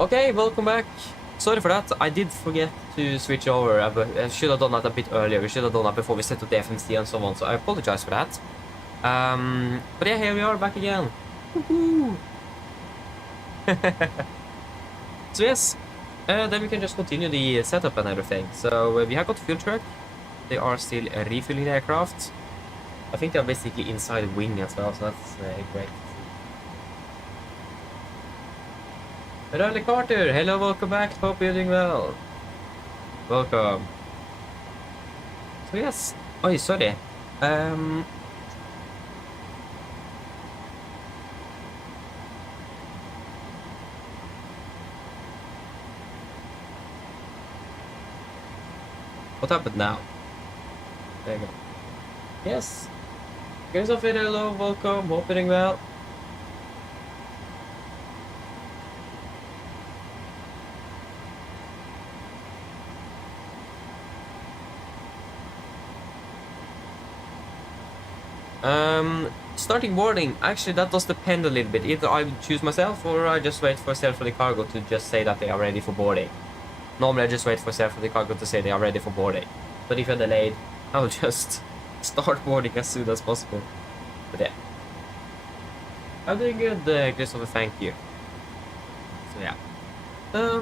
Okay, welcome back. Sorry for that. I did forget to switch over. I should have done that a bit earlier. We should have done that before we set up the FMC and so on. So I apologize for that. But yeah, here we are back again. Woohoo! So yes, then we can just continue the setup and everything. So we have got the fuel truck. They are still refilling the aircraft. I think they're basically inside the wing as well, so that's great. Riley Carter, hello, welcome back. Hope you're doing well. Welcome. So yes, oh sorry. What happened now? There you go. Yes. Christopher, hello, welcome. Hope you're doing well. Starting boarding, actually that does depend a little bit. Either I would choose myself or I just wait for Self for the cargo to just say that they are ready for boarding. Normally I just wait for Self for the cargo to say they are ready for boarding. But if you're delayed, I'll just start boarding as soon as possible. But yeah. I'm doing good, Christopher, thank you. So yeah. So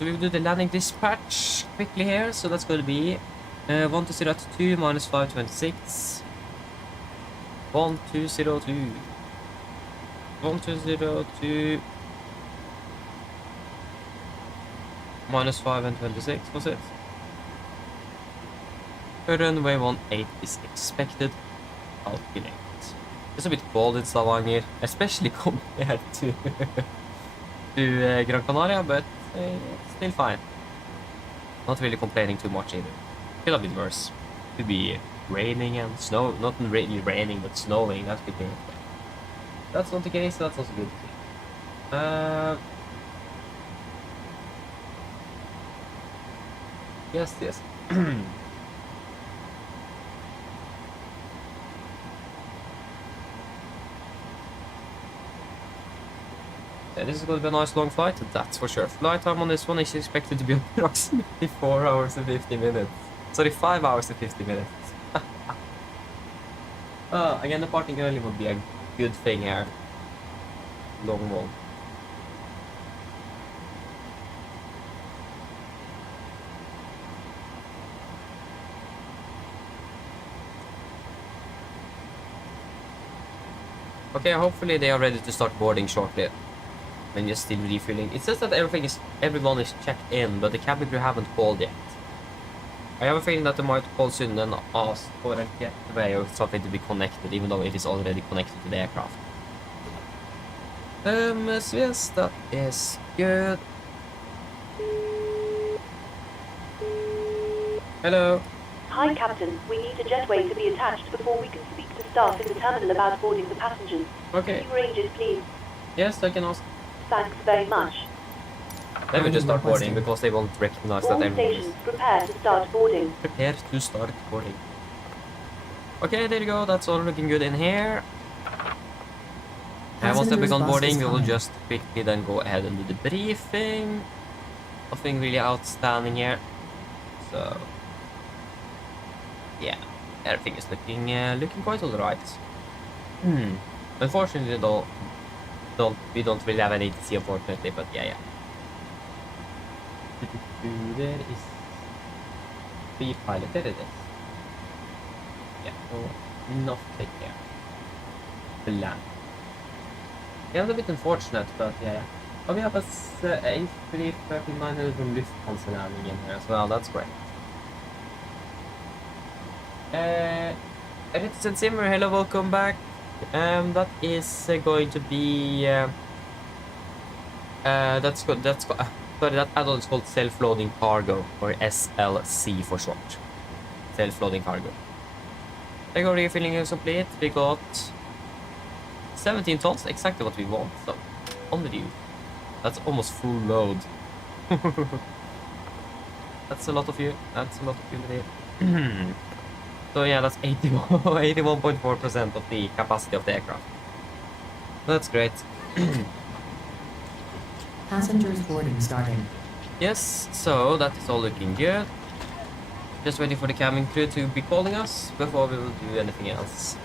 we will do the landing dispatch quickly here. So that's going to be 1202 minus 526. 1202 1202 minus 5 and 26 was it? Runway 18 is expected. Calculate. It's a bit cold in Stavanger, especially compared to Gran Canaria, but still fine. Not really complaining too much either. Could have been worse. Could be raining and snow, not really raining, but snowing. That could be. That's not the case. That's also good. Yes. Yeah, this is going to be a nice long flight, that's for sure. Flight time on this one is expected to be approximately 4 hours and 50 minutes. Sorry, 5 hours and 50 minutes. Again, departing early would be a good thing here. Long one. Okay, hopefully they are ready to start boarding shortly. And just still refueling. It says that everyone is checked in, but the cabin crew haven't called yet. I have a feeling that they might call soon and ask for a getaway or something to be connected, even though it is already connected to the aircraft. So yes, that is good. Hello. Hi, Captain. We need a jetway to be attached before we can speak to staff in the terminal about boarding the passengers. Okay. Can you arrange it, please? Yes, I can ask. Thanks very much. They will just start boarding because they won't recognize that All everyone stations, is. prepare to start boarding. Prepare to start boarding. Okay, there you go. That's all looking good in here. Once they've begun boarding, we will just quickly then go ahead and do the briefing. Nothing really outstanding here. So yeah, everything is looking quite alright. Unfortunately, we don't really have any ATC, unfortunately, but yeah. There is 3 pilot. There it is. Yeah, so enough to take care. The land. Yeah, it's a bit unfortunate, but yeah. Oh, we have a A339 from Lufthansa landing in here as well. That's great. Ritz and Simmer, hello, welcome back. That is going to be sorry, that add-on is called self-loading cargo, or SLC for short. Self-loading cargo. They go refilling is complete. We got 17 tons, exactly what we want. So on the view, that's almost full load. That's a lot of you. That's a lot of you there. So yeah, that's 81.4% of the capacity of the aircraft. That's great. Passengers boarding starting. Yes, so that is all looking good. Just waiting for the cabin crew to be calling us before we will do anything else.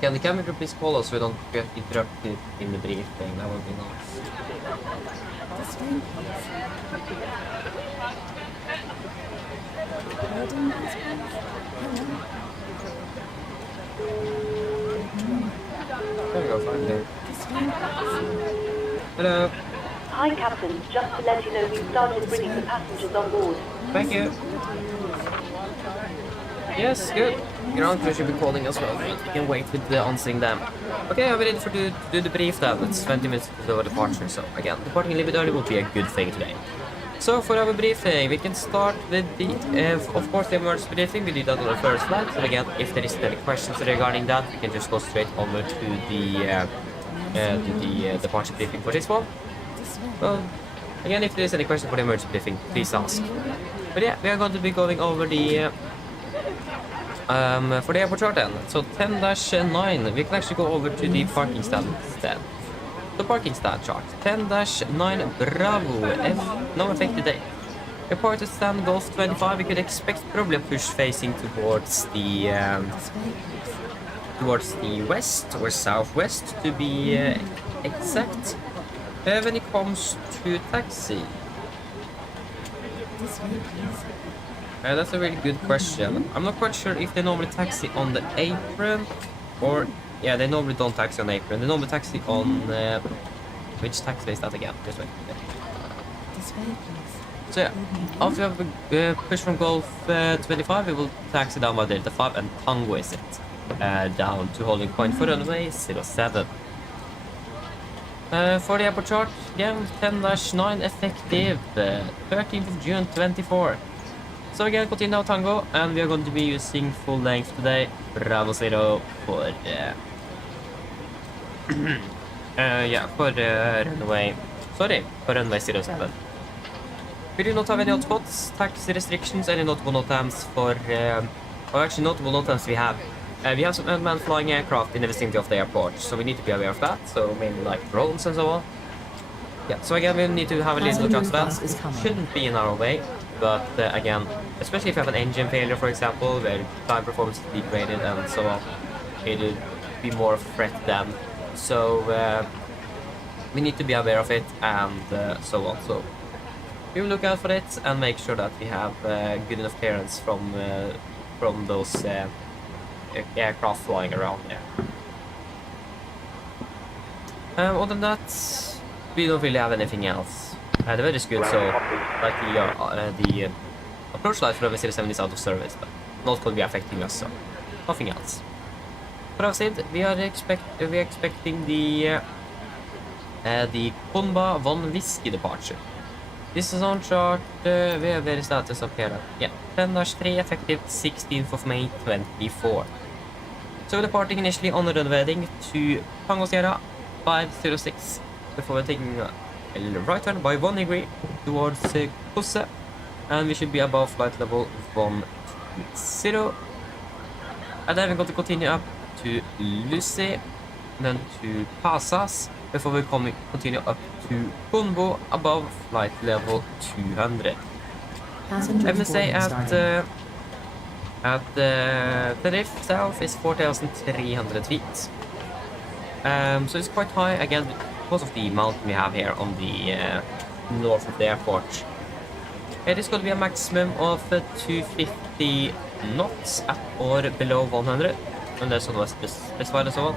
Can the camera crew please call us so we don't get interrupted in the briefing? That would be nice. This way, please. Boarding passport. Hello. There we go, fine there. This way, please. Hello. Hi, Captain. Just to let you know, we've started bringing the passengers on board. Thank you. Yes, good. Ground crew should be calling as well. We can wait with the answering them. Okay, I'm ready for to do the brief then. It's 20 minutes before departure, so again, departing a little bit early will be a good thing today. So for our briefing, we can start with the, of course, the emergency briefing. We did that on the first flight. So again, if there is any questions regarding that, we can just go straight over to the departure briefing for this one. This way. Well, again, if there is any question for the emergency briefing, please ask. But yeah, we are going to be going over the for the airport chart then. So 10-9, we can actually go over to the parking stand instead. The parking stand chart. 10-9 Bravo. No effect today. Departed stand Golf 25. We could expect probably a push facing towards the This way, please. west or southwest to be exact. When it comes to taxi, This way, please. that's a really good question. I'm not quite sure if they normally taxi on the apron or yeah, they normally don't taxi on the apron. They normally taxi on which taxi is that again? Just wait. This way, please. So yeah, after we have push from Golf 25, we will taxi down by Delta 5 and Tango is it down to holding point for runway 07. For the airport chart, again 10-9 effective 13th of June 24. So again, continue now Tango, and we are going to be using full length today, Bravo 0 for yeah, for runway, sorry, for runway 07. We do not have any hotspots, taxi restrictions, any notable no times for, or actually notable no times we have some unmanned flying aircraft in the vicinity of the airport, so we need to be aware of that, so mainly like drones and so on. Yeah, so again, we need to have a little look at that. Shouldn't be in our way, but again, especially if you have an engine failure, for example, where time performance is degraded and so on, it would be more of a threat then. So we need to be aware of it and so on. So we will look out for it and make sure that we have good enough clearance from those aircraft flying around there. Other than that, we don't really have anything else. The weather is good, so like the approach light for the 07 is out of service, but not going to be affecting us, so nothing else. For our side, we are expecting the Kumba 1 Whiskey departure. This is on chart, where is status up here? Yeah, 10-3 effective 16th of May 24. So we're departing initially on the runway heading to Tango Sierra 506 before we're taking a right turn by 1 degree towards Kusse, and we should be above flight level 10. And then we're going to continue up to Lucy, then to Pasas before we continue up to Punbo above flight level 200. Passengers MSA boarding starting. at Tenerife itself is 4,300 feet. So it's quite high again because of the mountain we have here on the north of the airport. It is going to be a maximum of 250 knots at or below 100, and that's what was specified and so on.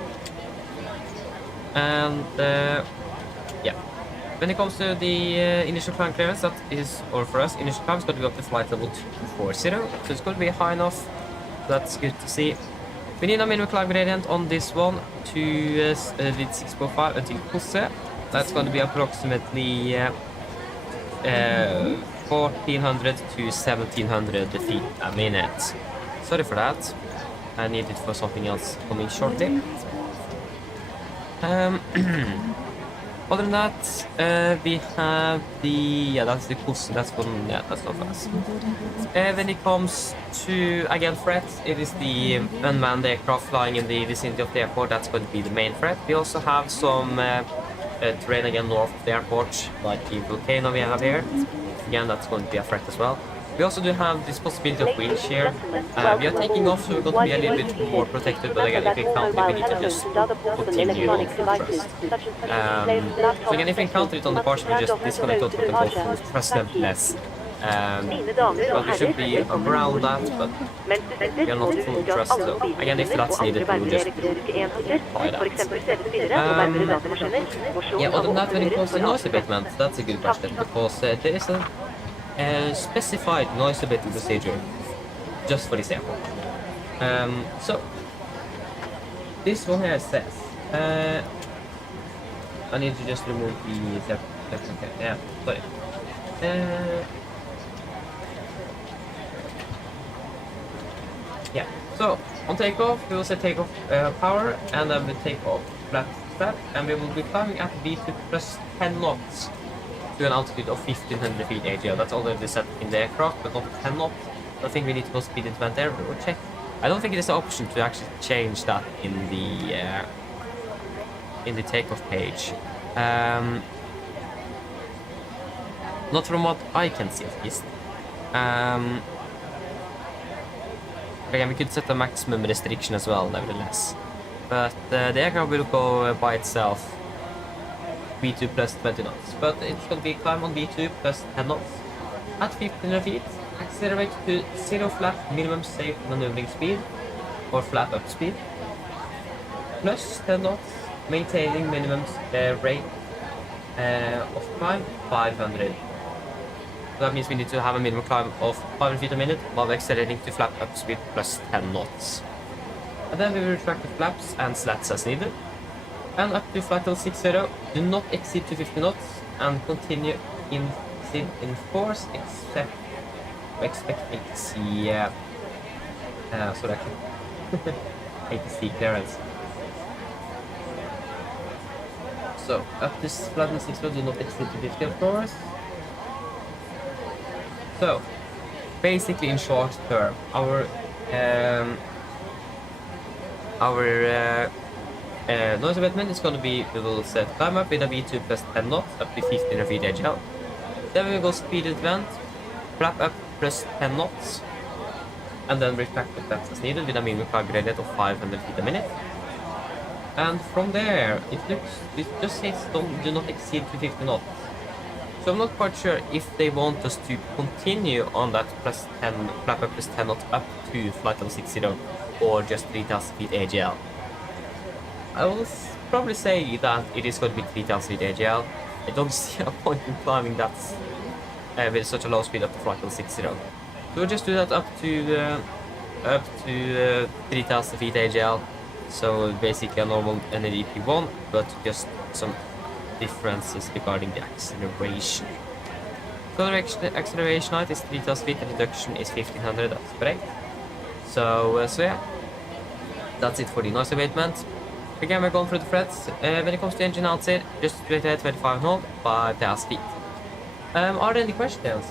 And yeah, when it comes to the initial climb clearance, that is, or for us, initial climb is going to be up to flight level 240, so it's going to be high enough. That's good to see. We need a minimum climb gradient on this one to with 6.5 until Kosse. That's going to be approximately 1400 to 1700 feet a minute. Sorry for that. I need it for something else coming shortly. Other than that, we have the that's the Kosse. That's one. Yeah, that's not fast. When it comes to again threats, it is the unmanned aircraft flying in the vicinity of the airport. That's going to be the main threat. We also have some terrain again north of the airport, like the volcano we have here. Again, that's going to be a threat as well. We also do have this possibility of wind shear. We are taking off, so we're going to be a little bit more protected, but again, if we encounter it, we need to just continue on thrust. So again, if we encounter it on the partial, we just disconnect out and go full thrust less. Well, we should be around that, but we are not full thrust, so again, if that's needed, we will just apply that. Yeah, other than that, when it comes to noise abatement, that's a good question, because there is a specified noise abatement procedure just for this airport. So this one here says I need to just remove the yeah, sorry. Yeah, so on takeoff we will set takeoff power, and then we take off flat strap, and we will be climbing at V2 plus 10 knots to an altitude of 1500 feet AGL. That's already set in the aircraft, but not 10 knots. I think we need to go speed into vent there or check. I don't think it is an option to actually change that in the takeoff page. Not from what I can see at least. Again, we could set a maximum restriction as well, nevertheless. But the aircraft will go by itself. V2 plus 20 knots, but it's going to be climb on V2 plus 10 knots. At 1500 feet, accelerate to 0 flat minimum safe maneuvering speed, or flat up speed, plus 10 knots, maintaining minimum rate of climb 500. So that means we need to have a minimum climb of 500 feet a minute while accelerating to flat up speed plus 10 knots. And then we will retract the flaps and slats as needed. And up to flight level 60, do not exceed 250 knots, and continue in force except expect ATC sorry, I can ATC clearance. So up to flight level 60, do not exceed 250, of course. So basically, in short term, our noise abatement is going to be, we will set climb up with a V2 plus 10 knots up to 1500 feet AGL. Then we will go speed at vent, flap up plus 10 knots, and then retract the flaps as needed with a minimum climb gradient of 500 feet a minute. And from there, it just says do not exceed 250 knots. So I'm not quite sure if they want us to continue on that plus 10, flap up plus 10 knots up to flight level 60 or just 3000 feet AGL. I will probably say that it is going to be 3000 feet AGL. I don't see a point in climbing that with such a low speed up to flight level 60. So we'll just do that up to 3000 feet AGL. So basically a normal NADP1, but just some differences regarding the acceleration. So the acceleration height is 3000 feet, and reduction is 1500. That's correct. So yeah, that's it for the noise abatement. Again, we're going through the threads. When it comes to engine outside, just straight ahead 25 knot, 5,000 feet. Are there any questions?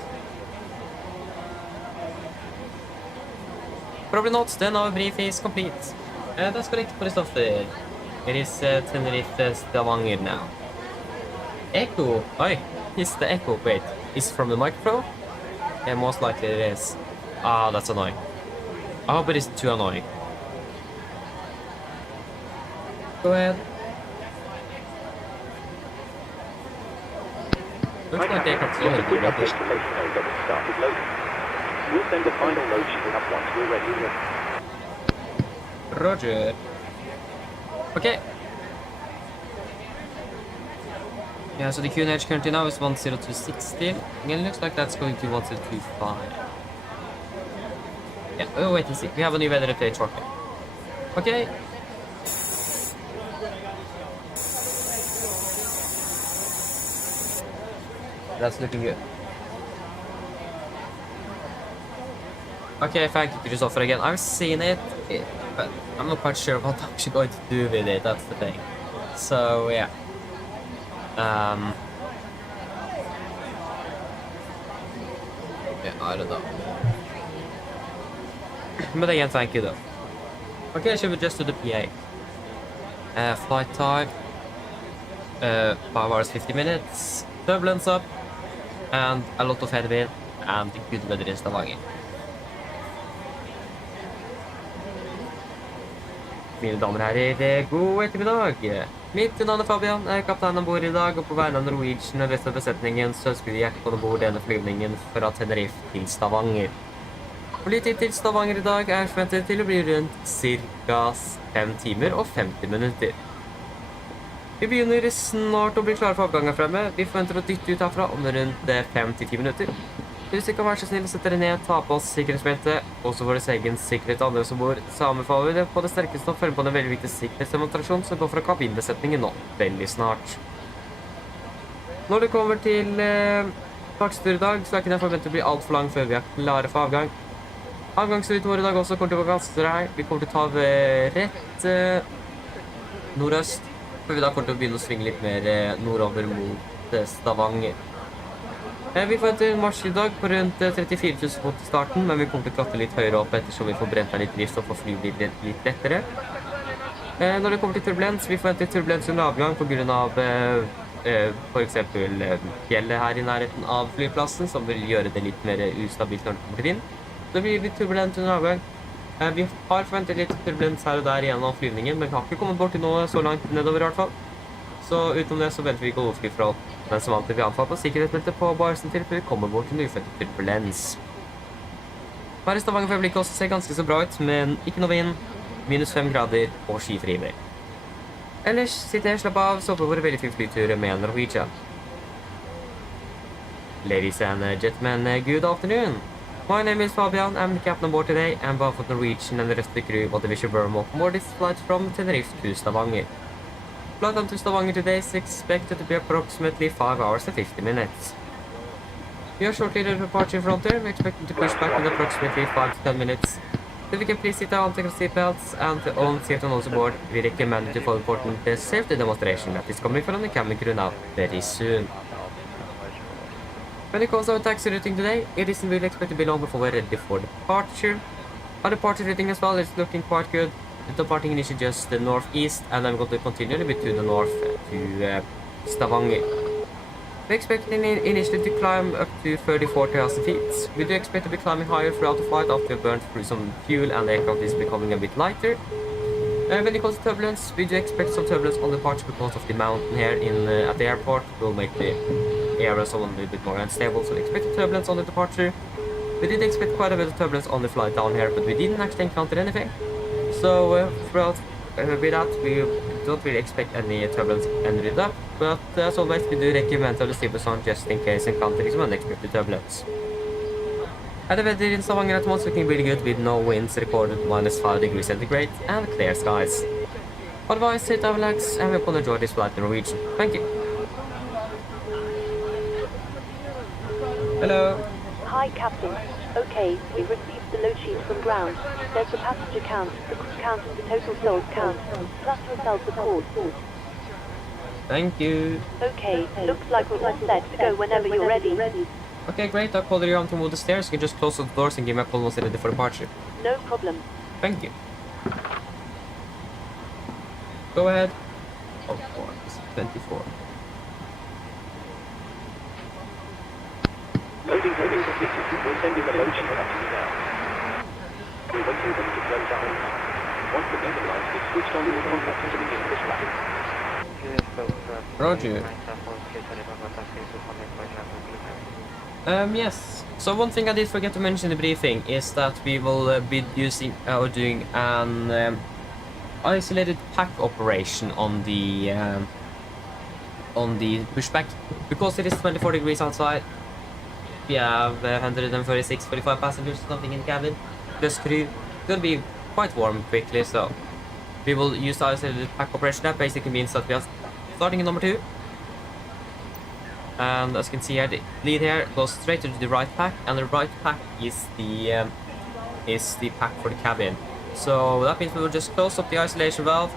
Probably not, then our brief is complete. That's correct for the stuff there. It is Tenerife Stavanger now. Echo! Oi! Is the echo? Wait, is it from the microphone? Yeah, most likely it is. Ah, that's annoying. I hope it isn't too annoying. Go ahead. Looks like they got slower than that. We'll send the final load sheet up once we're ready. Roger. Okay. Yeah, so the QNH currently now is 10260. Again, it looks like that's going to 1025. Yeah, we'll wait and see. We have a new weather update shortly. Okay. That's looking good. Okay, thank you, Christopher, again. I've seen it, but I'm not quite sure what I'm actually going to do with it, that's the thing. So, yeah. Yeah, I don't know. But again, thank you, though. Okay, should we just do the PA? Flight time. 5 hours, 50 minutes. Turbulence up. And a lot of headwind. And good weather in Stavanger. Mine damer og herrer, god ettermiddag. Mitt navn er Fabian, jeg er kaptein om bord i dag, og på vegne av Norwegian og resten av besetningen så ønsker vi hjertelig om bord denne flyvningen fra Tenerife til Stavanger. Flytid til Stavanger i dag er forventet til å bli rundt ca. 5 timer og 50 minutter. Vi begynner snart å bli klare for avgang her fremme. Vi forventer å dytte ut herfra om rundt 5-10 minutter. Hvis vi kan være så snill å sette dere ned, ta på oss sikkerhetsbelte, også vår egen sikkerhet og andre som bor, så anbefaler vi det på det sterkeste å følge på en veldig viktig sikkerhetsdemonstrasjon som går fra kabinbesetningen nå, veldig snart. Når det kommer til fartstur i dag, så er ikke den forventet å bli alt for lang før vi er klare for avgang. Avgangsruten vår i dag også kommer til å gå ganske strei. Vi kommer til å ta rett nordøst, før vi da kommer til å begynne å svinge litt mer nordover mot Stavanger. Vi forventer en marsj i dag på rundt 34 000 fot i starten, men vi kommer til å klatre litt høyere opp ettersom vi får brent av litt drivstoff og fly litt lettere. Når det kommer til turbulens, vi forventer turbulens under avgang på grunn av for eksempel fjellet her i nærheten av flyplassen, som vil gjøre det litt mer ustabilt når det kommer til vind. Så det blir litt turbulent under avgang. Vi har forventet litt turbulens her og der gjennom flyvningen, men vi har ikke kommet bort til noe så langt nedover i hvert fall. Så utenom det så venter vi golfly fra den som alltid vil anfall på sikkerhetsbeltet på barsen til vi kommer bort til uforventet turbulens. Her i Stavanger for øyeblikket også ser ganske så bra ut, men ikke noe vind, -5 grader og skyfri himmel. Ellers sitter jeg slapp av, så på våre veldig fine flyturer med Norwegian. Ladies and gentlemen, good afternoon. My name is Fabian, I'm the captain on board today, and both of Norwegian and the rest of the crew want to wish you very welcome aboard this flight from Tenerife to Stavanger. Flight on to Stavanger today is expected to be approximately 5 hours and 50 minutes. We are shortly at the departure frontier. We're expecting to push back in approximately 5 to 10 minutes. If we can please sit down, take our seatbelts, and to all safety on board, we recommend you to follow important safety demonstration that is coming from the cabin crew now very soon. When it comes to our taxi routing today, it isn't really expected to be long before we're ready for departure. Our departure routing as well is looking quite good. The departing initially just the northeast, and then we're going to continue a bit to the north to Stavanger. We expect initially to climb up to 34,000 feet. We do expect to be climbing higher throughout the flight after we've burned through some fuel and the aircraft is becoming a bit lighter. When it comes to turbulence, we do expect some turbulence on departure because of the mountain here at the airport. Will make the area so a little bit more unstable, so we expect turbulence on the departure. We did expect quite a bit of turbulence on the flight down here, but we didn't actually encounter anything. So throughout with that, we don't really expect any turbulence ended up, but as always, we do recommend to the on just in case encountering some unexpected turbulence. And the weather in Stavanger at the moment looking really good with no winds recorded, -5 degrees centigrade, and clear skies. Otherwise, sit down, relax, and we hope you enjoy this flight in Norwegian. Thank you. Hello. Hi, Captain. Okay, we've received the load sheet from ground. There's the passenger count, the crew count, and the total souls count, plus yourself, of course. Thank you. Okay, looks like we're all set to go whenever you're ready. Okay, great. I'll call you on to move the stairs. You can just close the doors and give me a call once you're ready for departure. No problem. Thank you. Go ahead. Oh, 24. Loading completed. We're sending the load sheet up to you now. We're waiting for you to close out. Once the data lines is switched on, we'll contact you to begin pushback. Roger. Yes. So one thing I did forget to mention in the briefing is that we will be using or doing an isolated pack operation on the pushback because it is 24 degrees outside. We have 146, 45 passengers or something in the cabin. Plus crew. It's gonna be quite warm quickly, so We will use the isolated pack operation. That basically means that we are starting in number 2. And as you can see here, the lead here goes straight to the right pack, and the right pack is the pack for the cabin. So that means we will just close up the isolation valve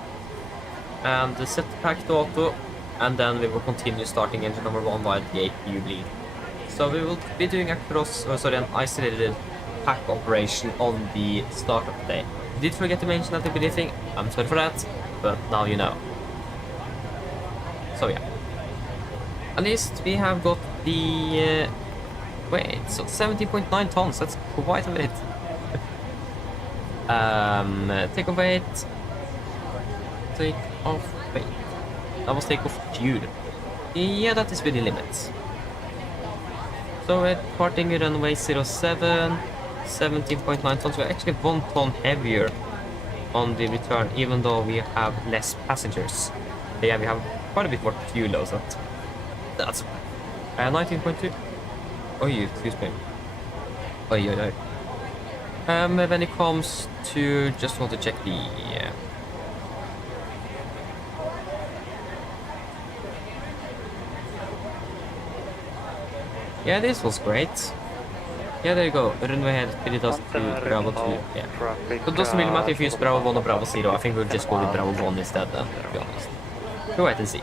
and set the pack to auto, and then we will continue starting engine number 1 while the APU bleed. So we will be doing an isolated pack operation on the start of the day. Did forget to mention that the thing. I'm sorry for that, but now you know. So yeah. At least we have got the wait, so 70.9 tons. That's quite a bit. Take off weight. Take off weight. That was take off fuel. Yeah, that is within limits. So we're departing runway 07, 17.9 tons. We're actually 1 ton heavier on the return, even though we have less passengers. But yeah, we have quite a bit more fuel though, so that's 19.2. Oh, you excuse me. Oh, yeah. When it comes to, just want to check the yeah, this was great. Yeah, there you go. Runway head, it does to Bravo 2. Yeah. So it doesn't really matter if you use Bravo 1 or Bravo 0. I think we'll just go with Bravo 1 instead, to be honest. We'll wait and see.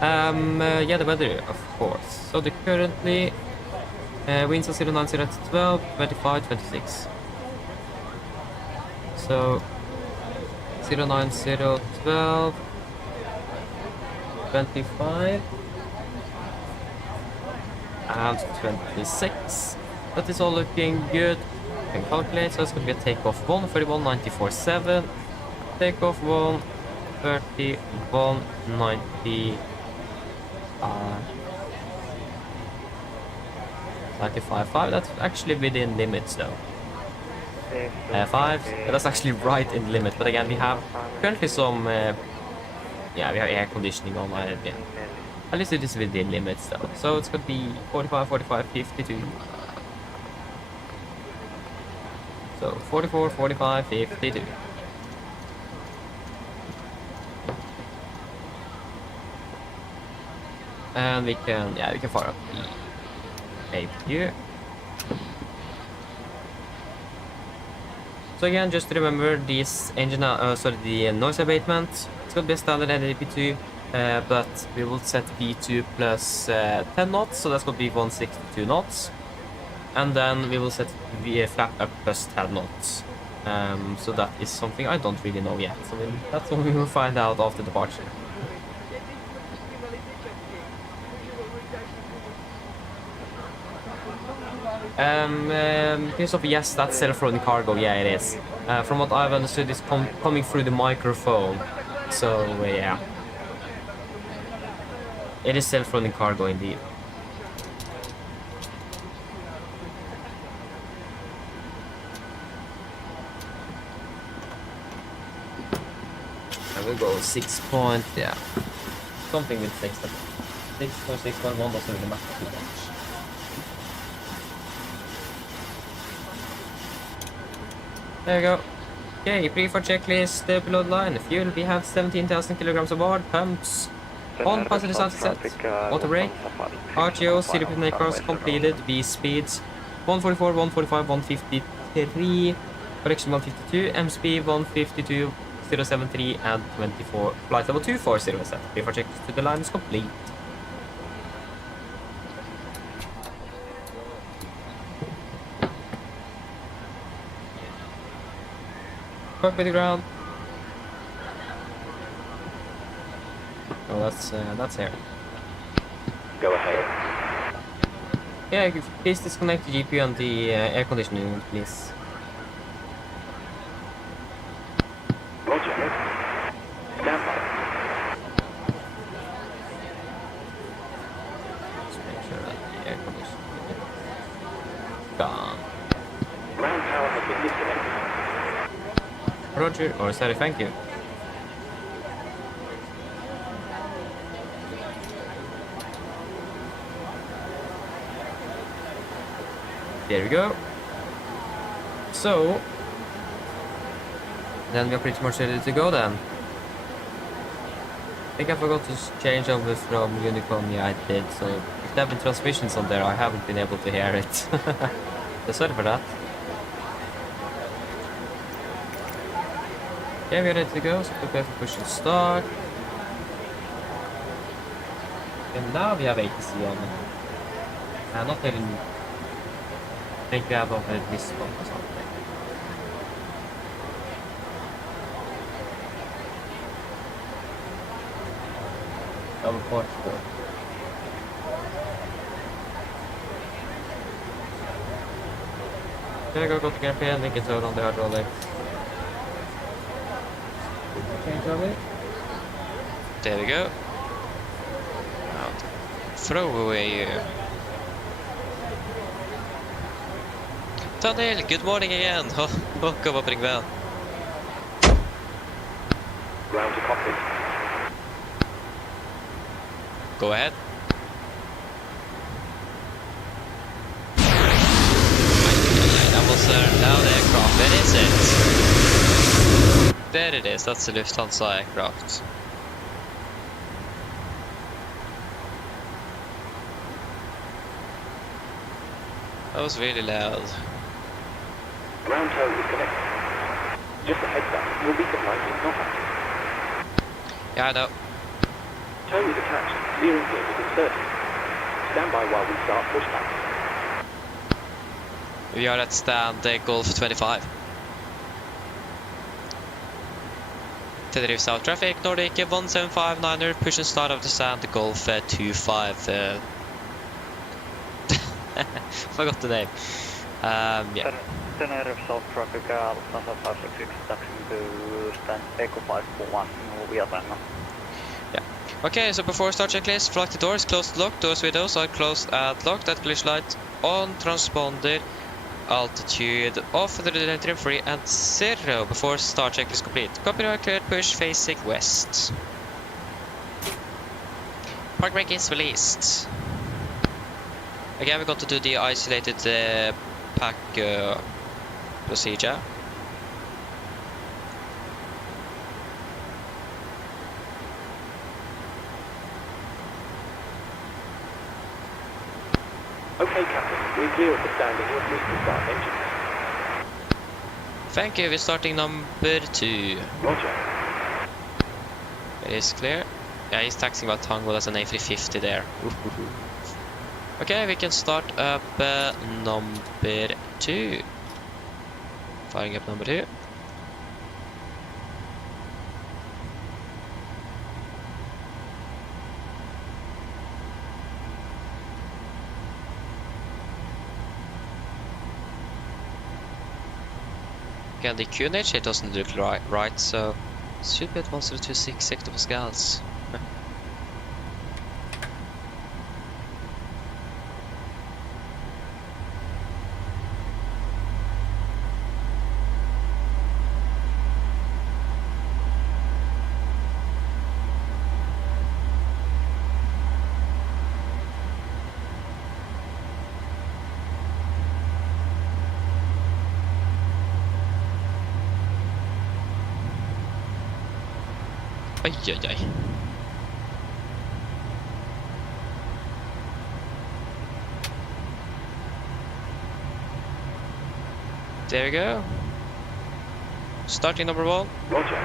Yeah, the weather, of course. So the currently winds are 090 at 12, 25, 26. So 090, 12, 25, and 26. That is all looking good. You can calculate, so it's going to be a takeoff 1, 31.94.7, takeoff 1, 31.90. 95.5. That's actually within limits though. 5. That's actually right in the limit. But again, we have currently some. Yeah, we have air conditioning on my. Yeah. At least it is within limits though. So it's gonna be 45, 45, 52. So 44, 45, 52. And we can, yeah, we can fire up the APU. So again, just to remember, this engine, the noise abatement, it's gonna be a standard NDP2, but we will set V2 plus 10 knots, so that's gonna be 162 knots. And then we will set the flap up plus 10 knots. So that is something I don't really know yet. So that's what we will find out after departure. Christopher, yes, that's self-loading cargo. Yeah, it is. From what I've understood, it's coming through the microphone. So, yeah. It is self-loading cargo indeed. I will go 6 point, yeah. Something with 6. 6 or 6.1 doesn't really matter too much. There we go. Okay, pre-for checklist, below the line. Fuel, we have 17,000 kilograms aboard. Pumps on, passenger sound set. Auto brake. RTO, CDP cars completed. V speeds 144, 145, 153. Correction 152. M speed 152, 073, and 24. Flight level 240 set. Pre-for checklist to the line is complete. Cockpit ground. Oh, that's here. Go ahead. Yeah, please disconnect the GPU and the air conditioning, please. Roger. Stand by. Just make sure that the air conditioning is gone. Ground power has been disconnected. Roger, or sorry, thank you. There we go. So, then we are pretty much ready to go then. think I forgot to change over from Unicorn. Yeah, I did. So if there have been transmissions on there, I haven't been able to hear it. So sorry for that. Okay, we're ready to go. So prepare for push and start. And now we have ATC on. Not even. I think we have over this spot or something. Double Portugal. Okay, go to campaign, link it on the hydraulics. Change of it. There we go. Now, throw away. Daniel, good morning again. Welcome up, well. Ground to cockpit. Go ahead. That was a loud aircraft. Where is it? There it is. That's the Lufthansa aircraft. That was really loud. Ground tow is connected. Just a heads up, your beacon light is not active. Yeah, I know. Tow is attached. Steering gear is inserted. Stand by while we start pushback. We are at stand Golf 25. Tenerife South traffic, Nordic 1759er, push and start of the stand Golf 25. Forgot the name. Yeah. Tenerife South traffic, Lufthansa 566, taxiing to stand Echo 541, Vietnam. Okay, so before start checklist, flight to doors closed locked, doors windows are closed and locked, that glitch light on, transponder, altitude off, the entry free and 0 before start checklist complete. Copy cleared, push facing west. Park brake is released. Again, we're going to do the isolated pack procedure. Okay, Captain, we're clear of the standing. You're free to start engines. Thank you, we're starting number 2. Roger. It is clear. Yeah, he's taxing about Tango, that's an A350 there. Okay, we can start up number 2. Firing up number 2. Again, the QNH, it doesn't look right, so it should be at 1026 hectopascals. Aj, aj, aj. There we go. Starting number 1. Roger.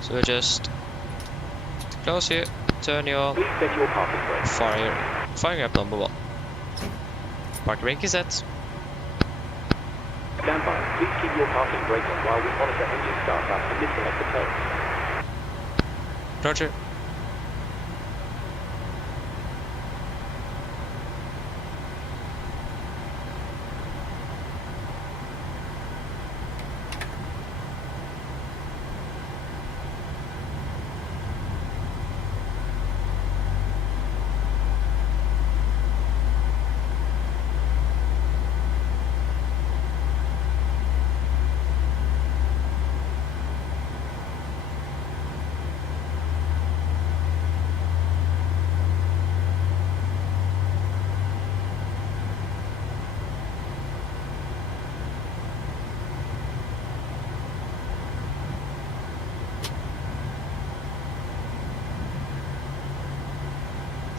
So we just close you, turn you on, Please set your parking brake. firing up number 1. Park brake is set. Stand by. Please keep your parking brake on while we monitor engine startup and disconnect the tow. Roger.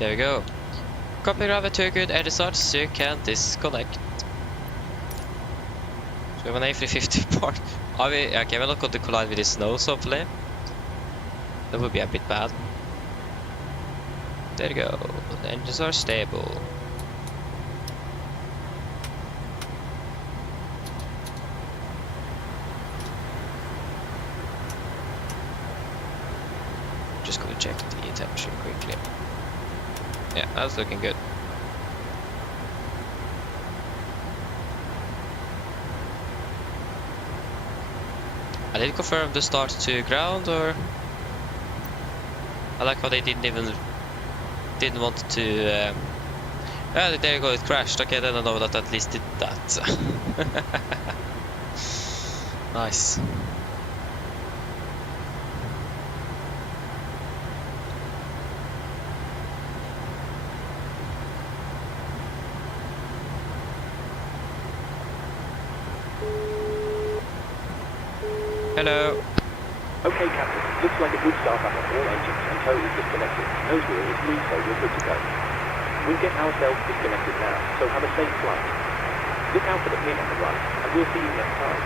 There we go. Copy grab it too good edge start so you can disconnect. So we have an A350 part. Are we okay, we're not going to collide with the snows hopefully. That would be a bit bad. There you go. The engines are stable. Just gonna check the temperature quickly. Yeah, that's looking good. I did confirm the start to ground, or I like how they didn't want to. Yeah, there you go. It crashed. Okay, then I know that at least did that. Nice. Hello. Okay, Captain. Looks like a good start up on all engines and tow is disconnected. Nose wheel is free, so we're good to go. We'll get ourselves disconnected now, so have a safe flight. Look out for the pin on the right, and we'll see you next time.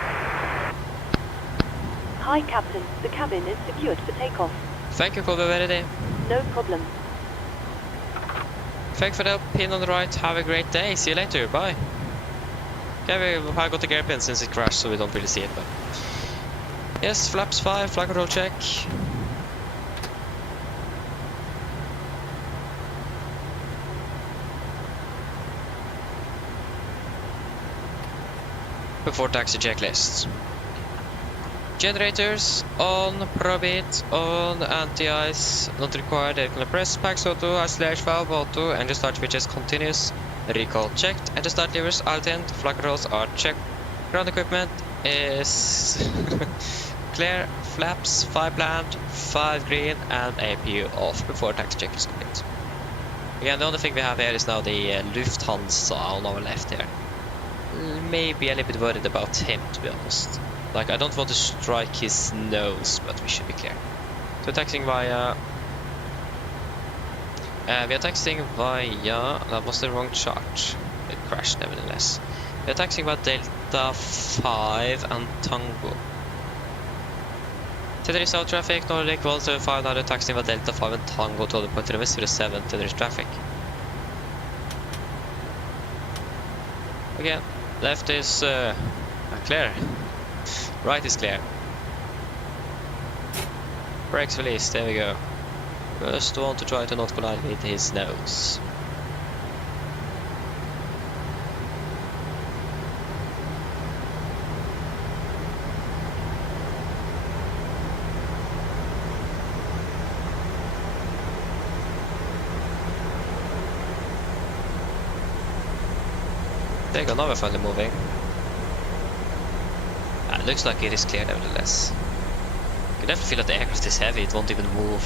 Hi, Captain. The cabin is secured for takeoff. Thank you, Colby. No problem. Thank you for the pin on the right. Have a great day. See you later. Bye. Okay, I got the gear pin since it crashed, so we don't really see it, but. Yes, flaps 5, flight control check. Before taxi checklists. Generators on, probit on, anti-ice, not required, air compress, packs auto, isolation valve auto, engine start switches continuous, recall checked, engine start levers, alt-end, flight controls are checked, ground equipment is clear, flaps 5 bland, 5 green, and APU off before taxi check is complete. Again, the only thing we have here is now the Lufthansa on our left here. Maybe a little bit worried about him, to be honest. Like, I don't want to strike his nose, but we should be clear. So taxiing via... we are taxiing via... That was the wrong chart. It crashed nevertheless. We are taxiing via Delta 5 and Tango. Tenerife South traffic, Nordic 175, now they're taxiing via Delta 5 and Tango to the point to the 07 Tenerife traffic. Again, left is clear. Right is clear. Brakes released, there we go. Just want to try to not collide with his nose. There you go, now we're finally moving. It looks like it is clear nevertheless. You can definitely feel that the aircraft is heavy, it won't even move.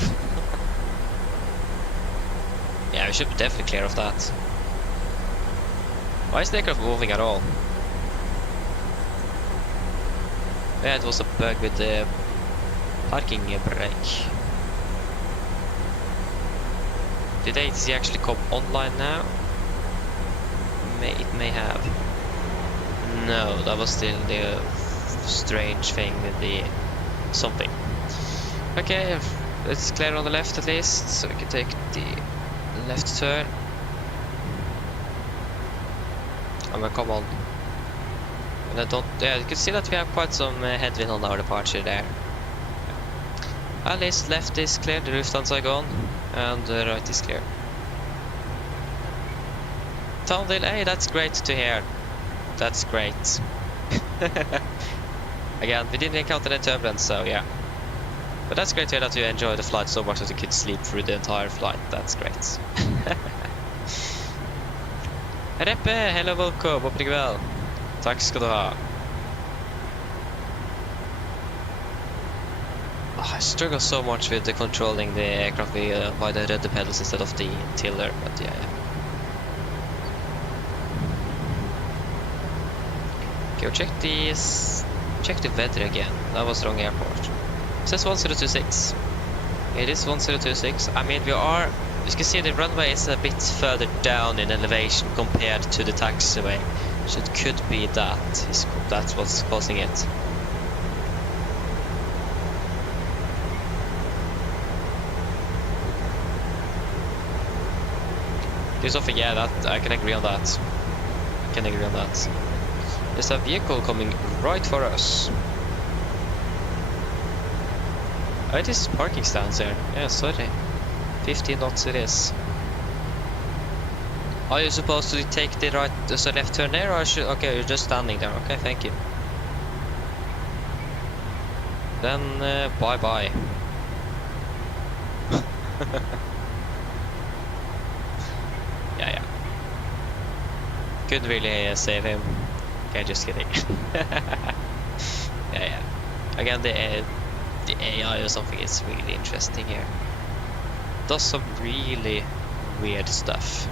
Yeah, we should be definitely clear of that. Why is the aircraft moving at all? Yeah, it was a bug with the parking brake. Did ATC actually come online now? It may have. No, that was still the strange thing with the something. Okay, it's clear on the left at least, so we can take the left turn. I'm gonna come on. And I don't. Yeah, you can see that we have quite some headwind on our departure there. At least left is clear, the Lufthansa are gone, and the right is clear. Towndale, hey, that's great to hear. That's great. Again, we didn't encounter any turbulence, so yeah. But that's great to hear that you enjoy the flight so much that you could sleep through the entire flight. That's great. Reppe, hello, welcome, hoppas det går väl. Tack ska du ha. Oh, I struggle so much with the controlling the aircraft by the rudder pedals instead of the tiller, but yeah. Okay, check the weather again. That was wrong airport. It says 1026. It is 1026. I mean, we are As you can see, the runway is a bit further down in elevation compared to the taxiway, so it could be that's what's causing it. Christopher, yeah, that I can agree on that. There's a vehicle coming right for us. Oh, it is parking stands there. Yeah, sorry. 15 knots it is. Are you supposed to take the right, so left turn there, or should? Okay, you're just standing there. Okay, thank you. Then bye bye. Yeah. Couldn't really save him. Okay, just kidding. Yeah. Again, the AI or something is really interesting here. Does some really weird stuff.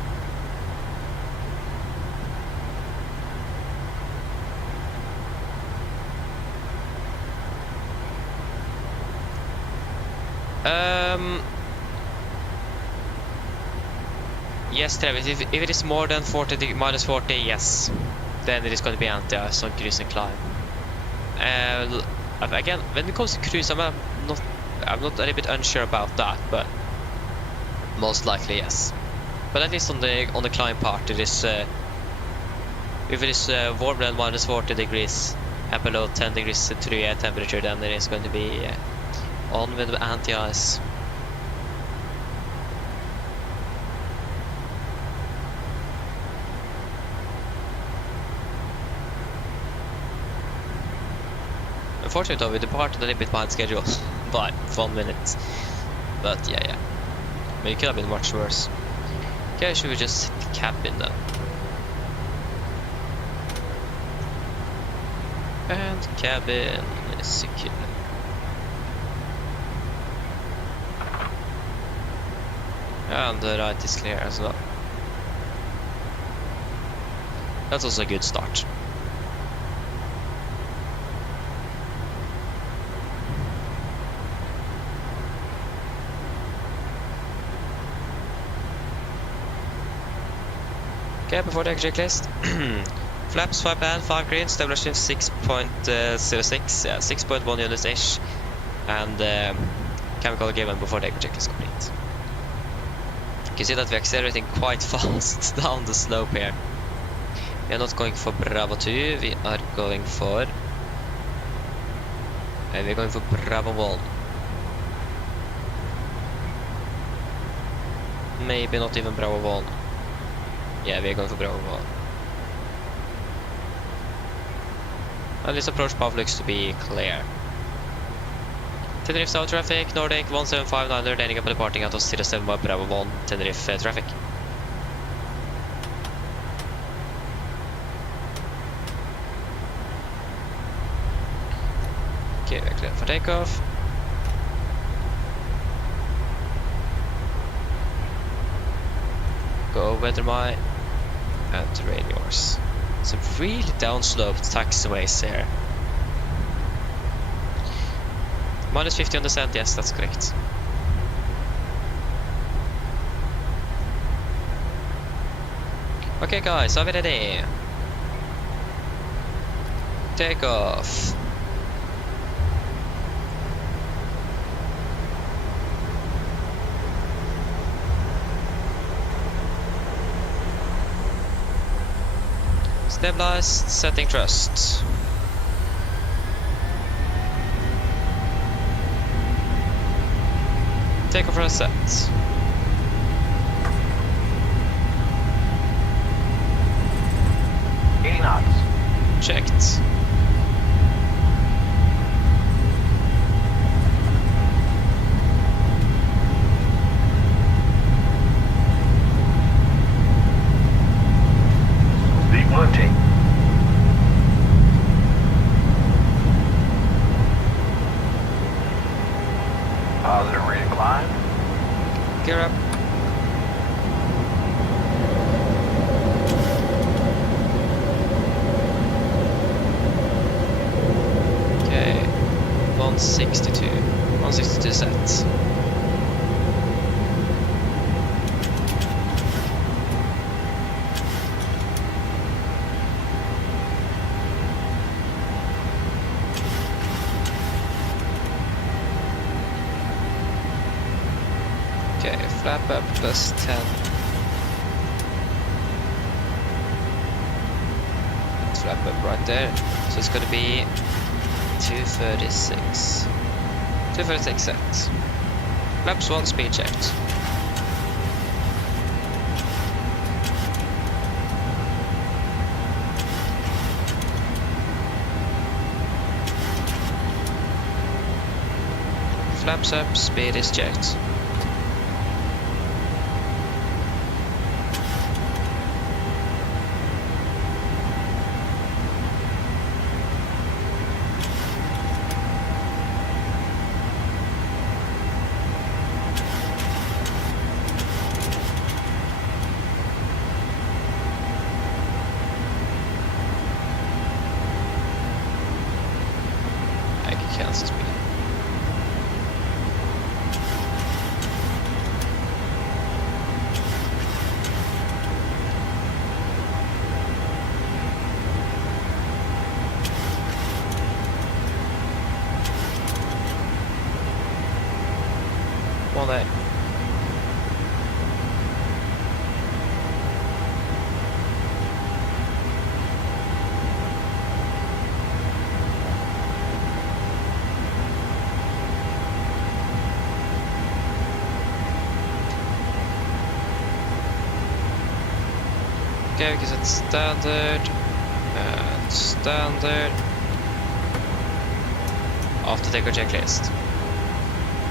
Yes, Travis, if it is more than minus 40, yes, then it is going to be anti-ice on cruise and climb. Again, when it comes to cruise, I'm not a little bit unsure about that, but most likely yes. But at least on the climb part, it is if it is warmer than minus 40 degrees and below 10 degrees to the air temperature, then it is going to be on with anti-ice. Unfortunately, though, we departed a little bit behind schedule by 1 minute. But yeah. I mean, it could have been much worse. Okay, should we just hit the cabin then? And cabin is secure. And the right is clear as well. That's also a good start. Okay, before the checklist. Flaps 5 band, 5 green, stabilization 6.06, yeah, 6.1 units ish, and chemical given before the checklist is complete. You can see that we're accelerating quite fast down the slope here. We are not going for Bravo 2, we are going for Bravo 1. Maybe not even Bravo 1. Yeah, we're going for Bravo 1. And this approach path looks to be clear. Tenerife South traffic, Nordic 1759, landing up and departing out of 07 by Bravo 1, Tenerife traffic. Okay, we're clear for takeoff. Go weather my and terrain yours. Some really downsloped taxiways here. Minus 50 on descent, yes, that's correct. Okay guys, are we ready? Take off. Stabilized, setting thrust. Take off for a set. Checked. Positive rate of climb. Gear up. Okay, 162 sets. Okay, flap up plus 10. Let's flap up right there. So it's gonna be 236. 236 set. Flaps 1 speed checked. Flaps up, speed is checked. I can cancel speed. One day. Okay, because it's standard and standard. After take a checklist.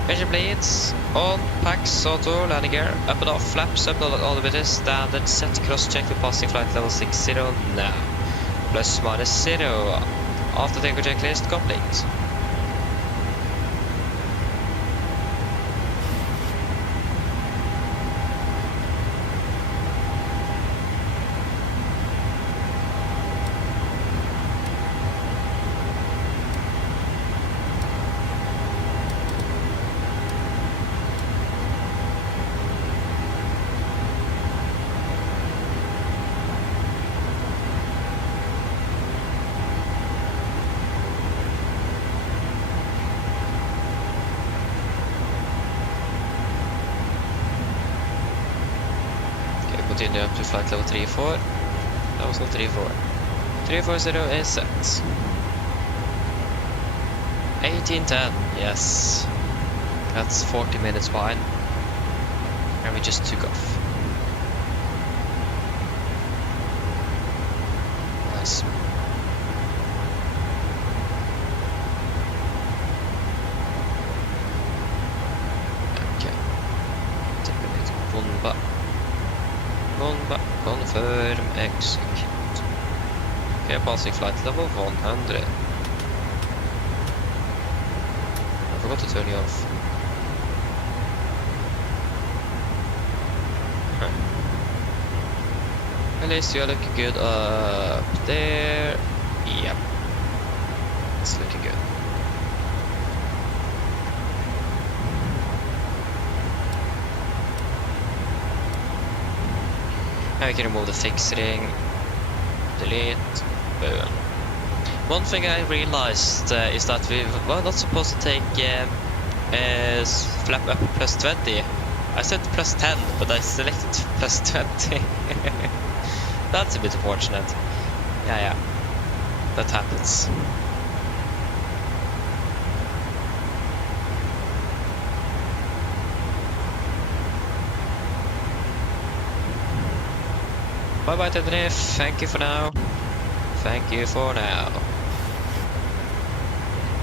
Engine bleeds, on, packs, auto, landing gear, up and off, flaps, up all the bit standard, set cross check for passing flight level 60 now. Plus minus 0. After take a checklist complete. Continue up to flight level 34. That was not 34. 340 is set. 1810, yes. That's 40 minutes behind. And we just took off. Nice. Okay. Take a bit of bomba. Bomba, confirm, execute. Okay, passing flight level 100. I forgot to turn you off. Huh. At least you're looking good up there. Yep. It's looking good. Now we can remove the fix ring, delete, boom. One thing I realized is that we were not supposed to take flap up plus 20. I said plus 10, but I selected plus 20. That's a bit unfortunate. Yeah, that happens. Bye bye Tenerife, thank you for now. Thank you for now.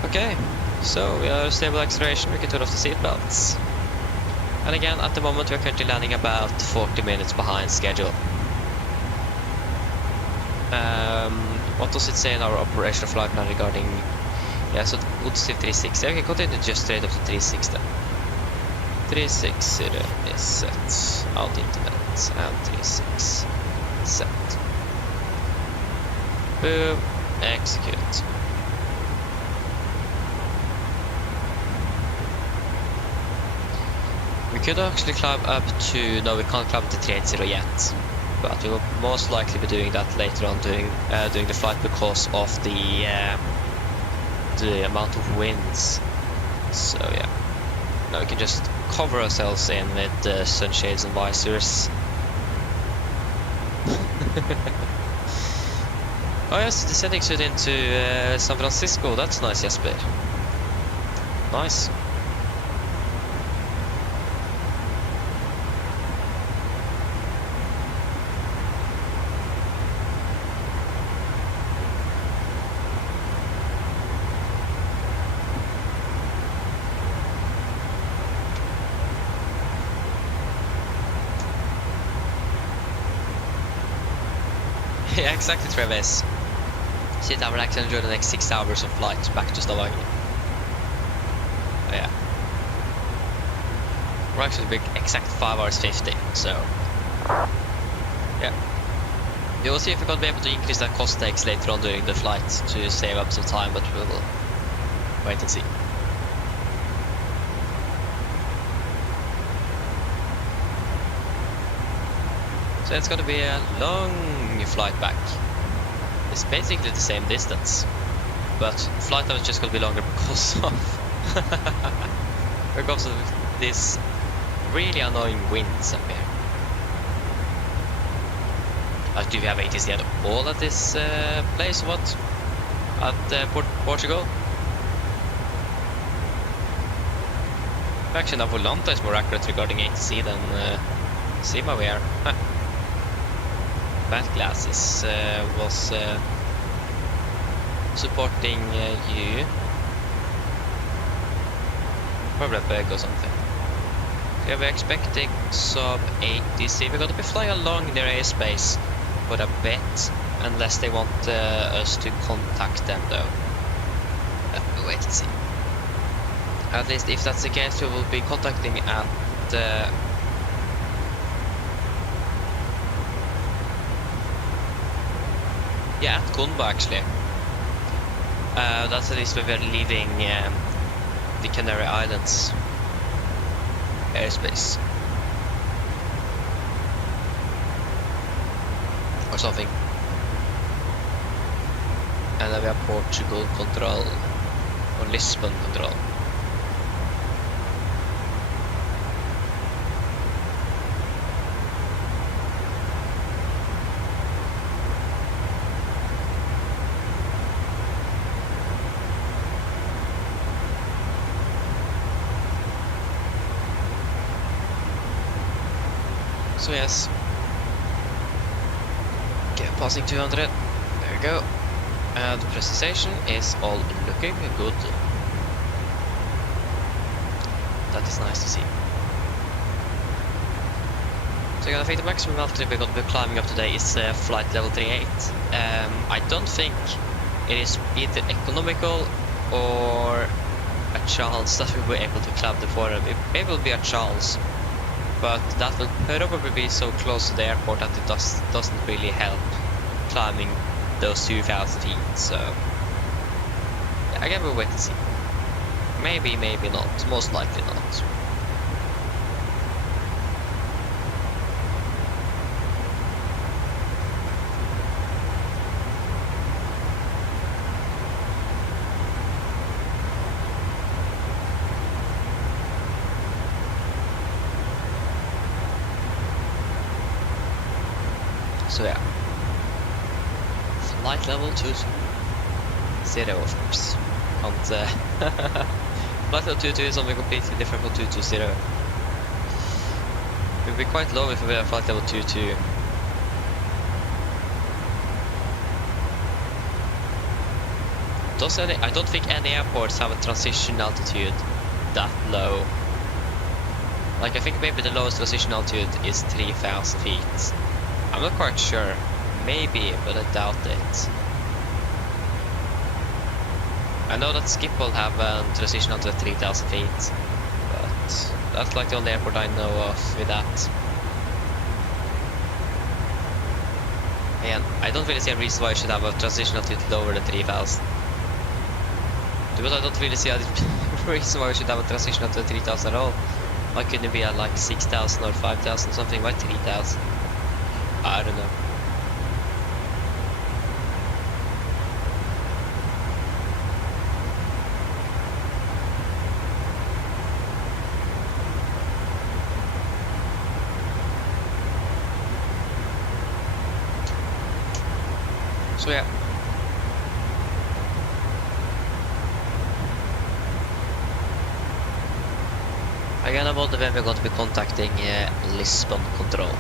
Okay, so we are stable acceleration, we can turn off the seatbelts. And again, at the moment we are currently landing about 40 minutes behind schedule. What does it say in our operational flight plan regarding... Yeah, so would still 360. Okay, continue just straight up to 360. 360 is set. Out internet and 36. Set. Boom. Execute. We could actually climb up to... No, we can't climb to 380 yet. But we will most likely be doing that later on during the flight because of the amount of winds. So yeah. Now we can just cover ourselves in with sunshades and visors. Oh yes, descending soon into San Francisco. That's nice, Jesper. Nice. Yeah, exactly, Travis. Sit down, relax, and enjoy the next 6 hours of flight back to Stavanger. Oh, yeah. We're actually be exact 5 hours 50, so yeah. We will see if we're gonna be able to increase that cost takes later on during the flight to save up some time, but we will wait and see. So it's gonna be a long flight back. It's basically the same distance, but flight time is just gonna be longer because of this really annoying winds up here. Like, do we have ATC at all at this place? What? At Portugal? Actually, now Volanta is more accurate regarding ATC than Sima we are. Bad glasses was supporting you. Probably a bug or something. Yeah, we're expecting sub ATC. We're going to be flying along their airspace for a bit, unless they want us to contact them though. We'll wait and see. At least if that's the case, we will be contacting at yeah, at Gunba actually. That's at least where we're leaving the Canary Islands airspace. Or something. And then we have Portugal control. Or Lisbon control. So yes, okay, passing 200, there we go, and the presentation is all looking good. That is nice to see. So I think the maximum altitude we're going to be climbing up today is flight level 38. I don't think it is either economical or a chance that we'll be able to climb the forum. It maybe will be a chance, but that will probably be so close to the airport that it doesn't really help climbing those 2,000 feet, so yeah, I guess we'll wait and see. Maybe, maybe not, most likely not. So yeah, flight level 220 of course. And flight level 22 is something completely different from 220. It would be quite low if we were flight level 22. I don't think any airports have a transition altitude that low. Like, I think maybe the lowest transition altitude is 3,000 feet. I'm not quite sure. Maybe, but I doubt it. I know that Schiphol have a transition altitude at 3,000 feet, but that's like the only airport I know of with that. And I don't really see a reason why I should have a transition altitude lower than 3,000. Because I don't really see a reason why I should have a transition altitude at 3,000 at all. Why couldn't it be at like 6,000 or 5,000 something? Why 3,000? I don't know. So yeah. Again, I wonder when we're going to be contacting Lisbon Control.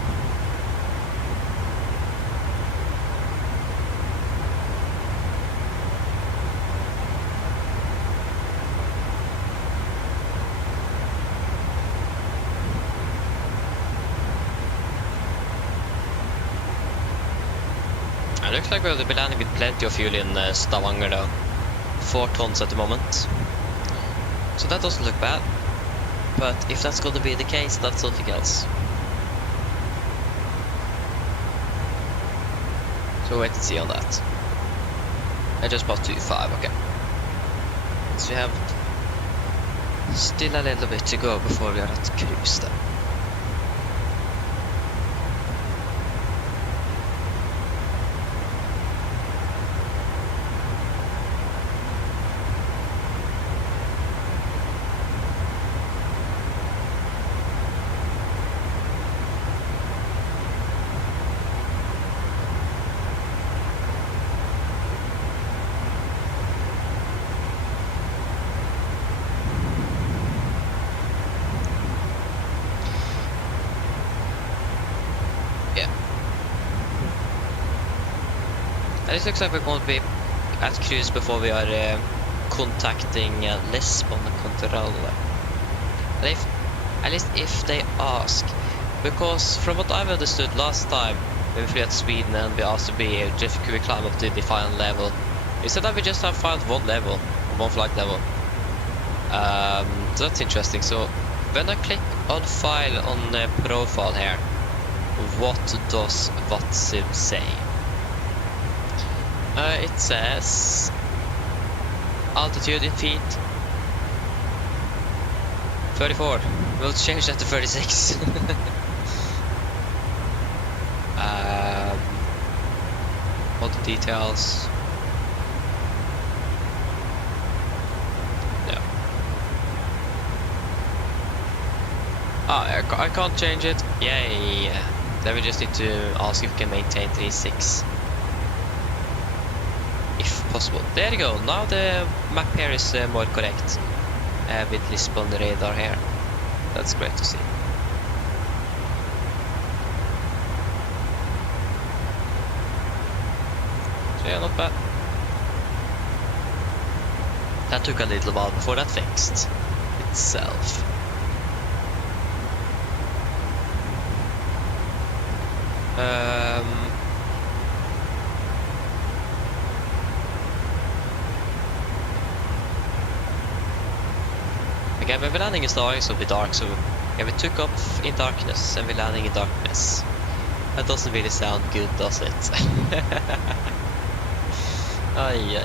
It looks like we'll be landing with plenty of fuel in Stavanger though. 4 tons at the moment. So that doesn't look bad. But if that's going to be the case, that's something else. So wait and see on that. I just bought 2.5, okay. So we have still a little bit to go before we are at cruise then. It looks like we're going to be at cruise before we are contacting Lisbon Control. At least if they ask. Because from what I've understood last time, when we flew at Sweden and we asked to be, just could we climb up to the final level. They said that we just have filed one level, one flight level. So that's interesting. So when I click on file on profile here, what does WhatsApp say? It says altitude in feet 34. We'll change that to 36. All the details. No. I can't change it. Yay. Then we just need to ask if we can maintain 36. If possible. There you go. Now the map here is more correct with Lisbon radar here. That's great to see. So yeah, not bad. That took a little while before that fixed itself. Again, when we're landing in Stavanger, so it'll be dark, so yeah, we took off in darkness and we're landing in darkness. That doesn't really sound good, does it? Ay.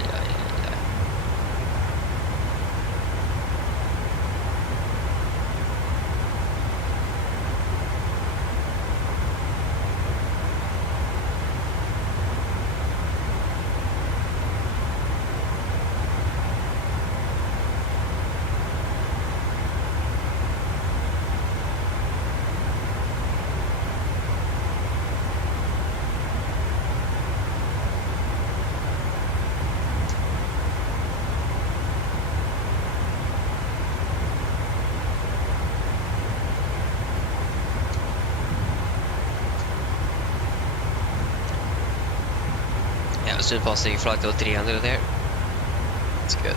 Soon passing flight level 300 there. That's good.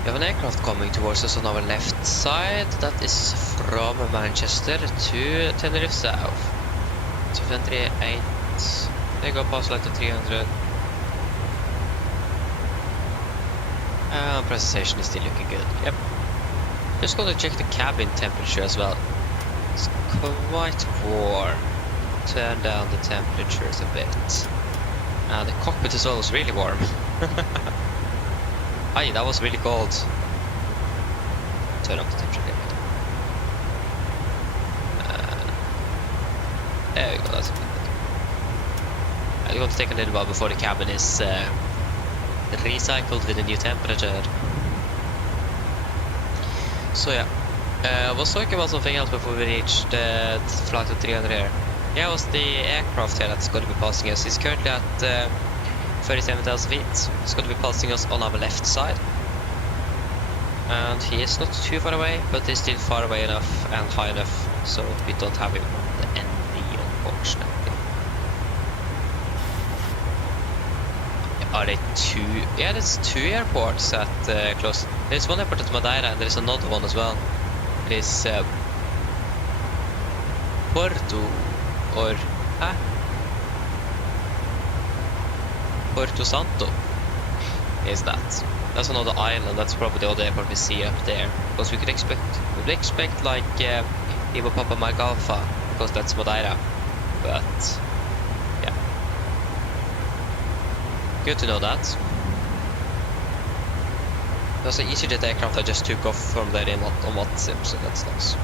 We have an aircraft coming towards us on our left side. That is from Manchester to Tenerife South. So 38. They go past flight level 300. Presentation is still looking good. Yep. Just going to check the cabin temperature as well. It's quite warm. Turn down the temperatures a bit. The cockpit as well was really warm. Aye, that was really cold. Turn up the temperature a bit. There we go, that's a bit better. It's going to take a little while before the cabin is recycled with a new temperature. So yeah, I was talking about something else before we reached flight to 300 here. Yeah, it was the aircraft here that's going to be passing us. He's currently at 37,000 feet. He's going to be passing us on our left side. And he is not too far away, but he's still far away enough and high enough, so we don't have him on the ND, unfortunately. Are they two? Yeah, there's two airports at close. There's one airport at Madeira, and there's another one as well. It is Porto, or Porto Santo is that. That's another island. That's probably the other airport we see up there. Because we would expect like Ivo Papa Margalfa, because that's Madeira. But yeah, good to know that. That's an EasyJet aircraft I just took off from there on WhatsApp, so that's nice.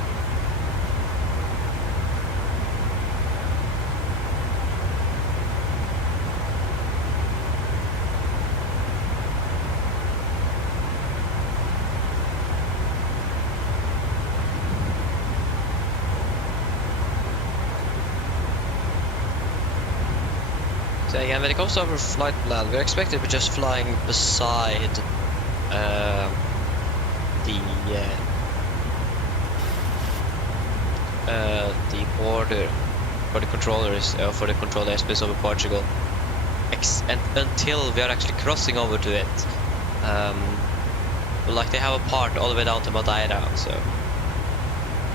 So again, when it comes to our flight plan, we're expected to be just flying beside the border for the controllers for the control airspace over Portugal, and until we are actually crossing over to it. But like they have a part all the way down to Madeira, so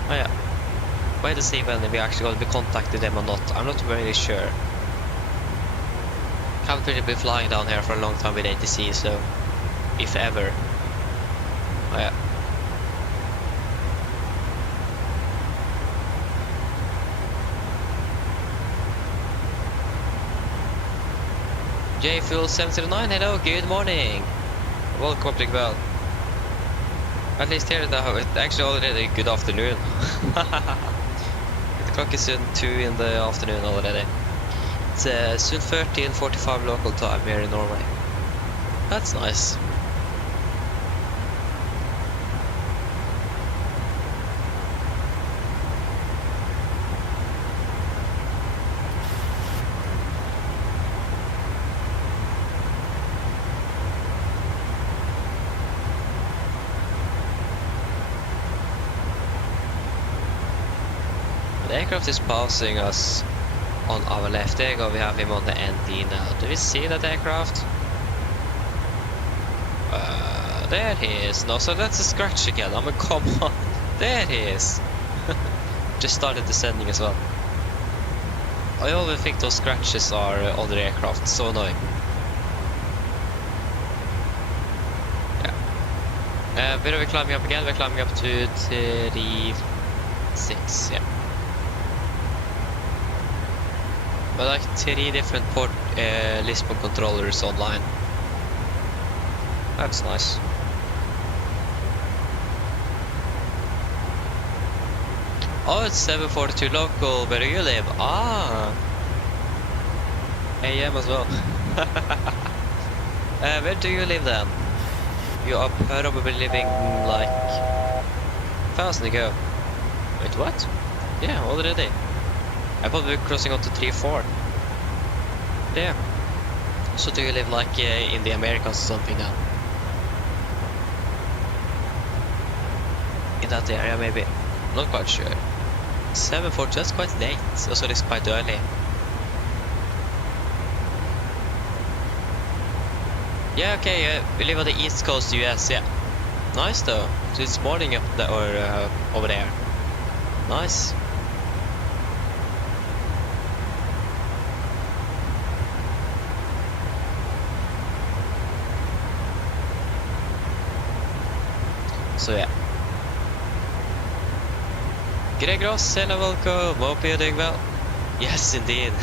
oh yeah, wait to see when we actually going to be contacting them or not. I'm not really sure. Haven't really been flying down here for a long time with ATC, so if ever. Oh yeah. J Fuel 709, hello, good morning. Welcome up, Big Bell. At least here it's actually already good afternoon. The clock is soon 2 in the afternoon already. It's soon 13:45 local time here in Norway. That's nice. The aircraft is passing us on our left. There you go, we have him on the ND now. Do we see that aircraft? There he is. No, so that's a scratch again. I mean, come on. There he is. Just started descending as well. I always think those scratches are other aircraft. So annoying. Yeah. Where are we climbing up again? We're climbing up to 36, yeah. But like 3 different port Lisbon controllers online. That's nice. Oh, it's 7:42 local. Where do you live? Ah, AM as well. Where do you live then? You are probably living like 1,000 ago. Wait, what? Yeah, already. I'm probably crossing on to 3-4. Yeah. So do you live like in the Americas or something now? In that area maybe? Not quite sure. 7:40, that's quite late. Also it's quite early. Yeah, okay, we live on the east coast US, yeah. Nice though. So it's morning up there, or over there. Nice. So yeah. Gregros, hello, welcome. Hope you're doing well. Yes, indeed.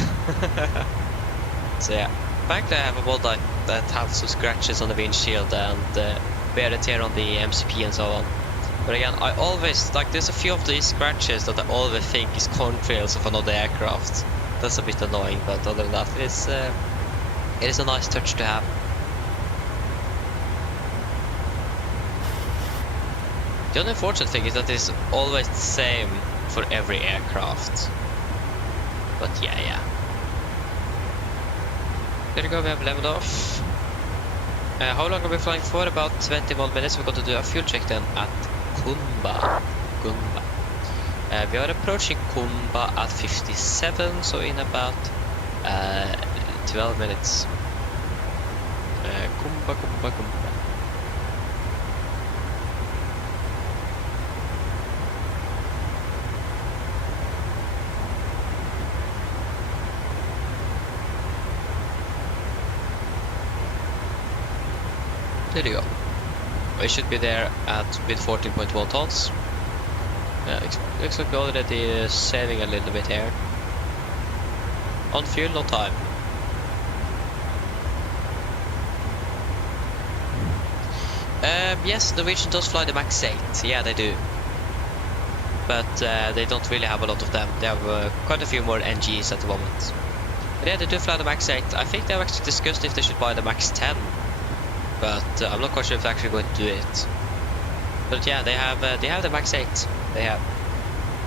So yeah, thankfully I have a mod that has some scratches on the windshield and wear and tear on the MCP and so on. But again, I always, like, there's a few of these scratches that I always think is contrails of another aircraft. That's a bit annoying, but other than that, it is a nice touch to have. The only unfortunate thing is that it's always the same for every aircraft. But yeah. There you go, we have leveled off. How long are we flying for? About 21 minutes. We're going to do a fuel check then at Kumba. We are approaching Kumba at 57, so in about 12 minutes. Kumba. There you go. We should be there with 14.1 tons. Looks like we're already saving a little bit here. On fuel, no time. Yes, Norwegian does fly the Max 8. Yeah, they do. But they don't really have a lot of them. They have quite a few more NGs at the moment. But yeah, they do fly the Max 8. I think they've actually discussed if they should buy the Max 10. But I'm not quite sure if they're actually going to do it. But yeah, they have the Max 8. They have.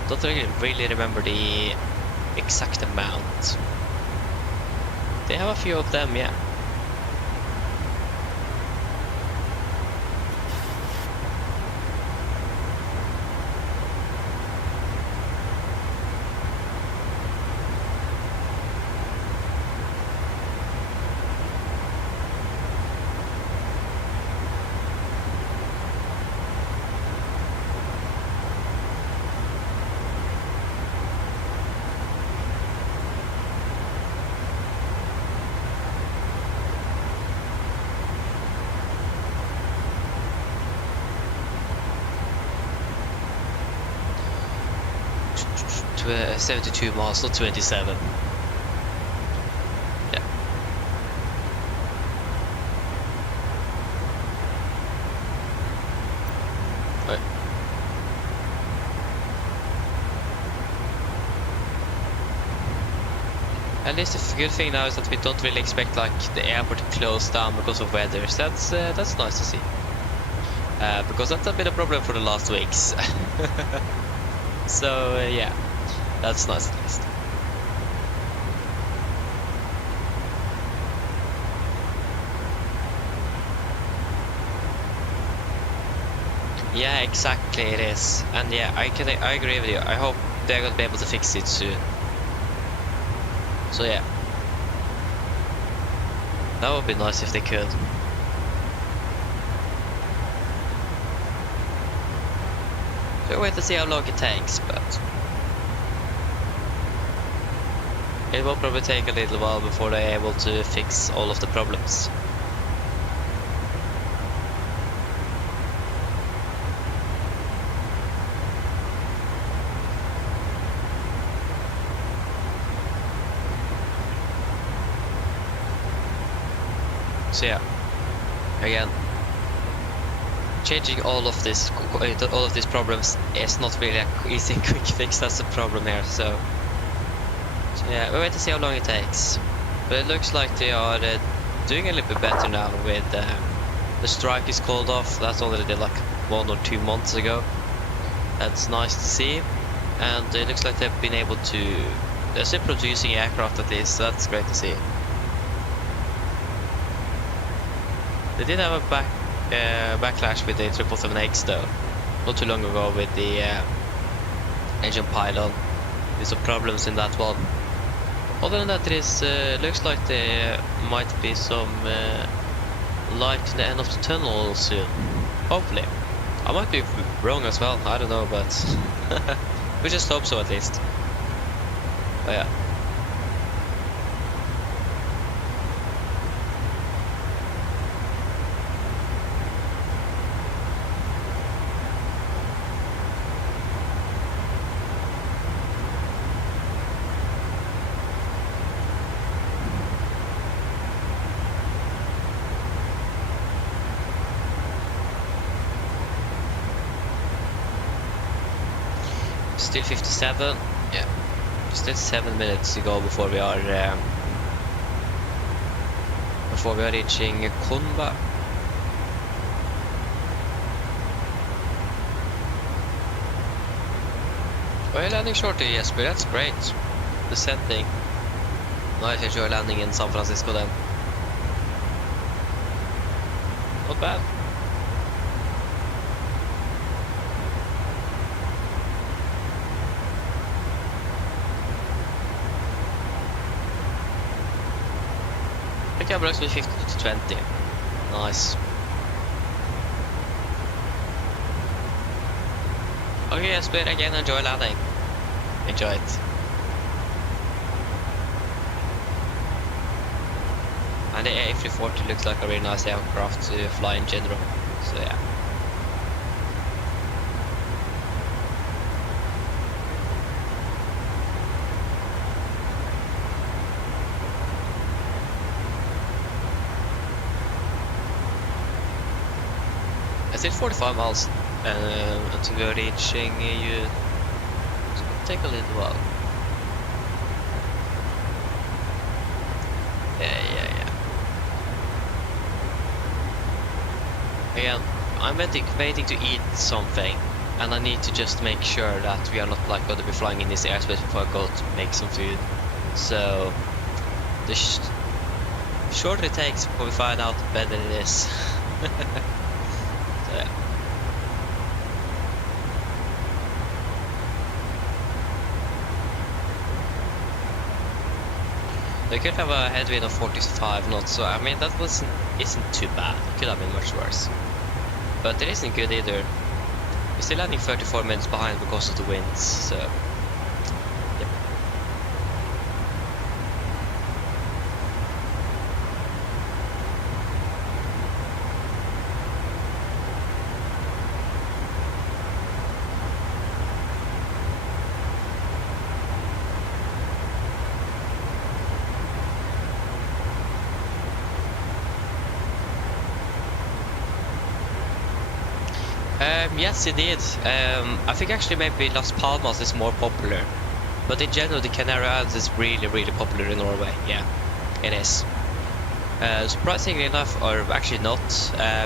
Don't really remember the exact amount. They have a few of them, yeah. To 72 miles, not 27. Yeah. Right. At least the good thing now is that we don't really expect like the airport to close down because of weather. So that's nice to see. Because that's been a problem for the last weeks. So yeah. That's nice at least. Yeah, exactly it is. And yeah, I agree with you. I hope they're gonna be able to fix it soon. So yeah. That would be nice if they could. We'll wait to see how long it takes, but it will probably take a little while before they're able to fix all of the problems. So yeah, again, changing all of these problems is not really an easy quick fix. That's the problem here. So yeah, we'll wait to see how long it takes. But it looks like they are doing a little bit better now with the strike is called off. That's already like 1 or 2 months ago. That's nice to see. And it looks like they've been able to... They're still producing aircraft at least, so that's great to see. They did have a backlash with the 777X though. Not too long ago with the engine pylon. There's some problems in that one. Other than that, it looks like there might be some light in the end of the tunnel soon. Hopefully. I might be wrong as well, I don't know, but we just hope so at least. But yeah. Still 57. Yeah, still 7 minutes to go before we are reaching Kumba. Well, landing shortly, yes, but that's great. descending. Nice, enjoy landing in San Francisco then. Not bad. I think I'm actually 50 to 20. Nice. Okay, yes, but again, enjoy landing. Enjoy it. And the A340 looks like a really nice aircraft to fly in general, so yeah. I said 45 miles until we're reaching you. It's gonna take a little while. Yeah. Again, I'm waiting to eat something, and I need to just make sure that we are not like going to be flying in this airspace before I go to make some food. So the shorter it takes before we find out, the better it is. So, yeah. They could have a headwind of 45 knots, so I mean that isn't too bad. It could have been much worse, but it isn't good either. We're still landing 34 minutes behind because of the winds, so yep. Yes, indeed. I think actually maybe Las Palmas is more popular, but in general the Canary Islands is really popular in Norway. Yeah, it is. Surprisingly enough, or actually not,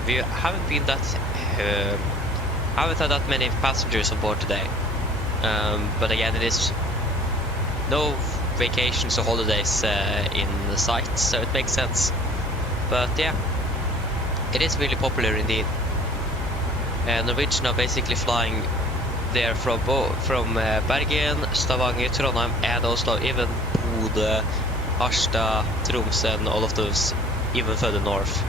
we haven't been haven't had that many passengers on board today. But again, it is no vacations or holidays in the sight, so it makes sense. But yeah, it is really popular indeed. Norwegian are basically flying there from Bergen, Stavanger, Trondheim and Oslo, even Bodø, Harstad, Tromsø and all of those even further north.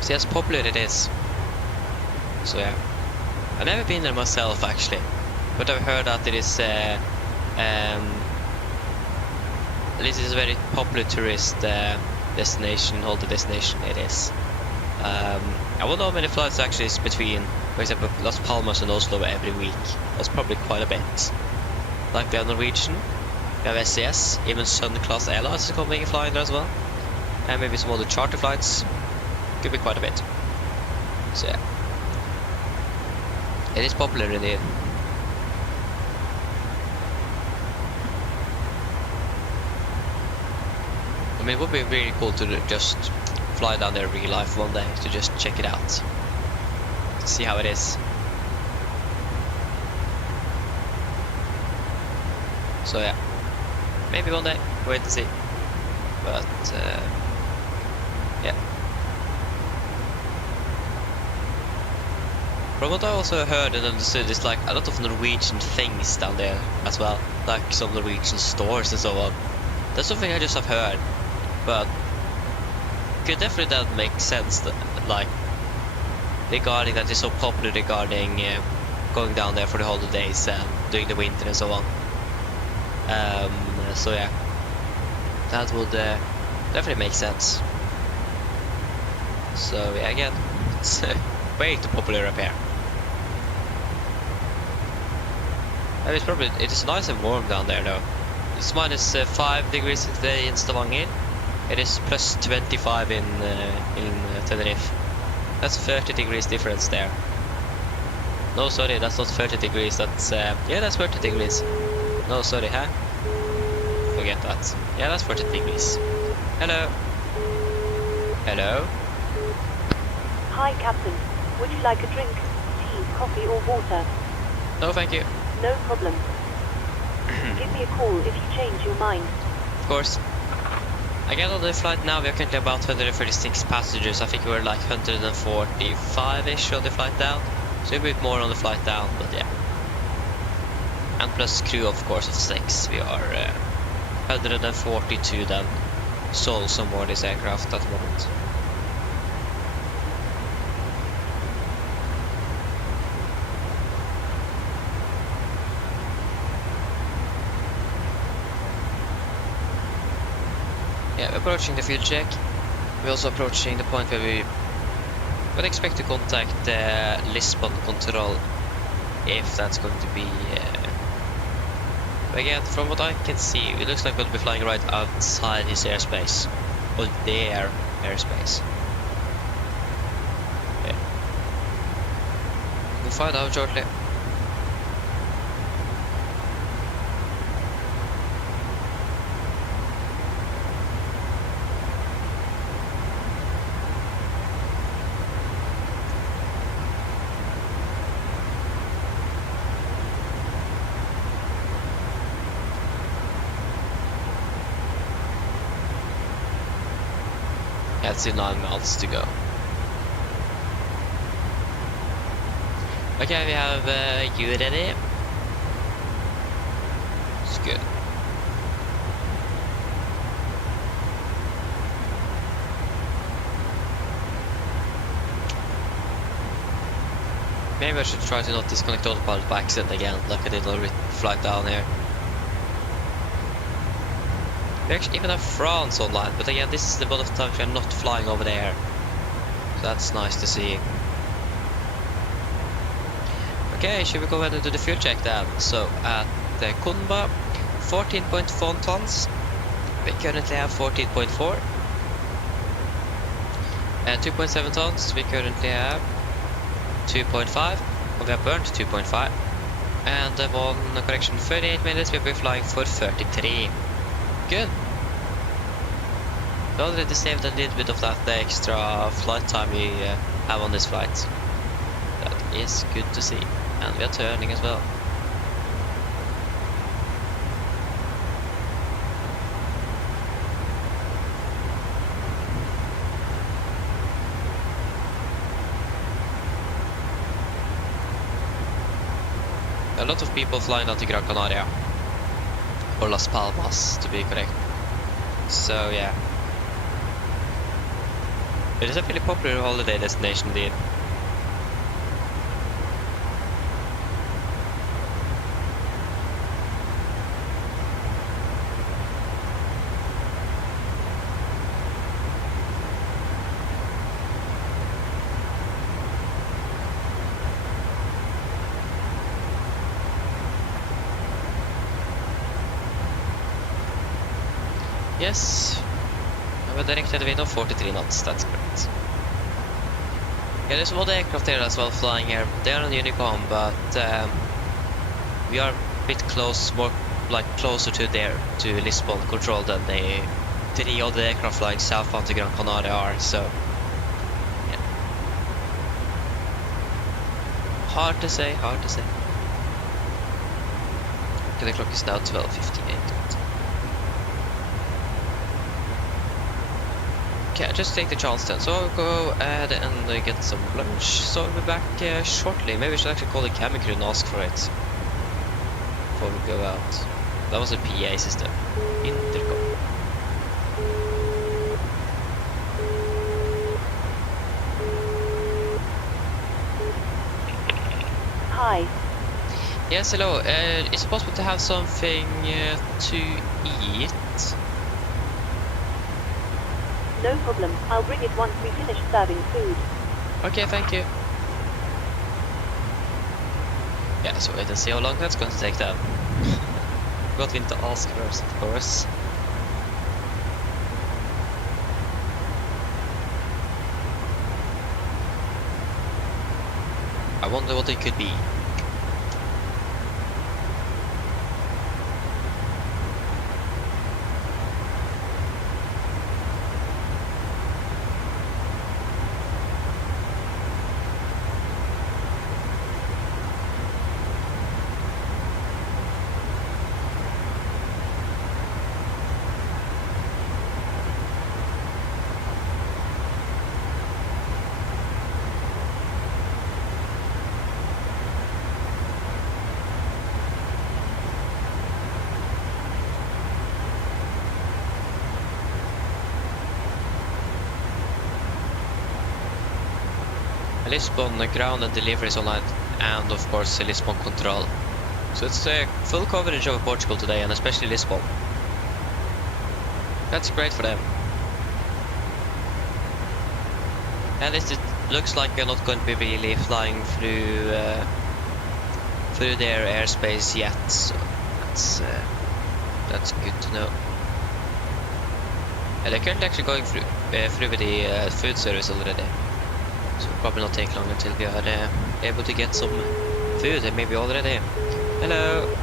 So yes, popular it is. So yeah, I've never been there myself actually, but I've heard that it is this is a very popular tourist destination, holiday destination it is. I wonder how many flights actually is between, for example, Las Palmas and Oslo every week. That's probably quite a bit. Like we have Norwegian, we have SES, even Sun class airlines is coming and flying there as well. And maybe some other charter flights. Could be quite a bit. So yeah. It is popular indeed. I mean, it would be really cool to just fly down there in real life one day to just check it out, to see how it is. So yeah, maybe one day, wait to see. But yeah. From what I also heard and understood, there's like a lot of Norwegian things down there as well, like some Norwegian stores and so on. That's something I just have heard, but could definitely that make sense that, like, regarding that is so popular regarding going down there for the holidays and during the winter and so on. So yeah, that would definitely make sense. So yeah, again, it's way too popular up here. And it is nice and warm down there though. It's minus 5 degrees today in Stavanger. It is plus 25 in Tenerife. That's 30 degrees difference there. No, sorry, that's not 30 degrees. That's yeah, that's 30 degrees. No, sorry, huh? Forget that. Yeah, that's 40 degrees. Hello. Hello. Hi, Captain. Would you like a drink, tea, coffee or water? No, thank you. No problem. Give me a call if you change your mind. Of course. Again, on the flight now, we are currently about 136 passengers. I think we were like 145-ish on the flight down. So a bit more on the flight down, but yeah. And plus crew, of course, of 6. We are 142 then. Souls on board this aircraft at the moment. Yeah, we're approaching the field check. We're also approaching the point where we would expect to contact the Lisbon control if that's going to be. Again, from what I can see, it looks like we'll be flying right outside his airspace, or their airspace. Yeah. We'll find out shortly. Yeah, it's 9 miles to go. Okay, we have you ready. It's good. Maybe I should try to not disconnect autopilot by accident again, like I did on the flight down here. We actually even have France online, but again, this is the one of the times we are not flying over there. So that's nice to see. Okay, should we go ahead and do the fuel check then? So at the Kunba, 14.4 tons. We currently have 14.4. 2.7 tons. We currently have 2.5. Or we have burned 2.5. And one correction, 38 minutes. We'll be flying for 33. Good. We already saved a little bit of that extra flight time we have on this flight. That is good to see. And we are turning as well. A lot of people flying out to Gran Canaria. Or Las Palmas, to be correct. So yeah, it is a really popular holiday destination indeed. Yes, I'm direct at the wind of 43 knots, that's correct. Yeah, there's one aircraft there as well flying here. They are on Unicom, but we are a bit close, more like closer to there, to Lisbon control than the 3 other aircraft flying southbound to Gran Canaria are, so yeah. Hard to say, hard to say. Okay, the clock is now 12:58. Okay, just take the chance then. So I'll go ahead and get some lunch. So I'll be back shortly. Maybe I should actually call the cabin crew and ask for it before we go out. That was a PA system. Intercom. Hi. Yes, hello. Is it possible to have something to eat? No problem. I'll bring it once we finish serving food. Okay, thank you. Yeah, so wait and see how long that's going to take then. Got into ask first, of course. I wonder what it could be. Lisbon ground and deliveries online, and of course Lisbon control. So it's a full coverage of Portugal today, and especially Lisbon. That's great for them. At least it looks like they're not going to be really flying through their airspace yet, so that's good to know. And they're currently actually going through with the food service already, so it'll probably not take long until we are able to get some food, and maybe already. Hello.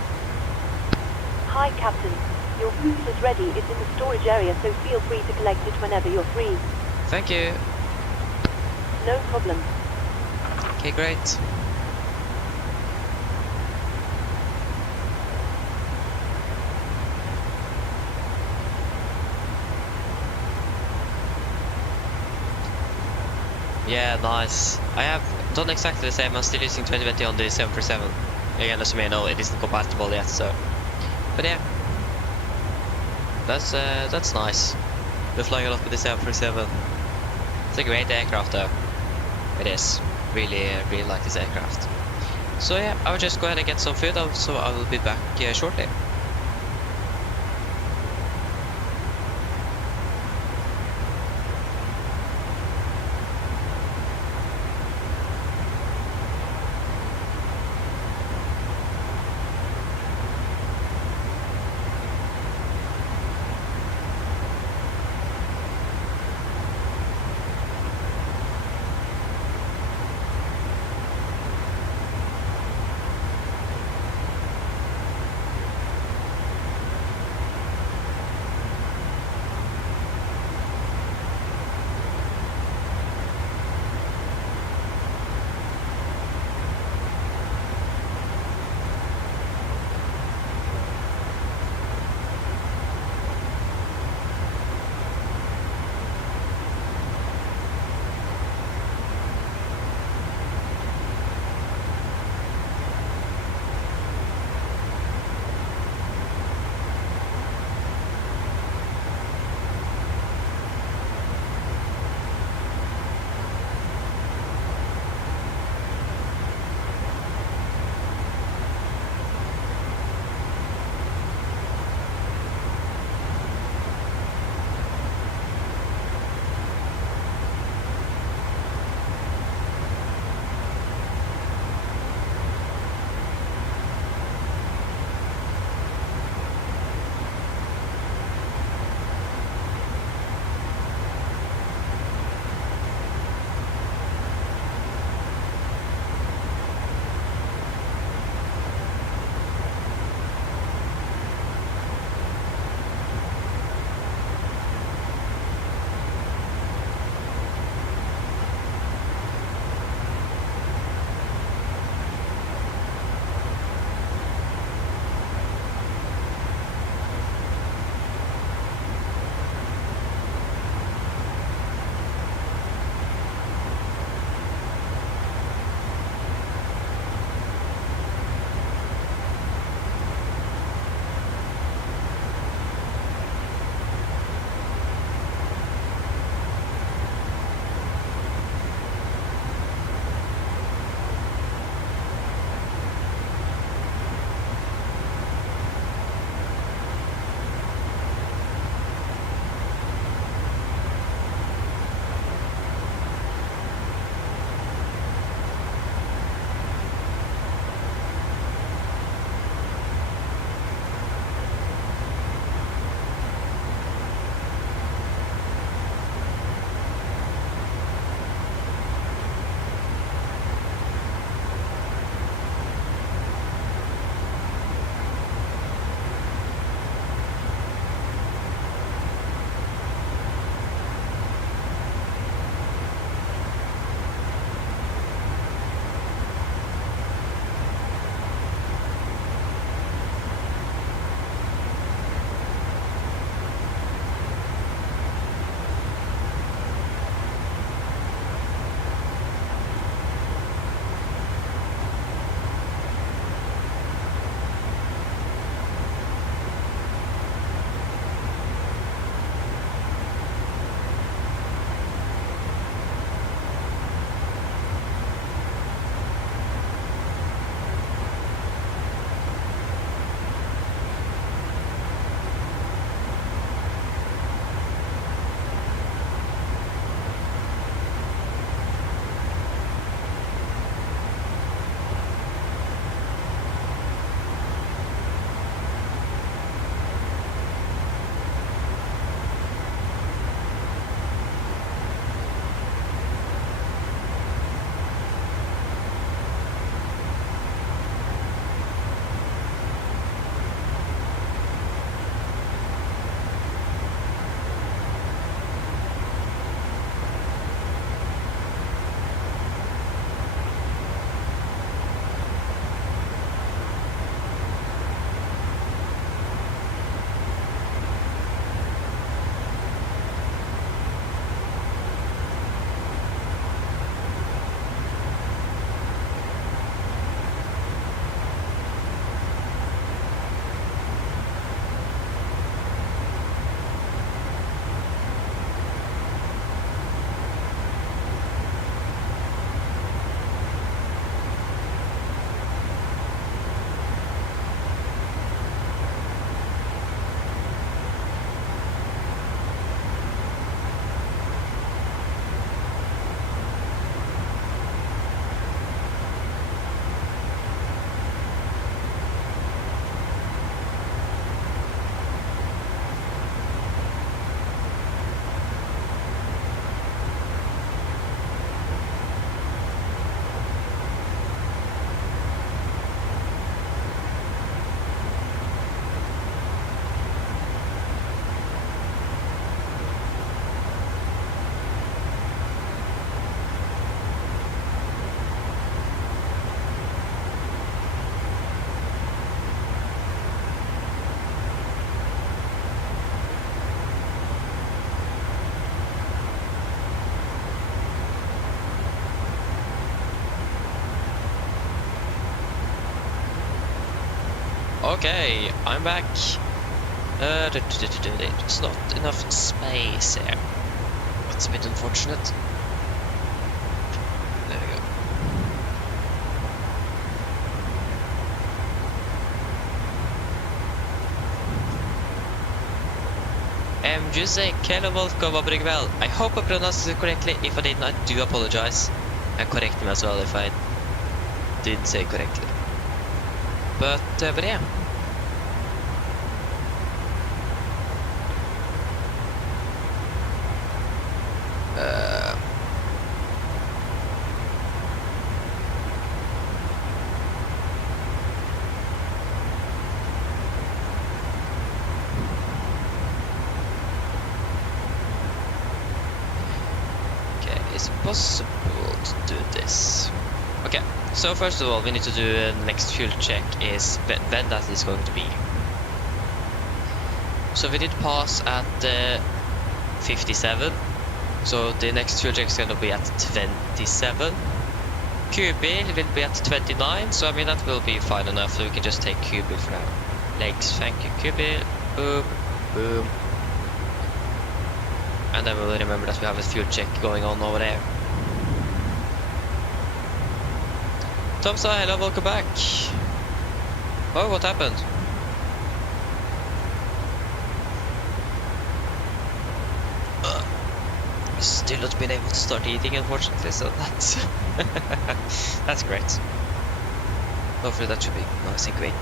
Hi, Captain. Your food is ready. It's in the storage area, so feel free to collect it whenever you're free. Thank you. No problem. Okay, great. Yeah, nice. I have done exactly the same. I'm still using 2020 on the 747. Again, as you may know, it isn't compatible yet, so. But yeah, that's nice. We're flying a lot with the 747. It's a great aircraft, though. It is. Really, really like this aircraft. So yeah, I'll just go ahead and get some food, so I will be back shortly. Okay, I'm back. There's not enough space here. That's a bit unfortunate. There we go. Jose Kelevolkova Brigvel. I hope I pronounced it correctly. If I didn't, I do apologize. And correct me as well if I didn't say correctly. But yeah. Is it possible to do this? Okay, so first of all, we need to do the next fuel check is when that is going to be. So we did pass at 57, so the next fuel check is going to be at 27. QB will be at 29, so I mean that will be fine enough, so we can just take QB for now. Legs, thank you, QB, boom, boom. And then we'll remember that we have a fuel check going on over there. Tomsa, hello, welcome back. Oh, what happened? Still not been able to start eating, unfortunately, so that's that's great. Hopefully that should be nice and quick.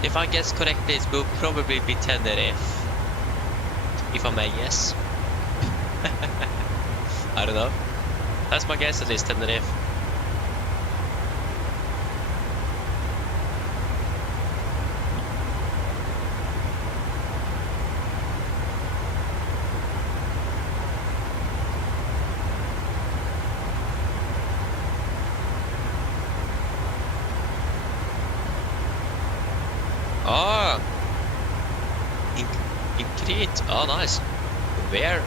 If I guess correctly, it will probably be Tenerife. If I may guess. I don't know. That's my guess, at least Tenerife. Oh, in Crete. Oh, nice. Where?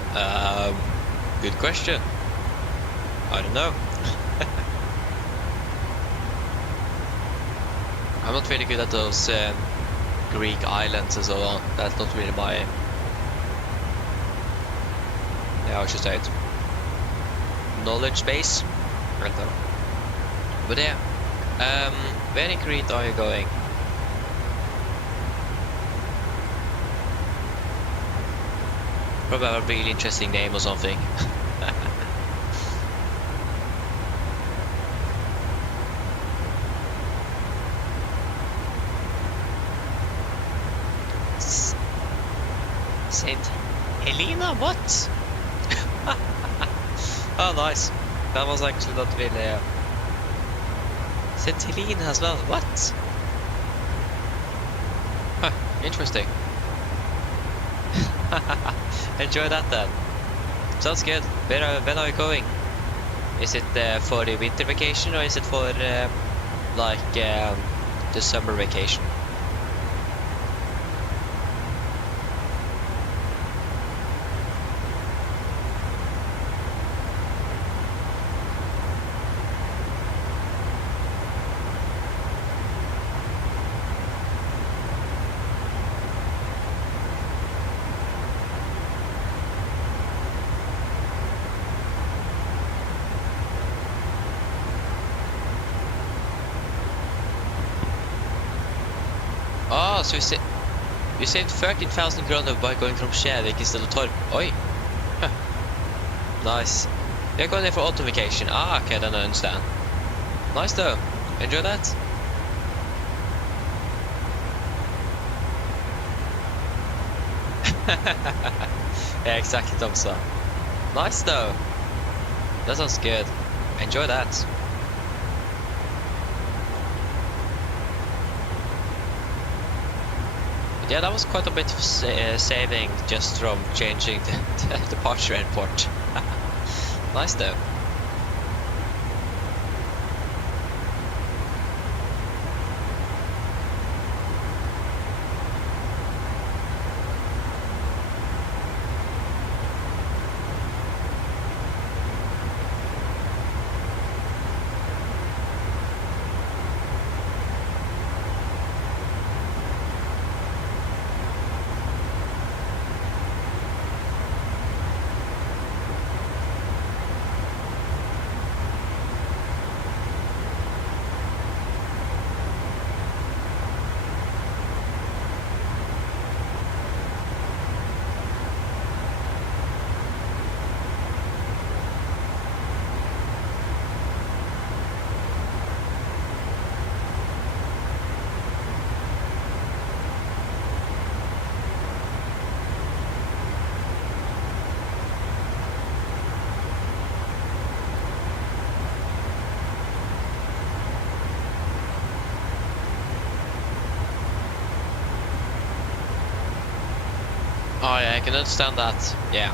Good question. I don't know. I'm not really good at those Greek islands and so on. That's not really my. Yeah, I should say it. Knowledge base. I don't know. But yeah. Where in Crete are you going? Probably have a really interesting name or something. Saint Helena? What? Oh, nice. That was actually not really. Saint Helena as well. What? Huh, interesting. Enjoy that then. Sounds good. When are you going? Is it for the winter vacation or is it for the summer vacation? Oh, so you saved 13,000 kroner by going from Kjevik instead of Torp. Oi! Huh. Nice. You're going there for autumn vacation. Ah, okay, then I understand. Nice though. Enjoy that. Yeah, exactly, Tomsa. Nice though. That sounds good. Enjoy that. But yeah, that was quite a bit of saving just from changing the departure airport. Nice though. Oh yeah, I can understand that. Yeah.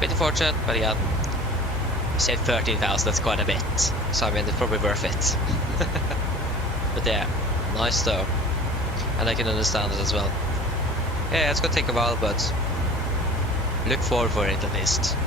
Bit unfortunate, but yeah. Saved 13,000, that's quite a bit. So I mean, it's probably worth it. But yeah, nice though. And I can understand it as well. Yeah, it's gonna take a while, but look forward for it at least.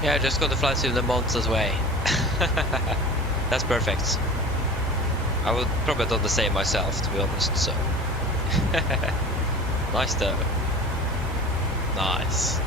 Yeah, just got the flight to the Monza's way. That's perfect. I would probably have done the same myself, to be honest, so. Nice though. Nice.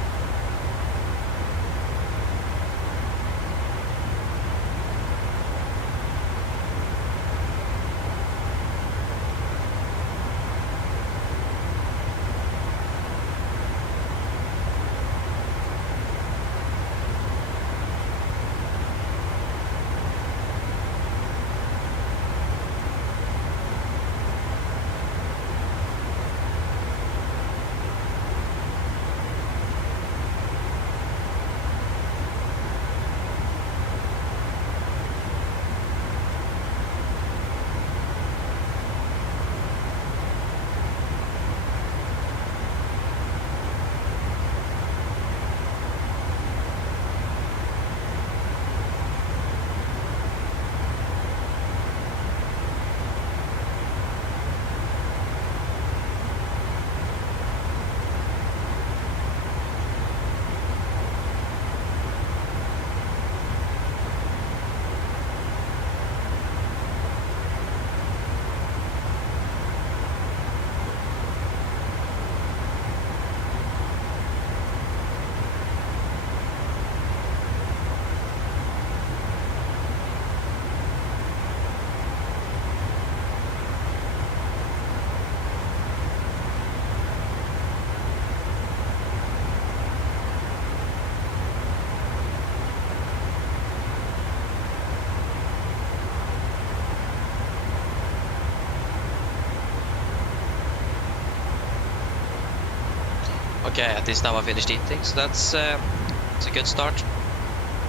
Okay, at least now I finished eating, so that's it's a good start.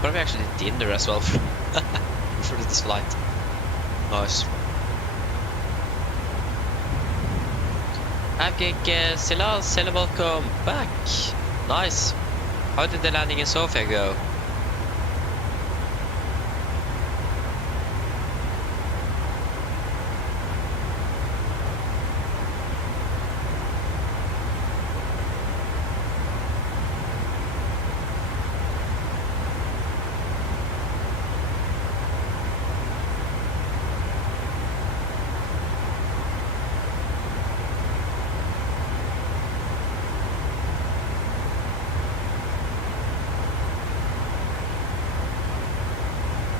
Probably actually did dinner as well for this flight. Nice. Avgik Silal, welcome back. Nice. How did the landing in Sofia go?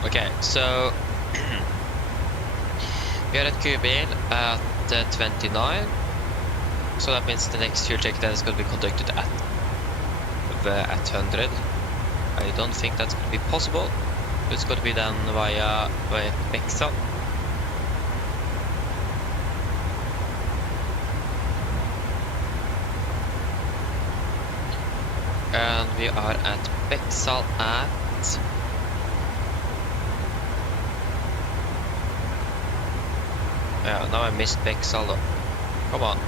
Okay, so we are at Kubil at 29, so that means the next fuel check then is going to be conducted at 100. I don't think that's going to be possible. It's going to be done via Bexal. And we are at Bexal at yeah, now I missed Bexal though. Come on.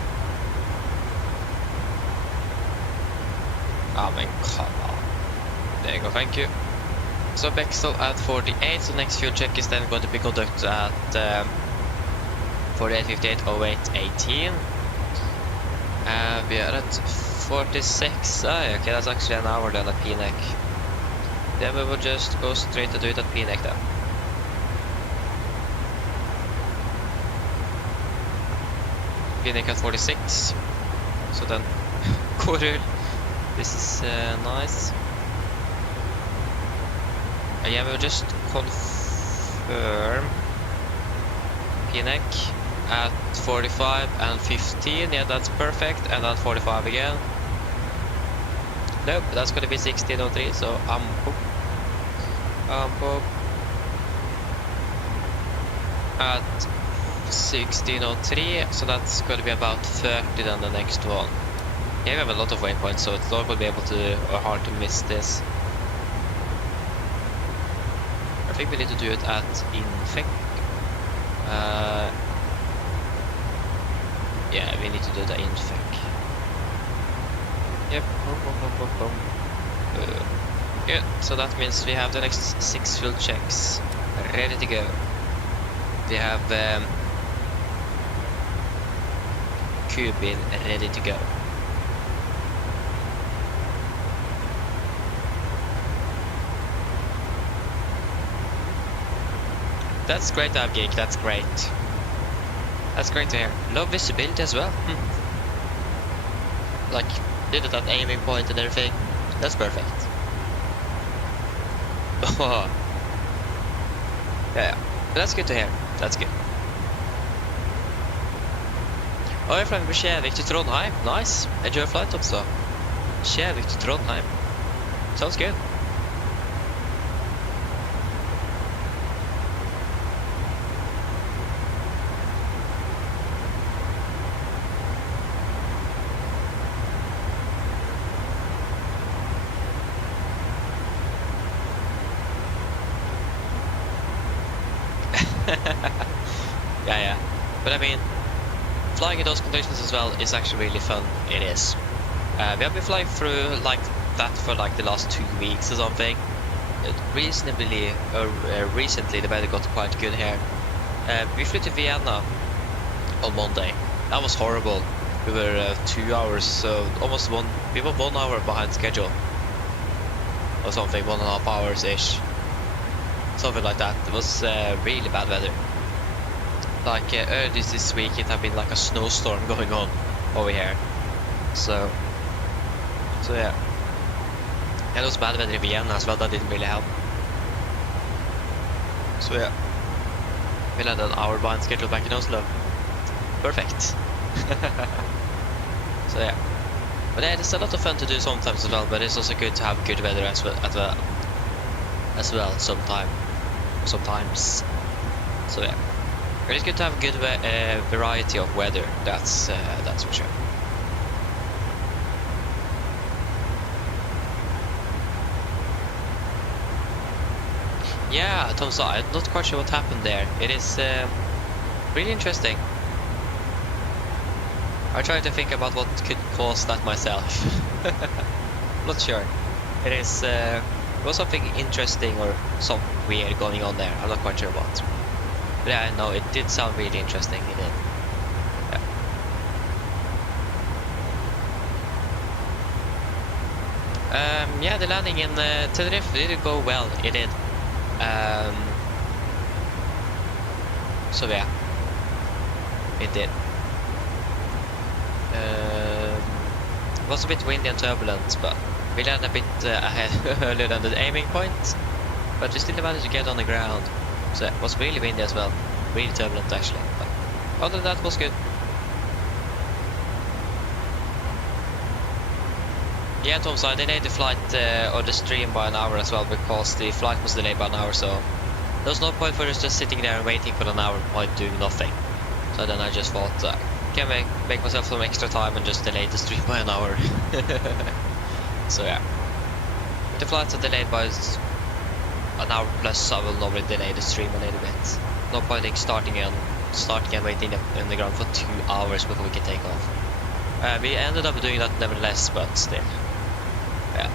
Oh man, come on. There you go, thank you. So Bexal at 48, so next fuel check is then going to be conducted at 48, 58, 08, 18. We are at 46. Okay, that's actually an hour then at PNEC. Then we will just go straight to do it at PNEC then. PNEC at 46. So then, quarter. This is nice. Yeah, we'll just confirm PNEC at 45 and 15. Yeah, that's perfect. And then 45 again. Nope, that's gonna be 1603. So I'm at 1603. So that's gonna be about 30 then the next one. Yeah, we have a lot of waypoints, so it's not gonna be able to or hard to miss this. I think we need to do it at Infec. Yeah, we need to do the Infec. Yep. Good. So that means we have the next 6 fuel checks ready to go. We have Kubil ready to go. That's great, Avgeek, that's great. That's great to hear. Low visibility as well. Like, did it at aiming point and everything. That's perfect. Yeah, but that's good to hear. That's good. Oh, you're flying from Kjevik to Trondheim. Nice. Enjoy flight also. Kjevik to Trondheim. Sounds good. Yeah. But I mean, flying in those conditions as well is actually really fun. It is. We have been flying through like that for like the last 2 weeks or something. Recently the weather got quite good here. We flew to Vienna on Monday. That was horrible. We were 2 hours, almost we were 1 hour behind schedule. Or something, 1.5 hours ish. Something like that. It was really bad weather. Like earlier this week it had been like a snowstorm going on over here. So yeah. And it was bad weather in Vienna as well, that didn't really help. So yeah. We had an hour behind schedule back in Oslo. Perfect. So yeah. But yeah, it's a lot of fun to do sometimes as well, but it's also good to have good weather as well sometimes. So yeah. But it's good to have a good variety of weather, that's for sure. Yeah, Tom, so I'm not quite sure what happened there. It is really interesting. I try to think about what could cause that myself. Not sure. It is was something interesting or something weird going on there. I'm not quite sure what. But yeah, no, it did sound really interesting. It did. Yeah, the landing in Tenerife did go well. It did. So yeah, it did. It was a bit windy and turbulent, but we landed a bit ahead earlier than the aiming point. But we still managed to get on the ground. So it was really windy as well. Really turbulent actually. But other than that, it was good. Yeah, Tom, so I delayed the flight or the stream by an hour as well because the flight was delayed by an hour, so there was no point for us just sitting there and waiting for an hour while doing nothing. So then I just thought, can I make myself some extra time and just delay the stream by an hour. So yeah. If the flights are delayed by an hour plus, I will normally delay the stream a little bit. No point in starting and waiting in the ground for 2 hours before we can take off. We ended up doing that nevertheless, but still. Yeah.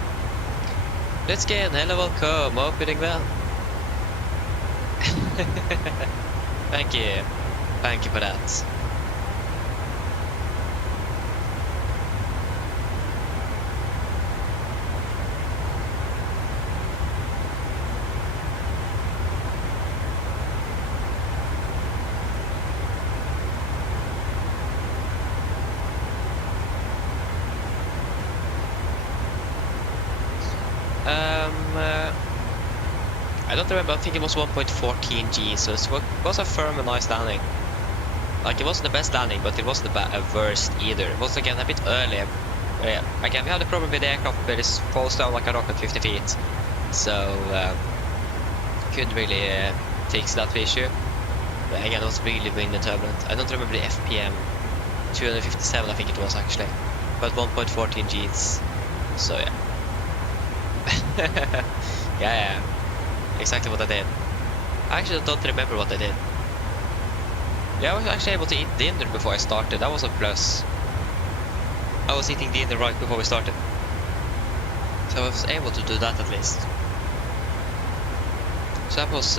Let's get hello, welcome. Hope you're doing well. Thank you. Thank you for that. I don't remember, I think it was 1.14 G, so it was a firm and nice landing. Like, it wasn't the best landing, but it wasn't the worst either. It was again a bit early. Again, we had a problem with the aircraft, but it falls down like a rock at 50 feet. So, couldn't really fix that issue. But again, it was really windy and turbulent. I don't remember the FPM. 257 I think it was actually. But 1.14 Gs. So yeah. Yeah. Exactly what I did. I actually don't remember what I did. Yeah, I was actually able to eat dinner before I started. That was a plus. I was eating dinner right before we started. So I was able to do that at least. So that was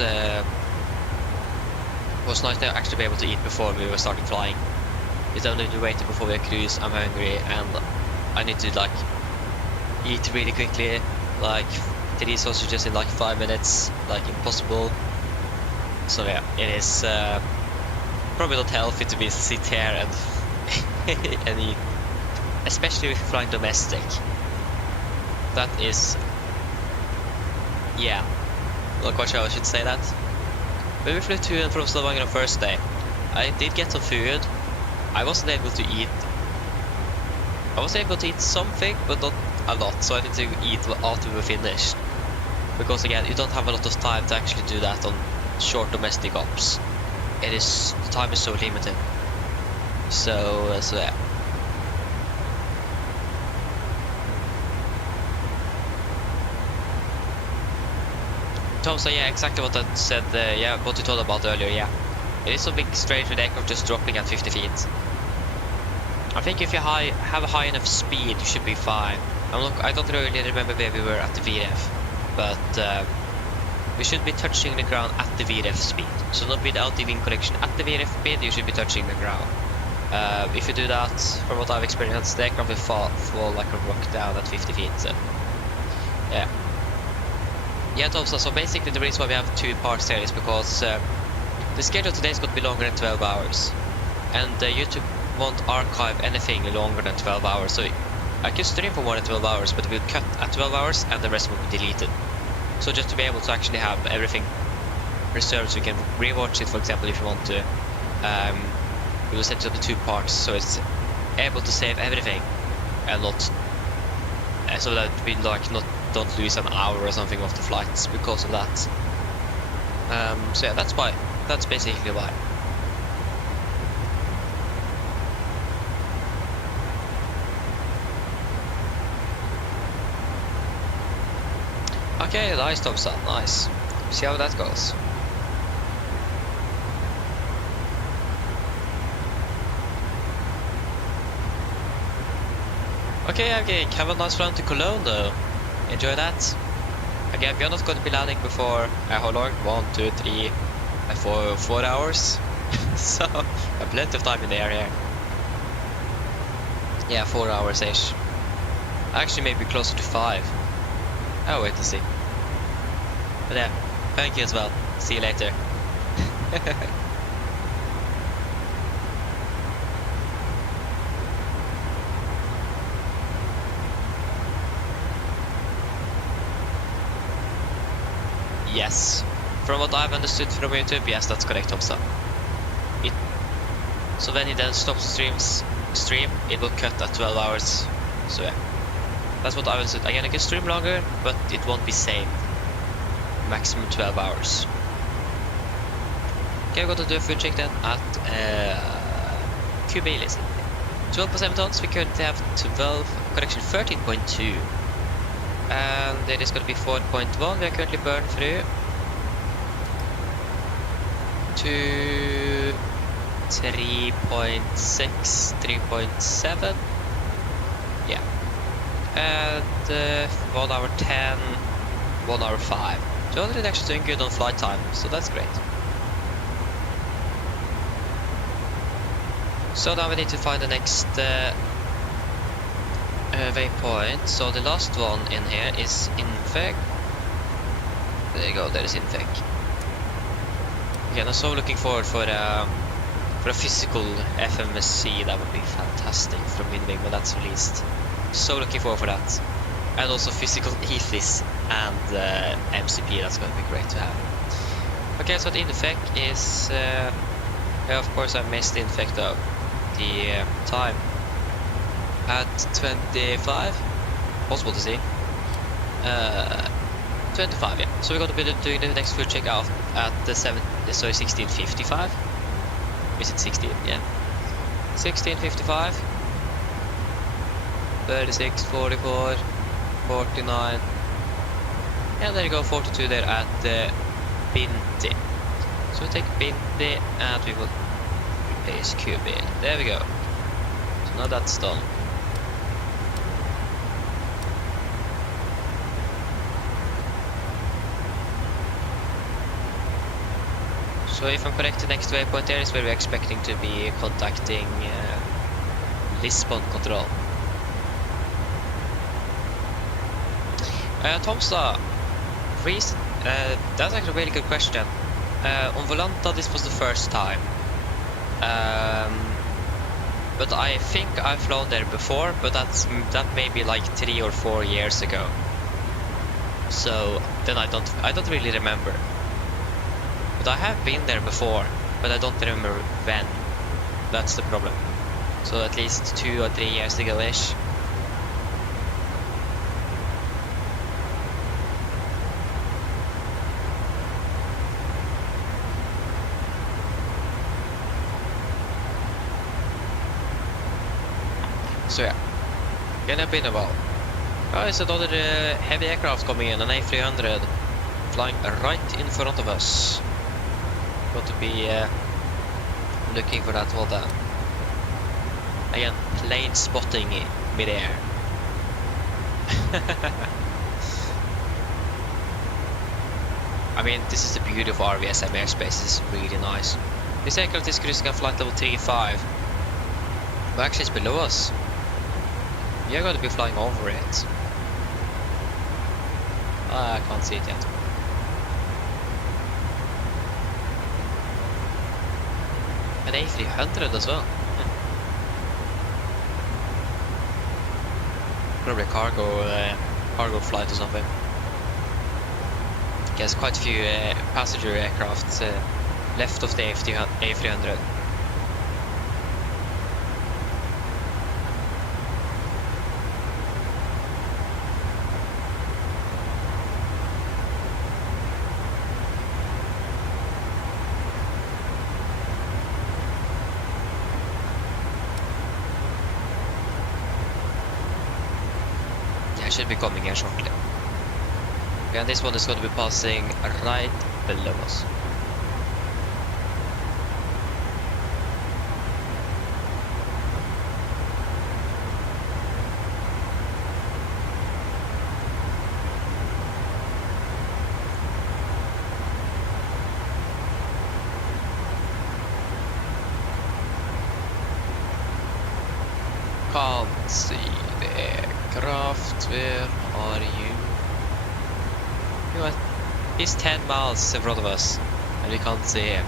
nice to actually be able to eat before we were starting flying. It's only to wait before we cruise. I'm hungry and I need to like eat really quickly. Like 3 sausages in like 5 minutes, like impossible. So yeah, it is probably not healthy to be sit here and and eat, especially if you're flying domestic. That is, yeah, not quite sure I should say that. When we flew to and from Stavanger on the first day, I did get some food. I wasn't able to eat. I was able to eat something, but not a lot, so I need to eat after we were finished. Because again, you don't have a lot of time to actually do that on short domestic ops. The time is so limited. So yeah. Tom, so yeah, exactly what I said, yeah, what you told about earlier, yeah. It is something strange with the aircraft just dropping at 50 feet. I think if you have a high enough speed, you should be fine. I don't really remember where we were at the VRF, but we should be touching the ground at the VRF speed. So not without the wing connection at the VRF speed, you should be touching the ground. If you do that, from what I've experienced, the aircraft will fall like a rock down at 50 feet. So yeah. Yeah, Tom, so basically the reason why we have 2 parts here is because the schedule today is going to be longer than 12 hours. And YouTube won't archive anything longer than 12 hours. So I could stream for more than 12 hours, but we'll cut at 12 hours and the rest will be deleted. So just to be able to actually have everything reserved, so you can rewatch it, for example, if you want to. We will set it up to 2 parts, so it's able to save everything and not so that we like don't lose an hour or something of the flights because of that. So yeah, that's why. That's basically why. Okay, nice, Thompson, nice. See how that goes. Okay, have a nice flight to Cologne though. Enjoy that. Again, we are not going to be landing before how long? 1, 2, 3, 4 hours. So, plenty of time in the air here. Yeah, 4 hours ish. Actually, maybe closer to 5. I'll wait and see. But yeah, thank you as well. See you later. Yes. From what I've understood from YouTube, yes, that's correct, Tomsa. So when he then stops stream, it will cut at 12 hours. So yeah, that's what I understood. Again, I can stream longer, but it won't be saved. Maximum 12 hours. Okay, we're going to do a food check then at QB list. 12.7 tons, we currently have 13.2. And it is going to be 4.1. We are currently burned through to 3.6, 3.7. Yeah. And 1 hour 10, 1 hour 5. So already actually doing good on flight time, so that's great. So now we need to find the next waypoint. So the last one in here is Infec. There you go, there is Infec. Again, I'm so looking forward for a physical FMSC. That would be fantastic from Midwing when that's released. So looking forward for that. And also physical EFIS and MCP, that's going to be great to have. Okay, so the Infec is... yeah, of course I missed the Infec though. The time at 25, possible to see. 25, yeah. So we're going to be doing the next full check out at the 16:55. Is it 16? Yeah. 16:55. 36, 44, 49. And there you go, 42 there at the Binti. So we take Binti and we will replace QB. There we go. So now that's done. So if I'm correct, the next waypoint there is where we're expecting to be contacting Lisbon Control. Tomstad, that's actually a really good question. On Volanta this was the first time. But I think I've flown there before, but that may be like 3 or 4 years ago. So then I don't really remember. But I have been there before, but I don't remember when. That's the problem. So at least 2 or 3 years ago-ish. So yeah, gonna been a while. Oh, it's another heavy aircraft coming in, an A300 flying right in front of us. Got to be looking for that one then. Again, plane spotting in mid-air. I mean, this is the beauty of RVSM airspace. This is really nice. This aircraft is cruising at flight level 35. But actually it's below us. We are going to be flying over it. I can't see it yet. An A300 as well. Probably a cargo flight or something. There's quite a few passenger aircraft left of the A300. Should be coming here shortly. And this one is going to be passing right below us. Can't see the aircraft. Where are you? You know, he's 10 miles in front of us, and we can't see him.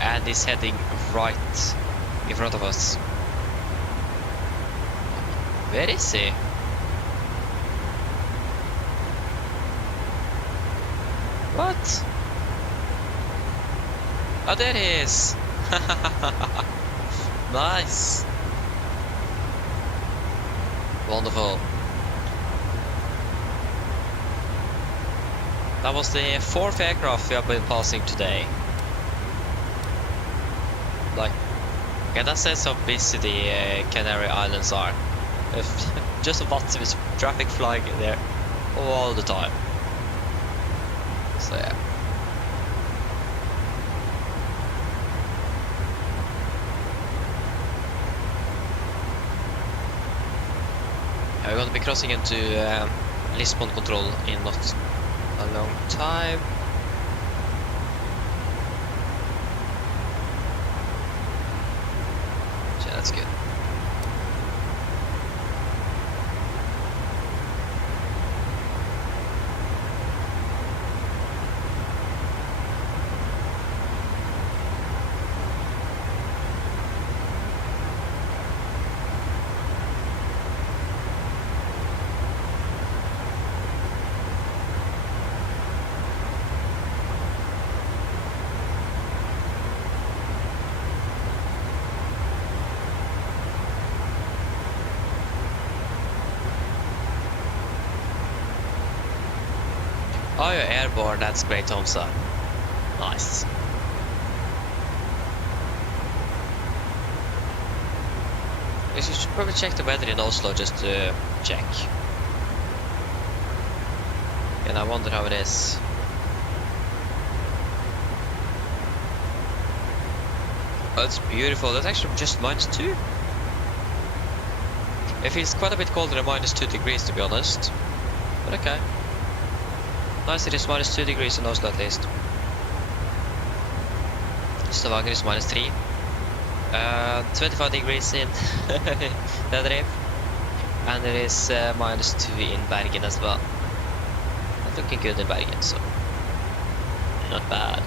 And he's heading right in front of us. Where is he? What? Oh, there he is! Nice! Wonderful. That was the 4th aircraft we have been passing today. Like, yeah, that says how busy the Canary Islands are. Just a lot of traffic flying in there all the time. So yeah. We're going to be crossing into Lisbon control in not a long time. So that's good. Oh, you're airborne, that's great, Tomsa. Nice. You should probably check the weather in Oslo just to check. And I wonder how it is. Oh, it's beautiful. That's actually just -2. It feels quite a bit colder than -2 degrees, to be honest. But okay. Nice, it is -2 degrees in Oslo at least. Stavanger is -3. 25 degrees in Tenerife. And it is -2 in Bergen as well. Not looking good in Bergen, so not bad.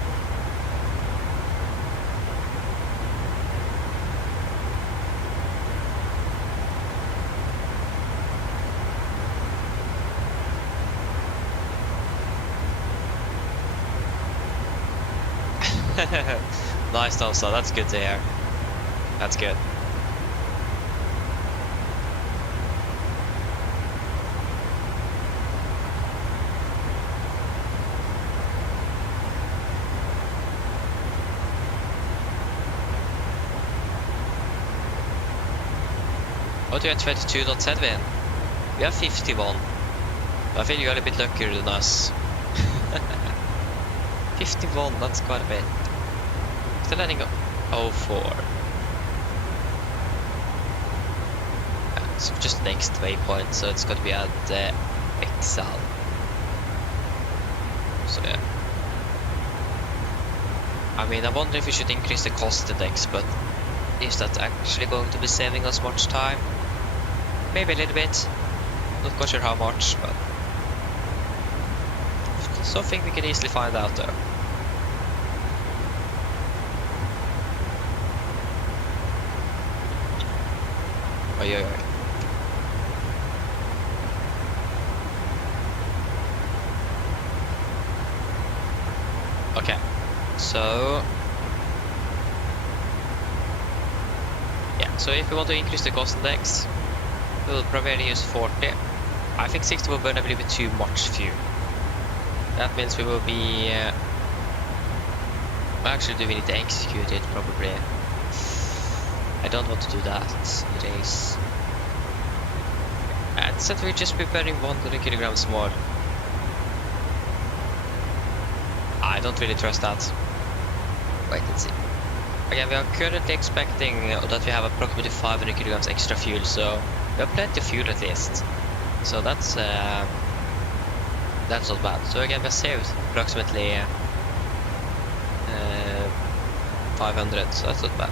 Nice, Tomsa, that's good to hear. That's good. What do you have 22 knots headwind? We have 51. I think you are a bit luckier than us. 51, that's quite a bit. Still landing 04. So just next waypoint, so it's going to be at Excel. So yeah. I mean, I wonder if we should increase the cost index, but is that actually going to be saving us much time? Maybe a little bit. Not quite sure how much, but something we can easily find out though. Oi, oi, oi. Okay, so yeah, so if we want to increase the cost index, we'll probably use 40. I think 60 will burn a little bit too much fuel. That means we will be actually, do we need to execute it? Probably. I don't want to do that. It is chance that we're just preparing 100 kilograms more? I don't really trust that. Wait and see. Again, we are currently expecting that we have approximately 500 kilograms extra fuel, so we have plenty of fuel at least. So that's not bad. So again, we have saved approximately 500, so that's not bad.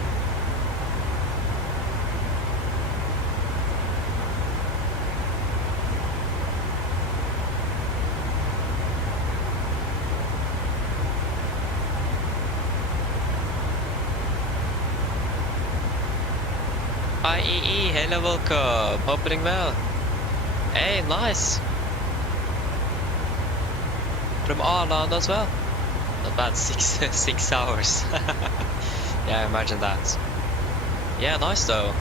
IEE, hello, welcome. Hope you're doing well. Hey, nice. From Arland as well. Not bad, 6 hours. Yeah, imagine that. Yeah, nice though.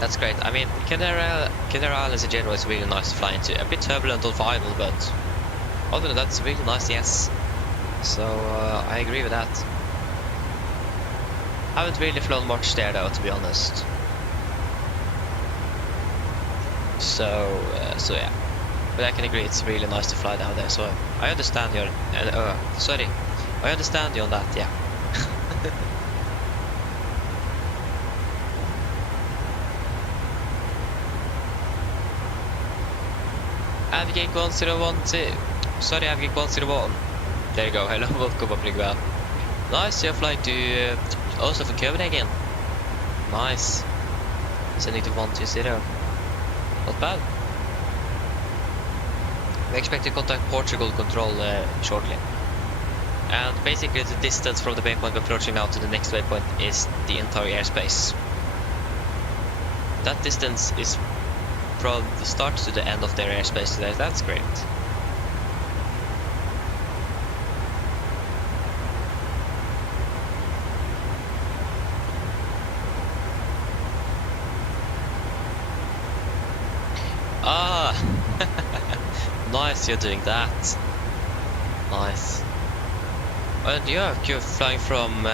That's great. I mean, Canary Islands in general is really nice to fly into. A bit turbulent on final, but other than that, it's really nice, yes. So, I agree with that. Haven't really flown much there though, to be honest. So yeah. But I can agree, it's really nice to fly down there, so I understand your... sorry. I understand you on that, yeah. Avgate 1012. Sorry, Avgate 101. There you go, hello, welcome up, well. Nice, you're flying to... also for Copenhagen. Nice. Sending to 120. Not bad. We expect to contact Portugal control shortly. And basically the distance from the waypoint we're approaching now to the next waypoint is the entire airspace. That distance is from the start to the end of their airspace today. That's great. Ah, nice, you're doing that. Nice. And yeah, you're flying from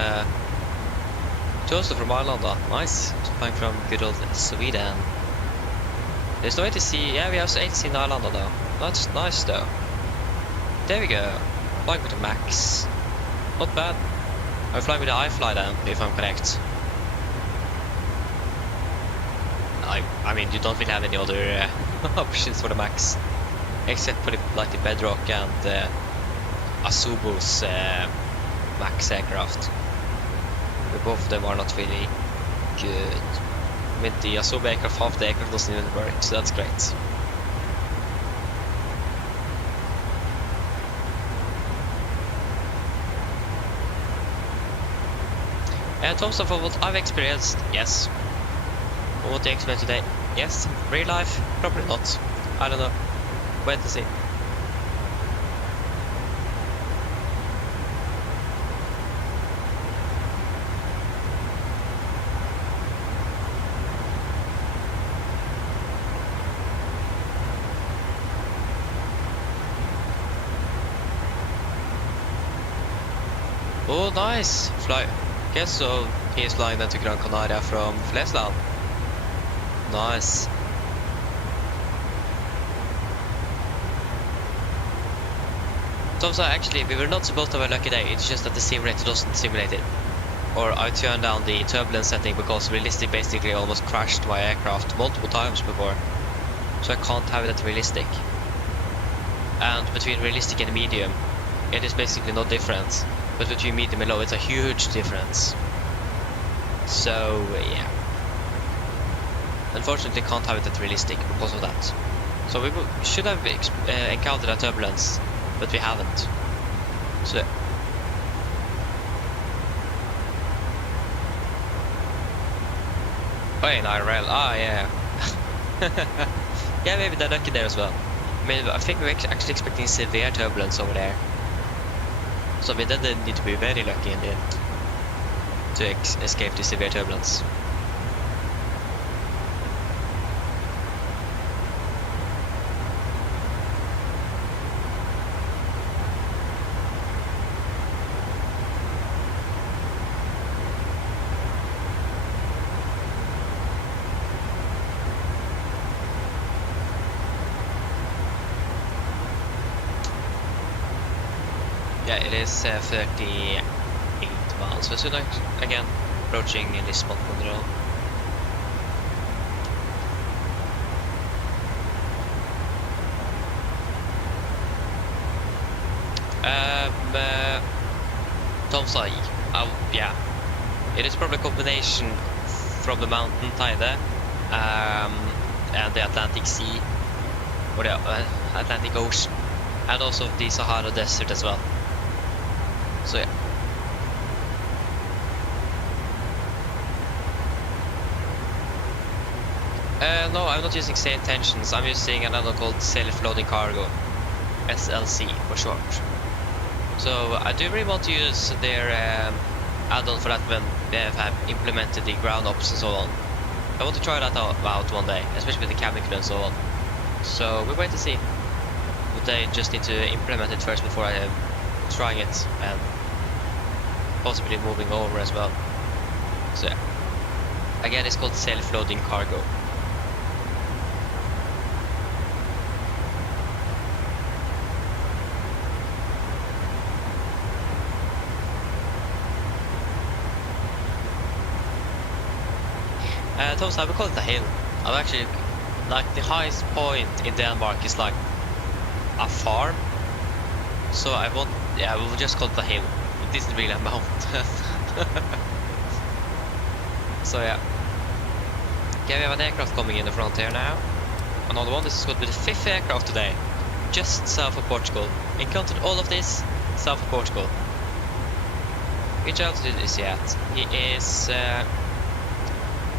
also from Ireland. Nice, flying from good old Sweden. There's no way to see. Yeah, we have 18 Ireland though. That's nice though. There we go. Flying with the Max. Not bad. I'm flying with the iFly then, if I'm correct. I mean, you don't really have any other options for the Max, except for the Bedrock and Asubu's Max aircraft. But both of them are not really good. I mean, the Asubu aircraft, half the aircraft doesn't even work, so that's great. And Thompson, for what I've experienced, yes. What they explained today, yes. Real life, probably not. I don't know. Wait to see. Oh, nice! Fly. Guess so. He is flying then to Gran Canaria from Flesland. Nice. So actually, we were not supposed to have a lucky day. It's just that the simulator doesn't simulate it. Or I turned down the turbulence setting because realistic basically almost crashed my aircraft multiple times before. So I can't have it at realistic. And between realistic and medium, it is basically no difference. But between medium and low, it's a huge difference. So yeah. Unfortunately, can't have it at realistic because of that. So we should have encountered a turbulence, but we haven't. So oh, in IRL. Ah, yeah. Yeah, maybe they're lucky there as well. I mean, I think we're actually expecting severe turbulence over there. So we then need to be very lucky in the end to escape the severe turbulence. Yeah, it is 38 miles. So soon again approaching Lisbon Control. Tomsai. Yeah, it is probably a combination from the mountain Tide and the Atlantic Sea, or the Atlantic Ocean, and also the Sahara Desert as well. So yeah. No, I'm not using same tensions. I'm using another called self-loading cargo, SLC for short. So I do really want to use their add-on for that when they have implemented the ground ops and so on. I want to try that out one day, especially with the cabin crew and so on. So we'll wait to see. But they just need to implement it first before I am trying it and possibly moving over as well. So yeah. Again, it's called self-loading cargo. Thomas, I would call it a hill. I've actually, like, the highest point in Denmark is like a farm. So I won't, yeah, we'll just call it a hill. It isn't really a mountain. So yeah. Okay, we have an aircraft coming in the front here now. Another one. This is going to be the 5th aircraft today. Just south of Portugal. Encountered all of this south of Portugal. Which altitude is he at? He is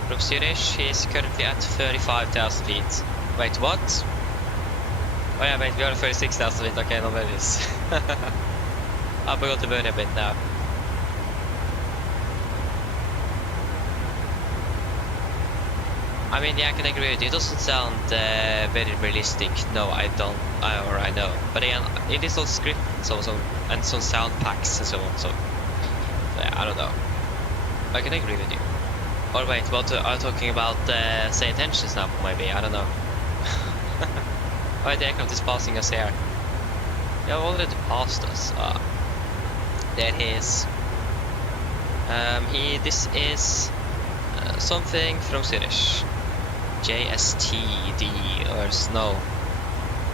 from Zurich. He is currently at 35,000 feet. Wait, what? Oh yeah, wait, we are at 36,000 feet. Okay, no worries. I forgot to burn a bit now. I mean, yeah, I can agree with you. It doesn't sound very realistic. No, I don't. I know. But again, it is all script and some sound packs and so on. So yeah, I don't know. I can agree with you. Or wait, what are you talking about? Say intentions now? Maybe, I don't know. Why the aircraft is passing us here? Yeah, already passed us. There he is. This is something from Zurich. JSTD or Snow.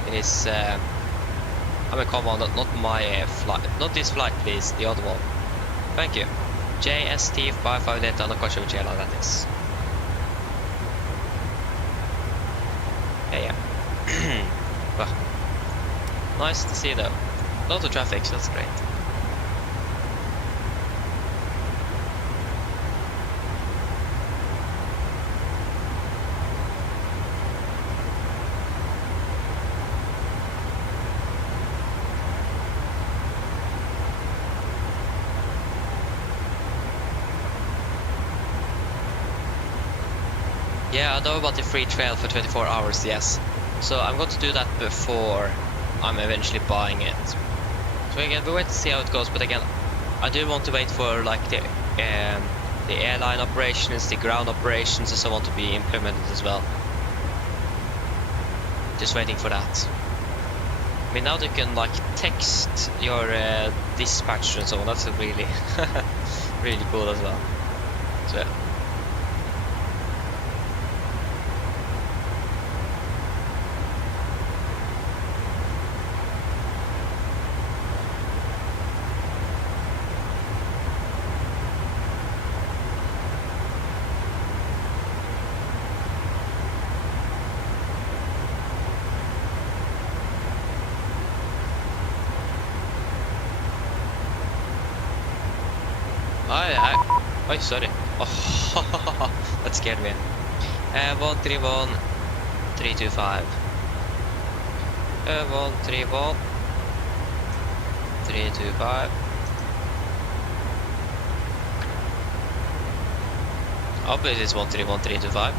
It is. I mean, come on, not my flight, not this flight, please. The other one. Thank you. JST55 Delta. I'm not quite sure which airline that is. Yeah. Well, nice to see though. A lot of traffic, so that's great. Yeah, I know about the free trial for 24 hours, yes. So I'm going to do that before I'm eventually buying it. So again, we'll wait to see how it goes, but again, I do want to wait for like the airline operations, the ground operations and so on to be implemented as well. Just waiting for that. I mean, now they can like text your dispatcher and so on, that's really, really cool as well. So yeah. Oh, sorry. Oh, that scared me. 131 325. 131 325. Obviously it's 131 325.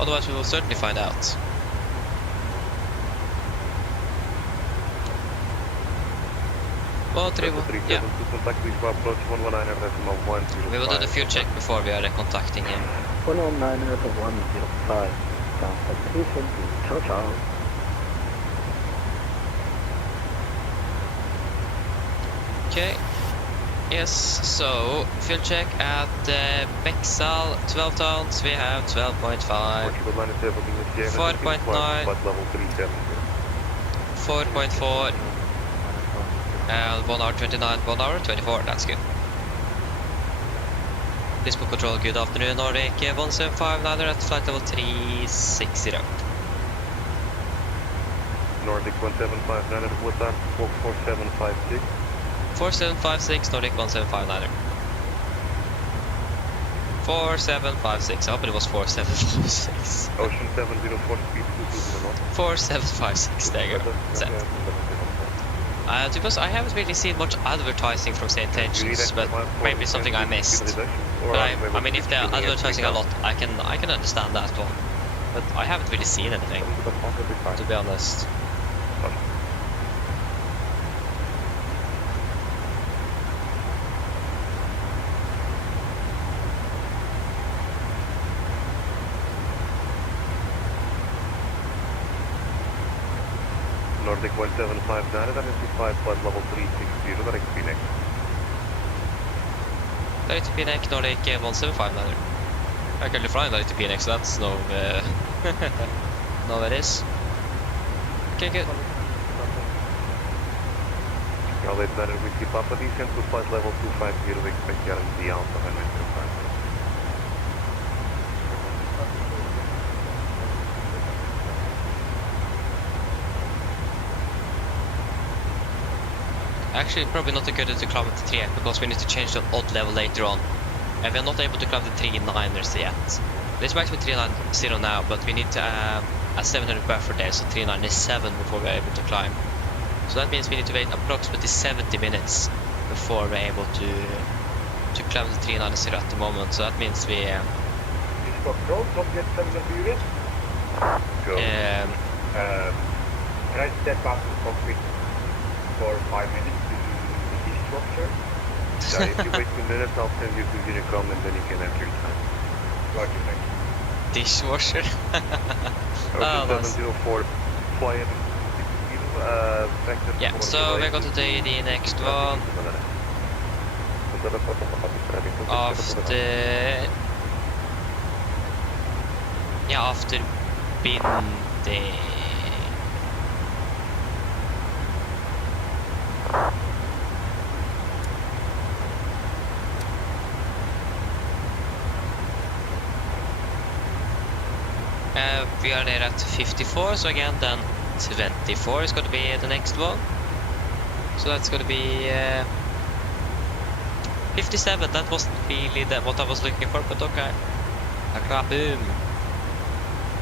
Otherwise we will certainly find out. Yeah. We will do the fuel check before we are contacting him. 109.105. Transportation to Ciao Ciao. Okay. Yes, so fuel check at Bexal 12 tons, we have 12.5, 4.9, 4.4, and 1 hour 29, 1 hour 24, that's good. Dispo control, good afternoon, Nordic 1759 at flight level 360. Nordic 1759, what's that? 4756. 4756, Nordic 1759. 4756, I hope it was 4756. Ocean 704, speed 2201. 4756, there you go. Set. Because I haven't really seen much advertising from St. Tensions, but maybe something I missed. But I mean, if they're advertising a lot, I can understand that one. But I haven't really seen anything, to be honest. Nordic 1759, that is 5 flight level 360, that is Phoenix. Direct to PNX, Nordic 1759. I'm currently flying direct to PNX, so that's no worries. Okay, good. Charlie Center, we keep up with descent to flight level 250, we expect AMD Alpha and 905. Actually, probably not a good idea to climb the 3 because we need to change to an odd level later on. And we are not able to climb the 39ers yet. This might be 390 now, but we need to a 700 buffer there, so 397 before we're able to climb. So that means we need to wait approximately 70 minutes before we're able to climb the 390 at the moment. So that means we Control, don't get 700 units. Go. Can I step up to the cockpit for 5 minutes to do the dishwasher? If you wait 2 minutes, I'll send you to Unicom and then you can enter your time. Roger, thank you. dishwasher. Ocean 704, fly in. Yeah, so we're going to do the next one. After Bindi. We are there at 54, so again then 24 is going to be the next one. So that's going to be 57. That wasn't really what I was looking for, but okay. Boom.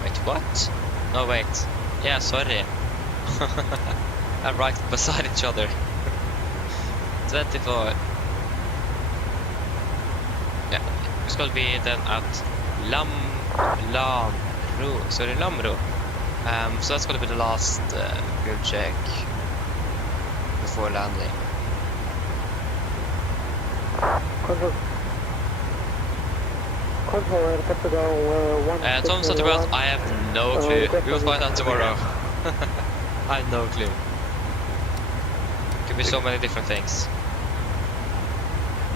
Wait, what? No, wait. Yeah, sorry. I'm right beside each other. 24. Yeah, it's going to be then at Lamro. So that's going to be the last fuel check before landing. Tom Sutterwell, I have no clue. We will find out tomorrow. I have no clue. Could be so many different things.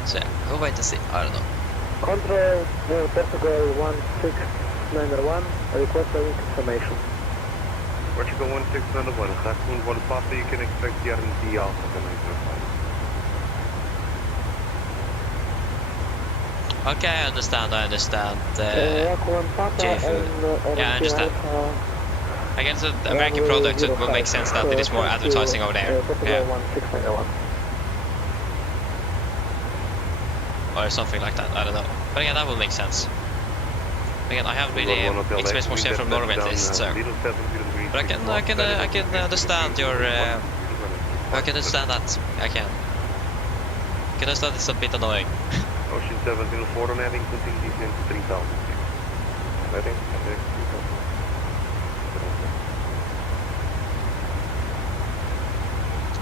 So yeah, we'll wait and see. I don't know. Control, Portugal 1691, request a link information. Portugal 1691, Raccoon 1 Papa, you can expect the AMD Alpha and 905. Okay, I understand. Raccoon Papa J-Food. Yeah, I understand. I guess the American product, it will make sense that it is more advertising over there. Yeah. Or something like that, I don't know. But again, that will make sense. Again, I haven't really experienced much here from Norway at least, so. But I can understand your. I can understand that. I can understand it's a bit annoying. Ocean 704 on having continue descent to 3000 feet. Ready?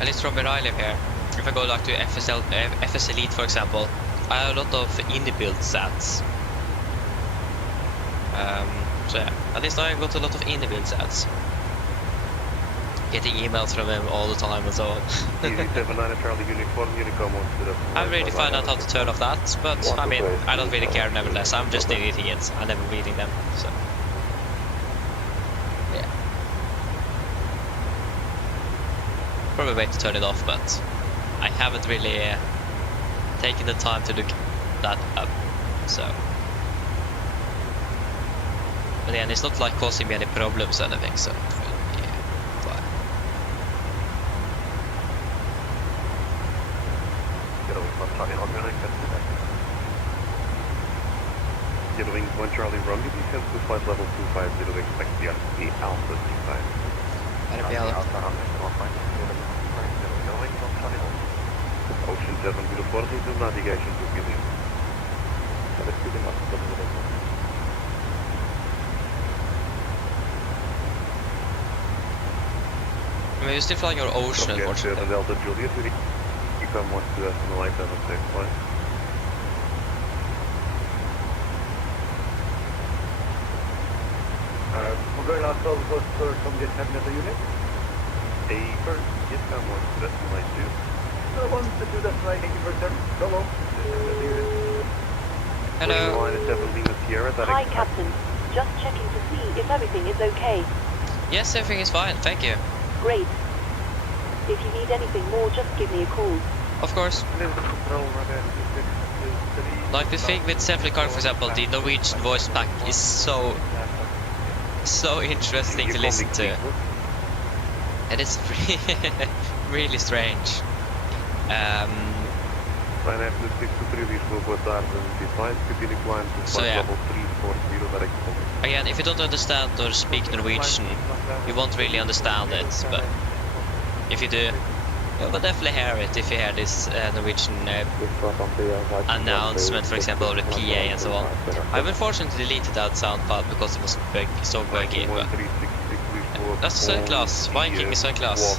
At least from where I live here, if I go like to FS Elite for example, I have a lot of in-built sats. So yeah, at least I got a lot of in-built sats. getting emails from him all the time and so on. Charlie uniform, Unicom 1 to I haven't really found out how to turn off that, but I mean, I don't really care nevertheless. I'm just deleting it. I'm never reading them, so. Yeah. Probably a way to turn it off, but I haven't really taken the time to look that up, so. But again, it's not like causing me any problems or anything, so. Yellowing 1 Charlie Romeo, descends to flight level 250, expect the Alpha 25. Ocean 7, beautiful, to navigation to William. I mean, you're still flying your ocean, unfortunately. Delta Juliet, you come 1 to SNLI 76 flight. We're going out from the Terminator unit. First, yes, come 1 to SNLI 2. I want to do that right, thank you for turn. Come on. Hello. Hi, Captain. Just checking to see if everything is okay. Yes, everything is fine, thank you. Great. If you need anything more, just give me a call. Of course. Like the thing with Car, for example, the Norwegian voice pack is so interesting to listen to. And it's really strange. So yeah. Again, if you don't understand or speak Norwegian, you won't really understand it, but if you do, you will definitely hear it if you hear this Norwegian announcement, for example, the PA and so on. I've unfortunately deleted that sound file because it was so buggy, but that's a class. Viking is a class.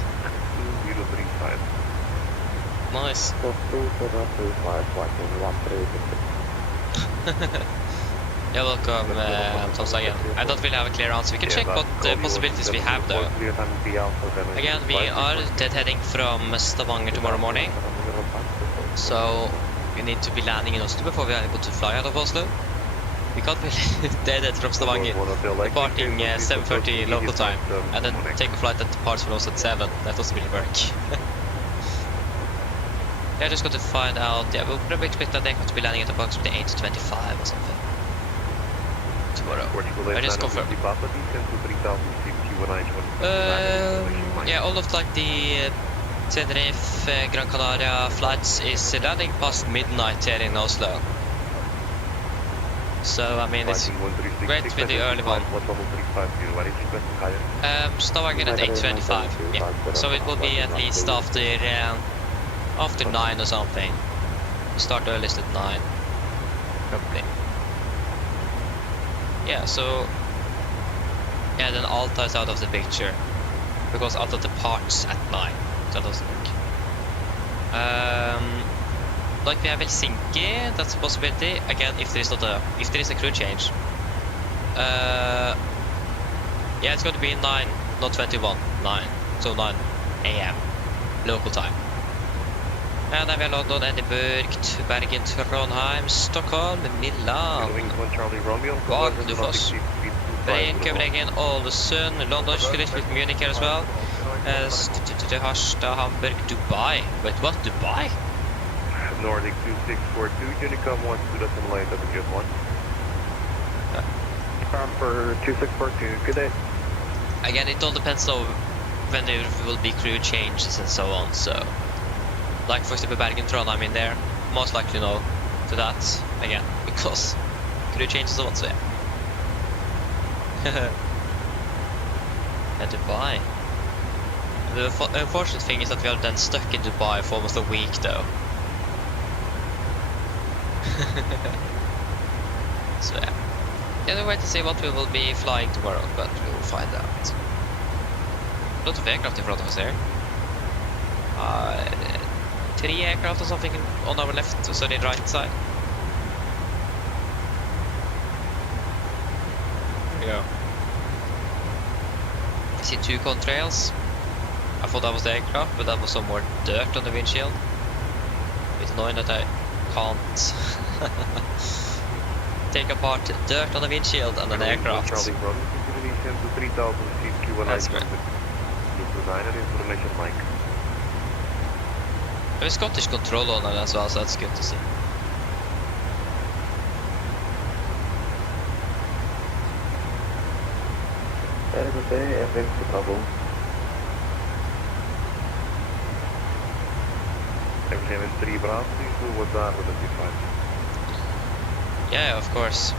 Nice. You're welcome, Tom again. I don't really have a clear answer. We can check what possibilities we have though. Again, we are deadheading from Stavanger tomorrow morning. So we need to be landing in Oslo before we are able to fly out of Oslo. We can't really deadhead from Stavanger, departing 7:30 local time, and then take a flight that departs from Oslo at 7. That doesn't really work. Yeah, I just got to find out. Yeah, we'll probably expect that Takeoff to be landing at approximately 8:25 or something. Tomorrow. I just confirmed. Yeah, all of like the Tenerife, Gran Canaria flights is landing past midnight here in Oslo. So I mean it's great with the early one. Stavanger at 8:25. Yeah. So it will be at least after 9 or something. We start earliest at 9, probably. Yeah, so yeah, then Alta is out of the picture because Alta departs at 9, so that doesn't work. Like we have Helsinki, that's a possibility. Again, if there is a crew change. Yeah, it's going to be 9, not 21, 9, so 9 AM local time. And then we have London, Edinburgh, Bergen, Trondheim, Stockholm, Milan, Bardufoss, Copenhagen, Ålesund, London, with Munich here as well, Harstad, Hamburg, Dubai. Wait, what? Dubai? Nordic 2642, Unicom 1 to the simulator, WS1. Confirm for 2642, good day. Again, it all depends on when there will be crew changes and so on, so. Like for example Bergen, Trondheim in there, most likely no to that, again, because crew changes and so on, so yeah. And Dubai. The unfortunate thing is that we are then stuck in Dubai for almost a week though. So yeah. Yeah, we'll wait to see what we will be flying tomorrow, but we will find out. A lot of aircraft in front of us here. 3 aircraft or something on our left, so the right side. There we go. I see 2 contrails. I thought that was the aircraft, but that was some more dirt on the windshield. It's annoying that I can't take apart dirt on the windshield and an aircraft. Charlie Bravo, Indonesian to 3000 feet, That's great. designer information mic. There's Scottish control on it as well, so that's good to see. Everything in 3 Bravo, please, what's that with the device? Yeah, of course.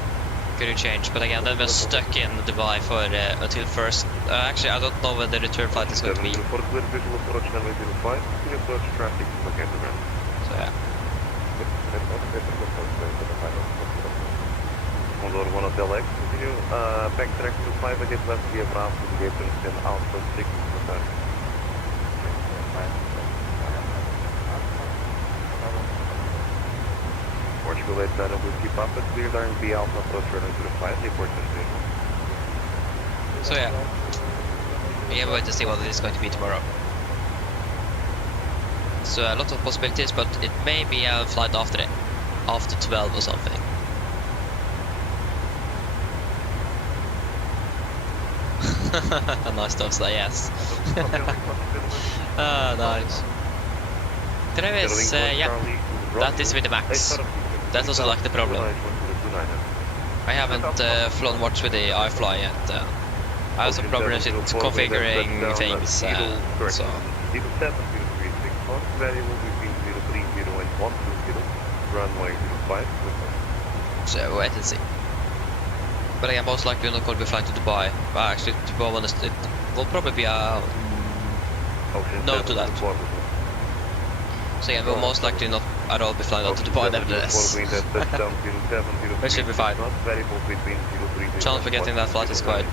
Could you change? But again, then we're stuck in Dubai for until first. Actually, I don't know when the return flight is going to be. For clear visual approach runway 05, clear approach traffic to look at the ground. So yeah. Condor 1 Hotel X, continue. Backtrack to 5 again, left via Bravo to the gate and spin Alpha 6%. Portugal 87 will keep up at clear during the Alpha approach runway 05, report to station. So yeah. We have wait to see what it is going to be tomorrow. So a lot of possibilities, but it may be a flight after it, after 12 or something. Nice to say yes. Ah, nice. Tenerife, yeah, that is with the max. That's also like the problem. I haven't flown much with the iFly yet. I have some problems with configuring things, so... So wait and see. But again, most likely we're not going to be flying to Dubai. Well, actually, to be honest, it will probably be a no to that. So again, we'll most likely not at all be flying out to Dubai nevertheless. Which should be fine. Chance for getting that flight is quite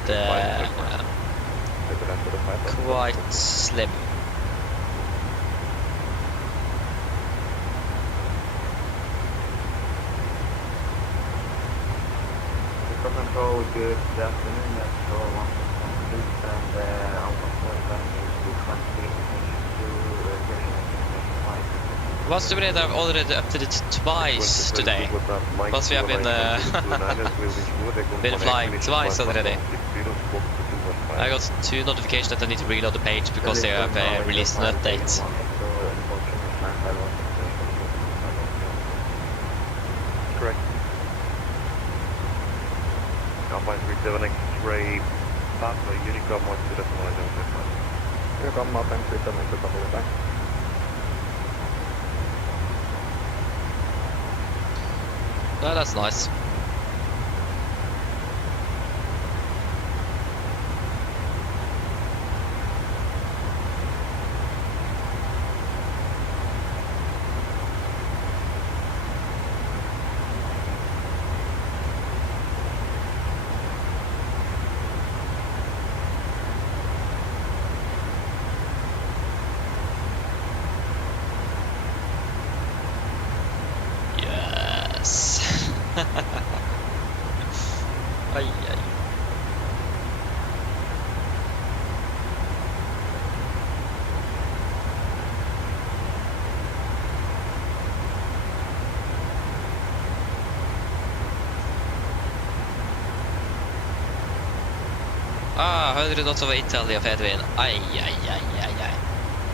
slim. Control, good afternoon, that's all 1.6 and Alpha 4 What's the minute I've already updated twice today? Because we have been flying twice already. I got 2 notifications that I need to reload the page because they have released an update. Correct. Alpine 37 X-ray, Papa, Unicom 1 to the Unicom Alpine 37 to double back. No, that's nice. Ay, ay. Ah, 100 knots over Italy of headwind. Ay, ay, ay, ay, ay.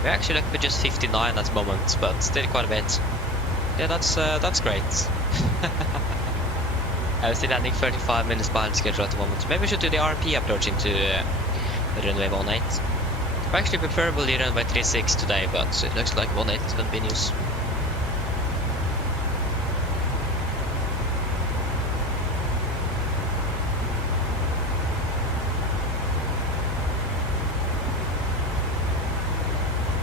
We're actually up with just 59 at the moment, but still quite a bit. Yeah, that's great. I'm still landing 35 minutes behind schedule at the moment. Maybe we should do the RP approach into runway 18. Actually preferably runway 36 today, but it looks like 18 continues.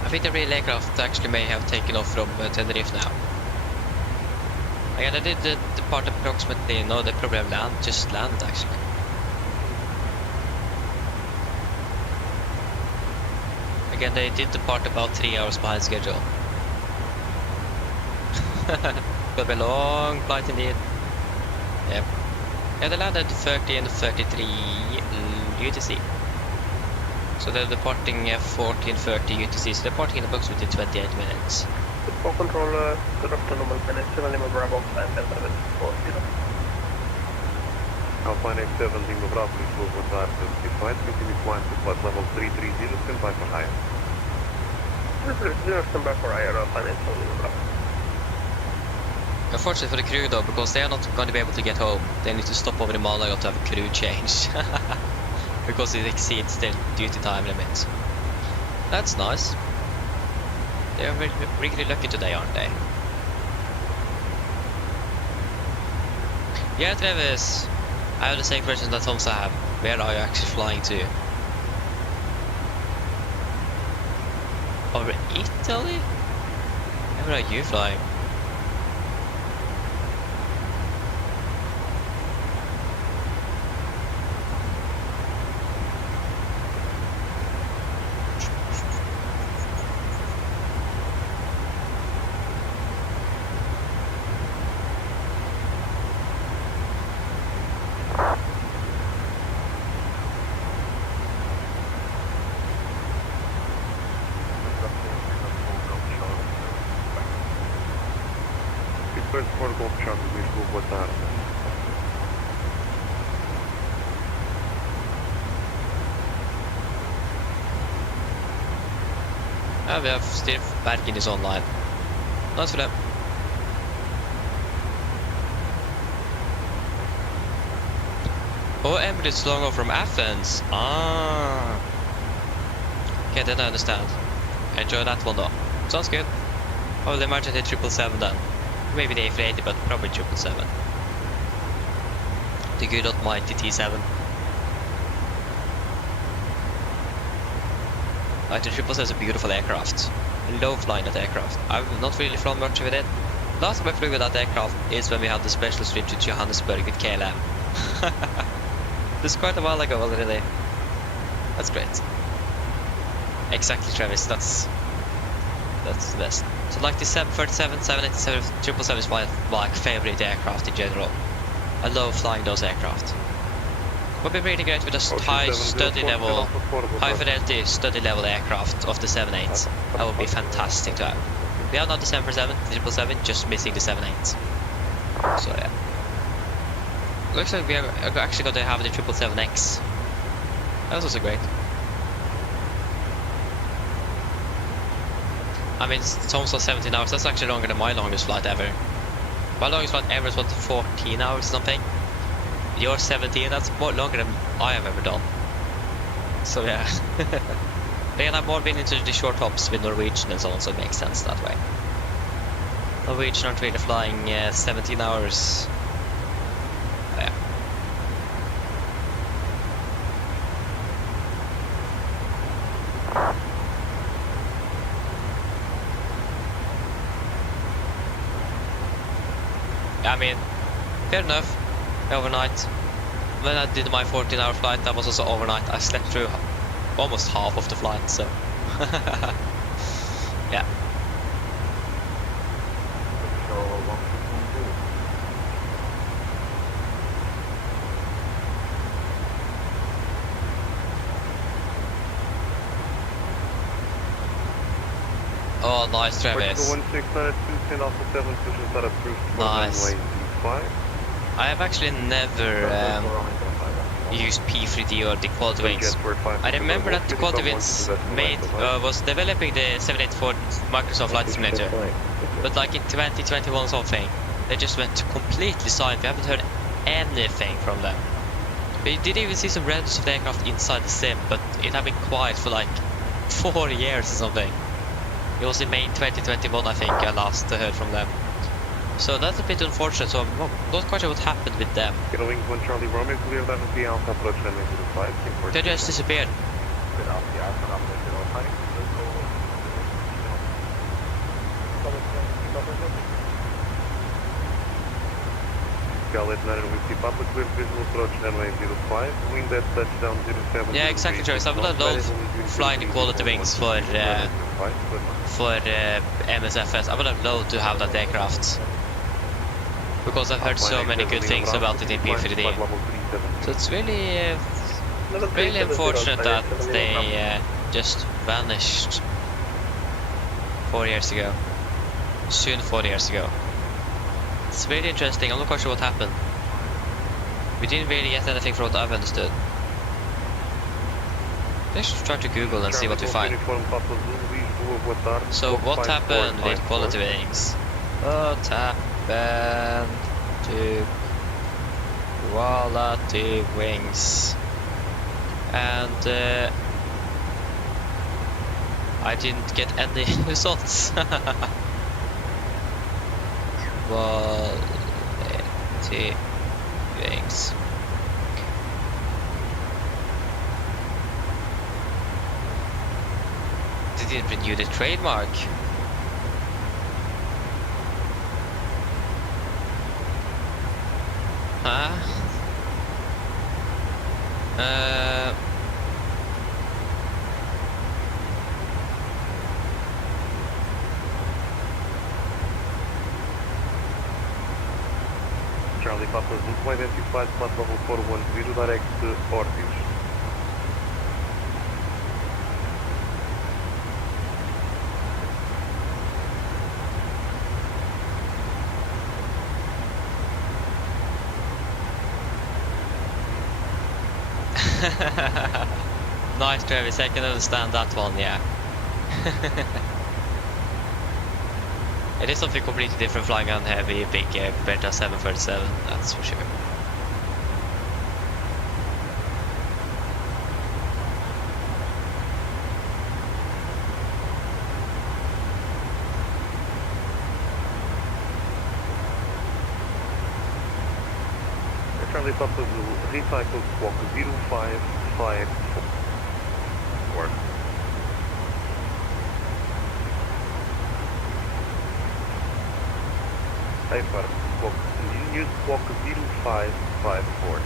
I think the real aircraft actually may have taken off from Tenerife now. Again, I did depart approximately, no, they probably have just landed actually. Again, they did depart about 3 hours behind schedule. Could be a long flight indeed. Yep. Yeah, they landed 30 and 33 UTC. So they're departing 14:30 UTC, so departing in approximately 28 minutes. For control, good afternoon, minutes, 7 Lima Bravo, and Delta 40. Alpha 97 Lima Bravo, please move with our flight, continue climb to flight level 330, stand by for higher. 330, stand by for higher, Alpha 97 Lima Bravo. Unfortunately for the crew though, because they are not going to be able to get home, they need to stop over in Malaga to have a crew change. Because it exceeds their duty time limit. That's nice. They are really lucky today, aren't they? Yeah, Travis. I have the same question that Tom's have. Where are you actually flying to? Over Italy? Where are you flying? First for Golf Charlie, please move with our We have Steve Bergen is online. Nice for them. Oh, Emirates logo from Athens. Ah. Okay, then I understand. Enjoy that one though. Sounds good. I will imagine the 777 then. Maybe the A380, but probably 777. The good old mighty T7. Like the 777 is a beautiful aircraft. I love flying that aircraft. I've not really flown much with it. Last time I flew with that aircraft is when we had the special trip to Johannesburg with KLM. This is quite a while ago already. That's great. Exactly, Travis. That's the best. So like the 737, 787, 777 is my like favorite aircraft in general. I love flying those aircraft. Would be really great with a high study level, high fidelity study level aircraft of the 78s. That would be fantastic to have. We have not the 747, the 777, just missing the 78s. So yeah. Looks like we are actually going to have the 777X. That's also great. I mean, it's almost 17 hours. That's actually longer than my longest flight ever. My longest flight ever is what, 14 hours or something. Your 17, that's more longer than I have ever done. So yeah. Again, I've more been into the short hops with Norwegian and so on, so it makes sense that way. Norwegian aren't really flying 17 hours. Yeah. I mean, fair enough. Overnight. When I did my 14-hour flight, that was also overnight. I slept through almost half of the flight, so yeah. Oh, nice, Travis. Nice. I have actually never used P3D or the quality wings. I remember that the quality wings was developing the 784 Microsoft Flight Simulator, but like in 2021 something, they just went completely silent. We haven't heard anything from them. We did even see some renders of the aircraft inside the sim, but it had been quiet for like 4 years or something. It was in May 2021, I think, I last heard from them. So that's a bit unfortunate, so I'm not quite sure what happened with them. They just disappeared. Yeah, exactly, Travis. I would have loved flying the quality wings for MSFS. I would have loved to have that aircraft. Because I've heard so many good things about it in P3D. So it's really Really unfortunate that they just vanished 4 years ago. Soon 4 years ago. It's really interesting. I'm not quite sure what happened. We didn't really get anything from what I've understood. Let's try to Google and see what we find. So what happened with quality wings? What happened to quality wings? And I didn't get any results. Quality wings. They didn't renew the trademark. Huh? Charlie Papa Zulu identified flight level 410 direct to Ortiz. Nice, Travis. I can understand that one, yeah. It is something completely different flying on heavy, big compared to 737, that's for sure. Charlie Papa Zulu, recycled squawk 0554. Work. Paper, squawk, new squawk 0554.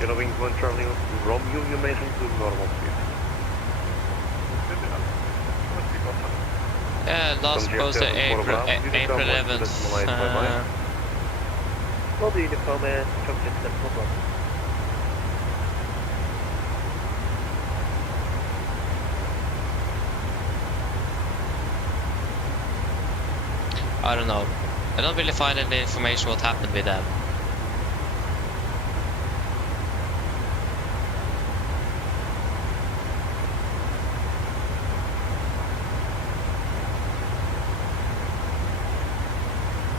You're wings 1 Charlie Romeo, you mentioned to normal speed. Last post April 11th. Well, the uniform from I don't know. I don't really find any information what happened with them.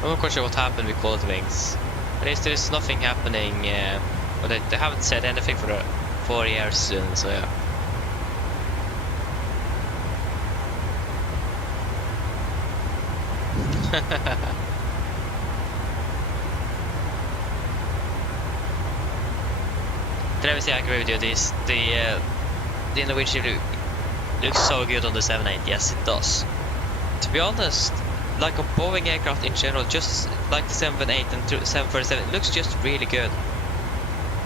I'm not quite sure what happened with quality wings. At least there's nothing happening, but they haven't said anything for 4 years soon, so yeah. Travis, I agree with you. The Norwegian looks so good on the 7.8. Yes, it does. To be honest, like a Boeing aircraft in general, just like the 7.8 and 737, it looks just really good.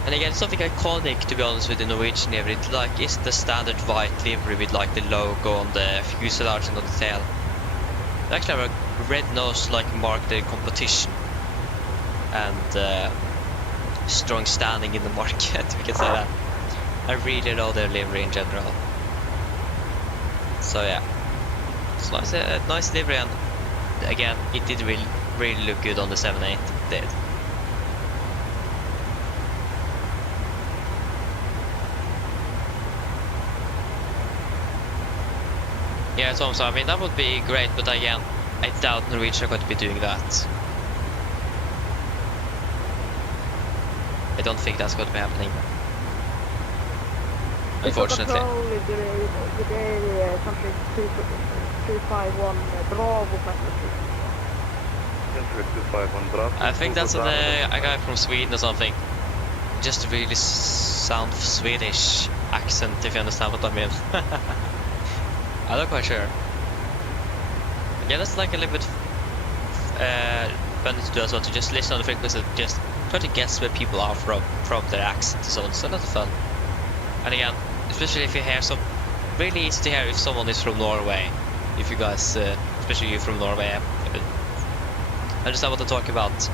And again, something iconic, to be honest, with the Norwegian livery. It like is the standard white livery with like the logo on the fuselage and on the tail. They actually have a red nose like marked the competition and strong standing in the market. We can say that. I really love their livery in general. So yeah, it's nice, nice livery, and again, it did really look good on the 7.8. It did. Yeah, Tom, so I mean that would be great, but again, I doubt Norwegian are going to be doing that. I don't think that's going to be happening. Unfortunately. Country 251 Bravo I think that's a guy from Sweden or something. Just really sound Swedish accent, if you understand what I mean. I'm not quite sure. Yeah, that's like a little bit fun to do as well, to just listen on the frequency, just try to guess where people are from their accent and so on. So that's fun. And again, especially if you hear some, really easy to hear if someone is from Norway. If you guys especially you from Norway. I just want to talk about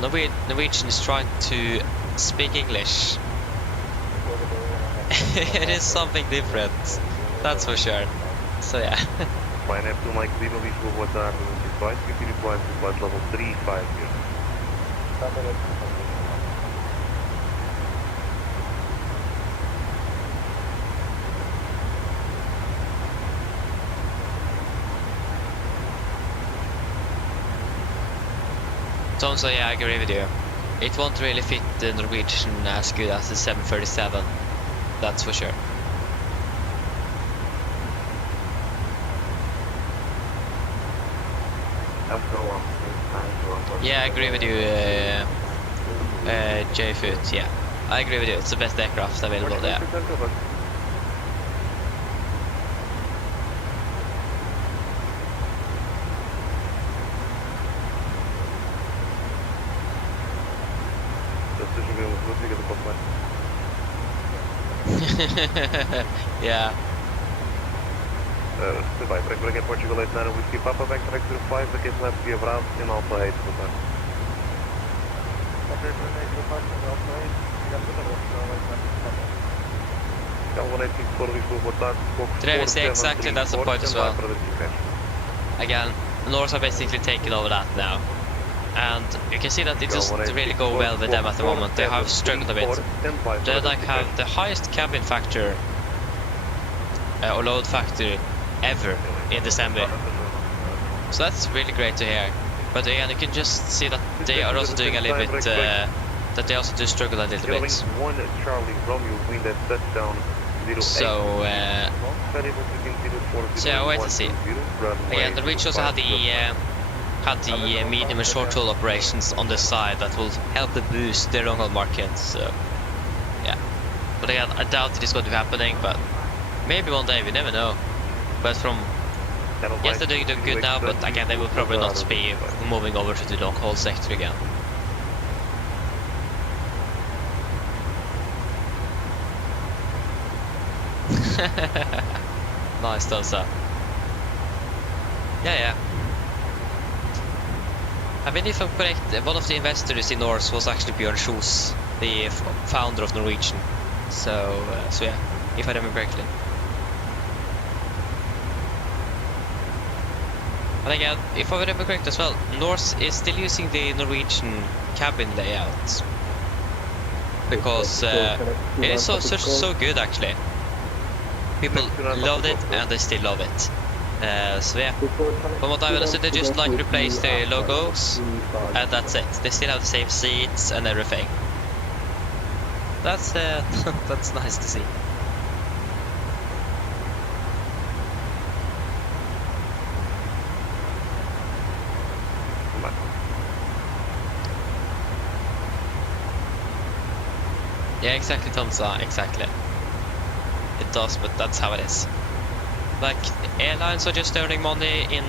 Norwegian is trying to speak English. It is something different, that's for sure. So yeah. Flying up to Mike Lima, leave for what are the flight, continue flying to flight level 35 here. So yeah, I agree with you. It won't really fit the Norwegian as good as the 737, that's for sure. Yeah, I agree with you, J-Foot, yeah. I agree with you, it's the best aircraft available there. Yeah. Survivor, bring in Portugal 89 Whiskey Papa, back to 5, the case left via Brown, in Alpha 8, goodbye. Travis, exactly, that's the point as well. Again, Norse are basically taking over that now. And you can see that it doesn't really go well with them at the moment. They have struggled a bit. They like have the highest cabin factor or load factor ever in December. So that's really great to hear. But again, you can just see that they are also doing a little bit, that they also do struggle a little bit. So yeah, wait to see. Again, the Reach also had the medium and short haul operations on the side that will help to boost the long haul market. So yeah, but again, I doubt it is going to be happening, but maybe one day, we never know. But from yes, they're doing good now, but again, they will probably not be moving over to the long haul sector again. Nice thumbs up. Yeah. I mean, if I'm correct, one of the investors in Norse was actually Bjørn Kjos, the founder of Norwegian. So yeah, if I remember correctly. And again, if I remember correctly as well, Norse is still using the Norwegian cabin layout because it is so good actually. People loved it and they still love it. So yeah, from what I understood, they just like replace the logos and that's it. They still have the same seats and everything. That's that's nice to see. Yeah, exactly, Tomsa, exactly. It does, but that's how it is. Like, airlines are just earning money in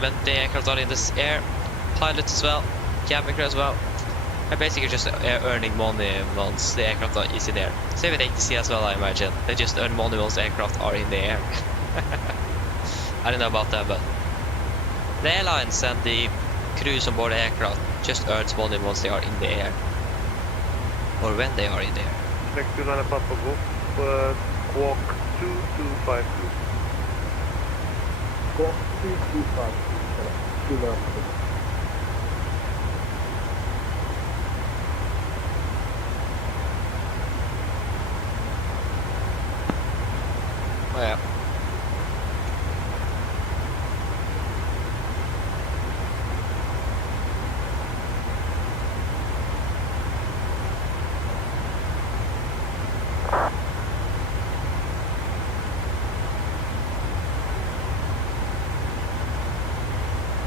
when the aircraft are in the air. Pilots as well, cabin crew as well. They're basically just earning money once the aircraft is in the air. Same with ATC as well, I imagine. They just earn money once the aircraft are in the air. I don't know about that, but the airlines and the crews on board the aircraft just earns money once they are in the air. Or when they are in the air. Next to Nana Papa Golf, Squawk 2252. Squawk 2252. Oh yeah.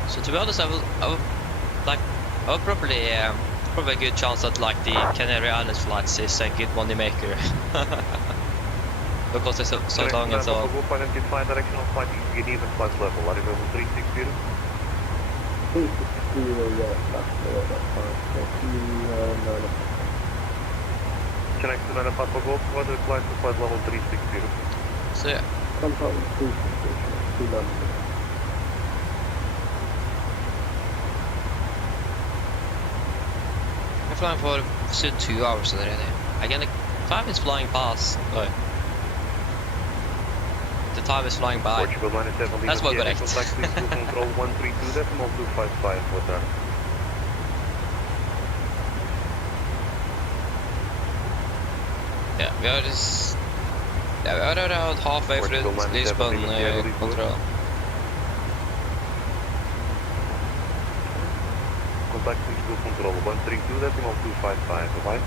So to be honest, I will probably a good chance that like the Canary Islands flights is a good money maker. Because they're so long and so. Directional flight east, even flight level, level 360. 360, yeah, that's fine. Connect to Nana Papa Golf, weather flight to flight level 360. So yeah. Contact 360, 290. flying for soon 2 hours already. Again, the time is flying past. The time is flying by. Portugal minus 7 That's more correct. Contact please to control 132.255. What's that? Yeah, we are just... Yeah, we are around halfway through Lisbon control. Contact please to control 132.255. Bye-bye.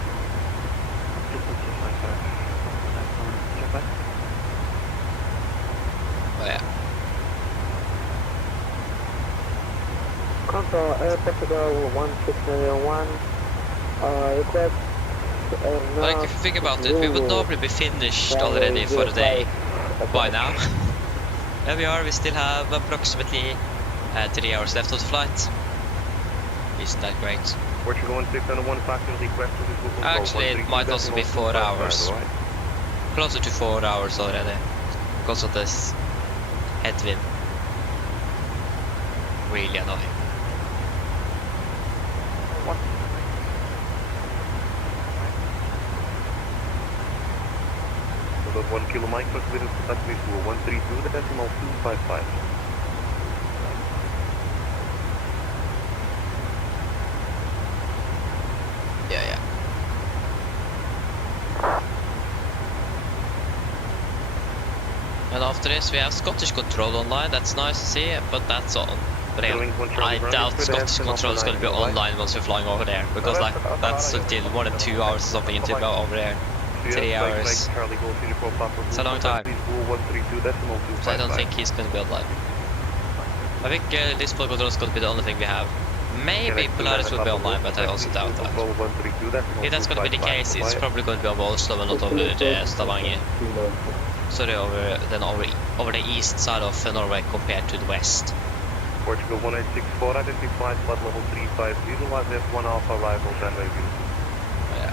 Oh yeah. Control Air Portugal 1601. Request. Like, if you think about it, we would normally be finished already for the day by now. There we are, we still have approximately 3 hours left of the flight. Isn't that great? Portugal 1601 factor request to control. Actually, it might also be 4 hours. Closer to 4 hours already. Because of this headwind. Really annoying. So 1 kilo mic for clearance contact please to 132.255. Yeah. And after this we have Scottish Control online, that's nice to see, but that's all. But again, I doubt Scottish Control is going to be online once we're flying over there, because like that's still more than 2 hours or something until we're over there. 3 hours. It's a long time. So I don't think he's going to be online. I think Lisbon Control is going to be the only thing we have. Maybe Polaris will be online, but I also doubt that. If that's going to be the case, it's probably going to be over Oslo and not over Stavanger. Sorry, over the east side of Norway compared to the west. Portugal 1864 identified flight level 350, live F1 Alpha arrival, runway view. Yeah.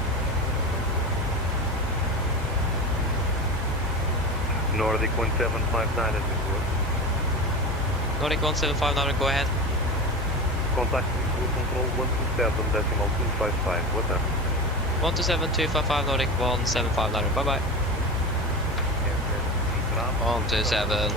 Nordic 1759 as before. Nordic 1759, go ahead. Contact with control 127.255. What's that? 127.255 Nordic 1759. Bye bye. 127.255.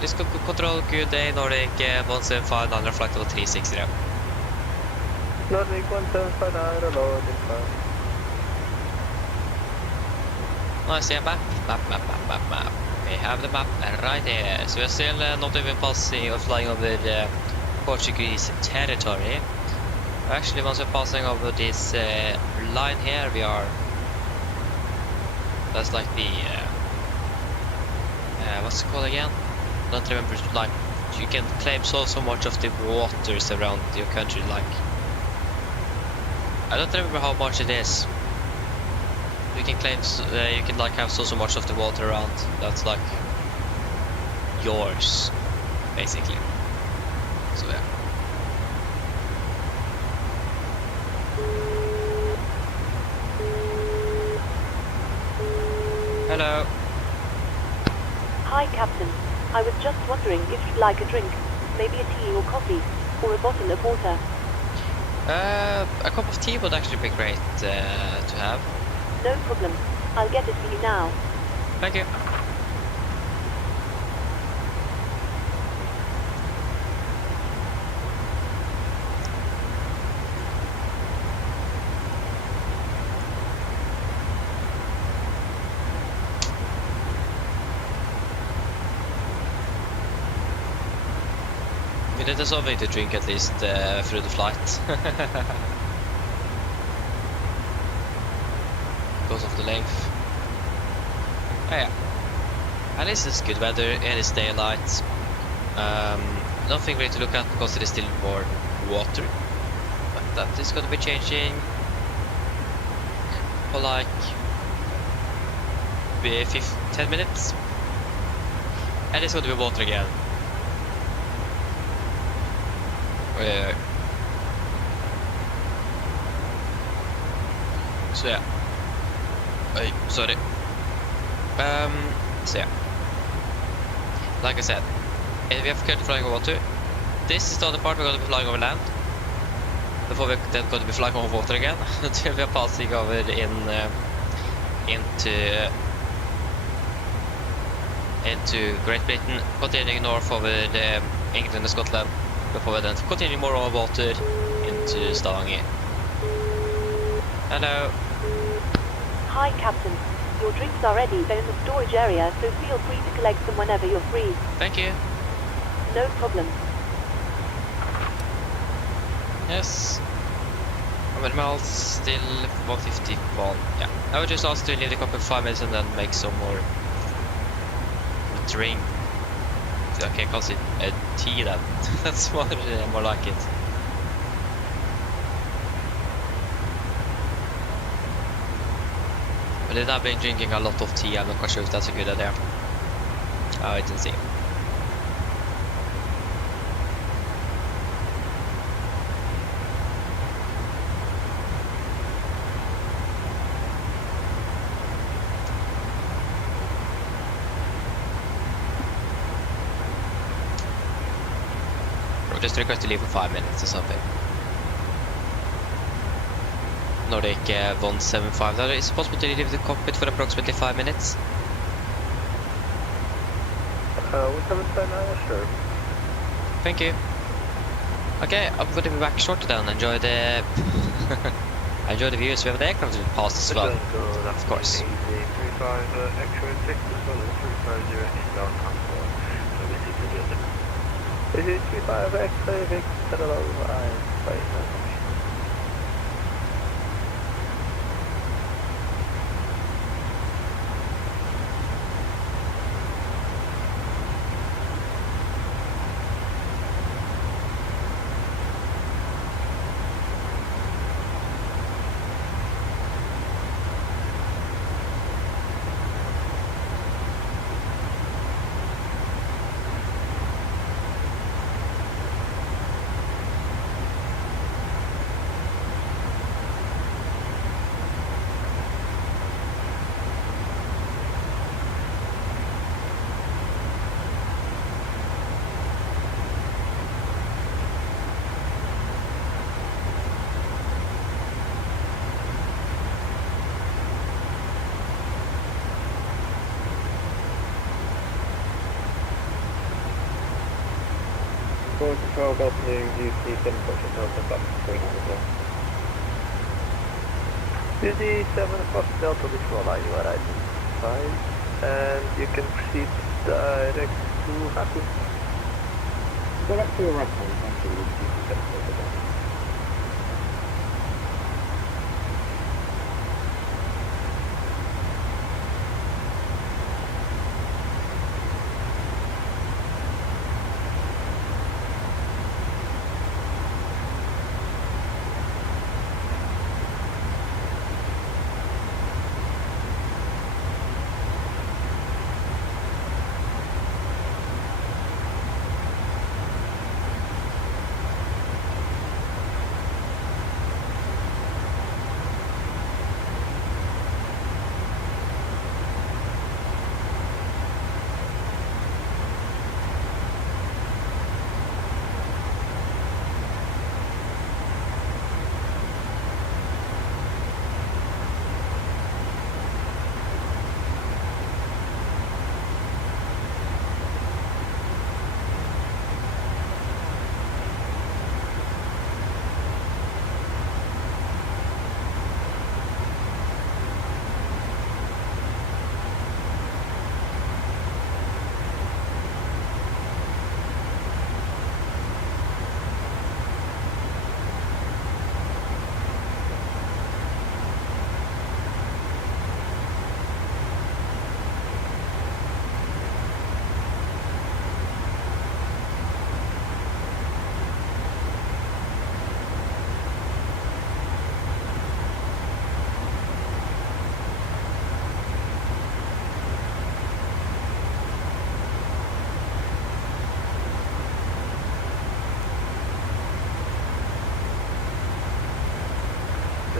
This could control good day Nordic 175 flight level 360. Nordic 1759, hello, Nice, yeah, map. We have the map right here. So we're still not even passing or flying over the Portuguese territory. Actually, once we're passing over this line here, we are... That's like the... what's it called again? I don't remember, like, you can claim so much of the waters around your country, like... I don't remember how much it is. You can claim, you can like have so much of the water around, that's like... yours, basically. So yeah. Hello. Hi, Captain. I was just wondering if you'd like a drink, maybe a tea or coffee, or a bottle of water. A cup of tea would actually be great to have. No problem. I'll get it for you now. Thank you. We need something to drink at least through the flight. Because of the length. Oh yeah. At least it's good weather and it's daylight. Nothing really to look at because there is still more water. But that is going to be changing for like 10 minutes. And it's going to be water again. So yeah. Hey, sorry. So yeah. Like I said, we have currently flying over water. This is the other part we're going to be flying over land. Before we're then going to be flying over water again. Until we are passing over into Great Britain, continuing north over England and Scotland. Before we then continue more over water into Stavanger. Hello. Hi, Captain. Your drinks are ready. They're in the storage area, so feel free to collect them whenever you're free. Thank you. No problem. Yes. How many miles? Still 151. Yeah. I would just ask to leave the cup in 5 minutes and then make some more drink. Okay, I can't see a tea then. That's more like it. But then I've been drinking a lot of tea. I'm not quite sure if that's a good idea. I didn't see. Just request to leave for 5 minutes or something. Nordic 175. Now, is it possible to leave the cockpit for approximately 5 minutes? 175 now, sure. Thank you. Okay, I'm going to be back shortly then. Enjoy the enjoy the views. We have the aircraft to pass as well. Of course. 35 X-ray 6 as well as 350 inbound control. So we see to the other. This is 35X, 36, hello, Control opening, UC 7 Delta back to 300. UC 7 Delta, this will allow you at 5, and you can proceed direct to Haku. Direct to your right hand, thank you, UC 7 Delta.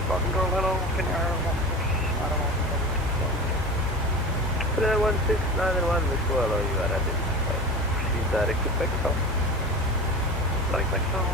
Button girl, hello, can you hear me? I don't know. 1691 visual, you are identified. Proceed direct to Takeoff. Direct Takeoff,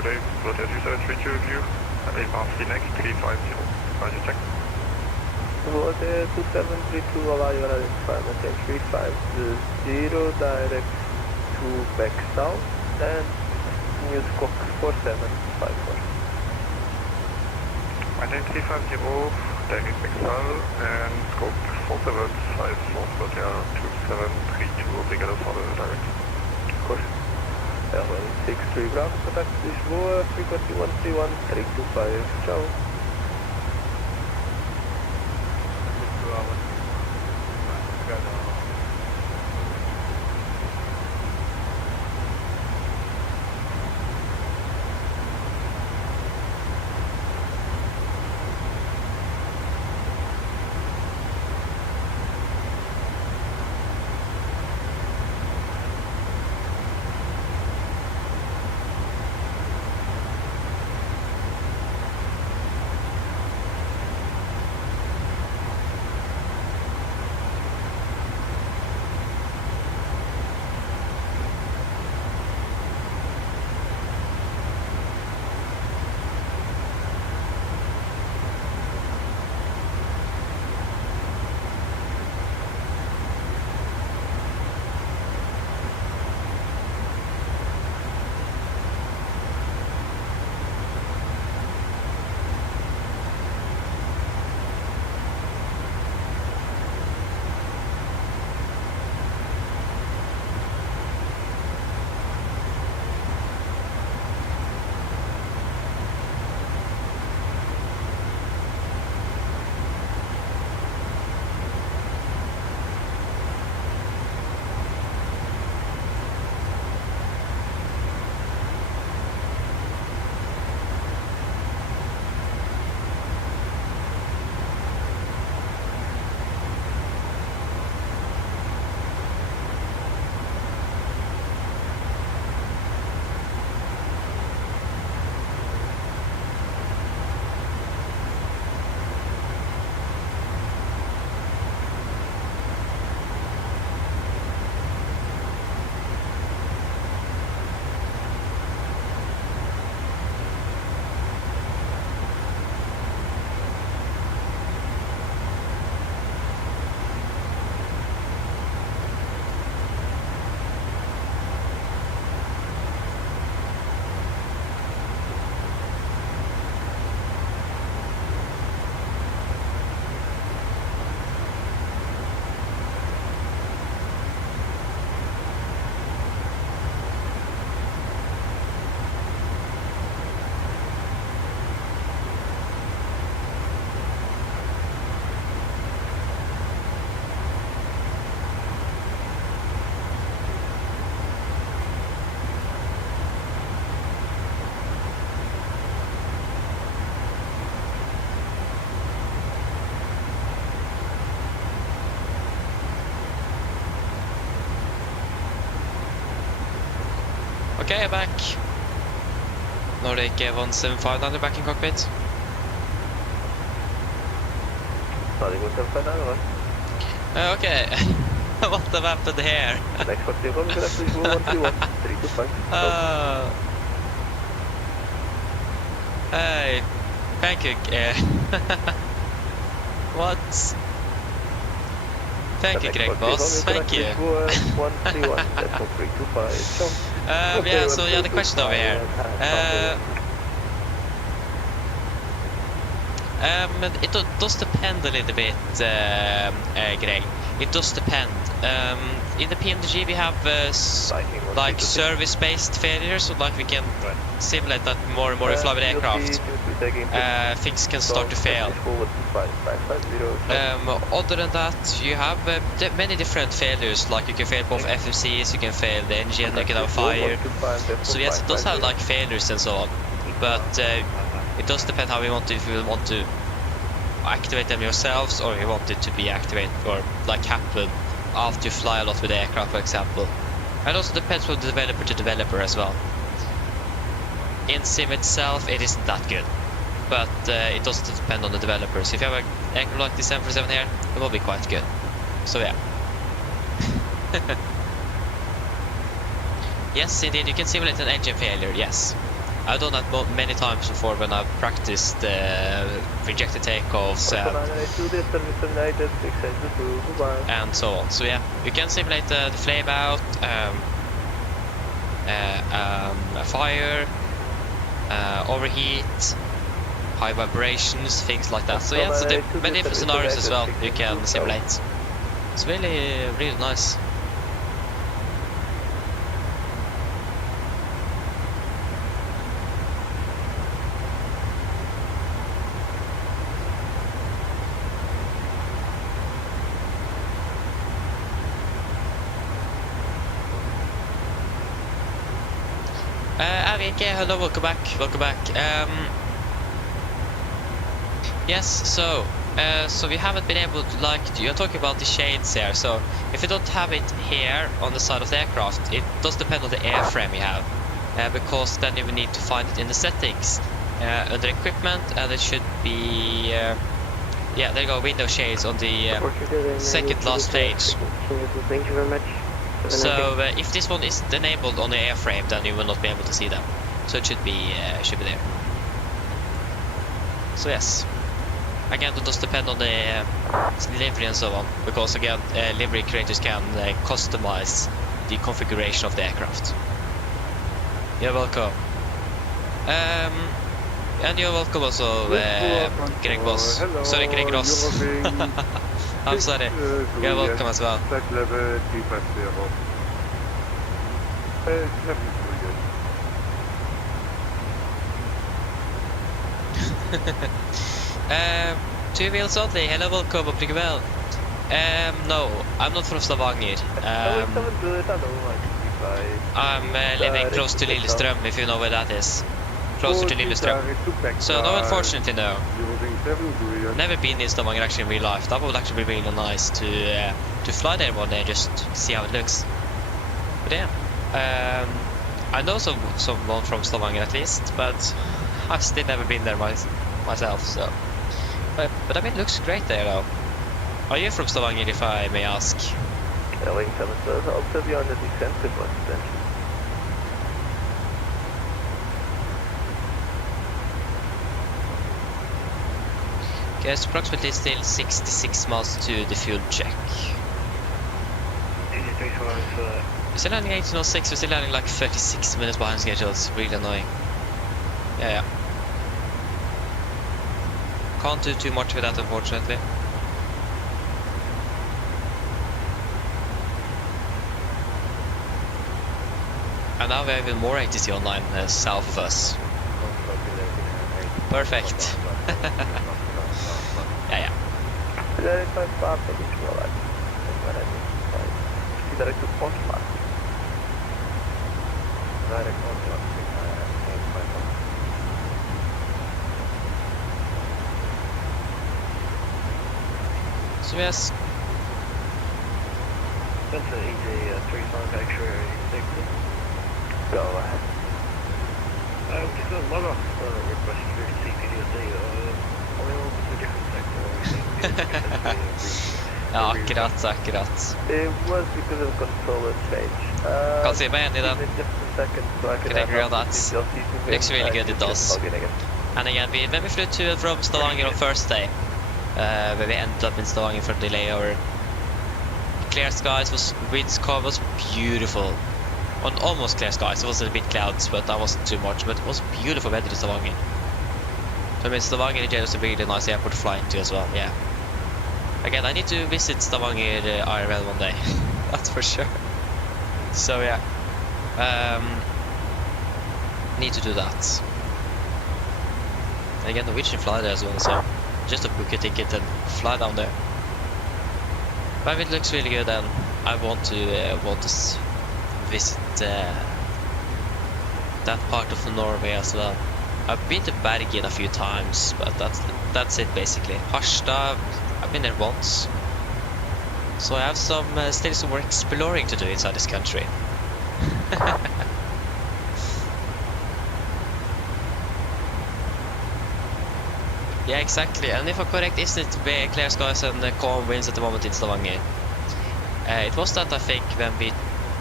Dave, Roger 2732 view, advance the next 350, Roger check. Roger 2732, allow your identified maintain 350, direct to back south, and new scope 4754. Maintain 350, direct back south, and scope 4754, Roger 2732, obrigado for the direct. Of course. Airline 63 Bravo, contact Lisboa, frequency 131-325, ciao. Okay, back. Nordic 1759 back in cockpit. Starting with 759, right? Okay. What have happened here? Next one, you can actually go 131, 325. Hey, thank you. What? Thank you, Greg boss. Thank you. 131, that's 325. So, yeah, so yeah, the question over here. It does depend a little bit, Greg. It does depend. In the PMDG we have like service-based failures, so like we can simulate that more and more we fly with aircraft. Things can start to fail. Other than that, you have many different failures. Like you can fail both FMCs, you can fail the engine, you can have fire. So yes, it does have like failures and so on. But it does depend how we want to. If we want to activate them yourselves, or you want it to be activated or like happen after you fly a lot with the aircraft, for example. And also depends from developer to developer as well. In sim itself, it isn't that good, but it does depend on the developers. If you have an aircraft like the 747 here, it will be quite good. So yeah. Yes, indeed, you can simulate an engine failure. Yes. I've done that many times before when I've practiced rejected takeoffs and so on. So yeah, you can simulate the flame out, a fire, overheat, high vibrations, things like that. So yeah, so there are many different scenarios as well you can simulate. It's really, really nice. Okay, hello, welcome back. Yes, so we haven't been able to, like, you're talking about the shades here. So if you don't have it here on the side of the aircraft, it does depend on the airframe you have, because then you will need to find it in the settings under equipment, and it should be yeah, there you go, window shades on the second last page. Thank you very much. So if this one isn't enabled on the airframe, then you will not be able to see them. So it should be there. So yes, again, it does depend on the livery and so on, because again, livery creators can customize the configuration of the aircraft. You're welcome. And you're welcome also, Greg Boss. Hello, Sorry, Greg Ross. I'm sorry. You're welcome as well. Two wheels only. Hello, welcome, up pretty well. No, I'm not from Stavanger. I'm living close to Lillestrøm, if you know where that is. Closer to Lillestrøm. So no, unfortunately, no. Never been in Stavanger actually in real life. That would actually be really nice to fly there one day, just see how it looks. But yeah, I know someone from Stavanger at least, but I've still never been there myself. So, but I mean, it looks great there though. Are you from Stavanger, if I may ask? I'll tell you on the defensive one then. Okay, it's approximately still 66 miles to the fuel check. We're still landing 1806, we're still landing like 36 minutes behind schedule. It's really annoying. Yeah. Can't do too much with that, unfortunately. And now we have even more ATC online south of us. Perfect. Yeah. So yes. That's an easy 35 X-ray safety. Go ahead. We got a lot of requests for CPDSD. Are we all to a different sector? Ja, akkurat. It was because of controller change. Kan se meg igjen i den. Give me just a second so I can Can I agree on have that? details using Looks them, really and good, you it can does. log in again. And again, when we flew to and from Stavanger on first day, where we ended up in Stavanger for the layover, clear skies, wind calm was beautiful. On almost clear skies, it was a bit clouds, but that wasn't too much. But it was beautiful weather in Stavanger. So I mean, Stavanger in general is a really nice airport to fly into as well. Yeah. Again, I need to visit Stavanger IRL one day. That's for sure. So yeah, need to do that. Again, Norwegian fly there as well, so just to book a ticket and fly down there. But if it looks really good, then I want to visit that part of Norway as well. I've been to Bergen a few times, but that's it basically. Harstad, I've been there once. So I have still some more exploring to do inside this country. Yeah, exactly. And if I'm correct, isn't it very clear skies and calm winds at the moment in Stavanger? It was that, I think, when we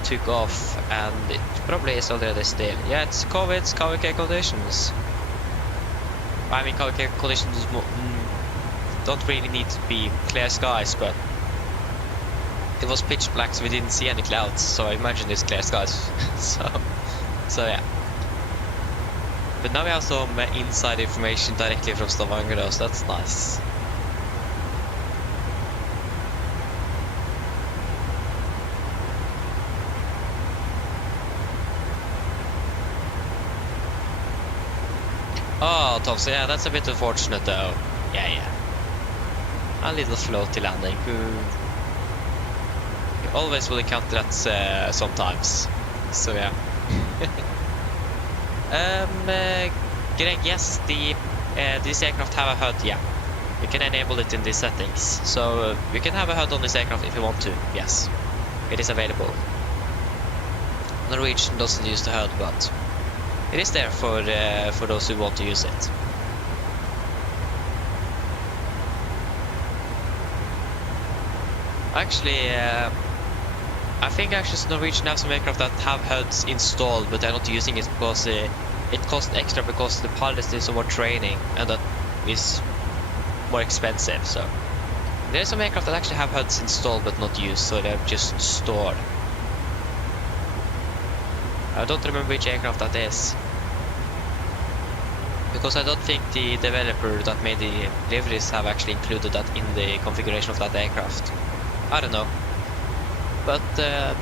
took off, and it probably is already still. Yeah, it's KVK conditions. I mean, KVK conditions don't really need to be clear skies, but it was pitch black, so we didn't see any clouds, so I imagine it's clear skies. so yeah. But now we have some inside information directly from Stavanger, though, so that's nice. Oh, Tom, so yeah, that's a bit unfortunate, though. Yeah. A little floaty landing. You always will encounter that sometimes. So yeah. Greg, yes, this aircraft have a HUD, yeah. You can enable it in these settings. So you can have a HUD on this aircraft if you want to, yes. It is available. Norwegian doesn't use the HUD, but it is there for those who want to use it. Actually, I think actually Norwegian have some aircraft that have HUDs installed, but they're not using it because it costs extra because the pilots need some more training, and that is more expensive. So there's some aircraft that actually have HUDs installed but not used, so they're just stored. I don't remember which aircraft that is, because I don't think the developer that made the liveries have actually included that in the configuration of that aircraft. I don't know. But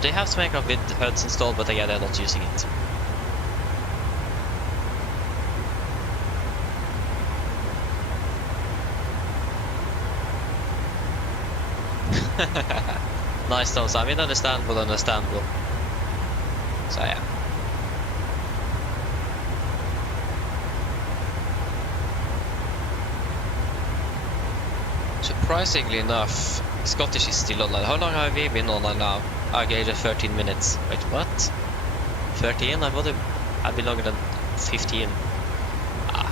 they have some aircraft with HUDs installed, but again, they're not using it. Nice, Tom. I mean, understandable. So yeah. Surprisingly enough, Scottish is still online. How long have we been online now? I gave it 13 minutes. Wait, what? 13? I thought I'd been longer than 15. Ah.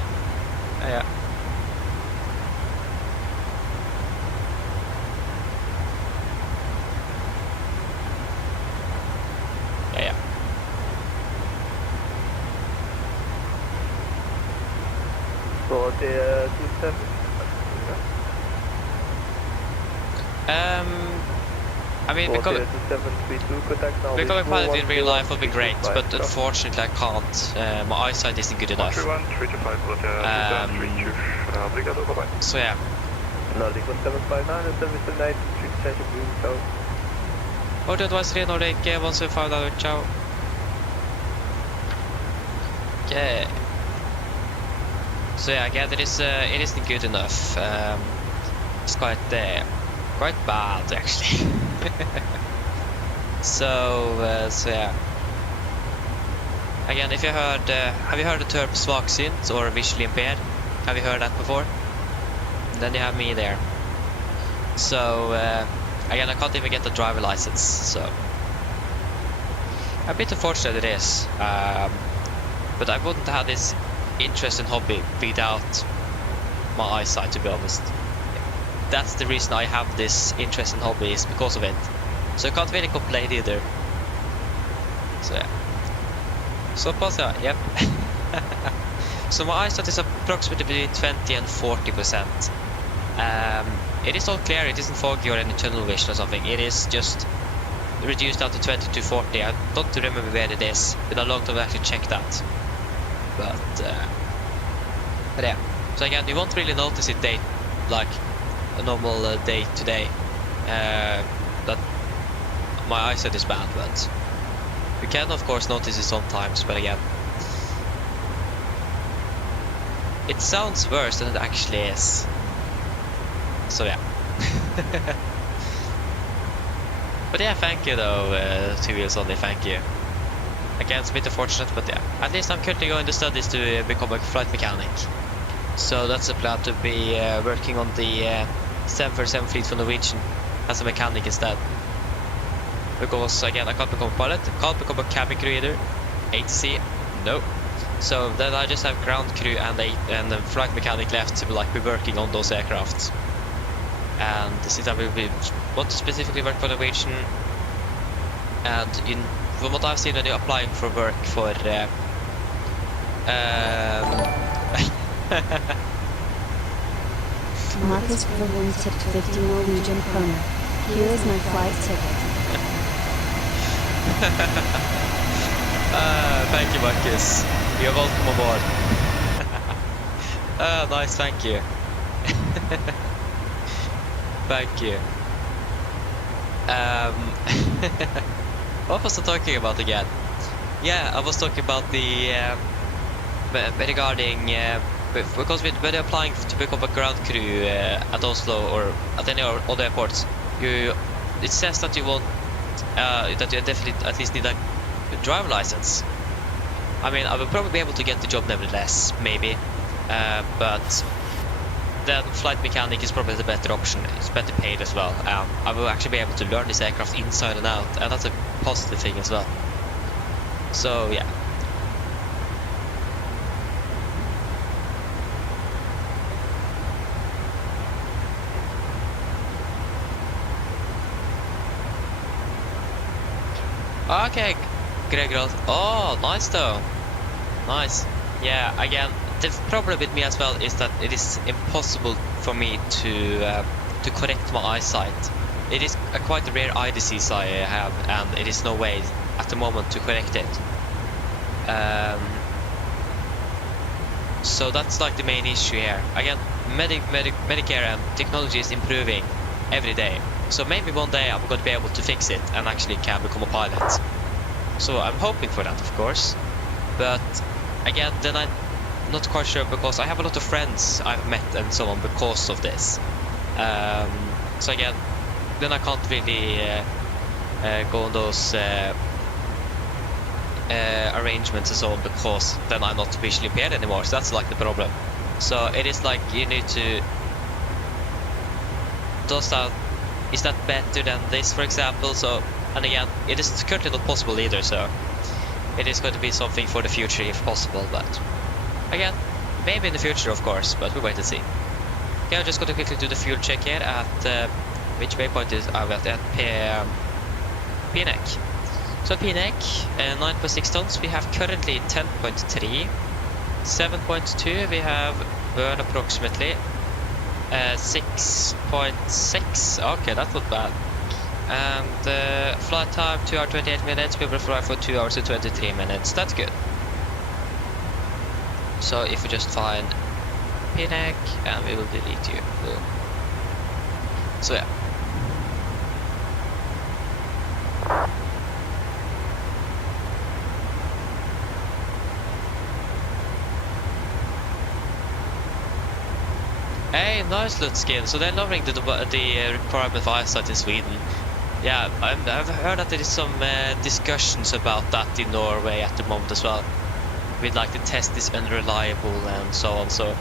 Yeah. Yeah. So the 27. I mean, becoming a pilot in real life would be great, but unfortunately I can't. My eyesight isn't good enough. So yeah. Nordic 1759 and 779, 3 blue, so. Order advisory Nordic 1759, ciao. Okay. So yeah, again, it isn't good enough. It's quite bad actually. So yeah. Again, if you heard, have you heard the term svagsynt or visually impaired? Have you heard that before? Then you have me there. So again, I can't even get a driver license. So a bit unfortunate it is. But I wouldn't have this interest in hobby without my eyesight, to be honest. That's the reason I have this interest in hobby, is because of it. So I can't really complain either. So yeah. So pass yeah, yep. So my eyesight is approximately between 20 and 40%. It is all clear, it isn't foggy or any tunnel vision or something. It is just reduced down to 20 to 40. I don't remember where it is, but I'd love to actually check that. But yeah. So again, you won't really notice it day, like a normal day today, that my eyesight is bad, but you can of course notice it sometimes. But again, it sounds worse than it actually is. So yeah. But yeah, thank you though, 2 Wheels Only, thank you. Again, it's a bit unfortunate, but yeah. At least I'm currently going to studies to become a flight mechanic. So that's a plan, to be working on the 747 fleet for Norwegian as a mechanic instead. Because again, I can't become a pilot, can't become a cabin crew either. ATC, no. So then I just have ground crew and a flight mechanic left to be working on those aircrafts. And since I will want to specifically work for Norwegian, and from what I've seen when you're applying for work for Marcus Verwin tipped 50 Norwegian kroner. Here is my flight ticket. Thank you, Marcus. You're welcome aboard. Nice, thank you. Thank you. What was I talking about again? Yeah, I was talking about the regarding because when you're applying to become a ground crew at Oslo or at any other airports, it says that you want that you definitely at least need a driver license. I mean, I will probably be able to get the job nevertheless, maybe, but then flight mechanic is probably the better option. It's better paid as well. I will actually be able to learn this aircraft inside and out, and that's a positive thing as well. So yeah. Okay, Gregor. Oh, nice though. Nice. Yeah, again, the problem with me as well is that it is impossible for me to correct my eyesight. It is a quite rare eye disease I have, and it is no way at the moment to correct it. So that's the main issue here. Again, Medicare and technology is improving every day. So maybe one day I'm going to be able to fix it and actually can become a pilot. So I'm hoping for that, of course. But again, then I'm not quite sure, because I have a lot of friends I've met and so on because of this. So again, then I can't really go on those arrangements and so on, because then I'm not visually impaired anymore. So that's the problem. So it is you need to. Is that better than this, for example? So, and again, it is currently not possible either. So it is going to be something for the future if possible. But again, maybe in the future, of course. But we'll wait and see. Okay, I'm just going to quickly do the fuel check here at which waypoint is at PNEC. So PNEC, 9.6 tons. We have currently 10.3, 7.2. We have burn approximately 6.6. Okay, that's not bad. And flight time 2 hours 28 minutes. We will fly for 2 hours and 23 minutes. That's good. So if we just find PNEC, and we will delete you. Boom. So yeah. Hey, nice loot skin. So they're lowering the requirement for eyesight in Sweden. Yeah, I've heard that there is some discussions about that in Norway at the moment as well. With the test is unreliable and so on. So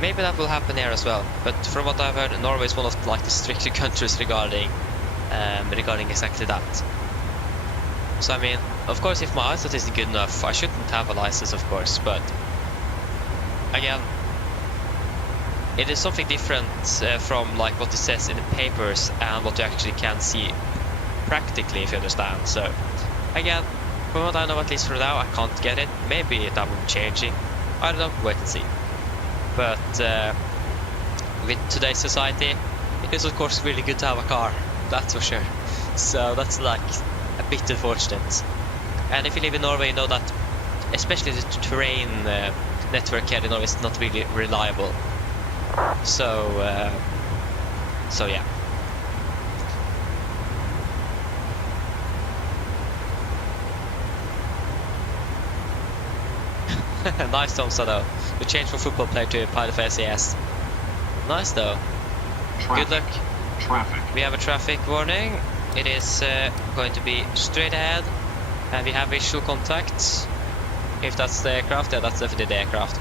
maybe that will happen here as well. But from what I've heard, Norway is one of the stricter countries regarding exactly that. So I mean, of course, if my eyesight isn't good enough, I shouldn't have a license, of course. But again, it is something different from like what it says in the papers and what you actually can see practically, if you understand. So again, from what I know, at least for now, I can't get it. Maybe that will be changing. I don't know. Wait and see. But with today's society, it is of course really good to have a car. That's for sure. So that's like a bit unfortunate. And if you live in Norway, you know that especially the train network here in Norway is not really reliable. So yeah. Nice, Tomsa, though. We changed from football player to pilot for SAS. Nice, though. Good luck. Traffic. We have a traffic warning. It is going to be straight ahead, and we have visual contact. If that's the aircraft, yeah, that's definitely the aircraft.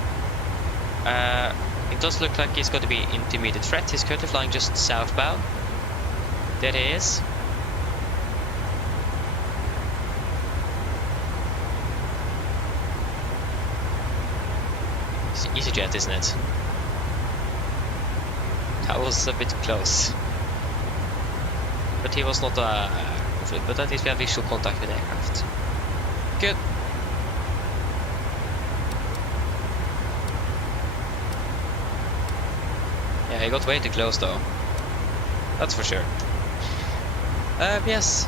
It does look like he's going to be intermediate threat. He's currently flying just southbound. There he is. It's an EasyJet, isn't it? That was a bit close. But he was not a conflict, but at least we have visual contact with the aircraft. Good. Yeah, he got way too close though. That's for sure. Yes.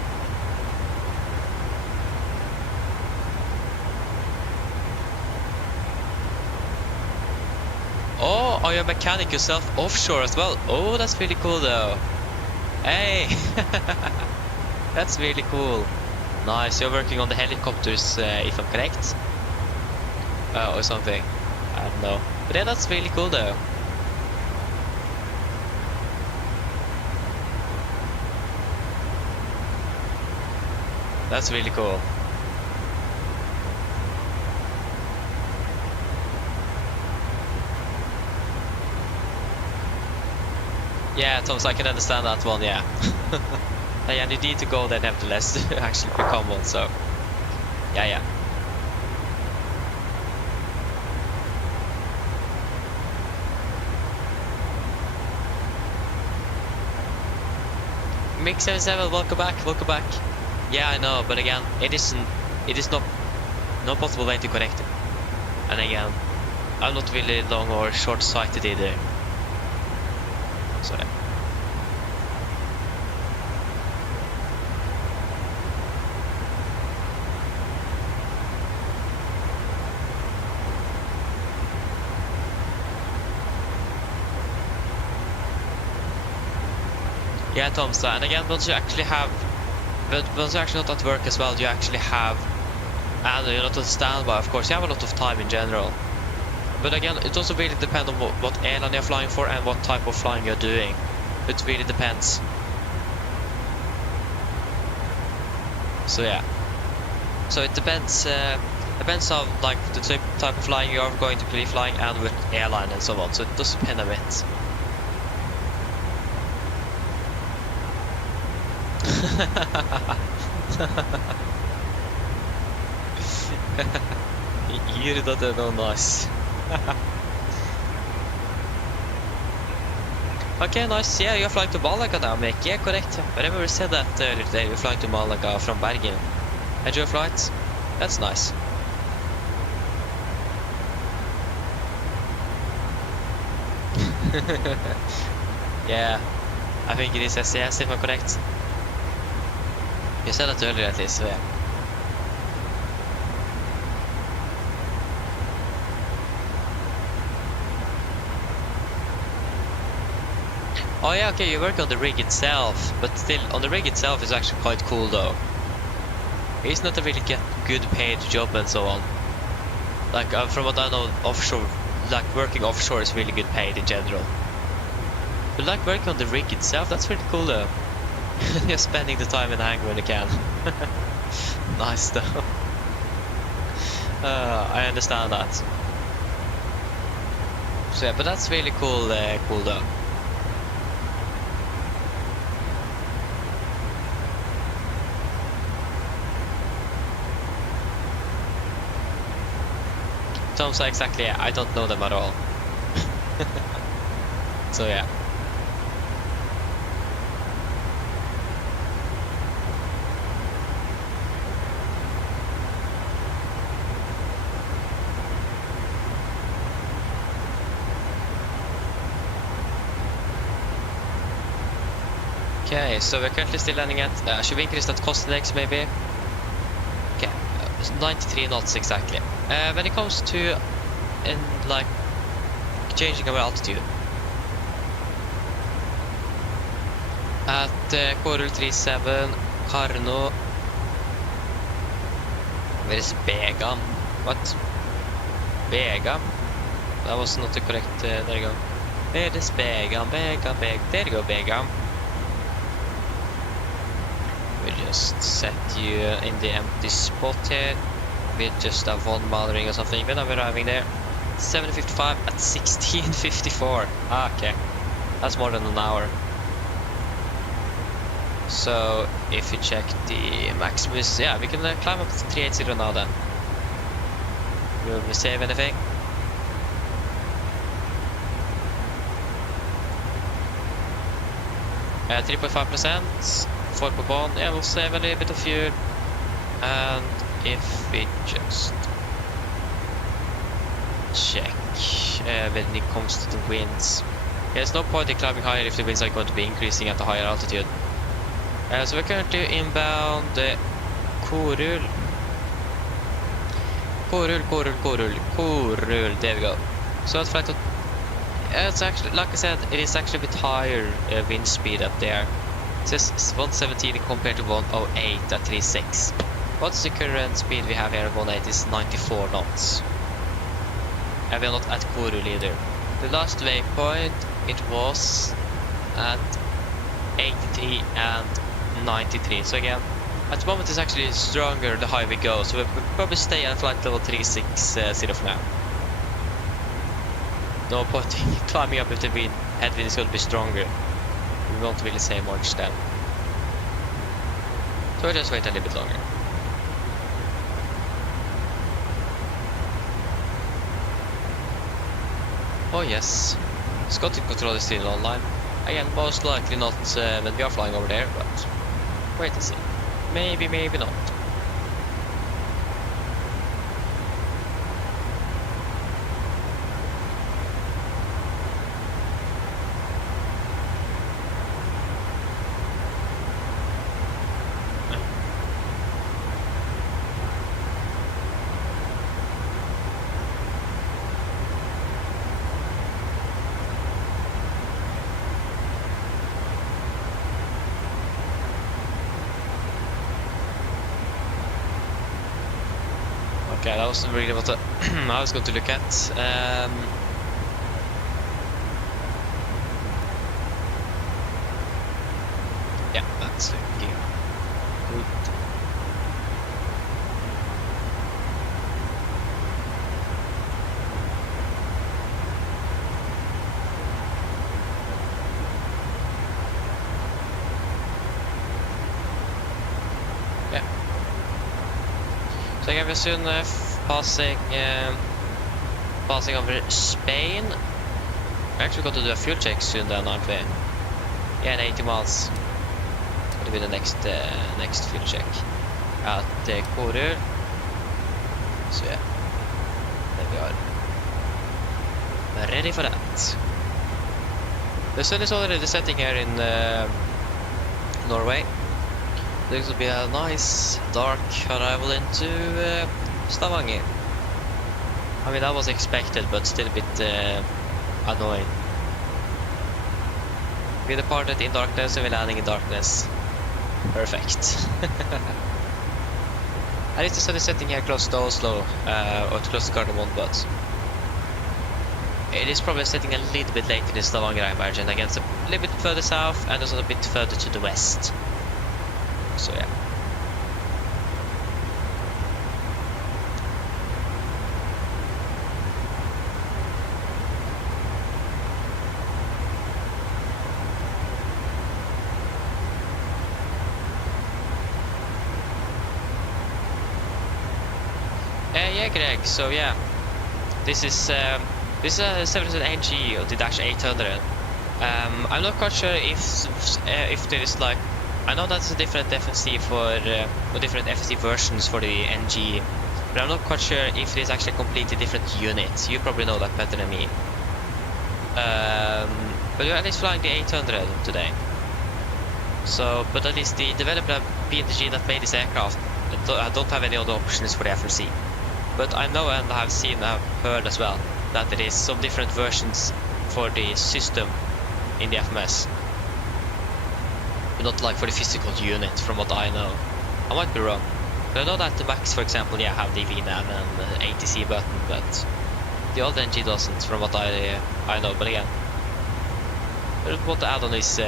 Oh, are you a mechanic yourself offshore as well? Oh, that's really cool though. Hey! That's really cool. Nice, you're working on the helicopters, if I'm correct. Or something. I don't know. But yeah, that's really cool though. That's really cool. Yeah, Thomas, I can understand that one, yeah. Yeah, you need to go there nevertheless to actually become one, so... Yeah. Mix 77, welcome back. Yeah, I know, but again, it is not no possible way to connect it. And again, I'm not really long or short-sighted either. So yeah. Yeah, Tomsa, and again, once you actually have, but once you're actually not at work as well, you actually have, and you're not on standby, of course, you have a lot of time in general. But again, it also really depends on what airline you're flying for and what type of flying you're doing. It really depends. So yeah. So it depends on like the type of flying you are going to be flying and with airline and so on. So it does depend a bit. You're not no nice. Okay, nice. Yeah, you're flying to Malaga now, Mick. Yeah, correct. I remember you said that earlier today. You're flying to Malaga from Bergen. Enjoy your flights. That's nice. Yeah, I think it is SAS if I'm correct. You said that earlier at least, so yeah. Oh yeah, okay, you work on the rig itself, but still, on the rig itself is actually quite cool though. It's not a really good paid job and so on. Like, from what I know, offshore, like working offshore is really good paid in general. But like working on the rig itself, that's really cool though. You're spending the time in the hangar when you can. Nice though. I understand that. So yeah, but that's really cool, cool though. Tom's exactly, yeah, I don't know them at all. So yeah. Okay, so we're currently still landing at, should we increase that cost index maybe? Okay, 93 knots exactly. When it comes to, like, changing our altitude. At Korul 37, Karno. Where is Begam? What? Begam? That was not the correct, there you go. Where is Begam? There you go, Begam. We just set you in the empty spot here with just a 1 mile ring or something. When are we arriving there? 7:55 at 16:54. Ah, okay. That's more than an hour. So if you check the Maximus, yeah, we can climb up to 380 now then. Will we save anything? Uh, 3.5%, 4 per bond. Yeah, we'll save a little bit of fuel. And if we just check when it comes to the winds, there's no point in climbing higher if the winds are going to be increasing at a higher altitude. So we're currently inbound Korul. Korul, there we go. So it's flight, it's actually, like I said, it is actually a bit higher wind speed up there. It says 117 compared to 108 at 36. What's the current speed we have here at 108 is 94 knots. And we're not at Korul either. The last waypoint, it was at 83 and 93. So again, at the moment it's actually stronger the higher we go. So we'll probably stay at flight level 360 for now. No point in climbing up if the headwind is going to be stronger. We won't really say much then. So we'll just wait a little bit longer. Oh yes, Scottish control is still online. Again, most likely not when we are flying over there, but wait and see. Maybe, maybe not. Okay, that wasn't really what I was going to look at. Yeah, that's looking good. Yeah. So again, we're soon passing over Spain. We're actually going to do a fuel check soon then, aren't we? Yeah, in 80 miles. It's going to be the next fuel check at Korul. So yeah, there we are. We're ready for that. The sun is already setting here in Norway. This will be a nice dark arrival into Stavanger. I mean, that was expected, but still a bit annoying. We departed in darkness and we're landing in darkness. Perfect. At least the sun is setting here close to Oslo, or close to Gardermoen, but it is probably setting a little bit later in Stavanger, I imagine. Against a little bit further south and also a bit further to the west. So yeah. Yeah, Greg. So yeah, this is a 700 NG or the Dash 800. I'm not quite sure if there is like, I know that's a different FSC or different FSC versions for the NG, but I'm not quite sure if it is actually a completely different unit. You probably know that better than me. But we're at least flying the 800 today. So, but at least the developer PMDG that made this aircraft, I don't have any other options for the FMC. But I know and I've heard as well that there is some different versions for the system in the FMS. But not like for the physical unit, from what I know. I might be wrong. But I know that the Max, for example, yeah, have the VNAV and the ATC button, but the old NG doesn't, from what I know. But again, what the add-on is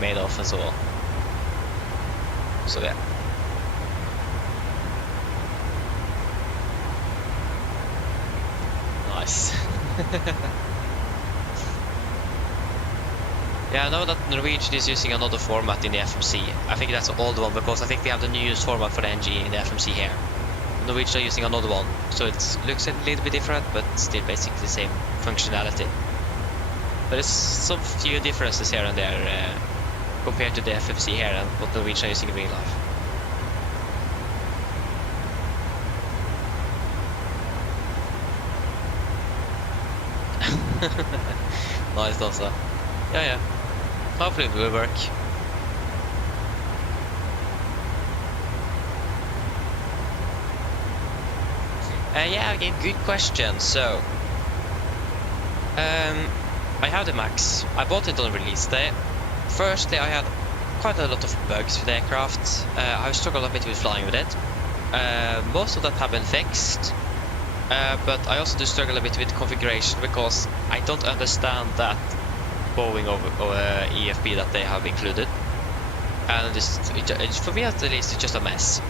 made of and so on. So yeah. Nice. Yeah, I know that Norwegian is using another format in the FMC. I think that's an old one because I think they have the newest format for the NG in the FMC here. Norwegian are using another one, so it looks a little bit different, but still basically the same functionality. But there's some few differences here and there compared to the FMC here and what Norwegian are using in real life. Nice also. Yeah. Hopefully it will work. Yeah, again, good question. So, I have the Max. I bought it on release day. Firstly, I had quite a lot of bugs with the aircraft. I struggled a bit with flying with it. Most of that have been fixed. But I also do struggle a bit with configuration because I don't understand that Boeing or EFB that they have included, and for me at least it's just a mess.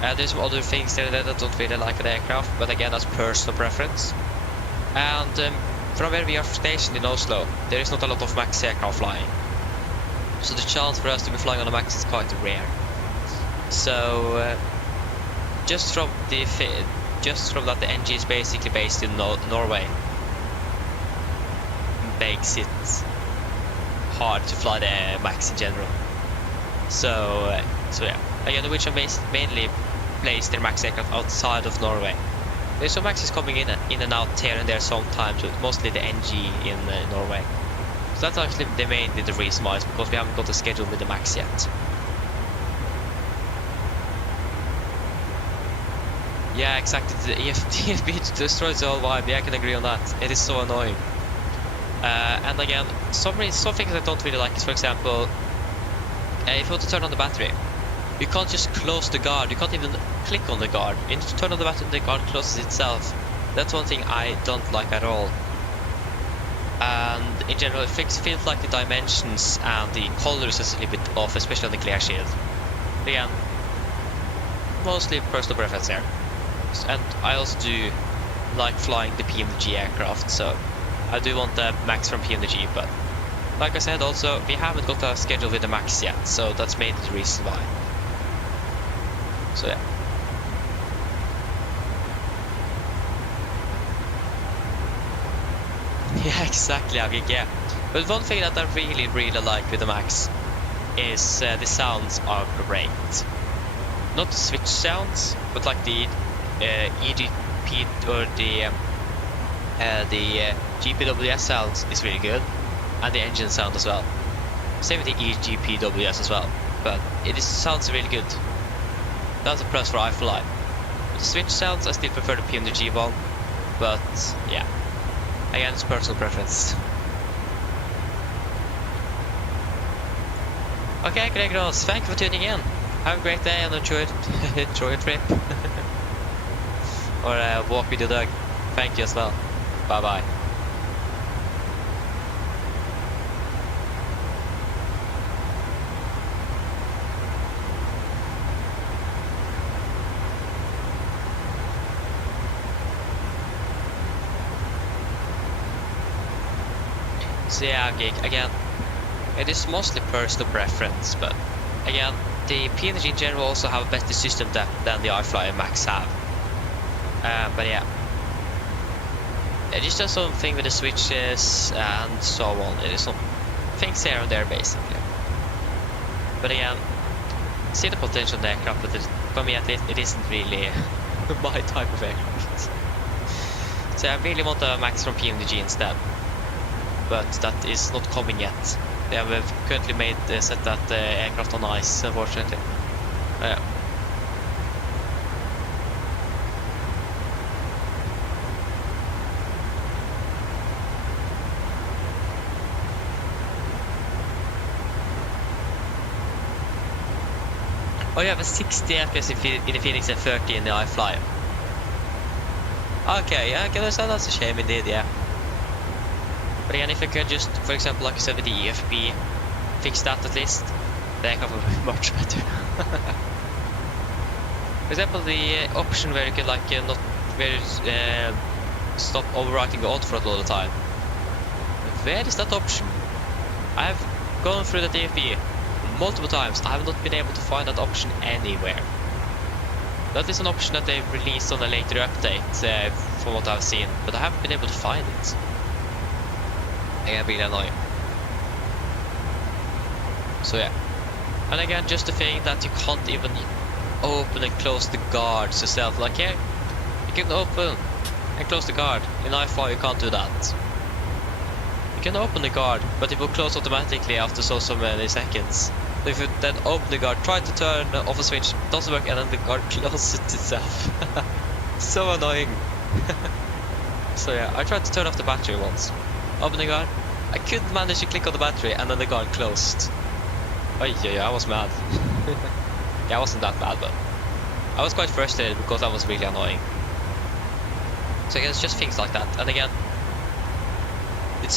There's some other things there that I don't really like the aircraft, but again that's personal preference. And from where we are stationed in Oslo, there is not a lot of Max aircraft flying, so the chance for us to be flying on a Max is quite rare. So just from that the NG is basically based in Norway makes it hard to fly the Max in general. So yeah, again, which are mainly place their Max aircraft outside of Norway. There's some Maxes coming in and out here and there sometimes, but mostly the NG in Norway. So that's actually mainly the reason why, is because we haven't got a schedule with the Max yet. Yeah, exactly. The EFB destroys the whole vibe. Yeah, I can agree on that. It is so annoying. And again, some things I don't really like is, for example, if you want to turn on the battery, you can't just close the guard. You can't even click on the guard. You need to turn on the battery and the guard closes itself. That's one thing I don't like at all. And in general, it feels like the dimensions and the colors is a little bit off, especially on the glare shield. Again, mostly personal preference here. And I also do like flying the PMDG aircraft, so I do want the Max from PMDG, but like I said, also we haven't got a schedule with the Max yet, so that's mainly the reason why. So yeah. Yeah, exactly, Agik, yeah. But one thing that I really like with the Max is the sounds are great. Not the switch sounds, but like the EGP or the GPWS sounds is really good, and the engine sound as well. Same with the EGPWS as well, but it sounds really good. That's a plus for iFly. The switch sounds, I still prefer the PMDG one, but yeah, again, it's personal preference. Okay, Gregros, thank you for tuning in. Have a great day and enjoy your trip. Or walk with your dog. Thank you as well. Bye bye. So yeah, again, it is mostly personal preference, but again, the PMDG in general also have a better system than the iFly and Max have. But yeah, It is just something with the switches and so on. It is some things here and there basically. But again, see the potential in the aircraft, but for me at least, it isn't really my type of aircraft. So I really want a Max from PMDG instead, but that is not coming yet. They have currently set that aircraft on ice, unfortunately. Yeah. Oh, you have a 60 FPS in the Phoenix and 30 in the iFly. Okay, yeah, I can understand. That's a shame indeed, yeah. But again, if I could just, for example, like I said with the EFB, fix that at least, the aircraft would be much better. For example, the option where you could like not stop overwriting the auto throttle all the time. Where is that option? I have gone through the EFB multiple times. I have not been able to find that option anywhere. That is an option that they released on a later update, from what I've seen, but I haven't been able to find it. Again, really annoying. So yeah. And again, just the thing that you can't even open and close the guards yourself. Like here, you can open and close the guard. In iFly, you can't do that. You can open the guard, but it will close automatically after so many seconds. So if you then open the guard, try to turn off a switch, doesn't work, and then the guard closes itself. So annoying. So yeah, I tried to turn off the battery once. Open the guard, I couldn't manage to click on the battery, and then the guard closed. Oh yeah, I was mad. Yeah, I wasn't that bad, but I was quite frustrated because that was really annoying. So I guess just things like that. And again, it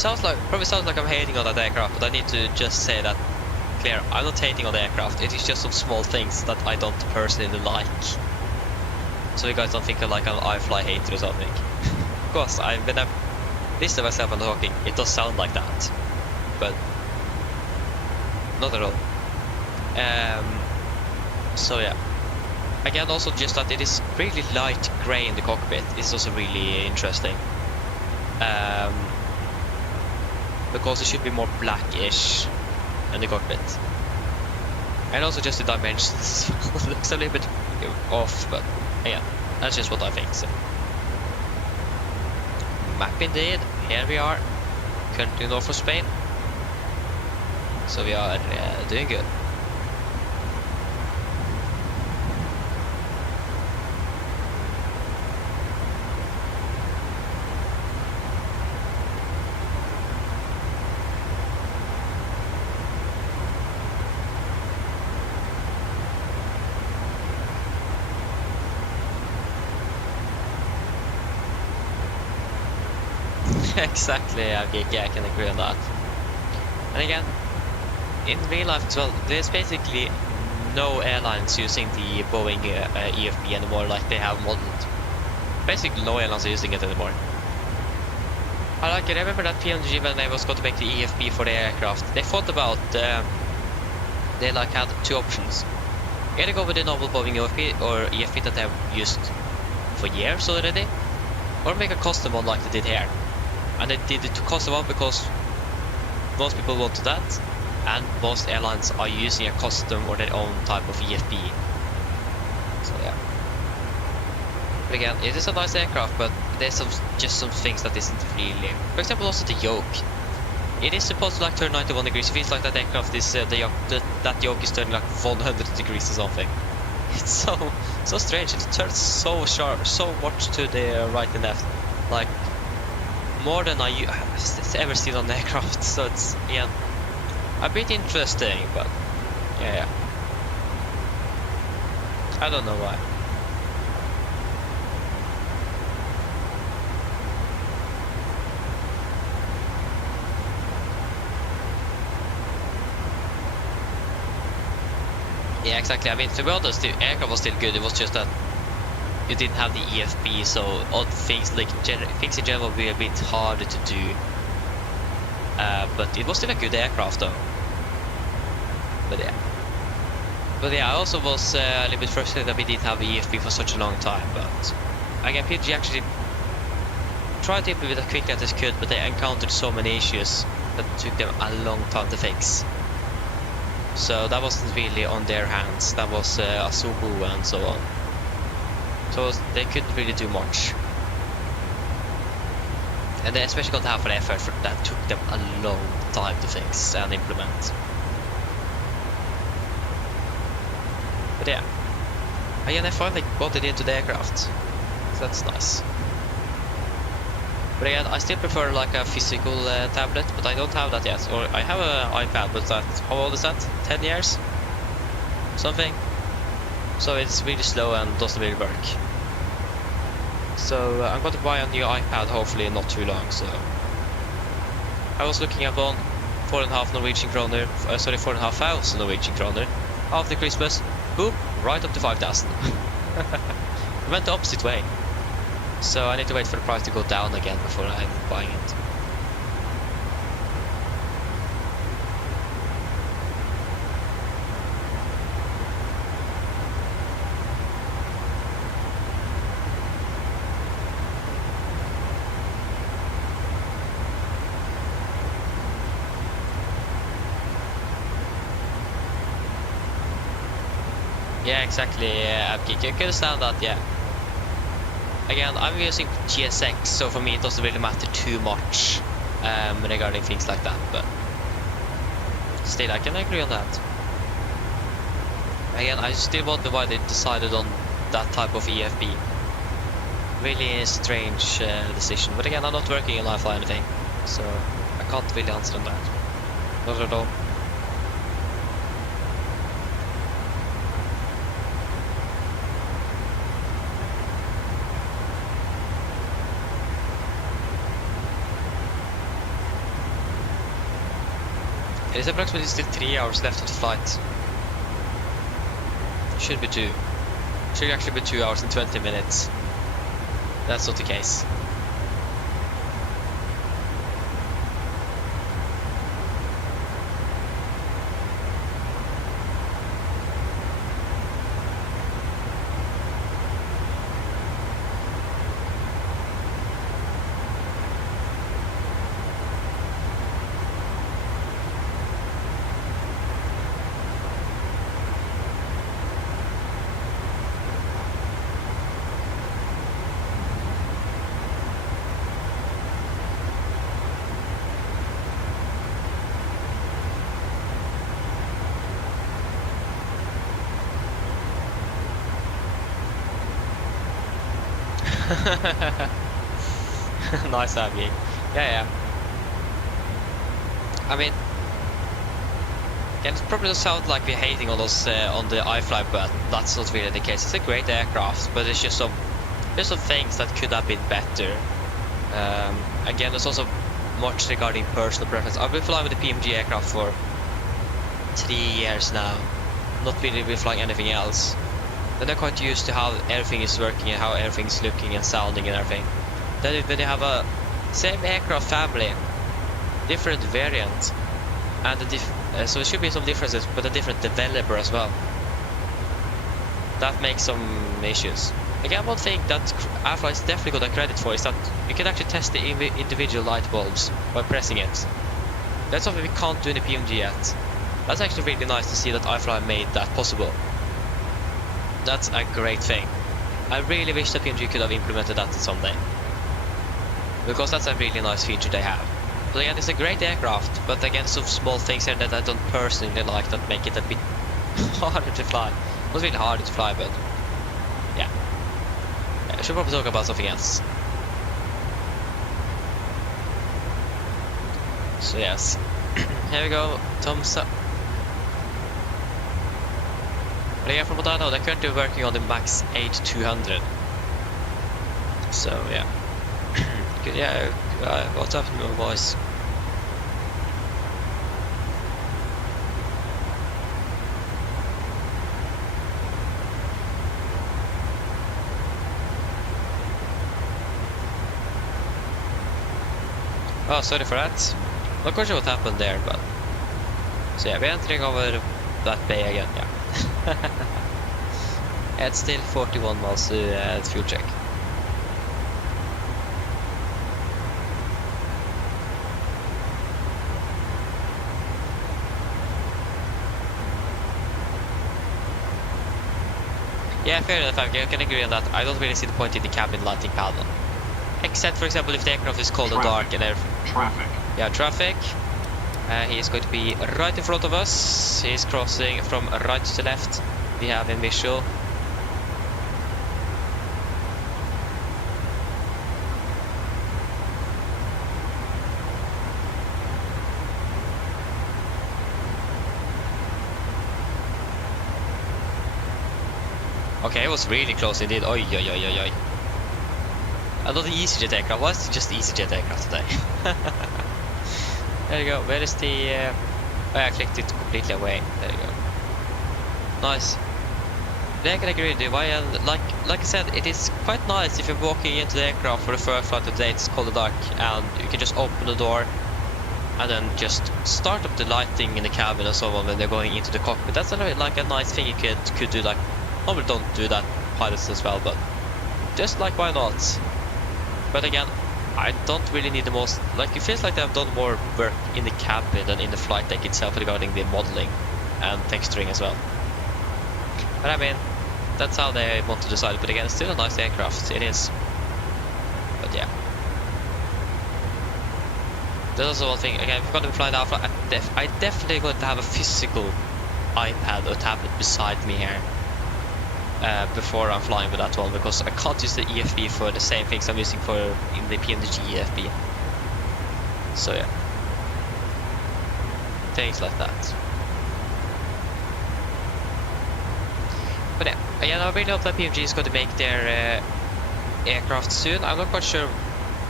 probably sounds like I'm hating on that aircraft, but I need to just say that clear. I'm not hating on the aircraft. It is just some small things that I don't personally like. So you guys don't think I'm like an iFly hater or something. Of course, when I listen to myself and talking, it does sound like that, but not at all. So yeah. Again, also just that it is really light grey in the cockpit is also really interesting. Because it should be more blackish in the cockpit. And also just the dimensions looks a little bit off, but yeah, that's just what I think. So. Map indeed, here we are, currently north of Spain. So we are doing good. Exactly, yeah, I can agree on that. And again, in real life as well, there's basically no airlines using the Boeing EFB anymore like they have modeled. Basically no airlines are using it anymore. I remember that PMDG when they was going to make the EFB for the aircraft, they thought about, they like had two options. Either go with the normal Boeing EFB or EFB that they have used for years already, or make a custom one like they did here. And they did it to custom one because most people wanted that, and most airlines are using a custom or their own type of EFB. So yeah. But again, it is a nice aircraft, but there's just some things that isn't really. For example, also the yoke. It is supposed to like turn 91 degrees. It feels like that aircraft is that yoke is turning like 100 degrees or something. It's so strange. It turns so sharp, so much to the right and left, like more than I ever seen on the aircraft. So it's again a bit interesting, but yeah, I don't know why. Yeah, exactly. I mean, to be honest, the aircraft was still good. It was just that you didn't have the EFB, so odd things like things in general will be a bit harder to do. But it was still a good aircraft, though. But yeah, I also was a little bit frustrated that we didn't have the EFB for such a long time. But again, PMDG actually tried to implement it as quickly as they could, but they encountered so many issues that took them a long time to fix. So that wasn't really on their hands. That was Asubu and so on. So they couldn't really do much. And they especially got half an effort for that took them a long time to fix and implement. But yeah, again, I finally got it into the aircraft, so that's nice. But again, I still prefer like a physical tablet, but I don't have that yet. Or I have an iPad, but that, how old is that? 10 years? Something. So it's really slow and doesn't really work. So I'm going to buy a new iPad, hopefully not too long. So I was looking at one 4,500 Norwegian kroner, 4,500 Norwegian kroner after Christmas. Boom, right up to 5,000. I went the opposite way. So I need to wait for the price to go down again before I'm buying it. Yeah, exactly, Abgeek. You can understand that, yeah. Again, I'm using GSX, so for me it doesn't really matter too much regarding things like that, but still I can agree on that. Again, I still wonder why they decided on that type of EFB. Really a strange decision, but again, I'm not working in Life or anything, so I can't really answer on that. Not at all. It is approximately still 3 hours left of the flight. Should be 2. Should actually be 2 hours and 20 minutes. That's not the case. Nice, Abby. Yeah. I mean, again, it probably does sound like we're hating on us on the iFly, but that's not really the case. It's a great aircraft, but there's some things that could have been better. Again, there's also much regarding personal preference. I've been flying with the PMG aircraft for 3 years now, not really been flying anything else. Then I'm quite used to how everything is working and how everything's looking and sounding and everything. Then when you have a same aircraft family, different variant, and so there should be some differences, but a different developer as well. That makes some issues. Again, one thing that Alpha is definitely got a credit for is that you can actually test the individual light bulbs by pressing it. That's something we can't do in the PMG yet. That's actually really nice to see that iFly made that possible. That's a great thing. I really wish that PMG could have implemented that someday, because that's a really nice feature they have. But again, it's a great aircraft, but again, some small things here that I don't personally like that make it a bit harder to fly. Not really harder to fly, but yeah. I should probably talk about something else. So yes, here we go, thumbs up. But again, from what I know, they're currently working on the Max 8200. So yeah. Good, yeah, what's up, new boys? Oh, sorry for that. Not quite sure what happened there, but so yeah, we're entering over that bay again. Yeah. It's still 41 miles to fuel check. Yeah, fair enough. I can agree on that. I don't really see the point in the cabin lighting panel. Except, for example, if the aircraft is cold and dark and everything. Traffic. Yeah, traffic. He is going to be right in front of us. He's crossing from right to left. We have him visual. Okay, it was really close indeed. Oi, oi, oi, oi, oi. Another EasyJet aircraft. Why is it just EasyJet aircraft today? There you go. Where is the... Oh, I clicked it completely away. There you go. Nice. Yeah, I can agree with you. Why, like I said, it is quite nice if you're walking into the aircraft for the first flight of the day. It's cold and dark, and you can just open the door and then just start up the lighting in the cabin or so on when they're going into the cockpit. That's like a nice thing you could do. Like, normally don't do that pilots as well, but just like why not? But again, I don't really need the most, like it feels like they've done more work in the cabin than in the flight deck itself regarding the modeling and texturing as well. But I mean, that's how they want to decide. But again, it's still a nice aircraft, it is. But yeah. There's also one thing, again, if you're going to be flying Alpha, I definitely going to have a physical iPad or tablet beside me here. Before I'm flying with that one, because I can't use the EFB for the same things I'm using for in the PMDG EFB. So yeah, things like that. But yeah, again, I really hope that PMG is going to make their aircraft soon. I'm not quite sure,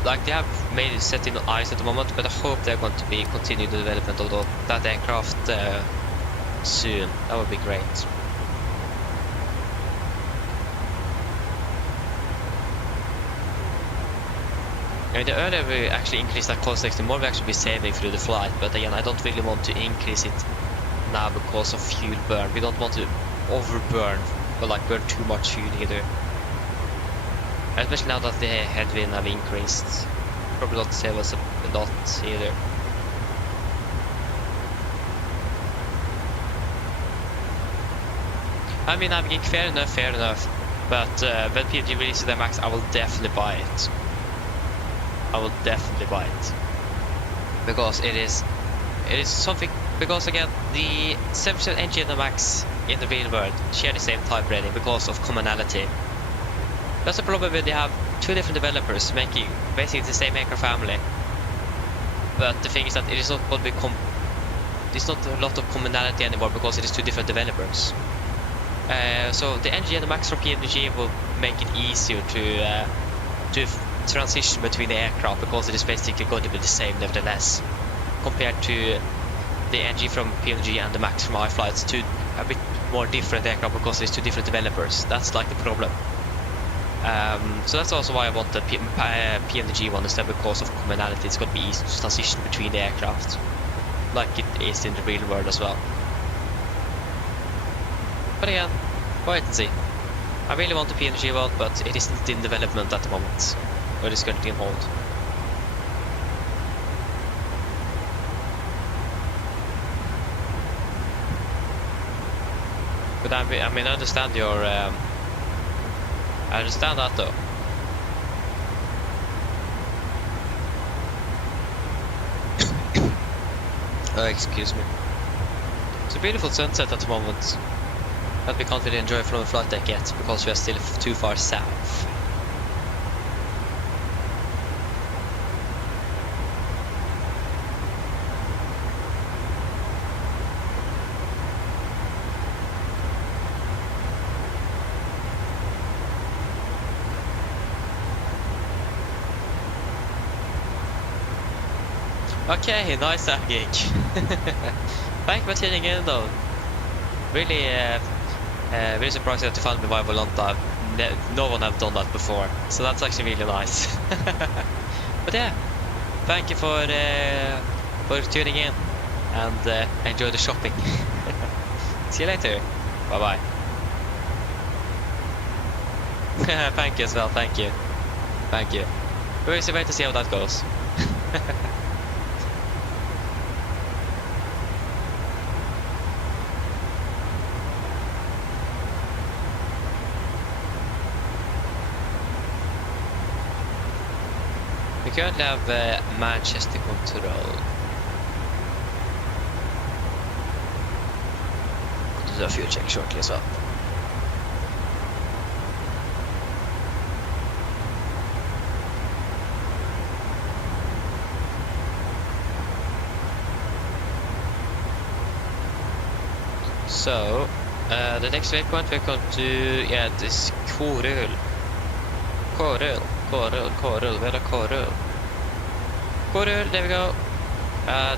like they have made it set in ice at the moment, but I hope they're going to be continue the development of that aircraft soon. That would be great. I mean, the earlier we actually increase that cost next, the more we actually be saving through the flight. But again, I don't really want to increase it now because of fuel burn. We don't want to overburn, but like burn too much fuel either. Especially now that the headwind have increased. Probably not save us a lot either. I mean, I'm getting fair enough. But when PMG releases their Max, I will definitely buy it. I will definitely buy it. Because it is something, because again, the 7% NG and the Max in the real world share the same type rating because of commonality. That's the problem when they have two different developers making basically the same aircraft family. But the thing is that it is not going to be it's not a lot of commonality anymore because it is two different developers. So the NG and the Max from PMDG will make it easier to transition between the aircraft because it is basically going to be the same nevertheless, compared to the NG from PMDG and the Max from iFly. It's two a bit more different aircraft because it's two different developers. That's like the problem. So that's also why I want the PMDG one instead, because of commonality. It's going to be easy to transition between the aircraft, like it is in the real world as well. But again, wait and see. I really want the PMDG one, but it isn't in development at the moment. Or it is currently on hold. But I mean, I understand your. I understand that though. Oh, excuse me. It's a beautiful sunset at the moment that we can't really enjoy from the flight deck yet because we are still too far south. Okay, nice gig. Thank you for tuning in though. Really, really surprised that you found me via Volanta. No one have done that before, so that's actually really nice. But yeah, thank you for tuning in, and enjoy the shopping. See you later. Bye bye. Thank you as well. Thank you. Thank you. We'll wait to see how that goes. We currently have Manchester control. We'll do a fuel check shortly as well. So, the next waypoint we're going to, yeah, this Korul. Korul, where are Korul? Korul, there we go.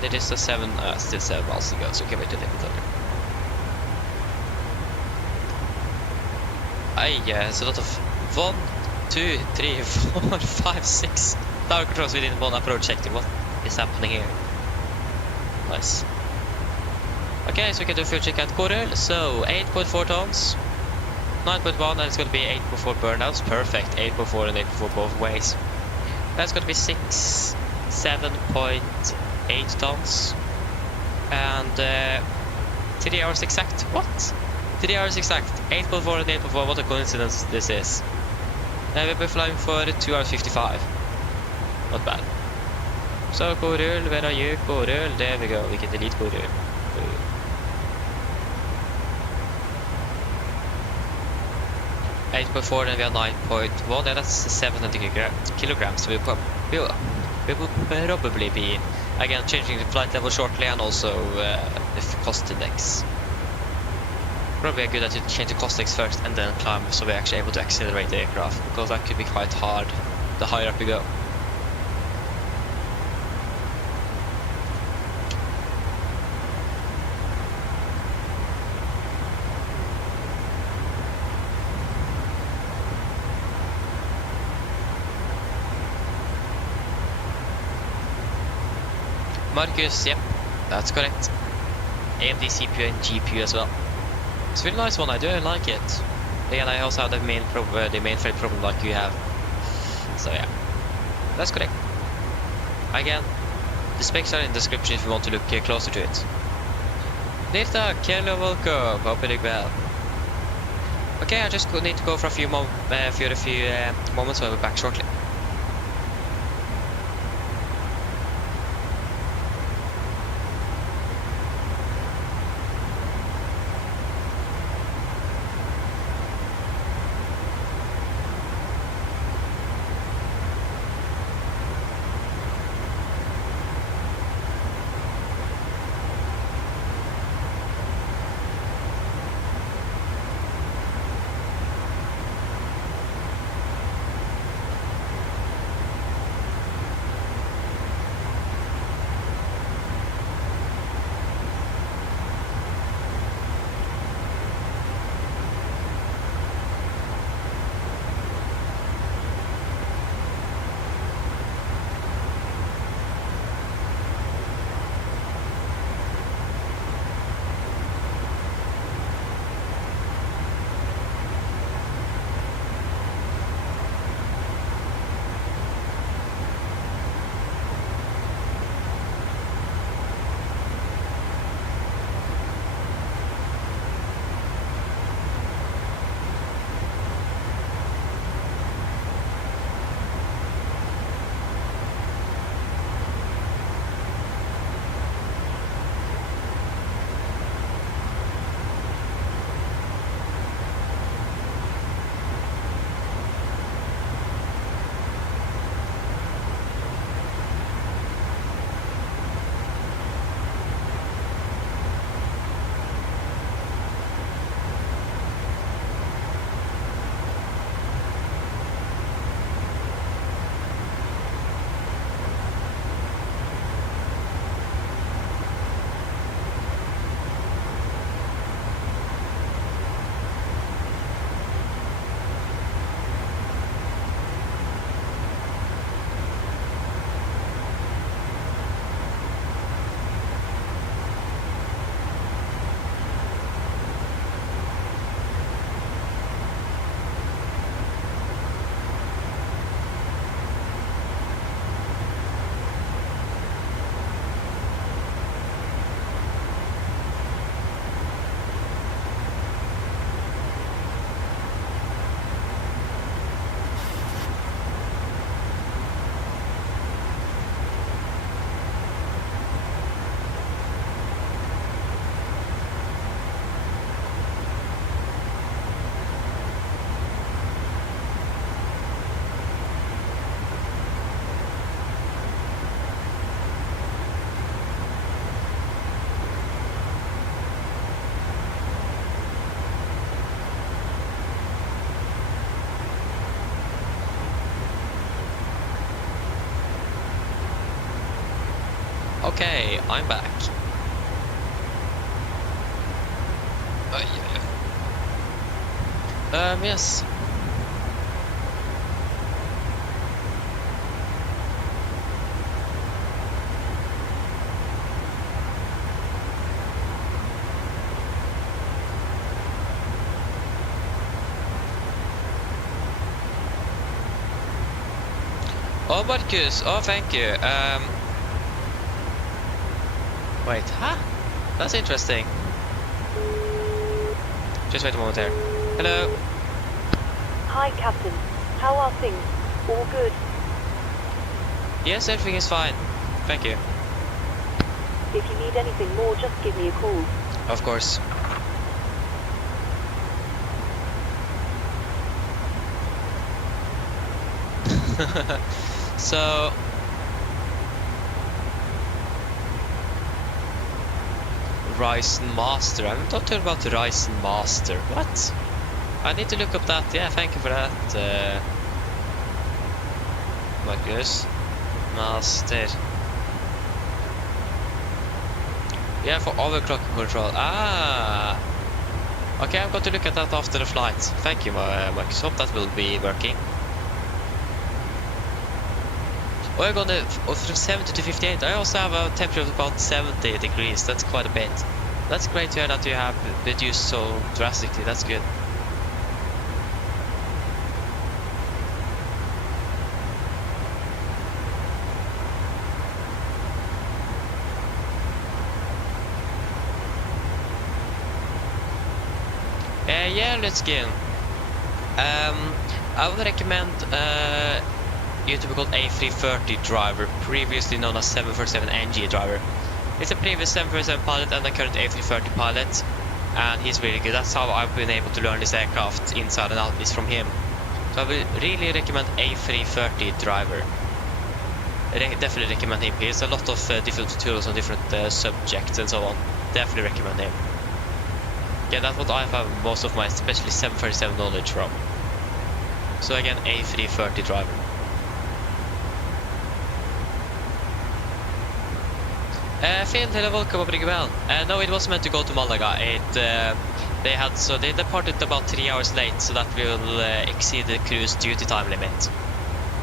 It is a still 7 miles to go, so we can wait to take it over. It's a lot of 1, 2, 3, 4, 5, 6 tower controls within one approach sector. What is happening here? Nice. Okay, so we can do a fuel check at Korul. So 8.4 tons, 9.1, and it's going to be 8.4 burnouts. Perfect, 8.4 and 8.4 both ways. That's going to be 7.8 tons. And 3 hours exact. What? 3 hours exact. 8.4 and 8.4. What a coincidence this is. We'll be flying for 2 hours 55. Not bad. So Korul, where are you? Korul, there we go. We can delete Korul. 8.4, then we have 9.1, and that's 700 kilograms. So we will probably be, again, changing the flight level shortly, and also the cost index. Probably a good idea to change the cost index first and then climb, so we're actually able to accelerate the aircraft, because that could be quite hard the higher up we go. Marcus, yep, that's correct. AMD CPU and GPU as well. It's a really nice one, I do like it. Again, I also have the main frame problem like you have. So yeah, that's correct. Again, the specs are in the description if you want to look closer to it. Nifta, hello, welcome, hope you're doing well. Okay, I just need to go for a few moments, so I'll be back shortly. Okay, I'm back. Yes. Oh, Marcus. Oh, thank you. Wait, huh? That's interesting. Just wait a moment there. Hello. Hi, Captain. How are things? All good? Yes, everything is fine. Thank you. If you need anything more, just give me a call. Of course. So Ryzen Master. I haven't talked to her about the Ryzen Master. What? I need to look up that. Yeah, thank you for that. Marcus. Master. Yeah, for overclocking control. Ah! Okay, I'm going to look at that after the flight. Thank you, Marcus. Hope that will be working. Oh, I'm going to from 70 to 58. I also have a temperature of about 70 degrees. That's quite a bit. That's great to hear that you have reduced so drastically. That's good. Yeah, let's go. I would recommend you to be called A330 driver, previously known as 747 NG driver. He's a previous 747 pilot and a current A330 pilot, and he's really good. That's how I've been able to learn this aircraft inside and out, is from him. So I would really recommend A330 driver. Definitely recommend him. He has a lot of different tutorials on different subjects and so on. Definitely recommend him. Yeah, that's what I have most of my, especially 737 knowledge from. So again, A330 driver. Phil, hello, welcome aboard well. No, it was meant to go to Malaga. They departed about 3 hours late, so that will exceed the crew's duty time limit.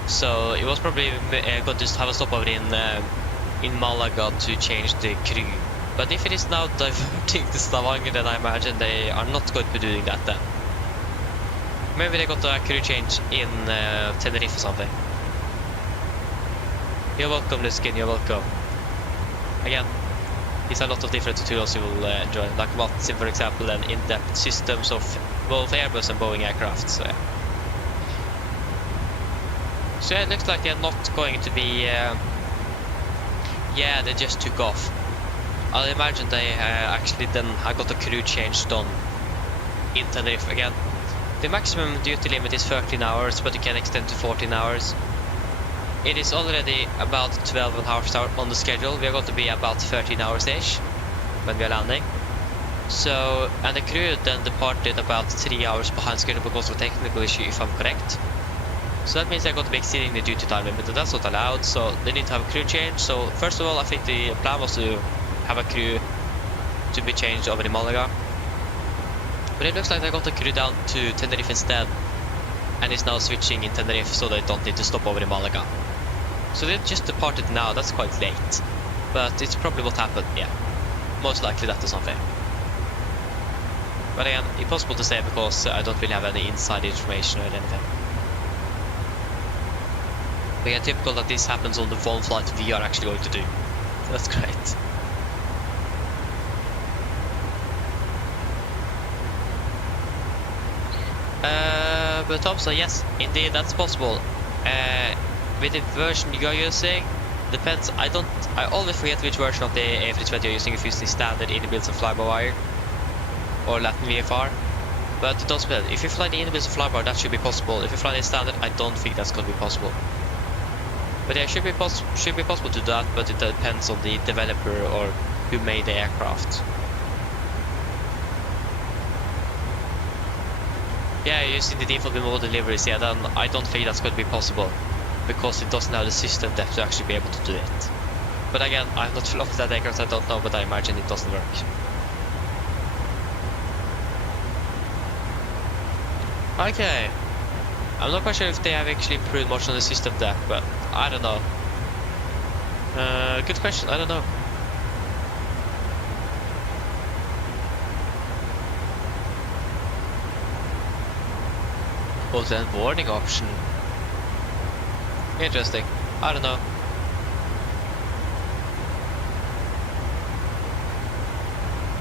So it was probably going to have a stopover in Malaga to change the crew. But if it is now diverting to Stavanger, then I imagine they are not going to be doing that then. Maybe they got a crew change in Tenerife or something. You're welcome, Luskin, you're welcome. Again, these are a lot of different tutorials you will enjoy, like what's in, for example, an in-depth systems of both Airbus and Boeing aircraft. So yeah, it looks like they're not going to be. Yeah, they just took off. I imagine they actually then I got a crew change done in Tenerife again. The maximum duty limit is 13 hours, but you can extend to 14 hours. It is already about 12.5 hours on the schedule. We are going to be about 13 hours-ish when we are landing. So, and the crew then departed about 3 hours behind schedule because of a technical issue, if I'm correct. So that means they're going to be exceeding the duty time limit, and that's not allowed, so they need to have a crew change. So first of all, I think the plan was to have a crew to be changed over in Malaga. But it looks like they got the crew down to Tenerife instead, and is now switching in Tenerife so they don't need to stop over in Malaga. So they just departed now. That's quite late, but it's probably what happened. Yeah, most likely that or something. But again, impossible to say because I don't really have any inside information or anything. But yeah, typical that this happens on the one flight we are actually going to do. That's great. But Thompson, yes, indeed, that's possible. With the version you are using, depends. I always forget which version of the A320 you're using. If you're using standard, in-built and fly-by-wire, or Latin VFR. But it does depend. If you fly the in-built and fly-by-wire, that should be possible. If you fly the standard, I don't think that's going to be possible. But yeah, should be possible to do that, but it depends on the developer or who made the aircraft. Yeah, using the default remote deliveries, yeah, then I don't think that's going to be possible, because it doesn't have the system depth to actually be able to do it. But again, I'm not flown that aircraft, I don't know, but I imagine it doesn't work. Okay. I'm not quite sure if they have actually improved much on the system there, but I don't know. Good question, I don't know. Oh, then warning option. Interesting. I don't know.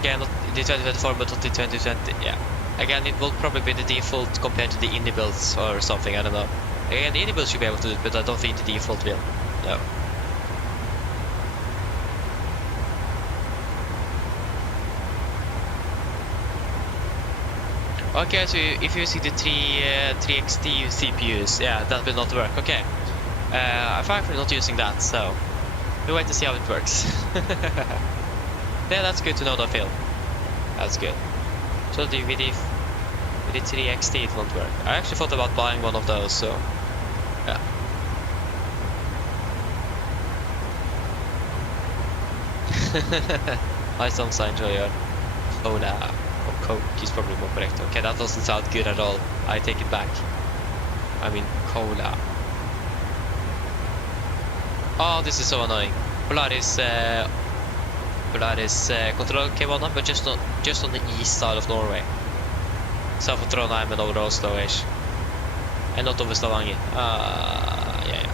Yeah, not the 2024, but not the 2020. Yeah. Again, it will probably be the default compared to the indie builds or something. I don't know. Again, the indie builds should be able to do it, but I don't think the default will. No. Okay, so if you see the 3XT CPUs, yeah, that will not work. Okay. I'm actually not using that, so we'll wait to see how it works. Yeah, that's good to know, though, Phil. That's good. So with the 3XT it won't work. I actually thought about buying one of those, so yeah. Nice on sign, Joyer. Cola. Or Coke is probably more correct. Okay, that doesn't sound good at all. I take it back. I mean, cola. Oh, this is so annoying. Polaris control came on, but just on the east side of Norway. South of Trondheim and over Oslo-ish. And not over Stavanger. Yeah.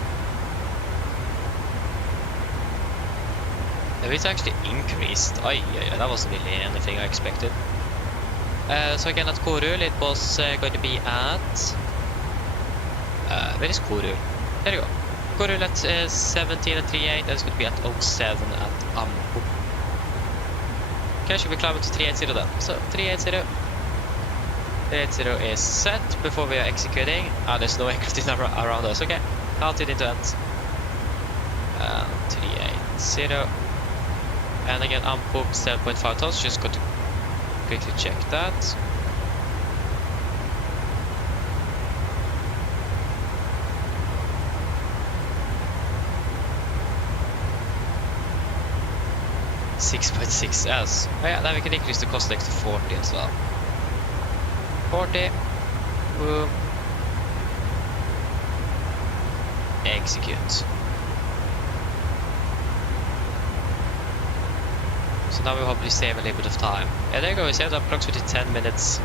The weight actually increased. Yeah, that wasn't really anything I expected. So again, at Korul it was going to be at... where is Korul? There you go. Korul at 17 and 38, and it's going to be at 07 at Ampo. Okay, should we climb up to 380 then? So, 380. 380 is set before we are executing. There's no aircraft around us. Okay, counted into that. 380. And again, Ampo 7.5 tons. Just got to quickly check that. $6.6S. Oh yeah, then we can increase the cost next to 40 as well. 40. Boom. Execute. So now we'll hopefully save a little bit of time. Yeah, there you go, we saved approximately 10 minutes.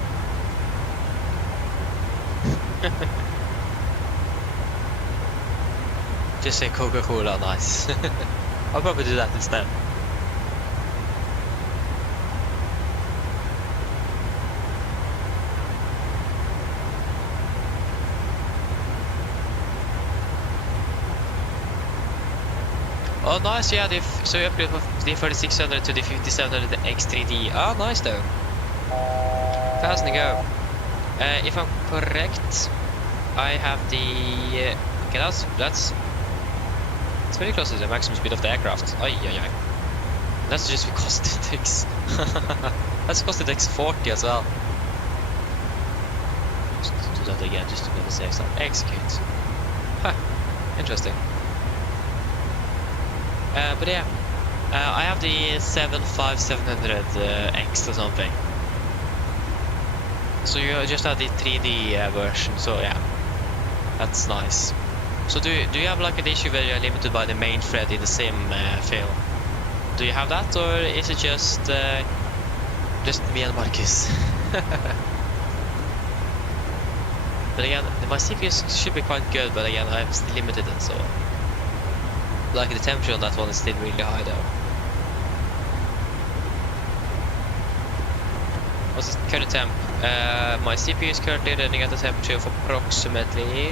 Just say Coca-Cola, nice. I'll probably do that instead. Oh, nice, yeah, so you upgrade from the 3600 to the 5700 X3D. Oh, nice though. 1000 to go. If I'm correct, I have the... okay, that's very close to the maximum speed of the aircraft. Ay. That's just because it takes... that's because it takes 40 as well. Just do that again, just to be on the safe side. Execute. Huh, interesting. But yeah, I have the 75700X or something. So you just have the 3D version, so yeah, that's nice. So do you have like an issue where you're limited by the main thread in the same fail? Do you have that, or is it just me and Marcus? But again, my CPU should be quite good, but again, I'm still limited and so on. Like the temperature on that one is still really high though. What's the current temp? My CPU is currently running at a temperature of approximately...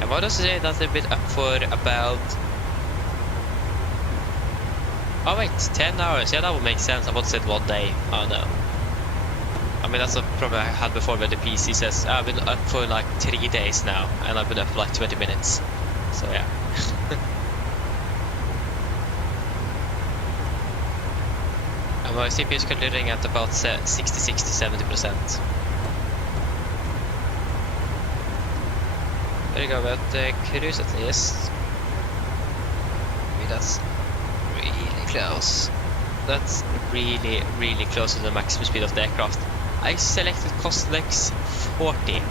and what does it say? That's a bit up for about... oh wait, 10 hours. Yeah, that would make sense. I would have said 1 day. Oh no. I mean, that's a problem I had before where the PC says I've been up for like 3 days now, and I've been up for like 20 minutes. So yeah. And my CPU is currently running at about 66 to 70%. There you go, but cruise at least. that's really close. That's really, really close to the maximum speed of the aircraft. I selected Costlex 40.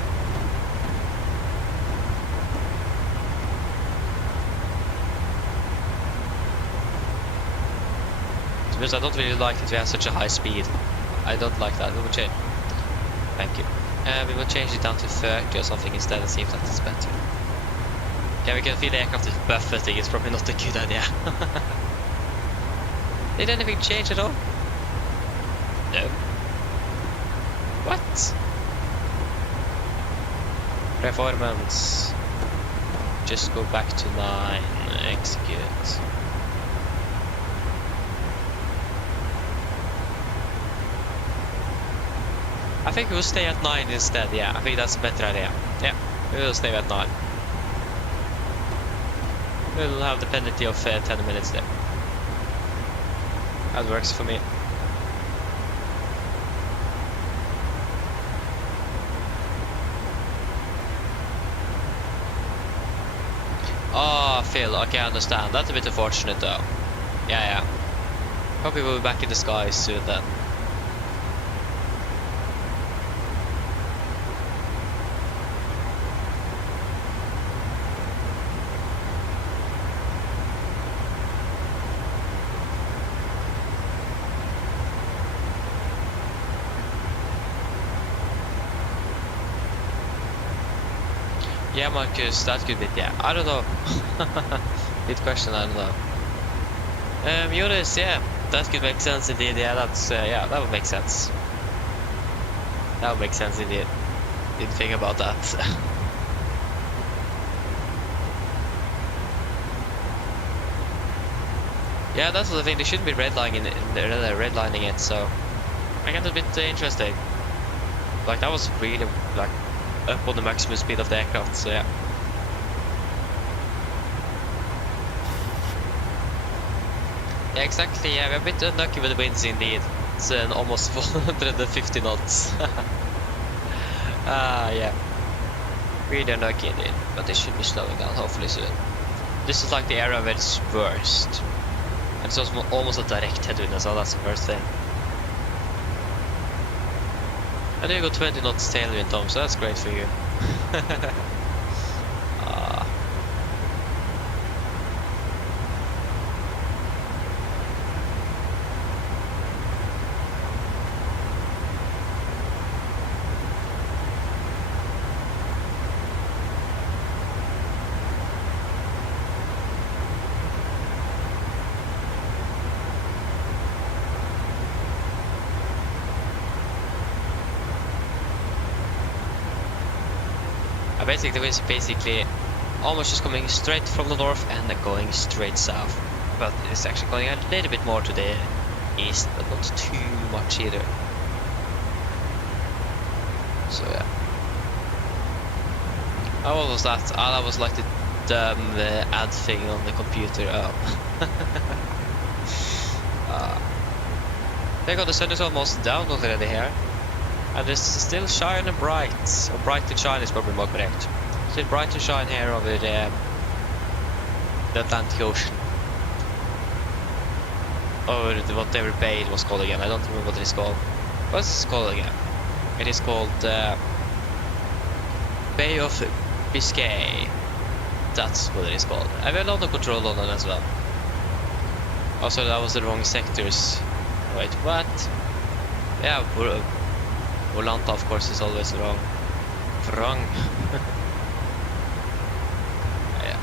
Because I don't really like it we have such a high speed. I don't like that. We will change. Thank you. We will change it down to 30 or something instead and see if that is better. Okay, we can feel the aircraft is buffeting. It's probably not a good idea. Did anything change at all? No. What? Performance. Just go back to 9. Execute. I think we'll stay at 9 instead. Yeah, I think that's a better idea. Yeah, we will stay at 9. We'll have the penalty of 10 minutes there. That works for me. Oh, Phil, okay, I understand. That's a bit unfortunate though. Yeah. Hope we will be back in the skies soon then. Yeah, Marcus, that could be, yeah, I don't know. Good question, I don't know. Jonas, yeah, that could make sense indeed, yeah, that's, yeah, that would make sense. That would make sense indeed. Didn't think about that. Yeah, that's the thing, they shouldn't be redlining it, so I get a bit interesting. Like, that was really, like, up on the maximum speed of the aircraft, so yeah. Yeah, exactly, yeah, we're a bit unlucky with the winds indeed. It's an almost 450 knots. Yeah. Really unlucky indeed, but they should be slowing down hopefully soon. This is like the area where it's worst. And it's also almost a direct headwind, so that's the first thing. And you got 20 knots tailwind, Tom, so that's great for you. Basically almost just coming straight from the north and going straight south, but it's actually going a little bit more to the east, but not too much either. So yeah. Oh, what was that? Ah, that was like the dumb ad thing on the computer. There you go, the sun is almost down already here. And it's still shine and bright. Or bright to shine is probably more correct. Still bright to shine here over the Atlantic Ocean. Or whatever bay it was called again. I don't remember what it is called. What's it called again? It is called Bay of Biscay. That's what it is called. I have a lot of control on it as well. Also, that was the wrong sectors. Wait, what? Yeah, Volanta, of course, is always wrong. Wrong. Yeah.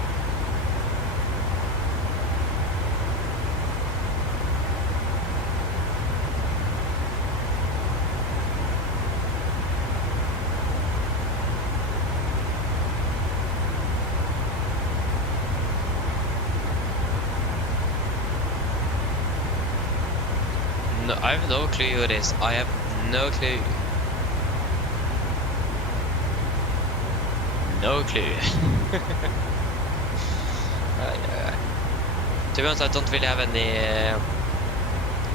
No, I have no clue what it is. I have no clue. No clue. To be honest, I don't really have any.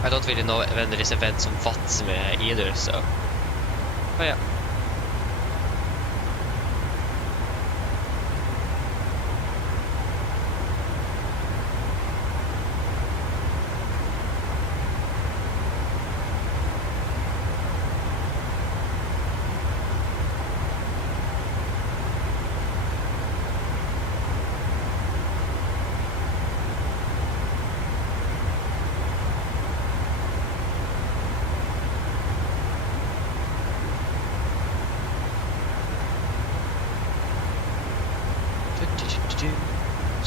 I don't really know when there is events on VATS either, so. Oh yeah.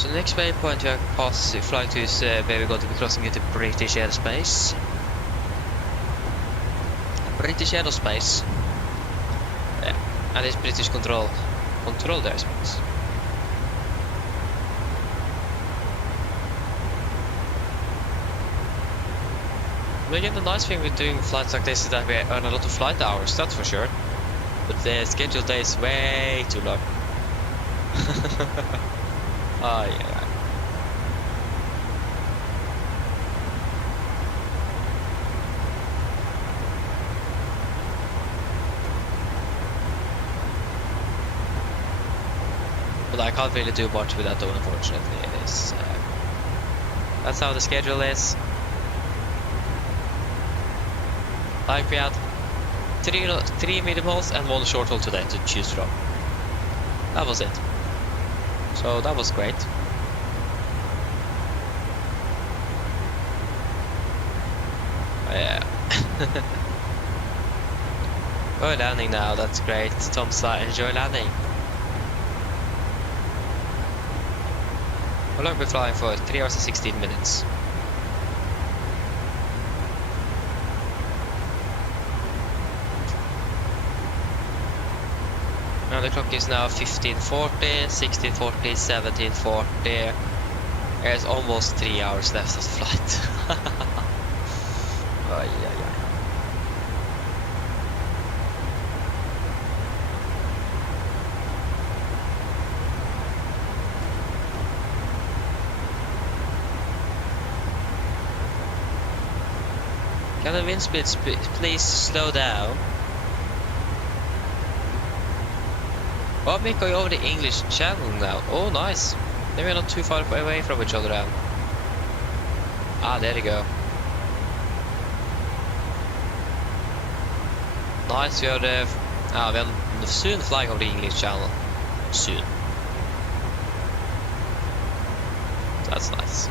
So the next waypoint we are flying to is where we're going to be crossing into British airspace. British airspace. Yeah, and it's British controlled airspace. But again, the nice thing with doing flights like this is that we earn a lot of flight hours, that's for sure. But the scheduled day is way too long. Oh yeah. But I can't really do much with that though, unfortunately. It is, that's how the schedule is. Like we had three medium holes and one short hole today to choose from. That was it. So that was great. Yeah. We're landing now, that's great. Tomsa, enjoy landing. How long are we flying for? 3 hours and 16 minutes. Now the clock is now 15:40, 16:40, 17:40. There's almost 3 hours left of the flight. Oh, yeah. Can the wind speeds please slow down? Oh, we're going over the English channel now. Oh, nice. Then we're not too far away from each other now. Ah, there you go. Nice, we are soon flying over the English channel. Soon. That's nice.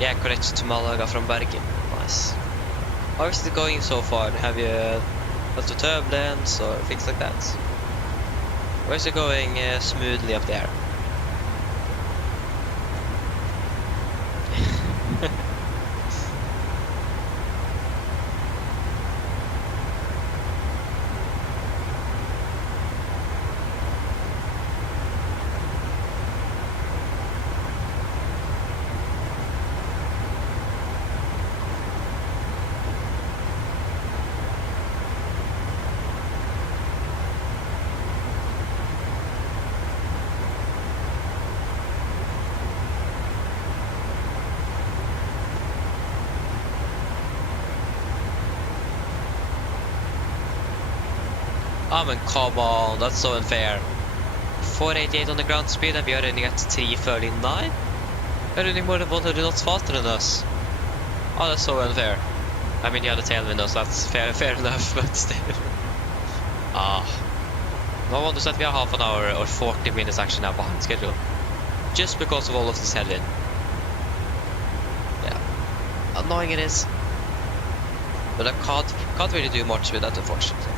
Yeah, correct, to Malaga from Bergen. Nice. How is it going so far? Have you lots of turbulence or things like that? Or is it going smoothly up there? Oh man, come on, that's so unfair. 488 on the ground speed and we are running at 339? We're running more than 100 knots faster than us. Oh, that's so unfair. I mean, you have the tailwind, so that's fair enough, but still. No wonder that we are half an hour or 40 minutes actually now behind schedule. Just because of all of this headwind. Yeah. Annoying it is. But I can't really do much with that, unfortunately.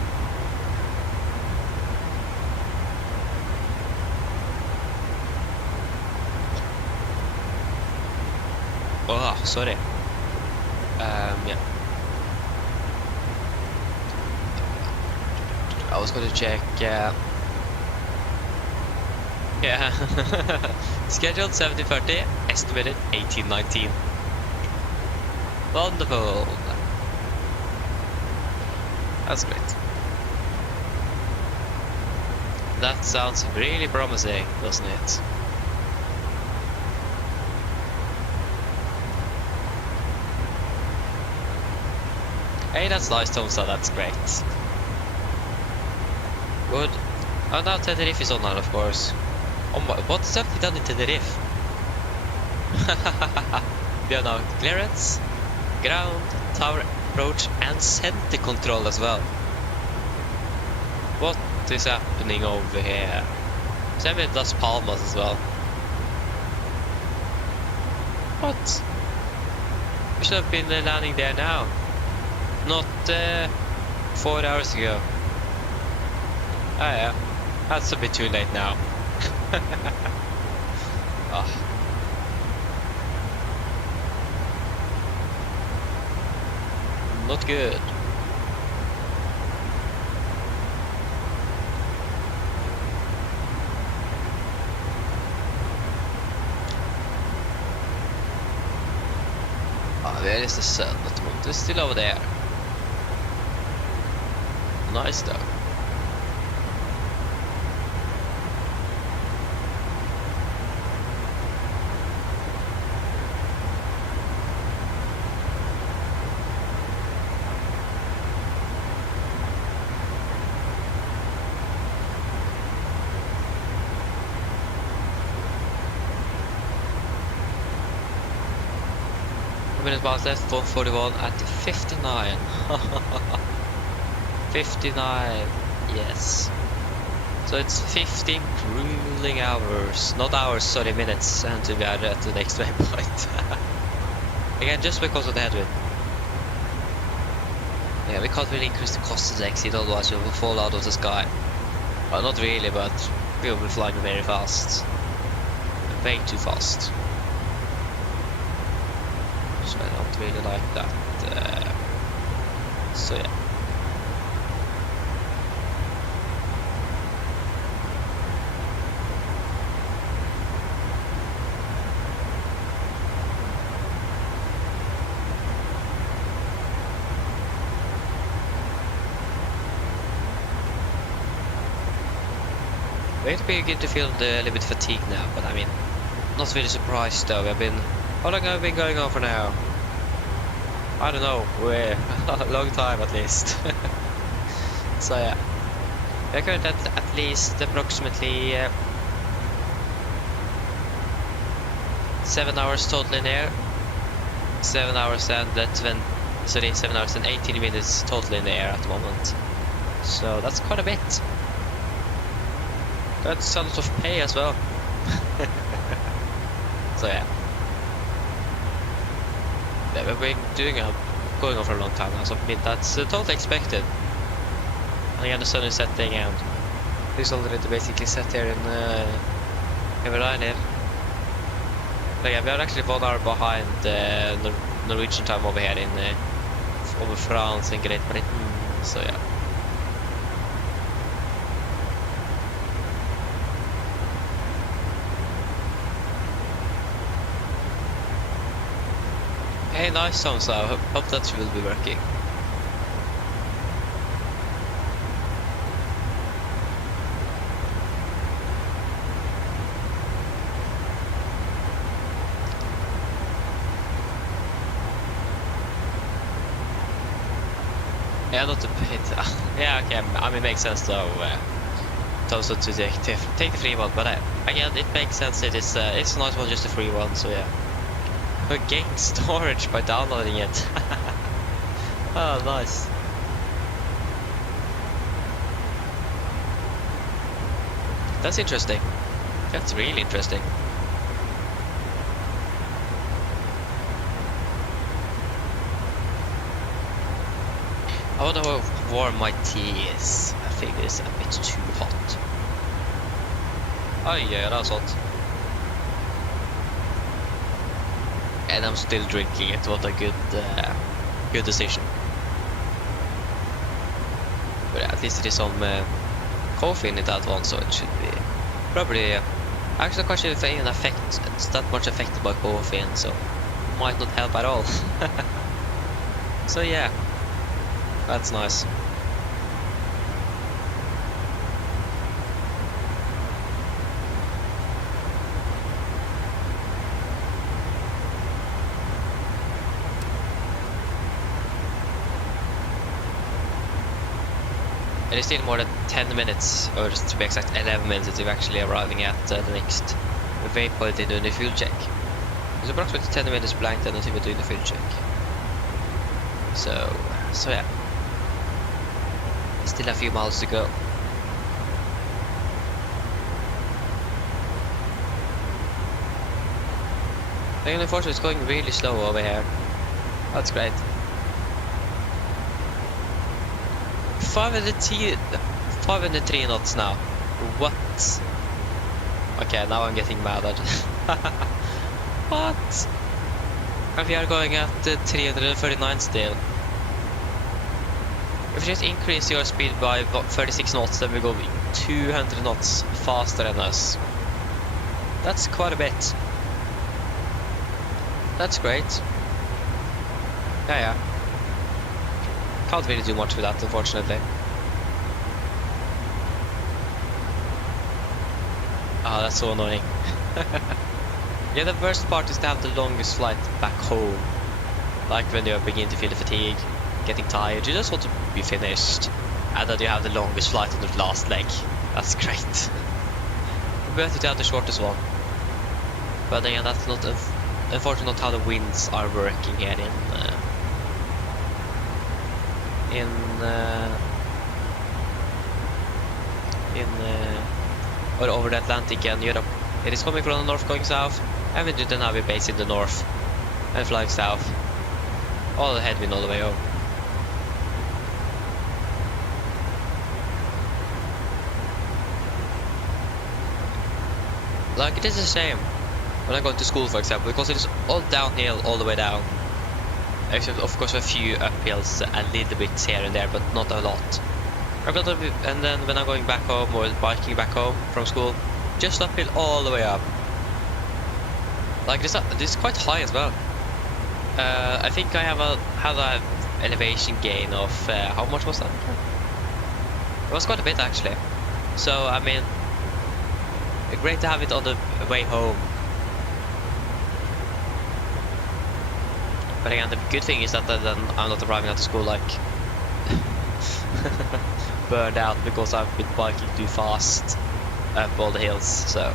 Oh, sorry. Yeah. I was going to check. Yeah. Scheduled 17:30, estimated 18:19. Wonderful. That's great. That sounds really promising, doesn't it? Hey, that's nice, Tomsa, that's great. Good. And now Tenerife is online, of course. Oh my, what stuff have we done in Tenerife? We have now clearance, ground, tower approach, and center control as well. What is happening over here? Same with Las Palmas as well. What? We should have been landing there now. Not 4 hours ago. Oh yeah, that's a bit too late now. Ah. Not good. Where is the sun at the moment? It's still over there. Nice though. Minutes miles left, 141 at 59. 59, yes. So it's 15 grueling hours, not hours, sorry, minutes, and to be at the next waypoint. Again, just because of the headwind. Yeah, we can't really increase the cost of the exit, otherwise we will fall out of the sky. Well, not really, but we will be flying very fast. Way too fast. So I don't really like that. So yeah. Way to begin to feel a little bit fatigued now, but I mean, not really surprised though. How long have I been going on for now? I don't know, a long time at least. So yeah, we're currently at least approximately 7 hours total in air. 7 hours and 7 hours and 18 minutes total in the air at the moment. So that's quite a bit. That's a lot of pay as well. So yeah. Yeah, we've been going on for a long time now, so I mean, that's totally expected. And again, the sun is setting and it's already basically set here in Ryanair. But yeah, we are actually 1 hour behind the Norwegian time over here in over France and Great Britain. So yeah. Hey, nice song, so I hope that will be working. Yeah, not a bit. Yeah, okay, I mean, it makes sense though. Also to take the free one, but again, it makes sense. It's a nice one, just a free one, so yeah. We're gaining storage by downloading it. Oh, nice. That's interesting. That's really interesting. I wonder how warm my tea is. I think it's a bit too hot. Oh yeah, that's hot. And I'm still drinking it. What a good decision. But at least it is some coffee in it, that one, so it should be probably actually quite sure if even it's that much affected by coffee, and so might not help at all. So yeah, that's nice. It is still more than 10 minutes, or just to be exact 11 minutes, until we're actually arriving at the next waypoint and doing the fuel check. It's approximately 10 minutes blank then until we're doing the fuel check. So yeah. Still a few miles to go. And unfortunately it's going really slow over here. That's great. 503 knots now. What Okay, now I'm getting mad at What? And we are going at 339 still. If you just increase your speed by 36 knots, then we go 200 knots faster than us. That's quite a bit. That's great. Yeah. Can't really do much with that, unfortunately. Ah, that's so annoying. Yeah, the worst part is to have the longest flight back home. Like when you begin to feel the fatigue, getting tired, you just want to be finished. And then you have the longest flight on the last leg. That's great. Better to have the shortest one. But again, that's not unfortunately not how the winds are working here or over the Atlantic and Europe. It is coming from the north going south, and we do then have a base in the north and flying south. All the headwind all the way home. Like, it is a shame when I go to school, for example, because it is all downhill all the way down. Except, of course, a few uphills, a little bit here and there, but not a lot. And then when I'm going back home or biking back home from school, just uphill all the way up. Like, this is quite high as well. I think I had a elevation gain of how much was that? It was quite a bit actually. So I mean, great to have it on the way home. But again, the good thing is that then I'm not arriving at the school like burned out because I've been biking too fast up all the hills, so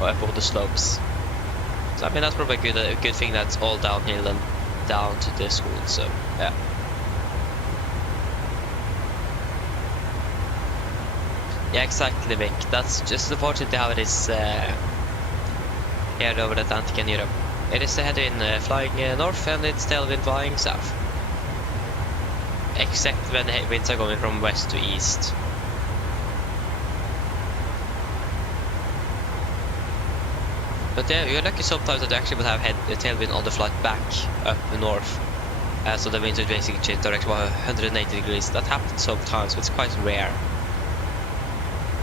or up all the slopes. So I mean that's probably a good thing that's all downhill and down to the school. So yeah. Yeah, exactly, Vic. That's just unfortunately how it is here over the Atlantic and Europe. It is the headwind flying north and it's tailwind flying south. Except when the winds are going from west to east. But yeah, you're lucky sometimes that you actually will have tailwind on the flight back up north. So the winds will basically change direction by 180 degrees. That happens sometimes, but it's quite rare.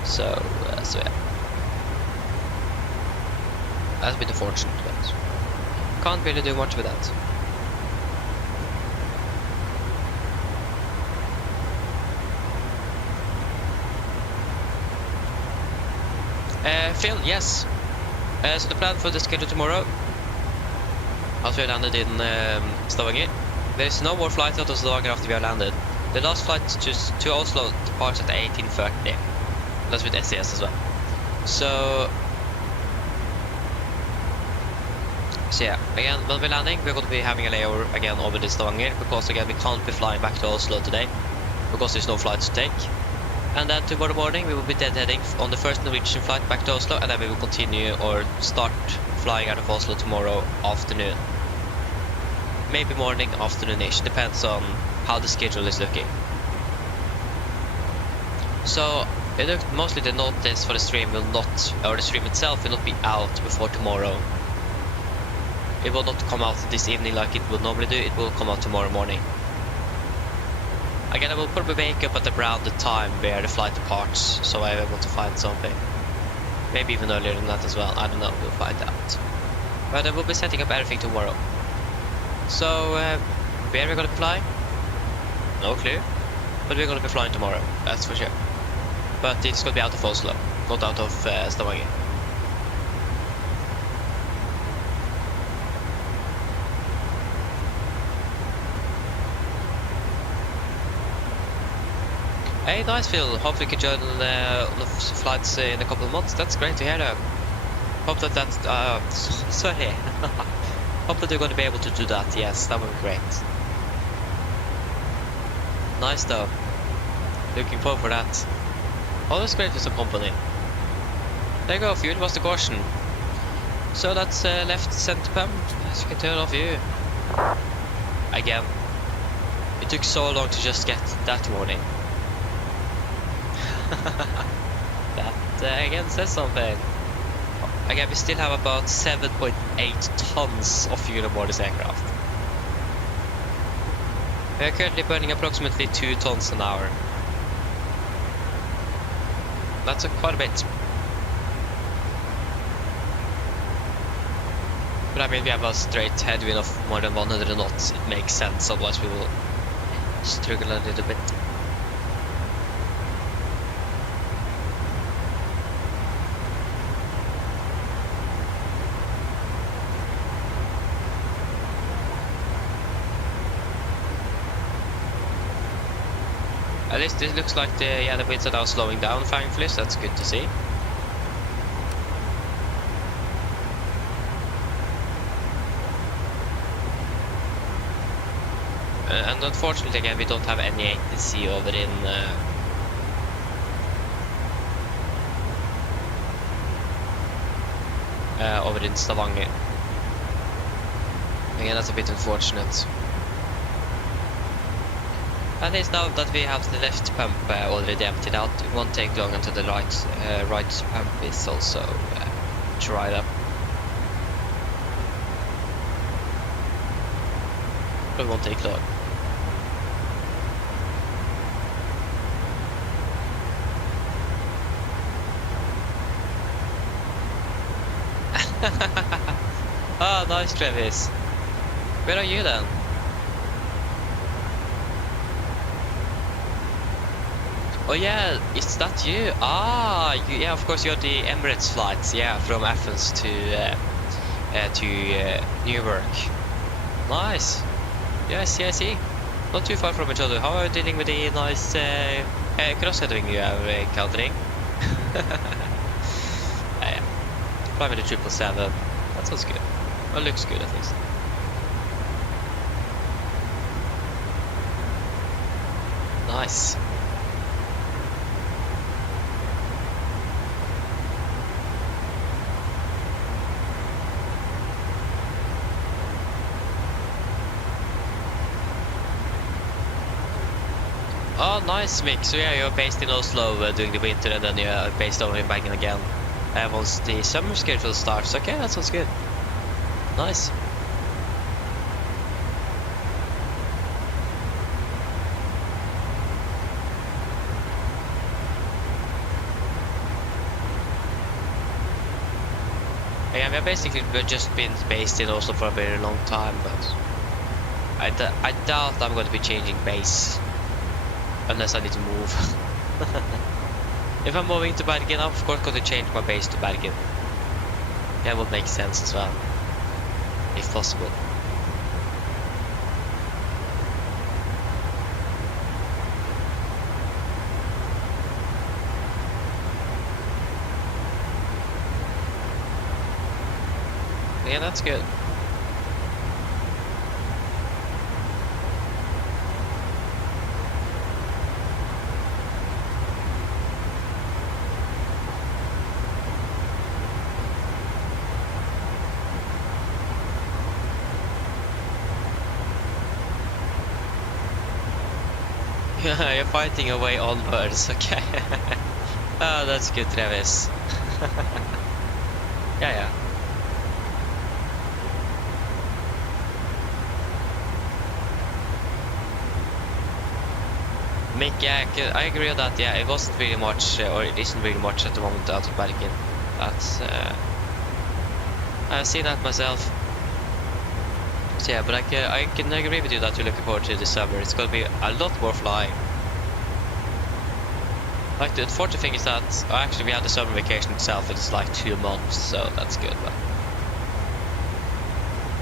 So yeah. That's been unfortunate, but can't really do much with that. Phil, yes. So the plan for the schedule tomorrow, after we landed in Stavanger, there is no more flights out of Stavanger after we are landed. The last flight to Oslo departs at 18:30. That's with SES as well. So yeah, again, when we're landing, we're going to be having a layover again over the Stavanger, because again, we can't be flying back to Oslo today, because there's no flights to take. And then tomorrow morning, we will be deadheading on the first Norwegian flight back to Oslo, and then we will continue or start flying out of Oslo tomorrow afternoon. Maybe morning, afternoonish, depends on how the schedule is looking. So mostly the notice for the stream will not, or the stream itself will not be out before tomorrow. It will not come out this evening like it would normally do, it will come out tomorrow morning. Again, I will probably wake up at around the time where the flight departs, so I'm able to find something. Maybe even earlier than that as well, I don't know, we'll find out. But I will be setting up everything tomorrow. So, where we're gonna be flying? No clue. But we're gonna be flying tomorrow, that's for sure. But it's gonna be out of Oslo, not out of Stavanger. Hey, nice, Phil. Hope we can join on the flights in a couple of months. That's great to hear, though. Hope that sorry. Hope that you're going to be able to do that. Yes, that would be great. Nice, though. Looking forward for that. Always great with some company. There you go, fuel was the caution. So that's left center pump. As you can turn off you. Again. It took so long to just get that warning. again says something. Again, we still have about 7.8 tons of fuel aboard this aircraft. We are currently burning approximately 2 tons an hour. That's quite a bit. But I mean, we have a straight headwind of more than 100 knots. It makes sense, otherwise we will struggle a little bit. At least it looks like the winds are now slowing down, thankfully, so that's good to see. And unfortunately, again, we don't have any ATC over in Stavanger. Again, that's a bit unfortunate. At least now that we have the left pump already emptied out, it won't take long until the right pump is also dried up. It won't take long. Oh, nice, Travis. Where are you then? Oh yeah, is that you? Ah, yeah, of course you're the Emirates flights, yeah, from Athens to Newark. Nice. Yeah, I see. Not too far from each other. How are you dealing with the nice cross-heading you are encountering? Yeah. Flying with the 777. That sounds good. Well, looks good at least. Nice. Oh, nice, Mick. So yeah, you're based in Oslo during the winter, and then you're based over in Bergen again once the summer schedule starts. Okay, that sounds good. Nice. Yeah, we've basically just been based in Oslo for a very long time, but I doubt I'm going to be changing base. Unless I need to move. If I'm moving to Bergen, I'm of course going to change my base to Bergen. That would make sense as well, if possible. Yeah, that's good. You're fighting away onwards, okay. Oh, that's good, Travis. Yeah. Mick, yeah, I agree with that. Yeah, it wasn't really much, or it isn't really much at the moment out of Bergen. That's I've seen that myself. So yeah, but I can agree with you that you're looking forward to the summer. It's gonna be a lot more flying. Like the unfortunate thing is that actually we had the summer vacation itself. It's like 2 months, so that's good. But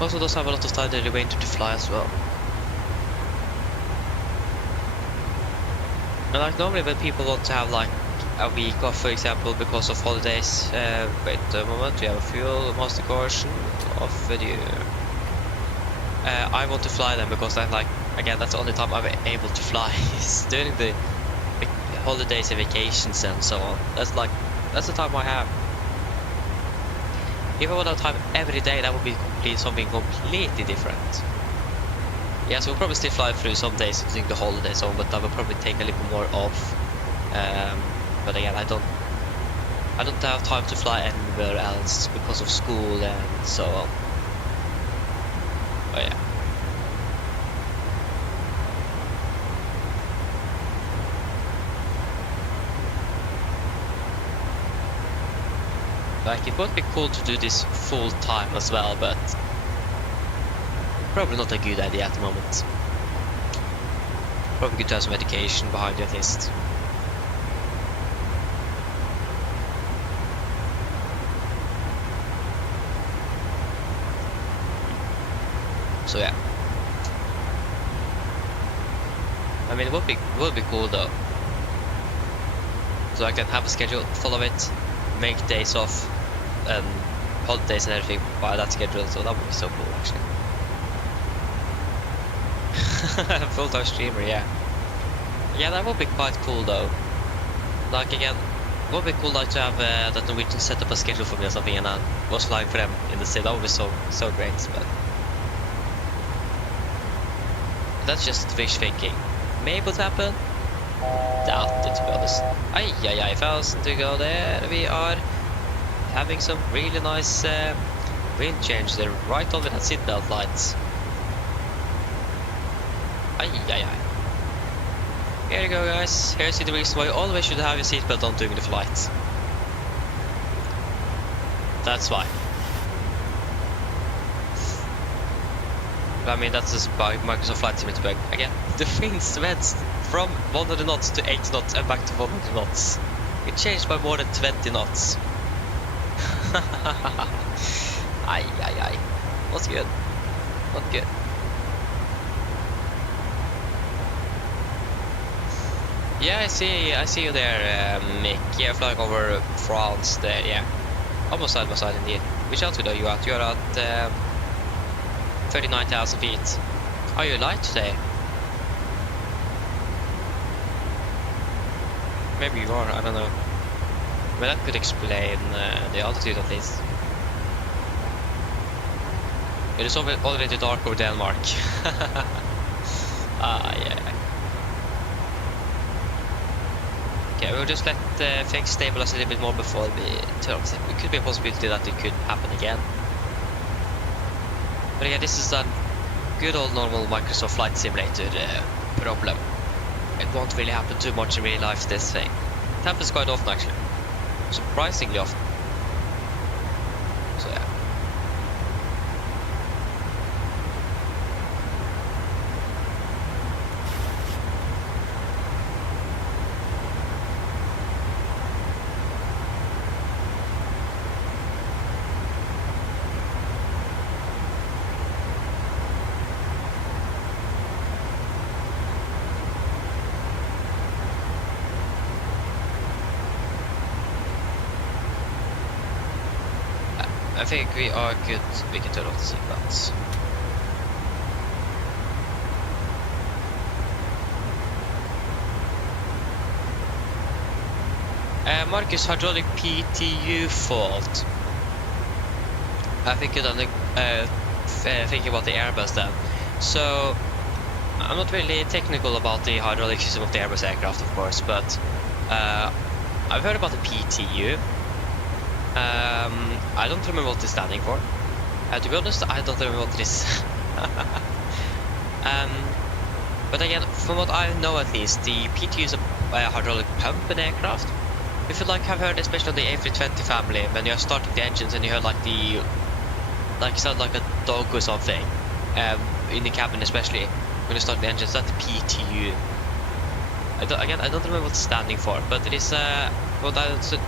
also does have a lot of time during the winter to fly as well. And like normally when people want to have like a week off, for example, because of holidays, wait a moment, we have a fuel master caution off with you. I want to fly them because I like, again, that's the only time I'm able to fly is during the holidays and vacations and so on. That's the time I have. If I would have time every day, that would be something completely different. Yes, we'll probably still fly through some days during the holidays on, but I will probably take a little more off. But again, I don't I don't have time to fly anywhere else because of school and so on. Oh yeah. Like, it would be cool to do this full time as well, but probably not a good idea at the moment. Probably good to have some education behind you at least. So yeah. I mean, it would be cool though. So I can have a schedule, follow it, make days off, and holidays and everything by that schedule. So that would be so cool, actually. Full-time streamer, yeah. Yeah, that would be quite cool though. Like again, it would be cool like to have that Norwegian set up a schedule for me or something, and I was flying for them in the city. That would be so great. But that's just fish thinking. Maybe it happen. Doubt it, to be honest. Aye, fast to go there. We are having some really nice wind change there, right on with that seatbelt lights. Aye. Here you go, guys. Here's the reason why you always should have your seatbelt on during the flight. That's why. I mean, that's just by Microsoft Flight Simulator. Again, the winds went from 100 knots to 80 knots and back to 100 knots. It changed by more than 20 knots. Aye. What's good? Not good. Yeah, I see you there, Mick. Yeah, flying over France there, yeah. Almost side by side indeed. Which altitude are you at? You're at 39,000 feet. Are you light today? Maybe you are, I don't know. But that could explain the altitude at least. It is already dark over Denmark. Yeah. Okay, we'll just let things stabilize a little bit more before we turn off. It could be a possibility that it could happen again. But again, this is a good old normal Microsoft Flight Simulator problem. It won't really happen too much in real life, this thing. It happens quite often actually. Surprisingly often. So yeah. I think we are good. We can turn off the seatbelts. Marcus, hydraulic PTU fault. I think you're thinking about the Airbus then. So I'm not really technical about the hydraulic system of the Airbus aircraft, of course, but I've heard about the PTU. I don't remember what it's standing for. To be honest, I don't remember what it is. But again, from what I know at least, the PTU is a hydraulic pump in aircraft. If you have heard, especially on the A320 family, when you're starting the engines and you heard it sounds like a dog or something, in the cabin especially, when you start the engines, that's the PTU. I don't remember what it's standing for, but it is a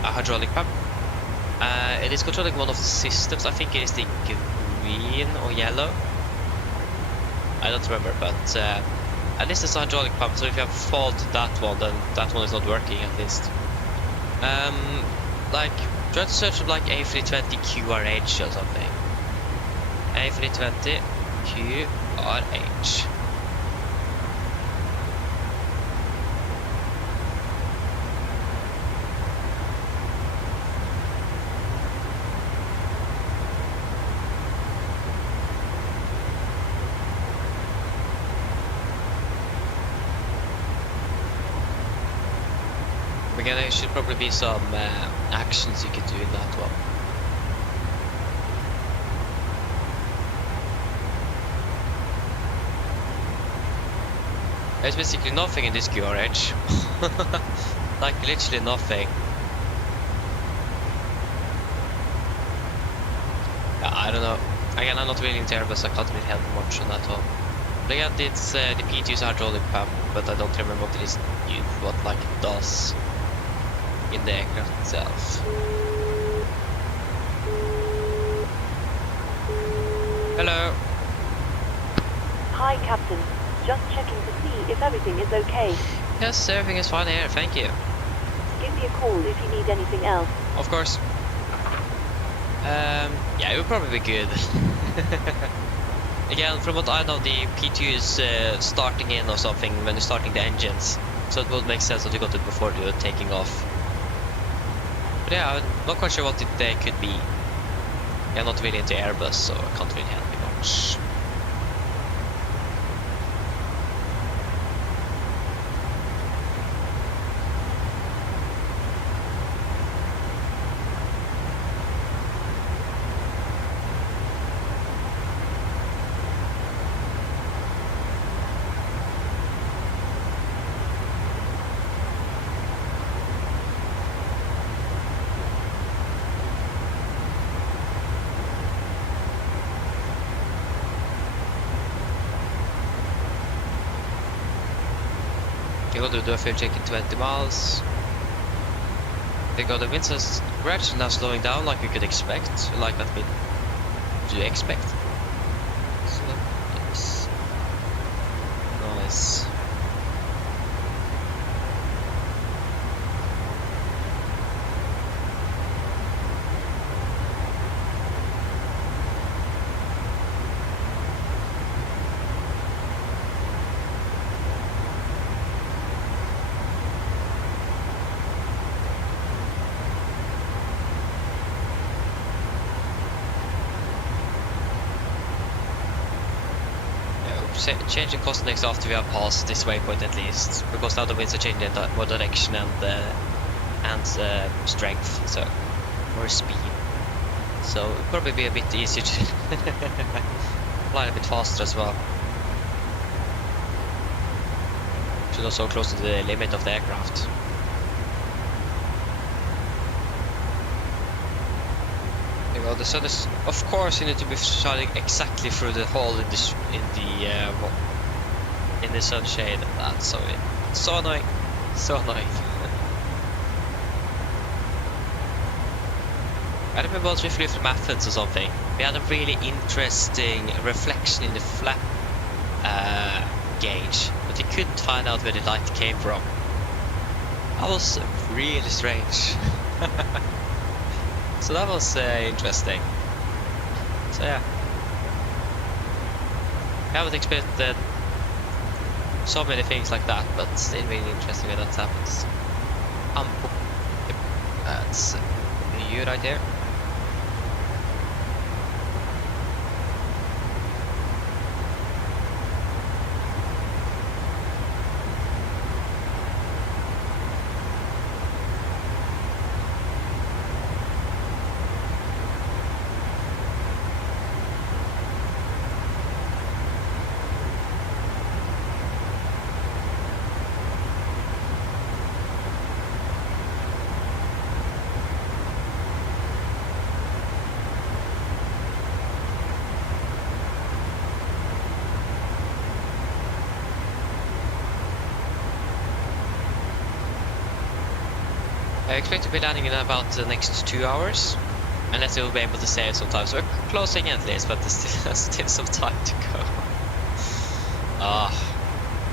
hydraulic pump. It is controlling one of the systems. I think it is the green or yellow. I don't remember, but at least it's a hydraulic pump. So if you have fault that one, then that one is not working at least. Try to search for A320 QRH or something. A320 QRH. Again, there should probably be some actions you can do in that one. There's basically nothing in this QRH. Like literally nothing. Yeah, I don't know. Again, I'm not really into Airbus, I can't really help much on that one. But again, it's the P2 is hydraulic pump, but I don't remember what it is, what like it does in the aircraft itself. Hello. Hi, Captain. Just checking to see if everything is okay. Yes, everything is fine here, thank you. Give me a call if you need anything else. Of course. Yeah, it would probably be good. Again, from what I know, the P2 is starting in or something when you're starting the engines. So it would make sense that you got it before you're taking off. But yeah, I'm not quite sure what they could be. I'm not really into Airbus, so I can't really help you much. You got to do a fuel check in 20 miles. They got the winds are gradually now slowing down like you could expect. Like that bit. Do you expect? So, yes. Nice. Change the cost next after we have passed this waypoint at least, because now the winds are changing in more direction and strength, so more speed. So it'll probably be a bit easier to fly a bit faster as well. Should also close to the limit of the aircraft. Well, the sun is, of course, you need to be shining exactly through the hole in the sunshade. That's so annoying, so annoying. I remember once we flew from Athens or something. We had a really interesting reflection in the flap gauge, but we couldn't find out where the light came from. That was really strange. So that was interesting. So yeah, I haven't expected so many things like that, but still really interesting when that happens. That's you right there. I expect to be landing in about the next 2 hours, unless we will be able to save some time. So we're closing at least, but there's still some time to go.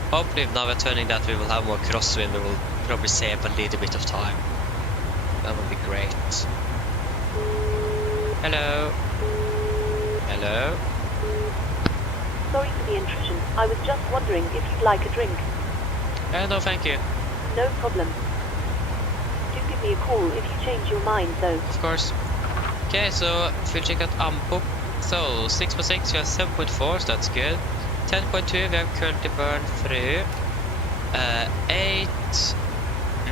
Hopefully now we're turning that we will have more crosswind, we will probably save a little bit of time. That would be great. Hello. Hello. Sorry for the intrusion. I was just wondering if you'd like a drink. No, thank you. No problem. Do give me a call if you change your mind, though. Of course. Okay, so fuel check at AMPO. So 6.6, we have 7.4, so that's good. 10.2, we have currently burned through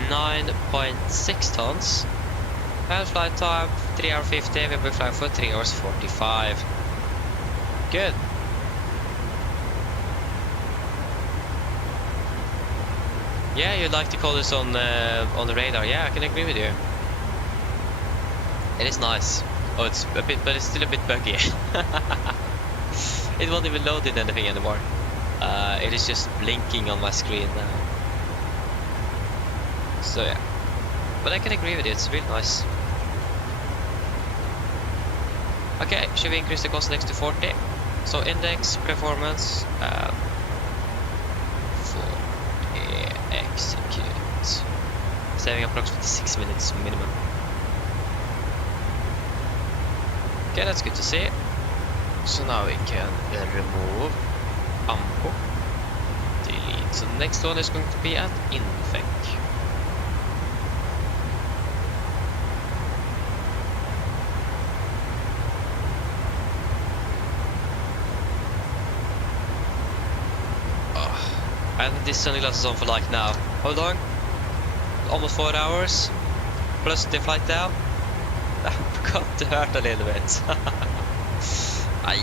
9.6 tons. And flight time 3 hours 50. We'll be flying for 3 hours 45. Good. Yeah, you'd like to call this on the radar. Yeah, I can agree with you. It is nice. Oh, it's a bit, but it's still a bit buggy. It won't even load in anything anymore. It is just blinking on my screen now. So yeah, but I can agree with you. It's really nice. Okay, should we increase the cost next to 40? So index performance 40 execute, saving approximately 6 minutes minimum. Okay, that's good to see. So now we can remove ammo, delete. So the next one is going to be at infec. And this sunglasses on for like now. How long? Almost 4 hours. Plus the flight down. That got to hurt a little bit. Ay.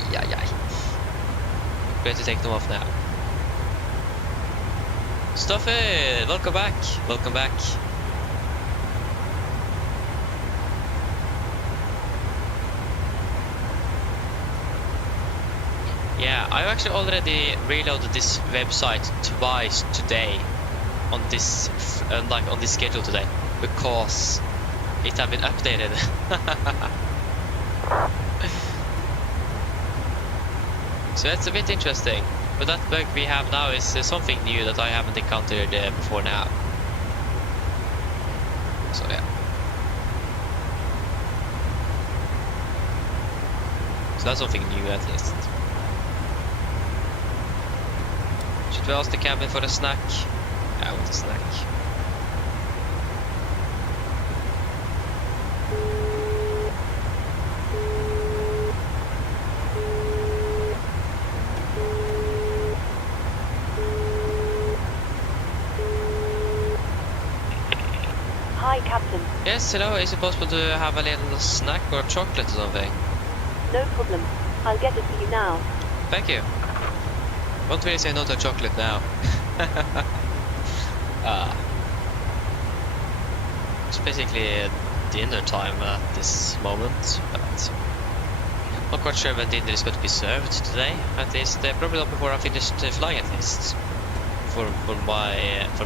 Going to take them off now. Stuffy, welcome back. Welcome back. Yeah, I've actually already reloaded this website twice today on this like on this schedule today because it has been updated. So that's a bit interesting. But that bug we have now is something new that I haven't encountered before now. So yeah. So that's something new at least. Should we ask the cabin for a snack? Yeah, I want a snack. Hi, Captain. Yes, hello. Is it possible to have a little snack or chocolate or something? No problem. I'll get it for you now. Thank you. Won't really say no to chocolate now. It's basically dinner time at this moment, but not quite sure when dinner is going to be served today. At least probably not before I finished flying, at least for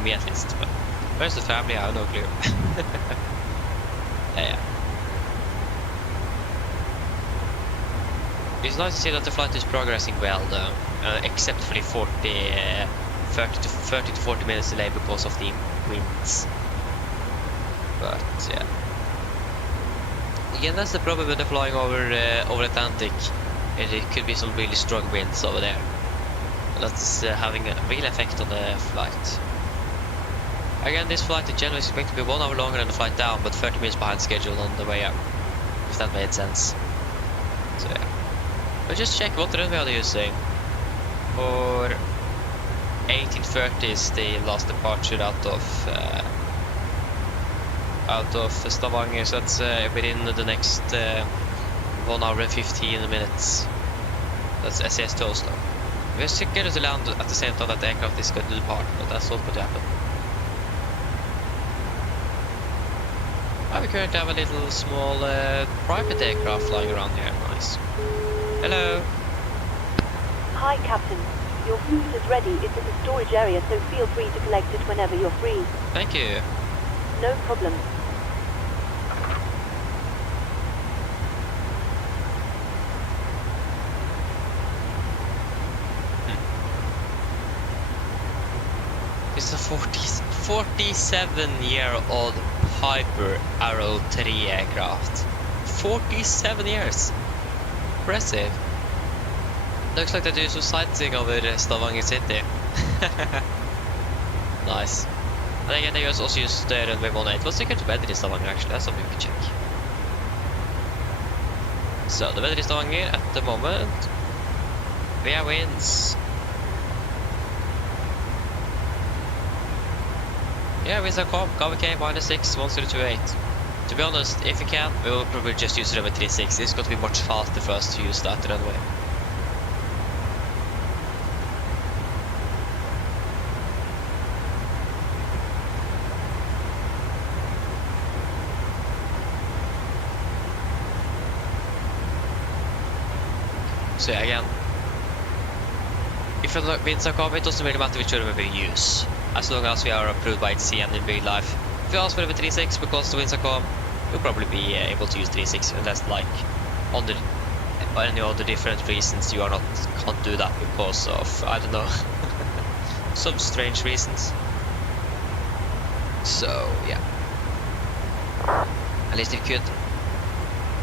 me at least. But where's the family? I have no clue. Yeah. It's nice to see that the flight is progressing well, though, except for the 30 to 40 minutes delay because of the winds. But yeah, again, that's the problem when they're flying over Atlantic. It could be some really strong winds over there. That's having a real effect on the flight. Again, this flight in general is expected to be 1 hour longer than the flight down, but 30 minutes behind schedule on the way up, if that made sense. So yeah. But just check what runway are they using. For 1830 is the last departure out of Stavanger, so that's within the next 1 hour and 15 minutes. That's SAS to Oslo. We're scheduled to land at the same time that the aircraft is going to depart, but that's not going to happen. We currently have a little small private aircraft flying around here. Nice. Hello. Hi, Captain. Your food is ready. It's in the storage area, so feel free to collect it whenever you're free. Thank you. No problem. It's a 47-year-old Piper Arrow 3 aircraft. 47 years. Impressive. Looks like they do some sightseeing over Stavanger City. Nice. And again, they also use the runway 18. What's the good weather in Stavanger actually? That's something we can check. So, the weather in Stavanger at the moment, we have winds. Yeah, winds are calm. KVK -6, 1028. To be honest, if you can, we will probably just use runway 36. It's going to be much faster for us to use that runway. So yeah, again, if you look with Takeoff, it doesn't really matter which runway we use, as long as we are approved by HC and in real life. If you ask for the 36 because the winds are calm, you'll probably be able to use 36 unless like under any other different reasons you are not can't do that because of, I don't know, some strange reasons. So yeah, at least it could.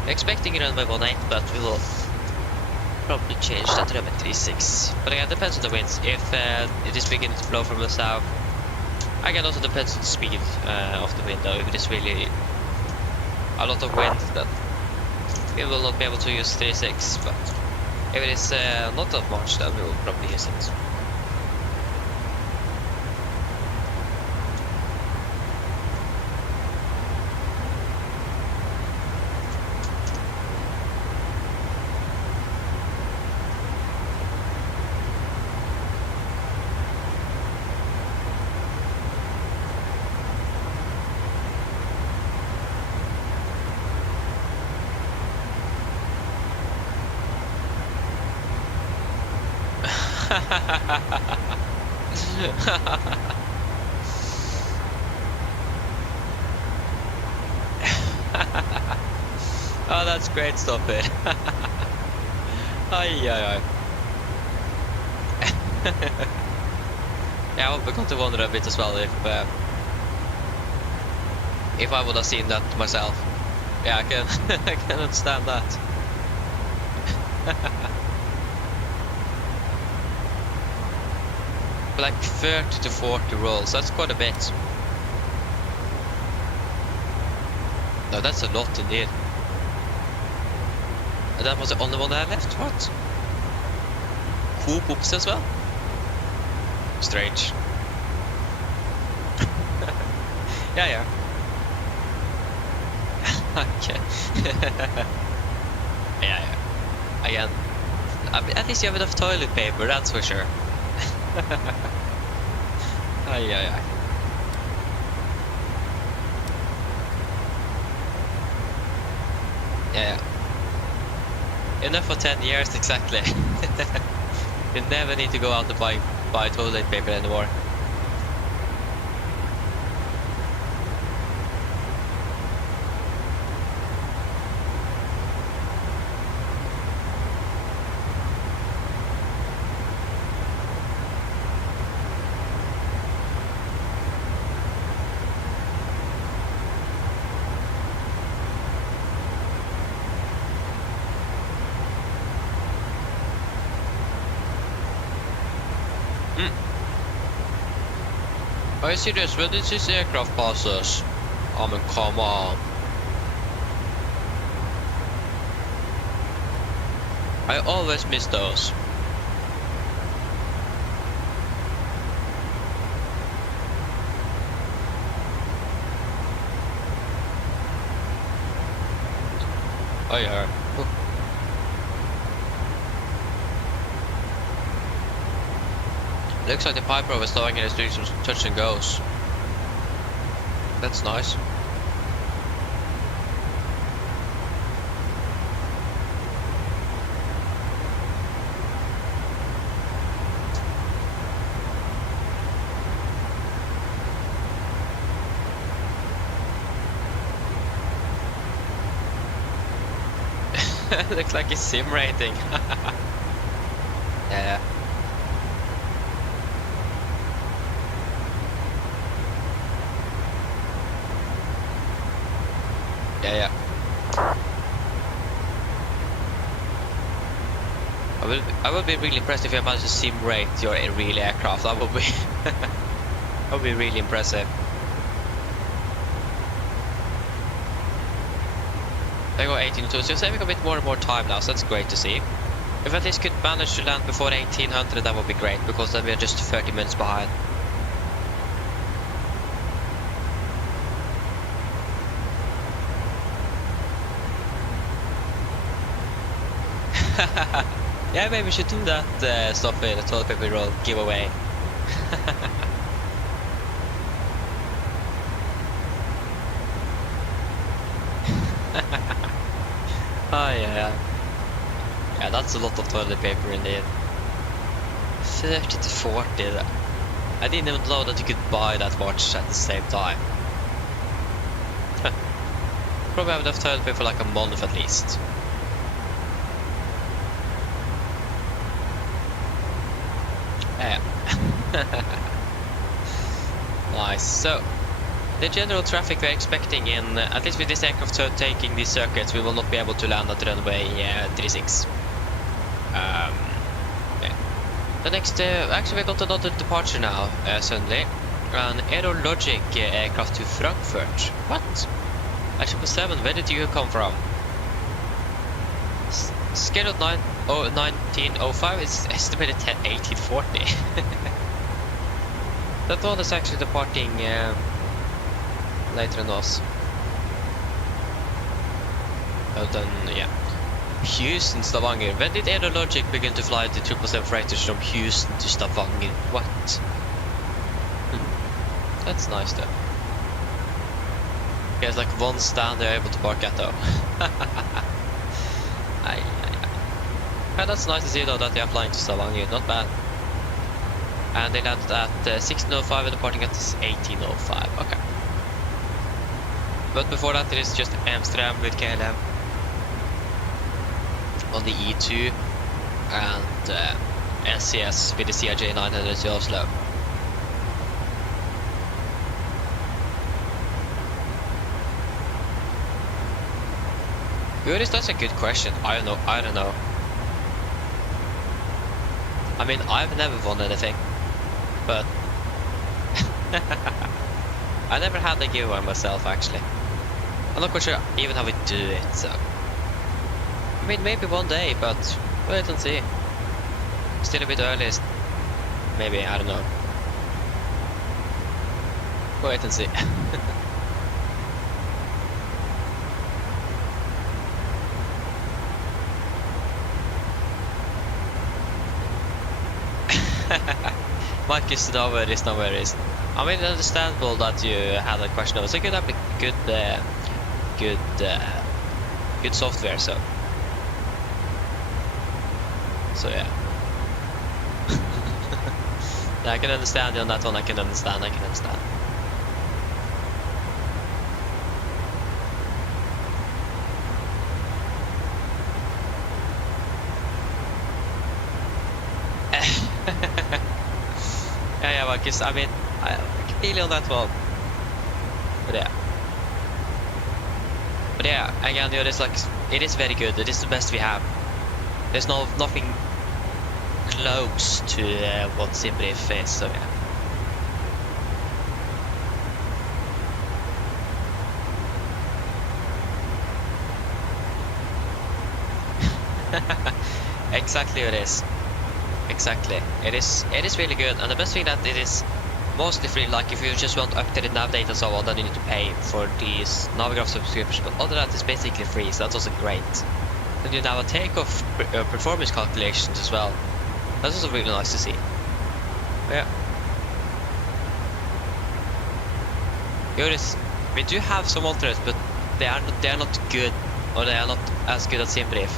We're expecting runway 18, but we will probably change that to runway 36. But again, it depends on the winds. If it is beginning to blow from the south, again also depends on the speed of the wind. Though if it is really a lot of wind, then we will not be able to use 36. But if it is not that much, then we will probably use it. Oh, that's great stuff here. Ay, ay, ay. Yeah, I began to wonder a bit as well if I would have seen that myself. Yeah, I can I can understand that. Like 30 to 40 rolls, that's quite a bit. No, that's a lot indeed. And that was the only one that I left, what? Cool poops as well? Strange. Yeah. Okay. Yeah. Again, at least you have enough toilet paper, that's for sure. Ay. Yeah. Enough for 10 years, exactly. You never need to go out to buy toilet paper anymore. Are you serious? When did this aircraft pass us? I mean, come on. I always miss those. Oh yeah. Looks like the pipe over Stavanger is doing some touch and goes. That's nice. Looks like a sim rating. Yeah. Yeah. I would be really impressed if you managed to sim rate your real aircraft. That would be that would be really impressive. They go 18 to, so you're saving a bit more and more time now, so that's great to see. If at least could manage to land before 1800, that would be great, because then we are just 30 minutes behind. Yeah, maybe we should do that stuff in a toilet paper roll giveaway. Oh yeah. Yeah, that's a lot of toilet paper indeed. 30 to 40. I didn't even know that you could buy that much at the same time. Probably have enough toilet paper for like a month at least. Yeah. Nice. So, the general traffic we're expecting in, at least with this aircraft taking these circuits, we will not be able to land at runway 36. Yeah. The next, actually we got another departure now, suddenly. An Aerologic aircraft to Frankfurt. What? At 777, where did you come from? Scheduled 1905 is estimated 1840. That one is actually departing later than us. Oh, then, yeah. Houston, Stavanger. When did Aerologic begin to fly the 777 freighters from Houston to Stavanger? What? That's nice though. There's like one stand they're able to park at though. Yeah, that's nice to see though that they are flying to Stavanger, not bad. And they landed at 1605 and departing at 1805, okay. But before that it is just Amsterdam with KLM on the E2 and SCS with the CRJ 900 to Oslo. Good, that's a good question. I don't know. I mean, I've never won anything, but I never had a giveaway myself actually. I'm not quite sure even how we do it, so I mean maybe one day, but wait and see. Still a bit early, maybe, I don't know. Wait and see. Marcus, no worries. I mean, it's understandable that you had a question. It's a good good software, so yeah. Yeah, I can understand you on that one. I can understand. Yeah, Marcus, I mean, I can feel you on that one. But yeah, again, you know, it's like, it is very good. It is the best we have. There's nothing close to what SimBrief is, so yeah. Exactly it is. Exactly. It is really good, and the best thing that it is mostly free. Like if you just want updated nav data and so on, then you need to pay for these Navigraph subscriptions, but other than that it's basically free, so that's also great. Then you now have a Takeoff performance calculations as well. That's also really nice to see. Yeah. We do have some alternates, but they are not good, or they are not as good as SimBrief.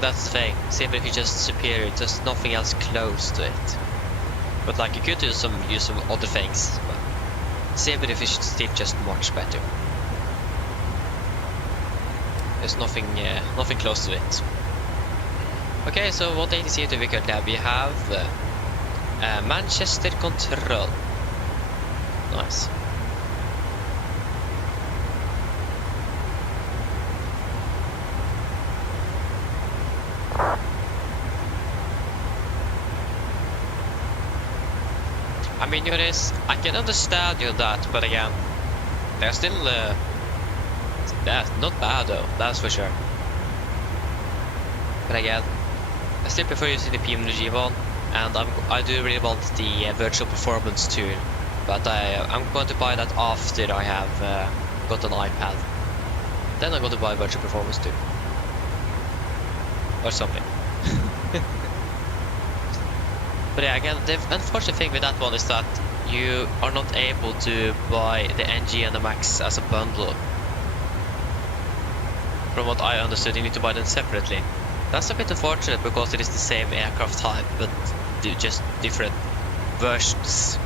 That's the thing. SimBrief is just superior. There's nothing else close to it. But like you could use some other things. But SimBrief is still just much better. There's nothing close to it. Okay, so what ATC do we currently have? We have Manchester Control. Nice. I mean, I can understand you that, but again, they're still not bad though, that's for sure. But again, I still prefer using the PMDG one, and I do really want the virtual performance tool, but I'm going to buy that after I have got an iPad. Then I'm going to buy virtual performance tool. or something. But yeah, again, the unfortunate thing with that one is that you are not able to buy the NG and the Max as a bundle. From what I understood, you need to buy them separately. That's a bit unfortunate because it is the same aircraft type, but just different versions.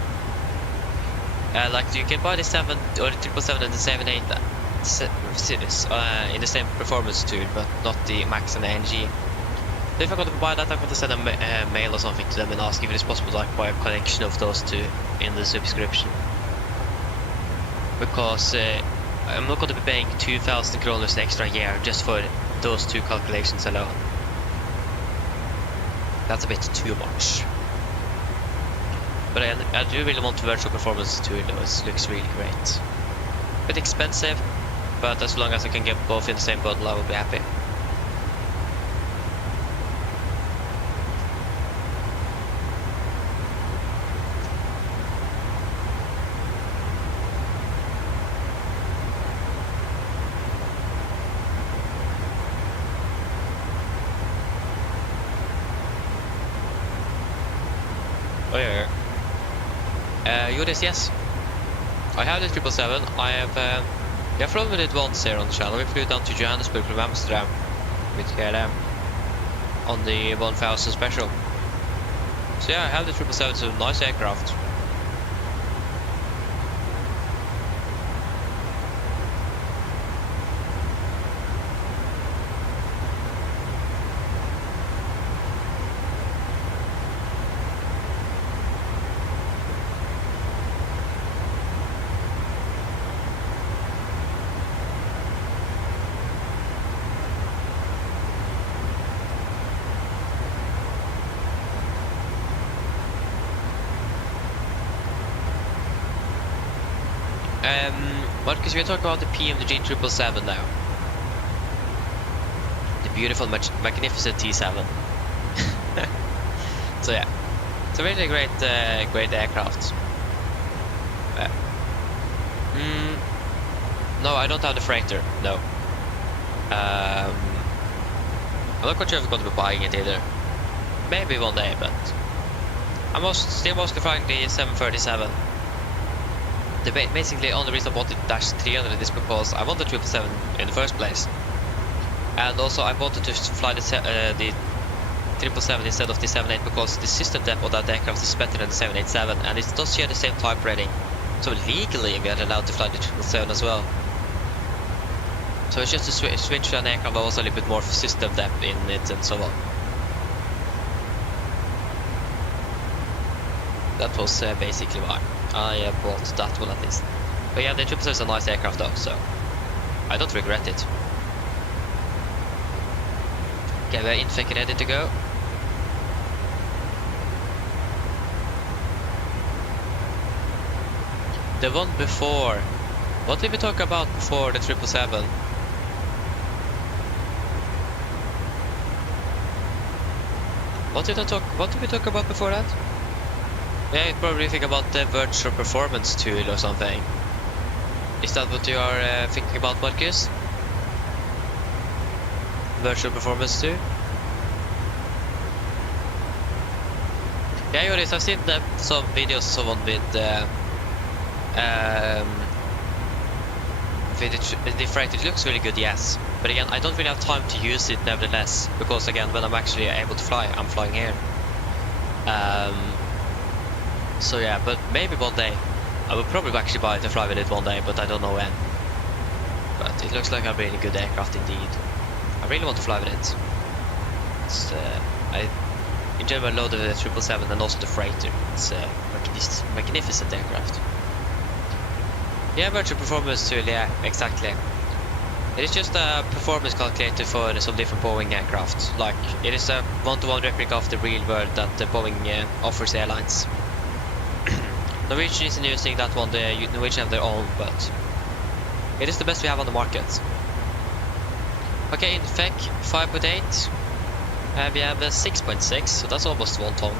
Like you can buy the 7 or the 777 and the 78 series in the same performance tool, but not the Max and the NG. So if I'm going to buy that, I'm going to send a mail or something to them and ask if it is possible to like buy a collection of those two in the subscription. Because I'm not going to be paying 2,000 kronor extra a year just for those two calculations alone. That's a bit too much. But I do really want the virtual performance tool though, it looks really great. A bit expensive, but as long as I can get both in the same bundle, I will be happy. Oh yeah. Juris, yes. I have the 777. I have flown with it once here on the channel. We flew down to Johannesburg from Amsterdam with KLM on the 1000 special. So yeah, I have the 777. It's a nice aircraft. Marcus, we're talking about the PMDG 777 now. The beautiful, magnificent T7. So yeah, it's a really great, great aircraft. No, I don't have the freighter. No. I'm not quite sure if I'm going to be buying it either. Maybe one day, but I'm still mostly flying the 737. The basically only reason I bought the Dash 300 is because I wanted the 777 in the first place, and also I wanted to fly the 777 instead of the 78 because the system depth of that aircraft is better than the 787, and it does share the same type rating, so legally we are allowed to fly the 777 as well. So it's just to switch to an aircraft that was a little bit more system depth in it and so on. That was basically why I bought that one at least. But yeah, the 777 is a nice aircraft though, so I don't regret it. Okay, we're infec ready to go. The one before, what did we talk about before the 777? What did we talk about before that? Yeah, you probably think about the virtual performance tool or something. Is that what you are thinking about, Marcus? Virtual performance tool? Yeah, Joris, I've seen some videos of someone with the freight. It looks really good, yes. But again, I don't really have time to use it nevertheless, because again, when I'm actually able to fly, I'm flying here. So yeah, but maybe one day. I will probably actually buy it and fly with it one day, but I don't know when. But it looks like a really good aircraft indeed. I really want to fly with it. It's, I in general loaded the 777 and also the freighter. It's a magnificent aircraft. Yeah, virtual performance tool, yeah, exactly. It is just a performance calculator for some different Boeing aircraft. Like, it is a one-to-one replica of the real world that Boeing offers airlines. Norwegian isn't using that one, the Norwegian have their own, but it is the best we have on the market. Okay, in FEC 5.8, we have 6.6, so that's almost 1 ton.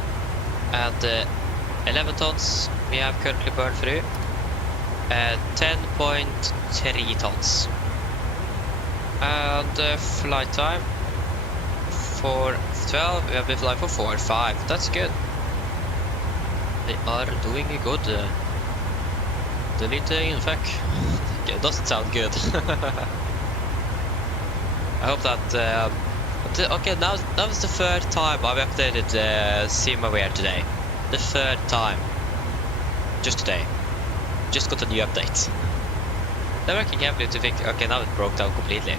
And 11 tons we have currently burned through. 10.3 tons. And flight time for 12, we have been flying for 4, 5. That's good. They are doing good. Delete infec. It doesn't sound good. I hope that. Okay, now is the third time I've updated SimAware today. The third time. Just today. Just got a new update. They're working heavily to fix. Okay, now it broke down completely.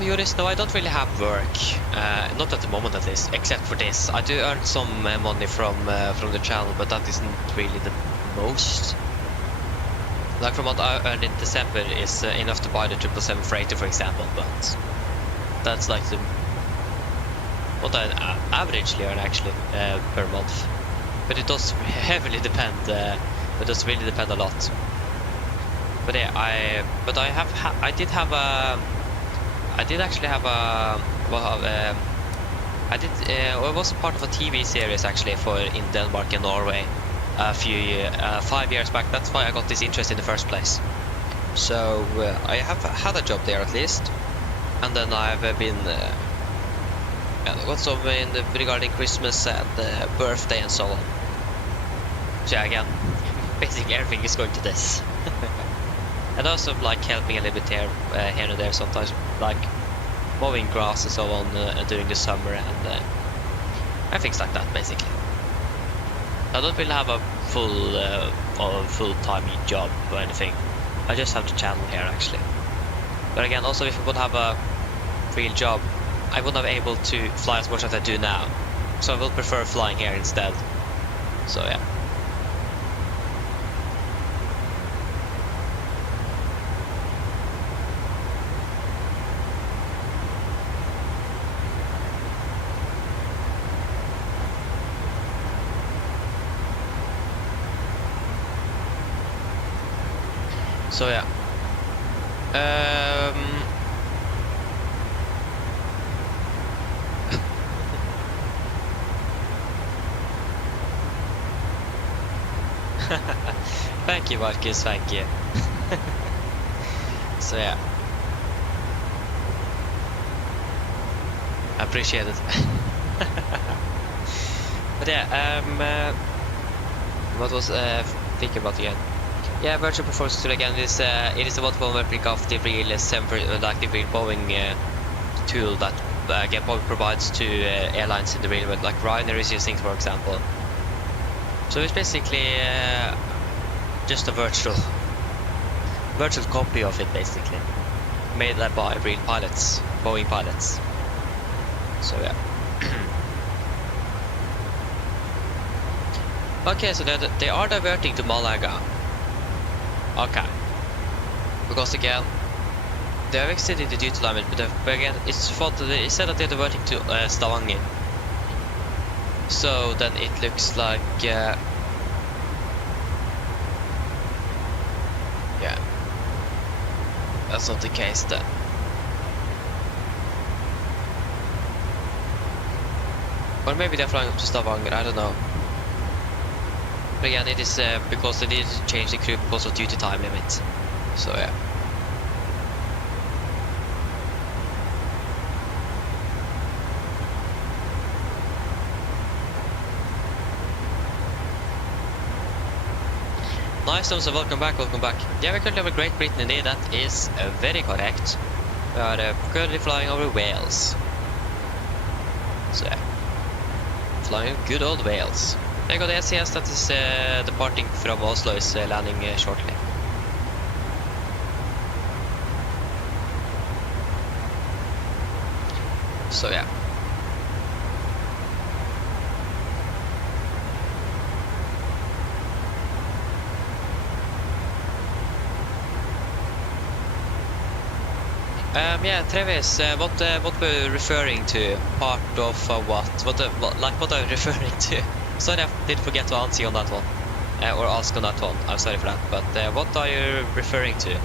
Juris, no, I don't really have work. Not at the moment, at least, except for this. I do earn some money from the channel, but that isn't really the most. Like from what I earned in December is enough to buy the 777 freighter, for example. But that's like what I averagely earn actually per month. But it does heavily depend. It does really depend a lot. But yeah, I was part of a TV series actually in Denmark and Norway a few 5 years back. That's why I got this interest in the first place. So I have had a job there at least, and then I've been got some regarding Christmas and birthday and so on. So yeah, again, basically everything is going to this. And also like helping a little bit here and there sometimes, like mowing grass and so on during the summer and things like that basically. I don't really have a full-time job or anything. I just have the channel here actually. But again, also if I would have a real job, I wouldn't have able to fly as much as I do now. So I will prefer flying here instead. So yeah. So yeah. Thank you, Marcus, thank you. So yeah. I appreciate it. But yeah, what was thinking about again? Yeah, virtual performance tool again is it is a one replica of the real like the real Boeing tool that again Boeing provides to airlines in the real world, like Ryanair is using, for example. So it's basically just a virtual copy of it, basically made by real pilots, Boeing pilots. So yeah. Okay, so they are diverting to Malaga. Okay. Because again, they have exceeded the duty limit, but again, it's thought that it said that they're diverting to Stavanger. So then it looks like, yeah, that's not the case then. Or maybe they're flying up to Stavanger, I don't know. But again, it is because they did change the crew because of duty time limit. So yeah. Nice, so welcome back, welcome back. Yeah, we currently have a Great Britain indeed, that is very correct. We are currently flying over Wales. So yeah. Flying good old Wales. There you go, the SCS that is departing from Oslo is landing shortly. So yeah. Yeah, Travis, what we're referring to? Part of what? What are you referring to? Sorry, I did forget to answer you on that one, or ask on that one. I'm sorry for that. But what are you referring to?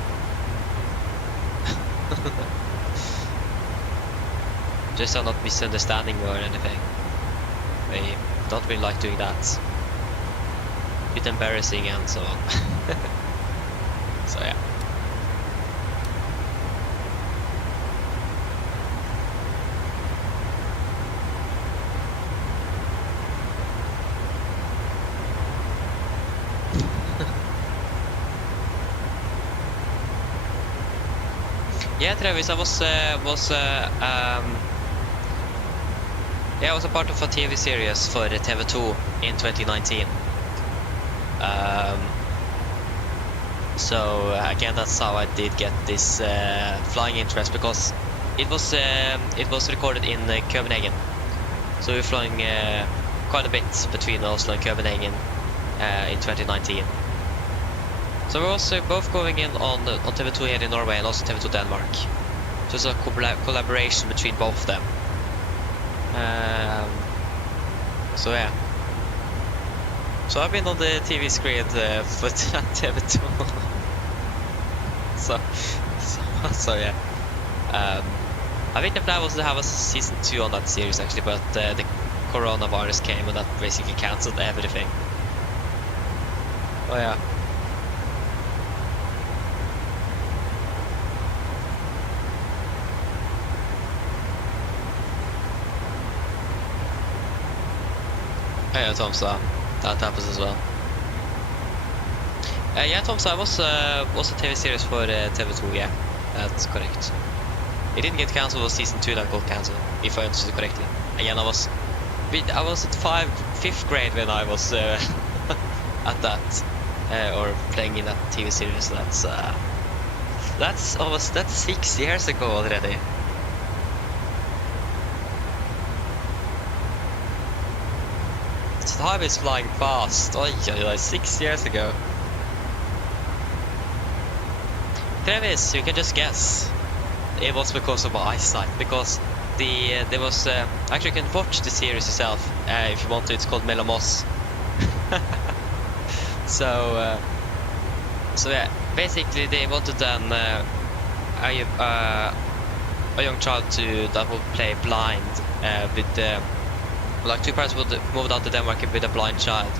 Just I'm not misunderstanding or anything. I don't really like doing that. bit embarrassing and so on. So yeah. Yeah, Travis, I was a part of a TV series for the TV2 in 2019. So again, that's how I did get this flying interest, because it was recorded in Copenhagen. So we're flying quite a bit between Oslo and Copenhagen in 2019. So we're also both going in on TV2 here in Norway and also TV2 Denmark. So it's a collaboration between both of them. So yeah. So I've been on the TV screen for TV2. so yeah. I think the plan was to have a season 2 on that series actually, but the coronavirus came and that basically cancelled everything. Oh yeah. Yeah, Tom, so that happens as well. Yeah, Tom, so I was a TV series for TV2, yeah, that's correct. It didn't get cancelled, it was season 2 that got cancelled, if I understood correctly. Again, I was at 5th grade when I was at that, or playing in that TV series. That's 6 years ago already. Time is flying fast. Oh, yeah, 6 years ago. Travis, you can just guess. It was because of my eyesight. Because there was actually you can watch the series yourself if you want to. It's called Melamos. So yeah, basically they wanted then a young child that would play blind with. Like 2 parents would move down to Denmark with a blind child.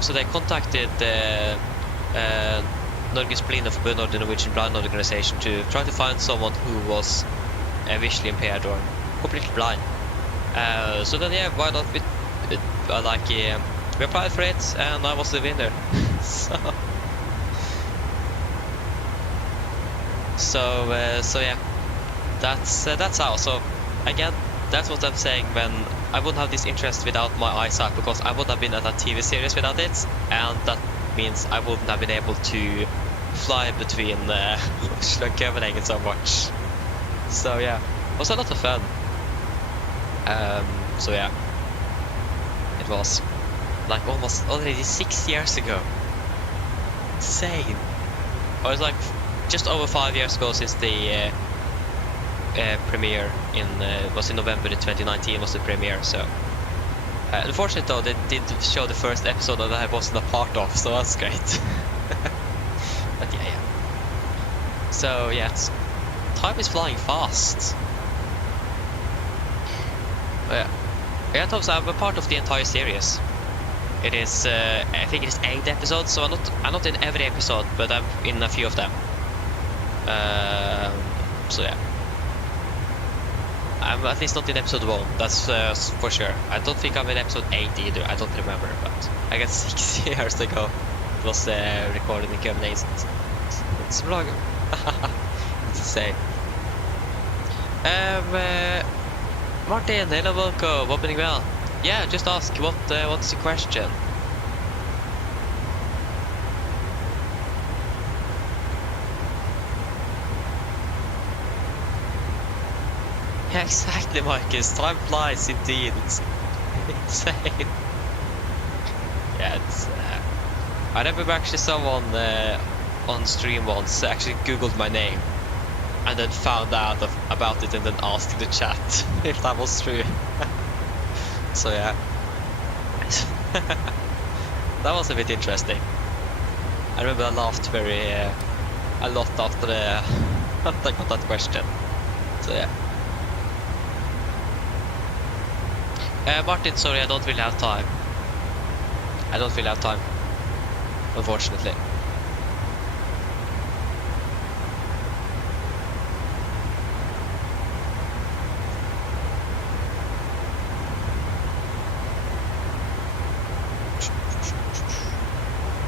So they contacted Norges Blindeforbund, or the Norwegian Blind Organization, to try to find someone who was visually impaired or completely blind. So then, yeah, why not? We applied for it, and I was the winner. So yeah, that's how. So again, that's what I'm saying when I wouldn't have this interest without my eyesight, because I wouldn't have been at a TV series without it, and that means I wouldn't have been able to fly between Oslo and Copenhagen so much. So yeah, it was a lot of fun. So yeah, it was like almost already 6 years ago. Insane. Or it's like just over 5 years ago since the premiere was in November 2019 was the premiere. So unfortunately though, they did show the first episode that I wasn't a part of, so that's great. But yeah. So yeah, time is flying fast. Yeah, Tom, so I'm a part of the entire series. It is I think it is 8 episodes, so I'm not in every episode, but I'm in a few of them. So yeah, I'm at least not in episode 1, that's for sure. I don't think I'm in episode 8 either, I don't remember, but I guess 6 years ago it was recorded in Copenhagen. It's vlog. It's insane. Martin, hello, welcome, opening well. Yeah, just ask, what's the question? Yeah, exactly, Marcus. Time flies indeed. It's insane. Yeah, it's. I remember actually someone on stream once actually Googled my name, and then found out about it and then asked in the chat if that was true. So yeah, that was a bit interesting. I remember I laughed very a lot after I got that question. So yeah. Martin, sorry, I don't really have time. unfortunately.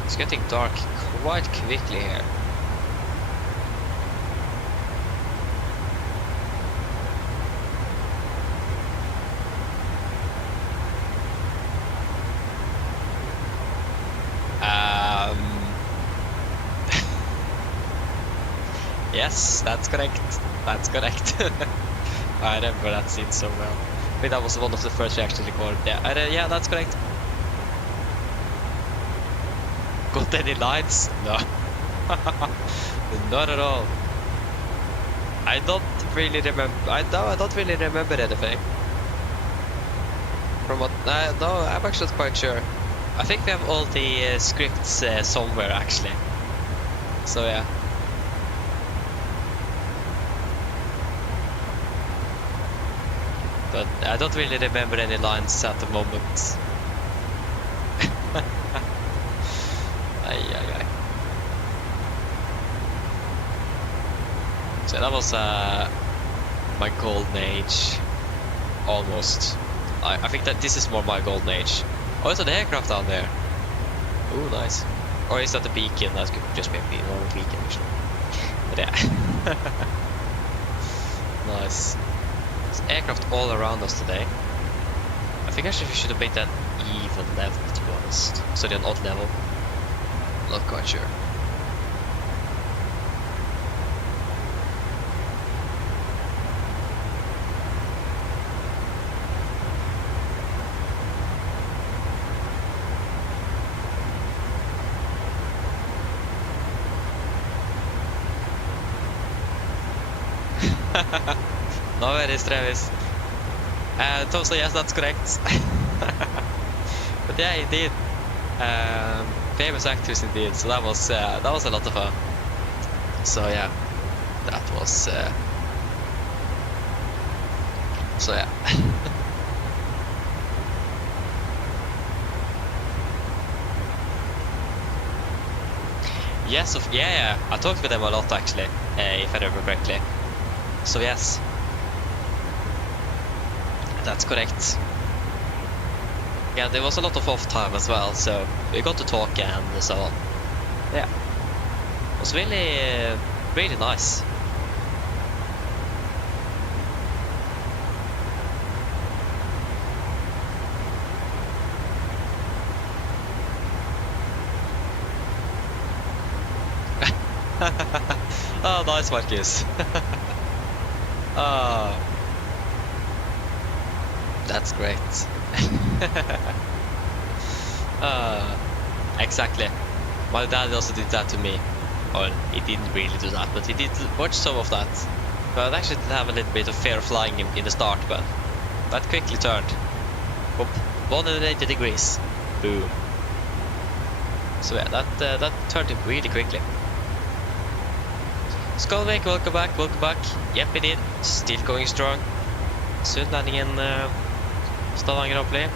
It's getting dark quite quickly here. Yes, that's correct. That's correct. I remember that scene so well. I think that was one of the first we actually recorded. Yeah, yeah, that's correct. Got any lines? No. Not at all. I don't really remember. I don't really remember anything. From what? No, I'm actually not quite sure. I think we have all the scripts somewhere actually. So yeah. But I don't really remember any lines at the moment. Ay. So that was my golden age, almost. I think that this is more my golden age. Oh, it's an aircraft down there. Ooh, nice. Or is that the beacon? That could just be a normal beacon actually. But yeah. Nice. There's aircraft all around us today. I think actually we should have made that even level, to be honest. So they're an odd level. Not quite sure. No worries, Travis. Tom said yes, that's correct. But yeah, indeed. Famous actors indeed. So that was a lot of fun. So yeah, that was. So yeah. Yes, yeah. I talked with them a lot actually, if I remember correctly. So yes, that's correct. Yeah, there was a lot of off time as well, so we got to talk and so on. Yeah, it was really, really nice. Oh, nice, Marcus. Oh, that's great. Exactly. My dad also did that to me. Or he didn't really do that, but he did watch some of that. But I actually did have a little bit of fear of flying in the start, but that quickly turned. Up 180 degrees. Boom. So yeah, that turned him really quickly. Skullwake, welcome back, welcome back. Yep, we did. Still going strong. Soon landing in Stavanger, hopefully.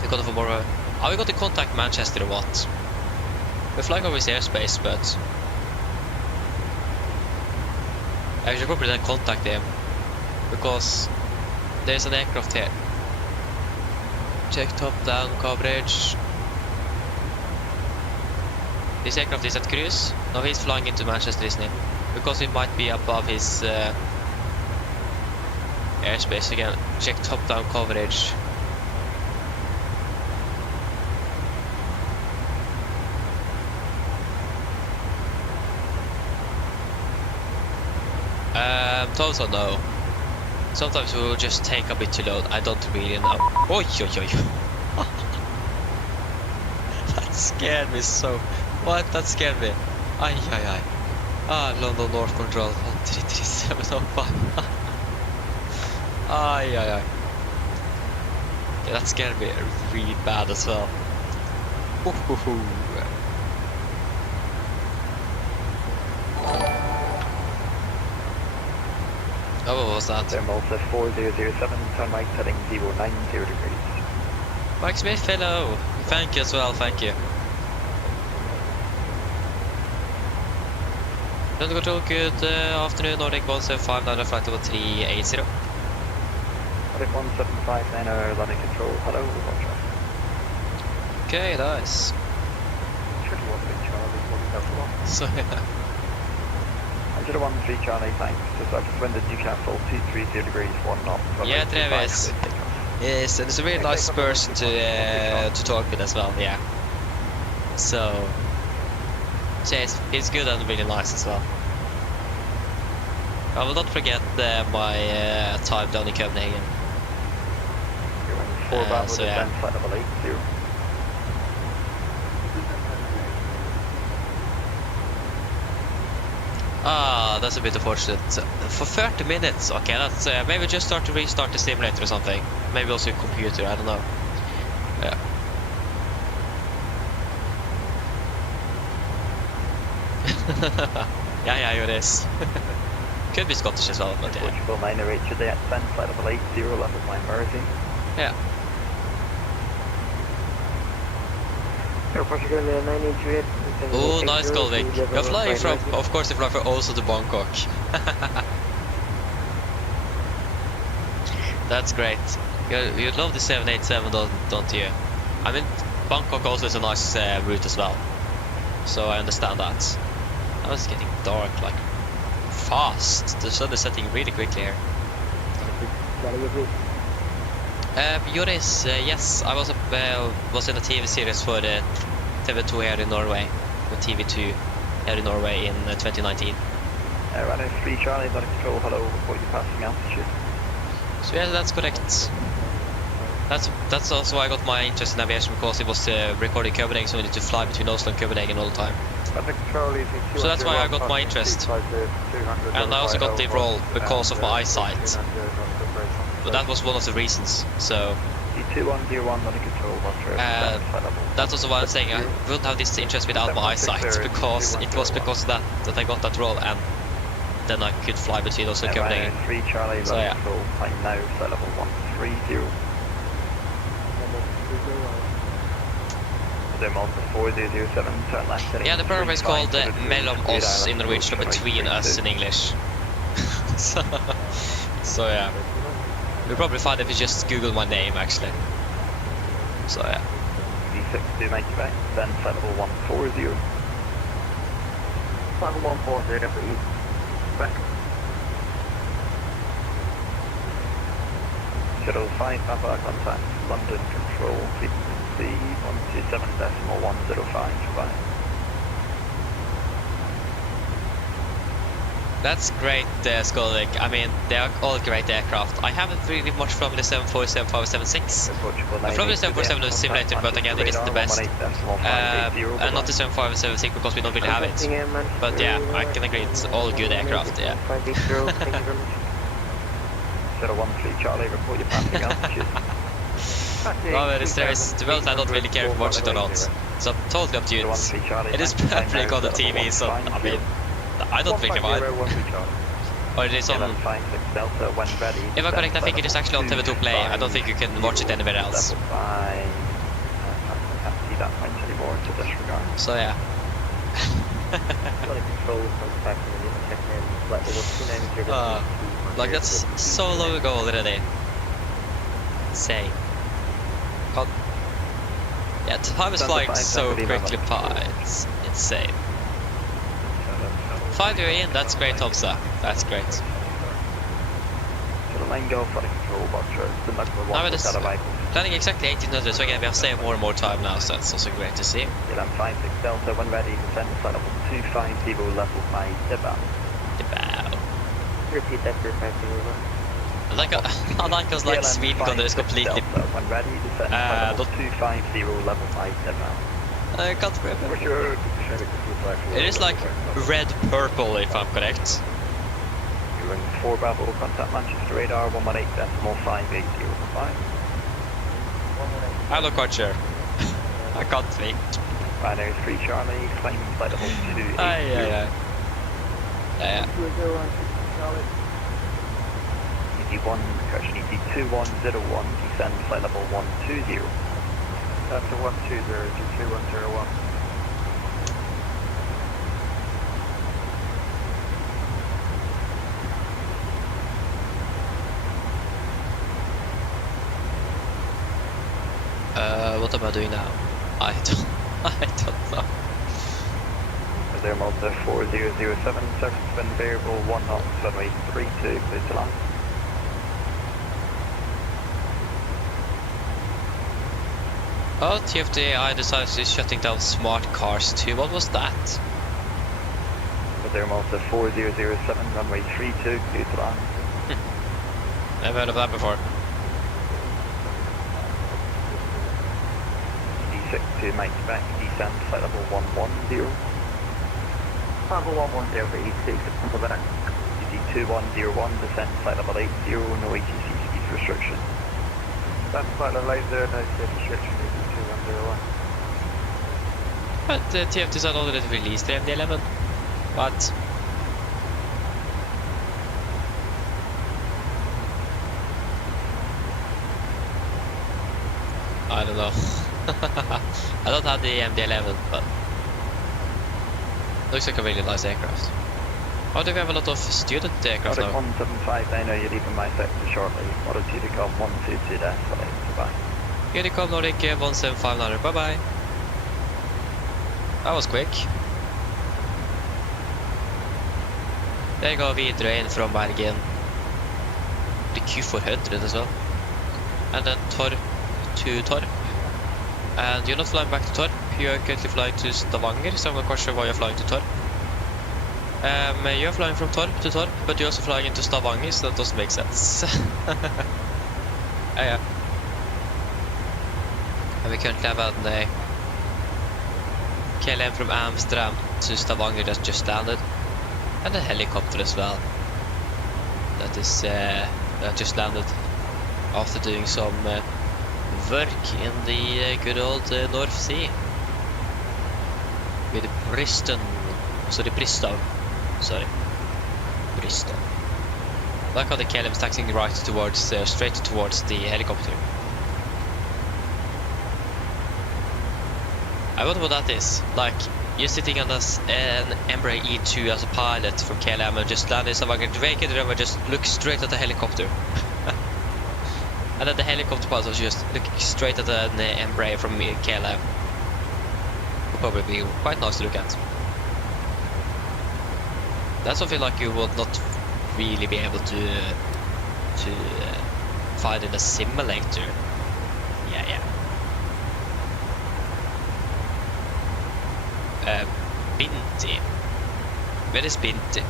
We got for more. Are we going to contact Manchester or what? We're flying over his airspace, but I should probably then contact him because there's an aircraft here. Check top-down coverage. This aircraft is at cruise. No, he's flying into Manchester, isn't he? Because we might be above his airspace again. Check top-down coverage. Also no. Sometimes we will just take a bit to load. I don't really know. Oi. That scared me so. What? That scared me. Ay. Ah, London North Control 33705. Ay. Yeah, that scared me really bad as well. Oh, what was that? Thermals at 4007, turn right heading 090 degrees. Mike Smith, hello. Thank you as well, thank you. London Control, good afternoon, Nordic 1759, flight level 380. Nordic 1759, London Control, hello, Roger. Okay, nice. Should have 13 Charlie, 1 So yeah. 013 Charlie, thanks. Just like winded Newcastle, 230 degrees, 1 knot. Yeah, Travis. Yes, and it's a really nice person to talk with as well, yeah. So yes, he's good and really nice as well. I will not forget my time down in Copenhagen. You're in 4 Bravo, so yeah. descent, flight level 80. Ah, that's a bit unfortunate. For 30 minutes, okay, that's maybe just start to restart the simulator or something. Maybe also a computer, I don't know. Yeah. yeah, it is. Could be Scottish as well, but yeah. Portugal 908 to the descent, flight level 80, level 9 Mersey. Yeah. Oh, nice Colvic. You're flying from, of course, you fly from Oslo to Bangkok. That's great. You love the 787, don't you? I mean, Bangkok also is a nice route as well. So I understand that. Now it's getting dark, like, fast. The sun is setting really quickly here. Joris, yes, I was in a TV series for TV2 here in Norway, or TV2 here in Norway in 2019. Runway 3 Charlie, London Control, hello, report you passing altitude. So yeah, that's correct. That's also why I got my interest in aviation, because it was recording Copenhagen, so we need to fly between Oslo and Copenhagen all the time. So that's why I got my interest. And I also got the role because of my eyesight. But that was one of the reasons, so... D2101, London Control, that's also why I'm saying I wouldn't have this interest without my eyesight, because it was because of that I got that role, and then I could fly between Oslo and Copenhagen. 3 Charlie, So yeah. Control, flying now, flight level 130. Turn left. Yeah, the program is called Mellom oss in Norwegian, or between us in English. so yeah. You'll probably find if you just Google my name, actually. So yeah. D6290 back, then flight level 140. Flight level 140, please. Back. Shuttle 5 Papa, contact London Control, frequency 127.105, goodbye. That's great, Skolvik. I mean, they are all great aircraft. I haven't really much from the 747, 576. From the 747 simulator, but again, it isn't the best. And not the 7576 because we don't really have it. But yeah, I can agree, it's all good aircraft, yeah. Charlie, report your passing altitude. No, to be honest, I don't really care if you watch it or not. So totally up to you. It is public on the TV, so I mean, I don't really mind. Or it is on... If I'm correct, I think it is actually on TV2 Play. I don't think you can watch it anywhere else. So yeah. Like that's so long ago already. Insane. God. Yeah, time is flying so quickly by. It's insane. 5 you're in, that's great, Tomsa. That's great. Now we're just planning exactly 1800, so again we have saved more and more time now, so that's also great to see. 56 Delta, when ready, descend flight level 250, level 5, Debow. Repeat that for 50 I like us like speed control is completely... When ready, descend flight level 250, level 5, Debow. I can't remember. It is like red-purple, if I'm correct. You're in 4 Bravo, contact Manchester radar, 118.580, I'm not quite sure. I can't think. Binary 3 Charlie, claiming flight level 280. Yeah. ED1, correction, ED2101, descend flight level 120. That's a 120, G2101. What am I doing now? I don't know. There Malta 4007, surface wind variable 1 knot, runway 32, please to land. Oh, TFDI decides to shutting down smart cars too. What was that? There Malta 4007, runway 32, please to land. Never heard of that before. D6 to Mike back, descend, flight level 110. Level 110 for 86, Quebec. DC2101, descend, flight level 80, no ATC speed restriction. That's flight level 80, no speed restriction, DC2101. But TFT had already released the MD11. But I don't know. I don't have the MD11, but looks like a really nice aircraft. Oh, do we have a lot of student aircraft now? 175, I know you're leaving my sector shortly. Model Unicom 122 there, goodbye. Unicom Nordic 17500, bye bye. That was quick. Det går videre in from Bergen. The Q400 as well. And then Torp to Torp. And you're not flying back to Torp, you're currently flying to Stavanger, so I'm not quite sure why you're flying to Torp. You're flying from Torp to Torp, but you're also flying into Stavanger, so that doesn't make sense. Yeah. And we currently have a KLM from Amsterdam to Stavanger that just landed. And a helicopter as well. That is that just landed after doing some work in the good old North Sea with Bristol. Sorry, Bristol. Like how the KLM is taxiing right towards, straight towards the helicopter. I wonder what that is. Like, you're sitting on an Embraer E2 as a pilot from KLM and just landed somewhere, vacate the runway, just look straight at the helicopter. And then the helicopter pilot was just looking straight at an Embraer from KLM. Would probably be quite nice to look at. That's something like you would not really be able to find in a simulator. Yeah. Binti. Where is Binti?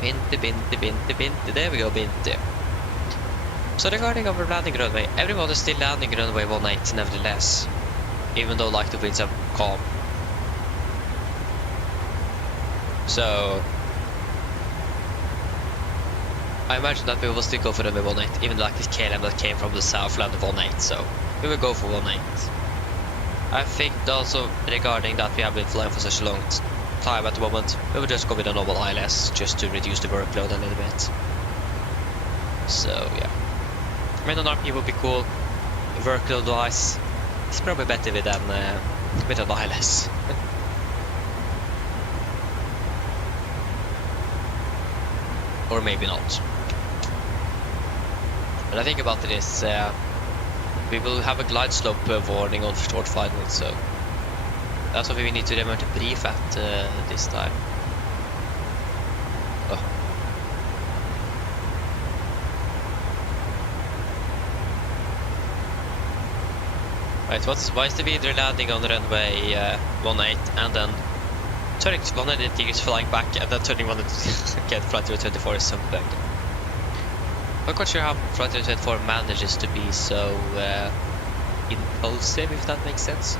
Binti. There we go, Binti. So regarding our landing runway, everyone is still landing runway 18 nevertheless. Even though like the winds are calm. So I imagine that we will still go for runway 18, even like this KLM that came from the south landed 18, so we will go for 18. I think also regarding that we have been flying for such a long time at the moment, we will just go with a normal ILS just to reduce the workload a little bit. So yeah, I mean an RP would be cool. Workload wise, it's probably better with an ILS. Or maybe not. But I think about this. We will have a glide slope warning on short flight mode, so that's what we need to remember to brief at this time. Oh. Right, why is the Vidre landing on runway 18 and then turning 180 is flying back and then turning 180 again, flight 024 is so bugged. I'm not quite sure how Flight 024 manages to be so impulsive, if that makes sense.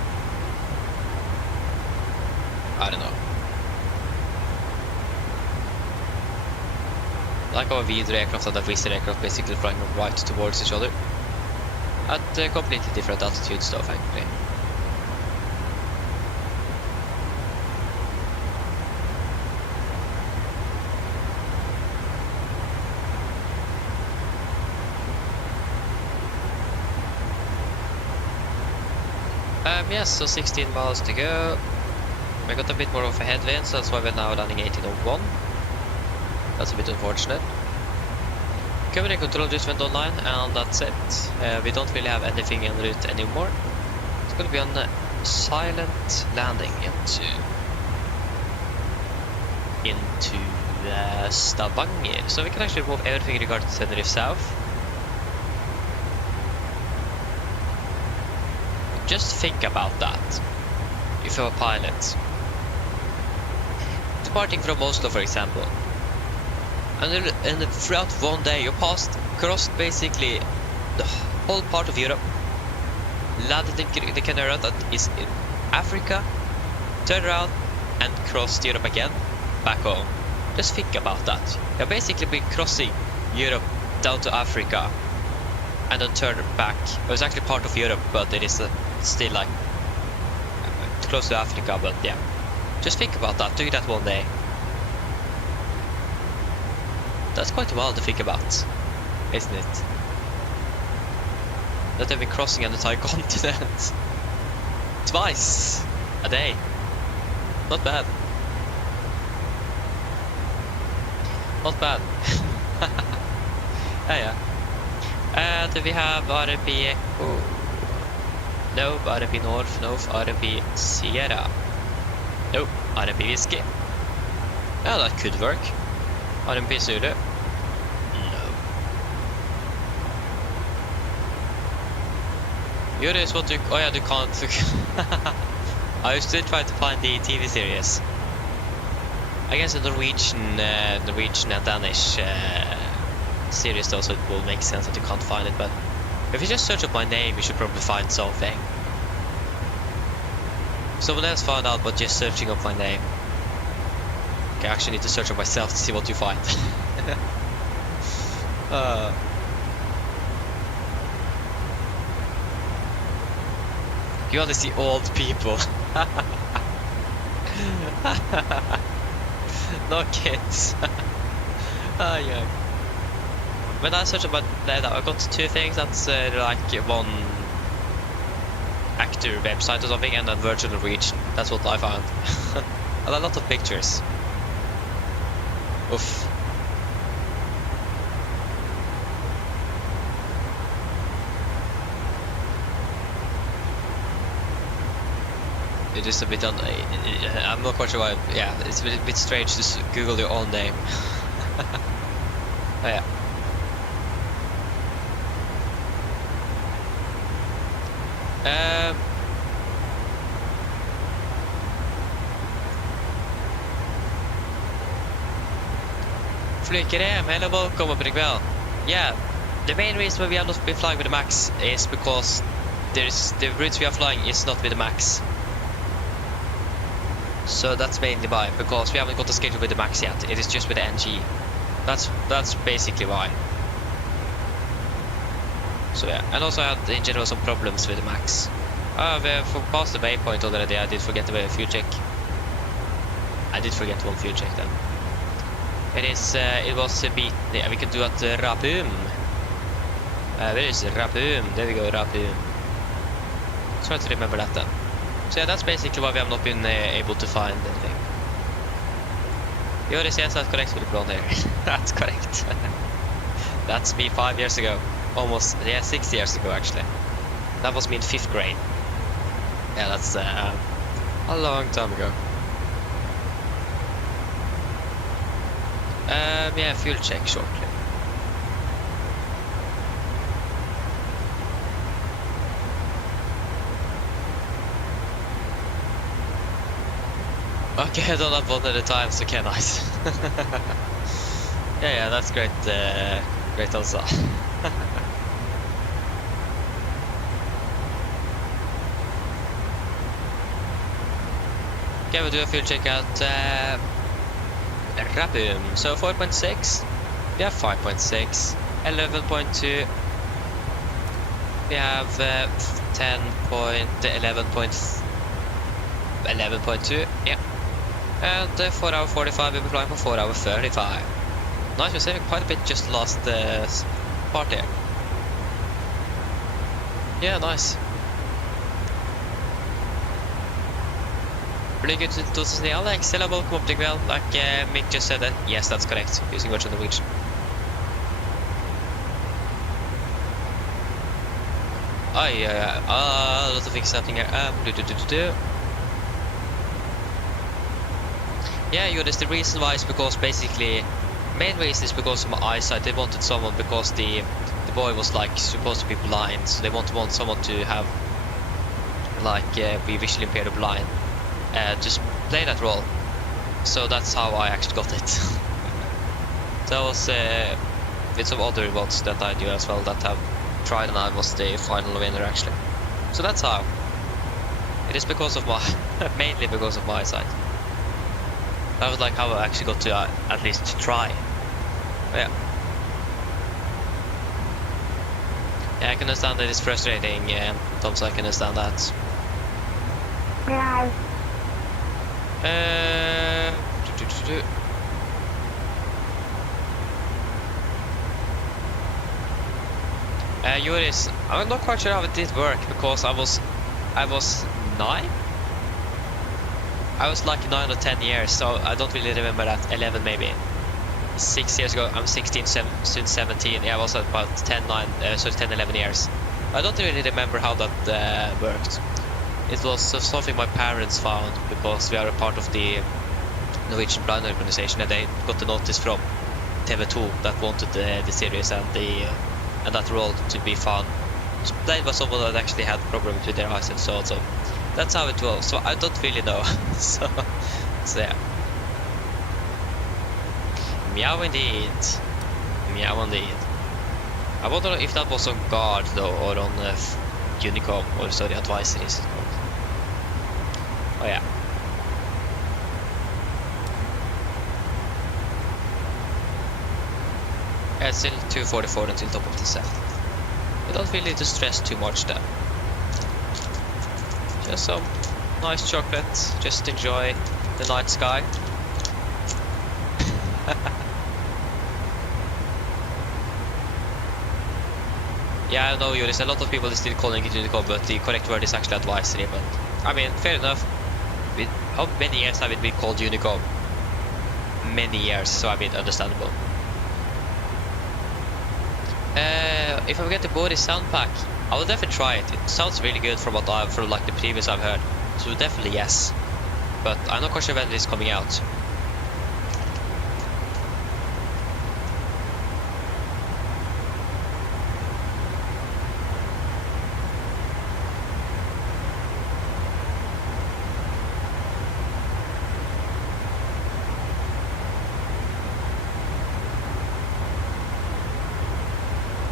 I don't know. Like our Vidre aircraft and the Wizz aircraft basically flying right towards each other. At completely different altitudes though, thankfully. Yes, so 16 miles to go. We got a bit more of a headwind, so that's why we're now landing 1801. That's a bit unfortunate. Company control just went online, and that's it. We don't really have anything en route anymore. It's going to be on a silent landing into Stavanger. So we can actually move everything regarding Tenerife South. Just think about that. If you're a pilot, departing from Oslo, for example, and throughout one day you crossed basically the whole part of Europe, landed in the Canary that is in Africa, turned around and crossed Europe again, back home. Just think about that. You've basically been crossing Europe down to Africa and then turned back. It was actually part of Europe, but it is still like close to Africa, but yeah. Just think about that, doing that one day. That's quite wild to think about, isn't it? That they've been crossing an entire continent twice a day. Not bad. Not bad. Yeah. Do we have RP Echo? No, RP North, no, RP Sierra. No, RP Whiskey. Yeah, that could work. RP Zulu. No. Here is what you... Oh yeah, you can't... I was still trying to find the TV series. I guess the Norwegian and Danish series though, so it will make sense that you can't find it, but if you just search up my name, you should probably find something. Someone else found out by just searching up my name. Okay, I actually need to search up myself to see what you find. You only see old people. No kids. Oh yeah. When I search about that, I got two things. That's like one actor website or something, and then Virtual Norwegian. That's what I found. And a lot of pictures. Oof. It is a bit I'm not quite sure why. Yeah, it's a bit strange to Google your own name. Oh, yeah. Flykrem, hello, welcome up pretty well. Yeah, the main reason why we have not been flying with the Max is because the routes we are flying is not with the Max. So that's mainly why, because we haven't got the schedule with the Max yet. It is just with the NG. That's basically why. So yeah, and also I had in general some problems with the Max. We have passed the waypoint already. I did forget the fuel check. I did forget one fuel check then. It was a bit. Yeah, we can do at Rapum. Where is Rapum? There we go, Rapum. Try to remember that then. So yeah, that's basically why we have not been able to find anything. Joris, yes, that's correct with the blonde hair. That's correct. That's me 5 years ago. Almost, yeah, 6 years ago actually. That was me in 5th grade. Yeah, that's a long time ago. Yeah, fuel check shortly. Okay, I don't have one at a time, so okay, nice. Yeah, that's great, great also. Okay, we'll do a fuel check at Rapum. So 4.6, we have 5.6, 11.2, we have 11.2, yeah. And 4 hour 45, we'll be flying for 4 hour 35. Nice, we're saving quite a bit just last part here. Yeah, nice. Really good to see Alex. Hello, welcome up to well. Like Mick just said that. Yes, that's correct. Using Virtual Norwegian. Oh yeah, a lot of things happening here. Yeah, Jonas, the reason why is because basically, main reason is because of my eyesight. They wanted someone because the boy was like supposed to be blind, so they want someone to have like be visually impaired or blind, just play that role. So that's how I actually got it. That was with some other mods that I do as well that have tried, and I was the final winner actually. So that's how. It is because of my mainly because of my eyesight. That was like how I actually got to at least try. But yeah. Yeah, I can understand that it's frustrating, Tom, so I can understand that. Meow. Joris, I'm not quite sure how it did work because I was 9? I was like 9 or 10 years, so I don't really remember that. 11 maybe. 6 years ago, I'm 16, soon 17. Yeah, I was about 10, 11 years. I don't really remember how that worked. It was something my parents found because we are a part of the Norwegian Blind Organization, and they got the notice from TV2 that wanted the series and that role to be found. Played by someone that actually had problems with their eyes and so on. So that's how it was. So I don't really know. so yeah. Meow indeed. Meow indeed. I wonder if that was on guard though, or on Unicom, or sorry, advisory is it called. Oh yeah. Yeah, it's still 2:44 until top of the set. I don't really need to stress too much then. Just some nice chocolate, just enjoy the night sky. Yeah, I know, Joris, a lot of people are still calling it Unicom, but the correct word is actually advisory. But I mean, fair enough. How many years have it been called Unicom? Many years, so I mean, understandable. If I get the body sound pack, I will definitely try it. It sounds really good from what from like the previous I've heard. So definitely yes. But I'm not quite sure when it is coming out.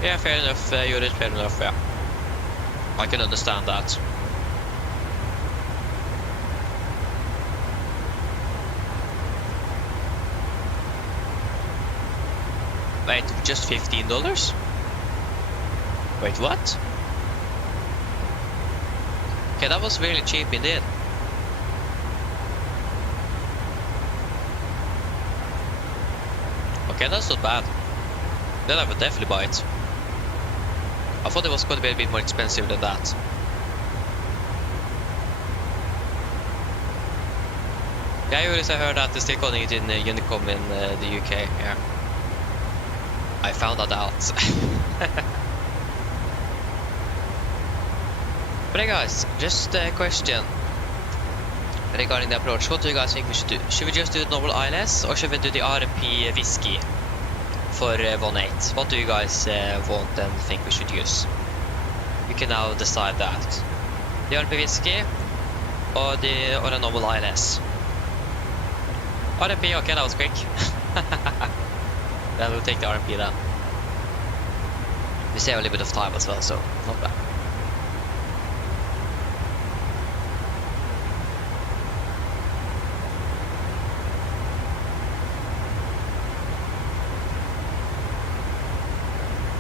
Yeah, fair enough, Joris, fair enough, yeah. I can understand that. Wait, just $15? Wait, what? Okay, that was really cheap indeed. Okay, that's not bad. Then I would definitely buy it. I thought it was going to be a bit more expensive than that. Yeah, Joris, I heard that they're still calling it in Unicom in the UK, yeah. I found that out. But hey guys, just a question regarding the approach. What do you guys think we should do? Should we just do the normal ILS, or should we do the RMP whiskey for 1.8? What do you guys want and think we should use? You can now decide that. The RMP whiskey or a normal ILS? RMP, okay, that was quick. Then we'll take the RMP then. We save a little bit of time as well, so not bad.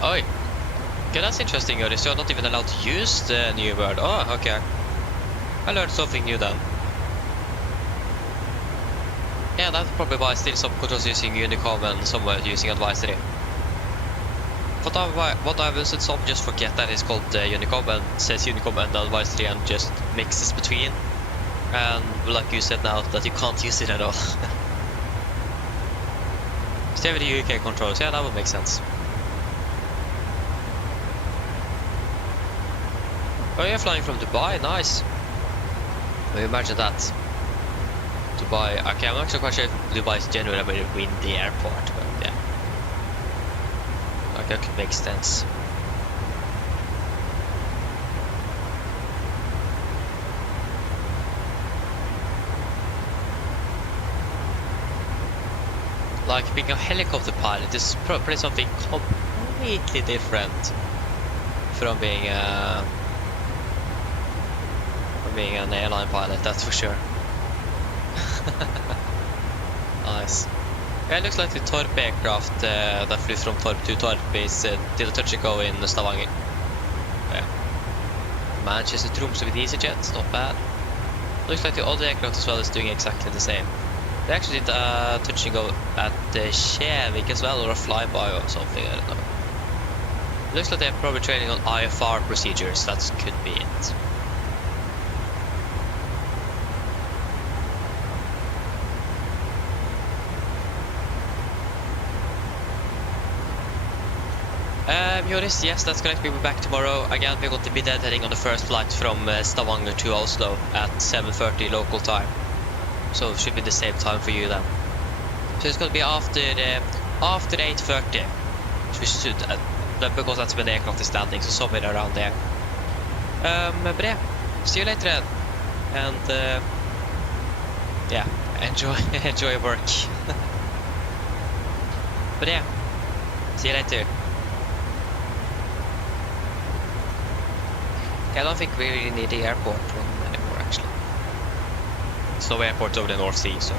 Oi! Okay, that's interesting, Joris. You're not even allowed to use the new word. Oh, okay. I learned something new then. Yeah, that's probably why still some controls using Unicom and some using advisory. What I will some just forget that it's called Unicom and says Unicom and advisory and just mixes between. And like you said now, that you can't use it at all. Stay with the UK controls, yeah, that would make sense. Oh, you're flying from Dubai, nice. Well, imagine that. Dubai, okay, I'm not so quite sure if Dubai is generally a very windy airport, but yeah. Okay, that makes sense. Like being a helicopter pilot is probably something completely different from being an airline pilot, that's for sure. Nice. Yeah, it looks like the Torp aircraft that flew from Torp to Torp is did a touch and go in Stavanger. Yeah. Manchester to Tromsø with EasyJet, not bad. Looks like the other aircraft as well is doing exactly the same. They actually did a touch and go at Kjevik as well, or a flyby or something, I don't know. Looks like they're probably training on IFR procedures, that could be it. Joris, yes, that's correct. We'll be back tomorrow. Again, we're going to be heading on the first flight from Stavanger to Oslo at 7:30 local time. So it should be the same time for you then. So it's going to be after 8:30. We should, because that's when the aircraft is landing, so somewhere around there. But yeah, see you later then. And yeah, enjoy your work. But yeah, see you later. I don't think we really need the airport one anymore, actually. There's no airports over the North Sea, so...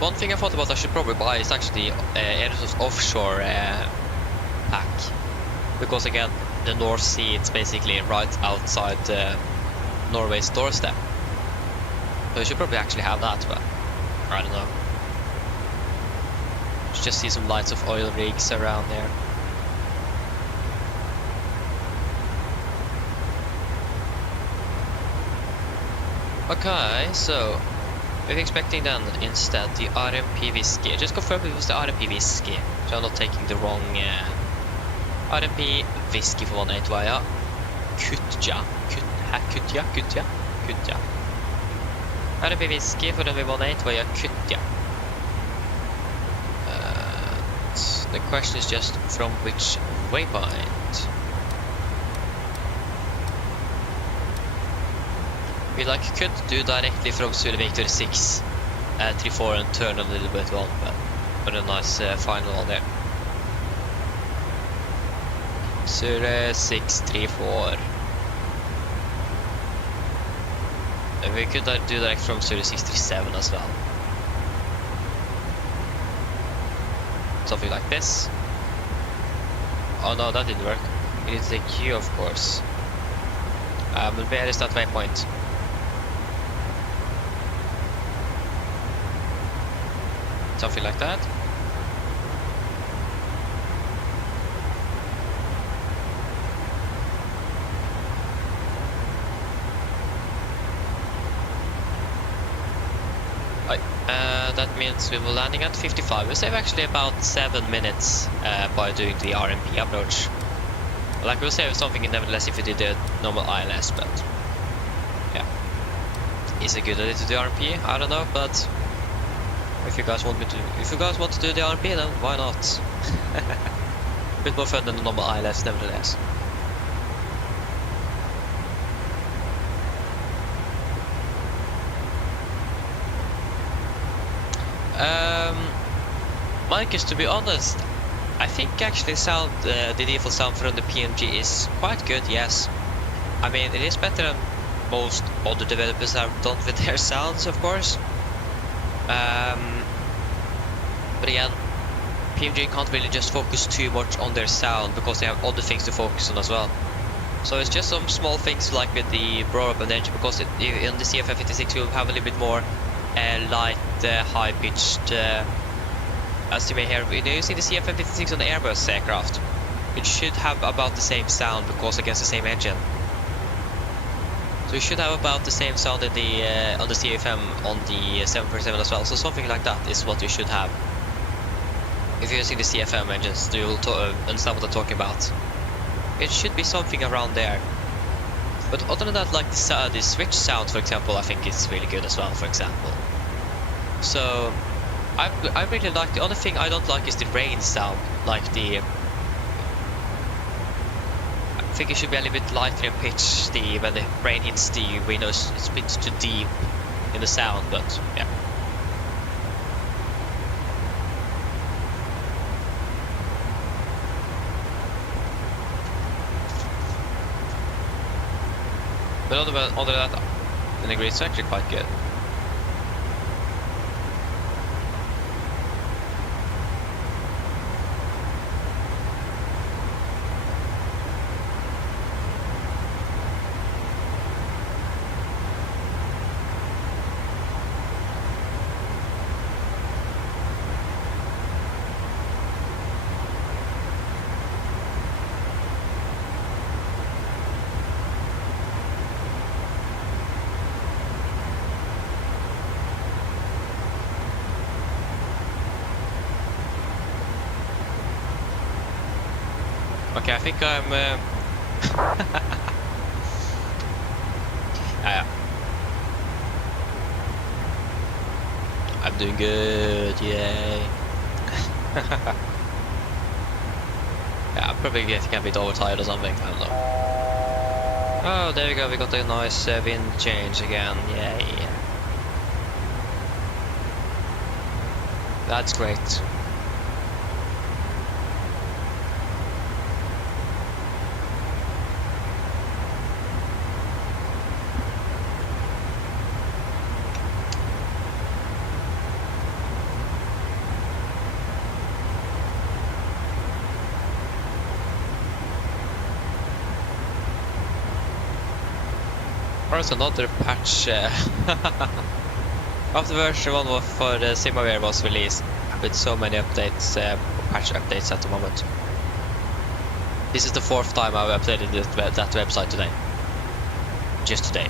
One thing I thought about I should probably buy is actually Aerosoft offshore pack. Because again, the North Sea, it's basically right outside Norway's doorstep. So you should probably actually have that, but I don't know. Should just see some lights of oil rigs around there. Okay, so we're expecting then instead the RMP whiskey. Just confirm it was the RMP whiskey, so I'm not taking the wrong RMP whiskey for 18 via Kutja. RMP whiskey for runway 18 via Kutja. The question is just from which waypoint. We could do directly from Zulu Victor 6 34 and turn a little bit on, but a nice final on there. Zulu 634. And we could do direct from Zulu 637 as well. Something like this. Oh no, that didn't work. We need to take Q, of course. But where is that waypoint? Something like that. That means we will landing at 55. We save actually about 7 minutes by doing the RMP approach. Like we'll save something nevertheless if we did the normal ILS, but yeah. Is it good idea to do RMP? I don't know, but if you guys want to do the RMP, then why not? A bit more fun than the normal ILS nevertheless. Marcus, to be honest, I think actually the default sound from the PMG is quite good, yes. I mean, it is better than most other developers have done with their sounds, of course. But again, PMG can't really just focus too much on their sound because they have other things to focus on as well. So it's just some small things like with the broad up and engine, because in the CFM56 you'll have a little bit more light, high-pitched, as you may hear. You see the CFM56 on the Airbus aircraft. It should have about the same sound because against the same engine. So you should have about the same sound in the on the CFM on the 747 as well. So something like that is what you should have. If you're using the CFM engines, you'll understand what I'm talking about. it should be something around there. But other than that, like the switch sound, for example, I think it's really good as well, for example. So, I really like, the only thing I don't like is the rain sound, like the... I think it should be a little bit lighter in pitch, when the rain hits the windows, it's a bit too deep in the sound, but yeah. But other than that, I agree, it's actually quite good. Okay, I think I'm... yeah. I'm doing good, yay. Yeah, I'm probably getting a bit overtired or something, I don't know. Oh, there we go, we got a nice wind change again, yay. That's great. There's another patch after version 1 for the SimAware was released with so many updates, patch updates at the moment. This is the 4th time I've updated that website today. Just today.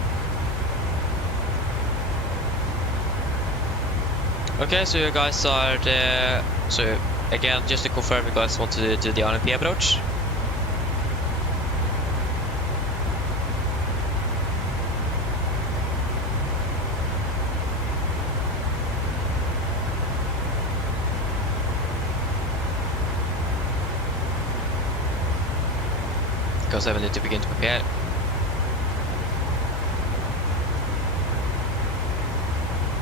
Okay, so you guys are the... So again, just to confirm, you guys want to do the RMP approach? Because I will need to begin to prepare.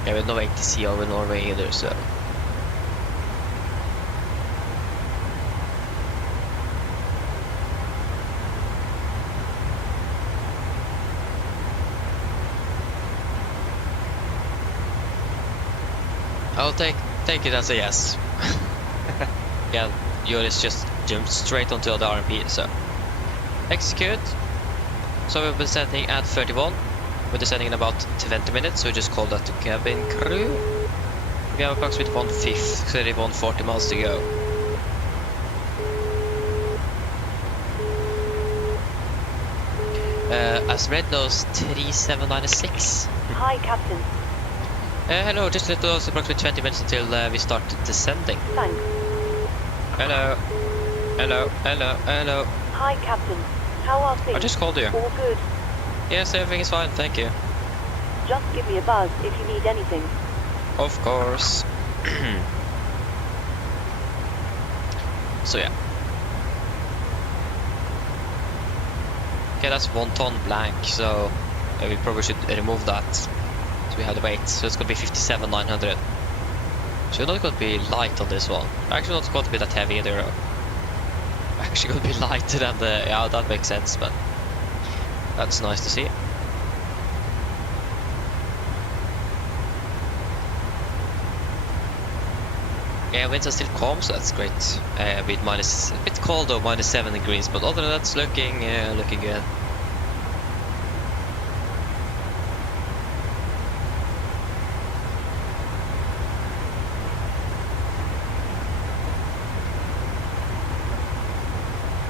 Yeah, with no ATC over Norway either, so... I'll take it as a yes. Yeah, Joris just jumped straight onto the RMP, so... Execute. So we'll be sending at 31. We're descending in about 20 minutes, so we just call that to cabin crew. We have approximately 140 miles to go. As Red knows, 3796. Hi, Captain. Hello, just let us approximately 20 minutes until we start descending. Thanks. Hello. Hello, hello, hello. Hi, Captain. How are things? I just called you. All good. Yes, everything is fine, thank you. Just give me a buzz if you need anything. Of course. So yeah. Okay, that's 1 ton blank, so we probably should remove that. So we have the weight, so it's gonna be 57,900. So you're not gonna be light on this one. Actually not going to be that heavy either. Actually gonna be lighter than the... Yeah, that makes sense, but... That's nice to see. Yeah, winds are still calm, so that's great. With minus... A bit cold though, minus 7 degrees, but other than that, it's looking good.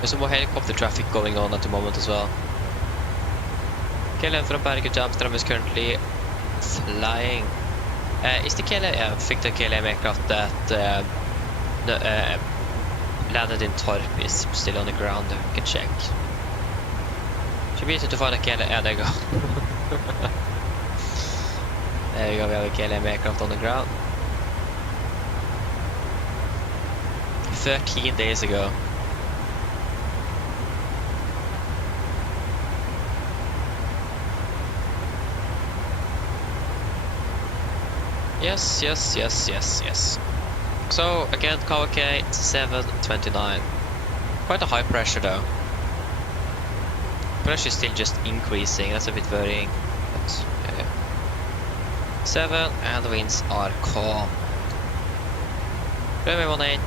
There's some more helicopter traffic going on at the moment as well. KLM from Bergen to Amsterdam is currently flying. Is the KLM? Yeah, I think the KLM aircraft that landed in Torp is still on the ground. We can check. Should be easy to find a KLM. Yeah, there you go. There you go, we have a KLM aircraft on the ground. 13 days ago. Yes. So again, KWK 729. Quite a high pressure though. Pressure is still just increasing, that's a bit worrying. But, yeah. 7 and the winds are calm. Runway 18.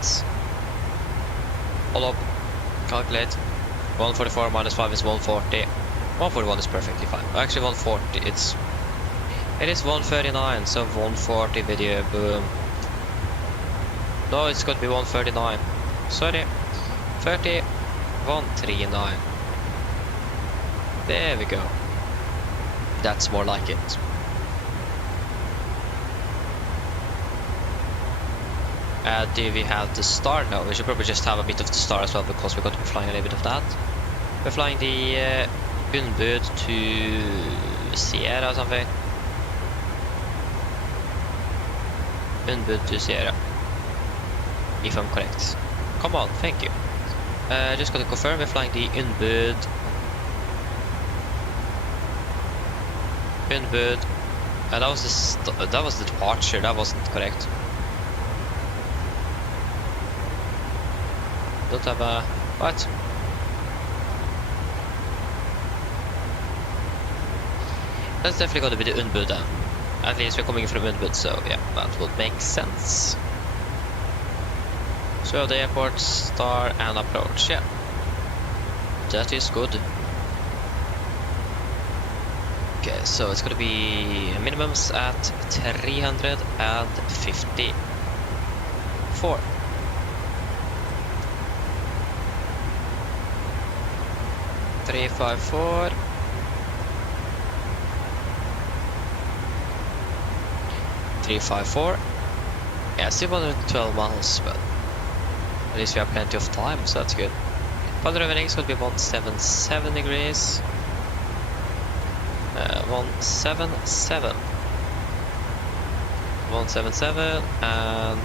All up. Calculate. 144 minus 5 is 140. 141 is perfectly fine. Actually 140, it is 139, so 140 video, boom. No, it's got to be 139. Sorry. 30, 139. There we go. That's more like it. Do we have the star? No, we should probably just have a bit of the star as well, because we're going to be flying a little bit of that. We're flying the Unbud to Sierra or something. Unbud to Sierra, if I'm correct. Come on, thank you. Just gonna confirm we're flying the Unbud. That was the departure. That wasn't correct. Don't have a what? That's definitely gonna be the Unbud then. At least we're coming from Unbud, so yeah, that would make sense. So the airport, star and approach, yeah. That is good. Okay, so it's gonna be minimums at 354. Three, 5, 4. 354. Yeah, still 112 miles, but at least we have plenty of time, so that's good. But the remaining is going to be 177 degrees. 177. 177 and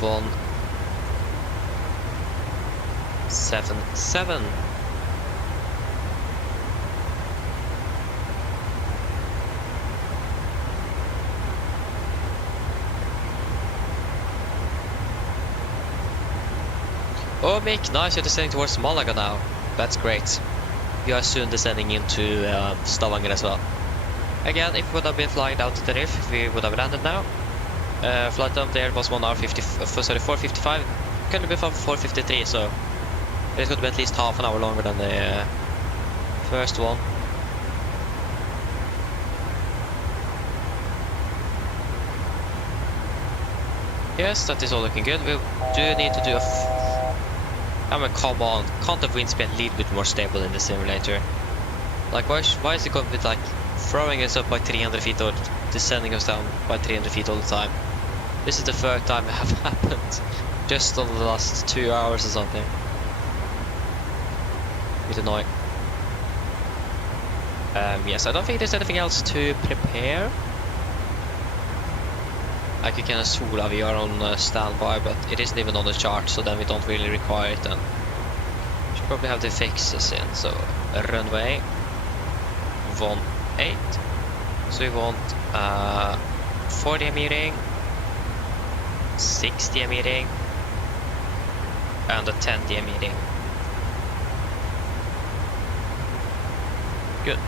177. Oh, Mick, nice, you're descending towards Malaga now. That's great. You are soon descending into Stavanger as well. Again, if we would have been flying down to Tenerife, we would have landed now. Flight time there was 1 hour 4:55. Couldn't be 4:53, so it's going to be at least half an hour longer than the first one. Yes, that is all looking good. We do need to do a I mean, come on, can't the winds be a little bit more stable in the simulator? Like, why is it going to be like throwing us up by 300 feet or descending us down by 300 feet all the time? This is the third time it have happened, just on the last 2 hours or something. Bit annoying. Yes, I don't think there's anything else to prepare. Like you can Sola, we are on standby, but it isn't even on the chart, so then we don't really require it then. Should probably have the fixes in, so runway 18. So we want 40 meeting, 60 meeting, and a 10 meeting. Good.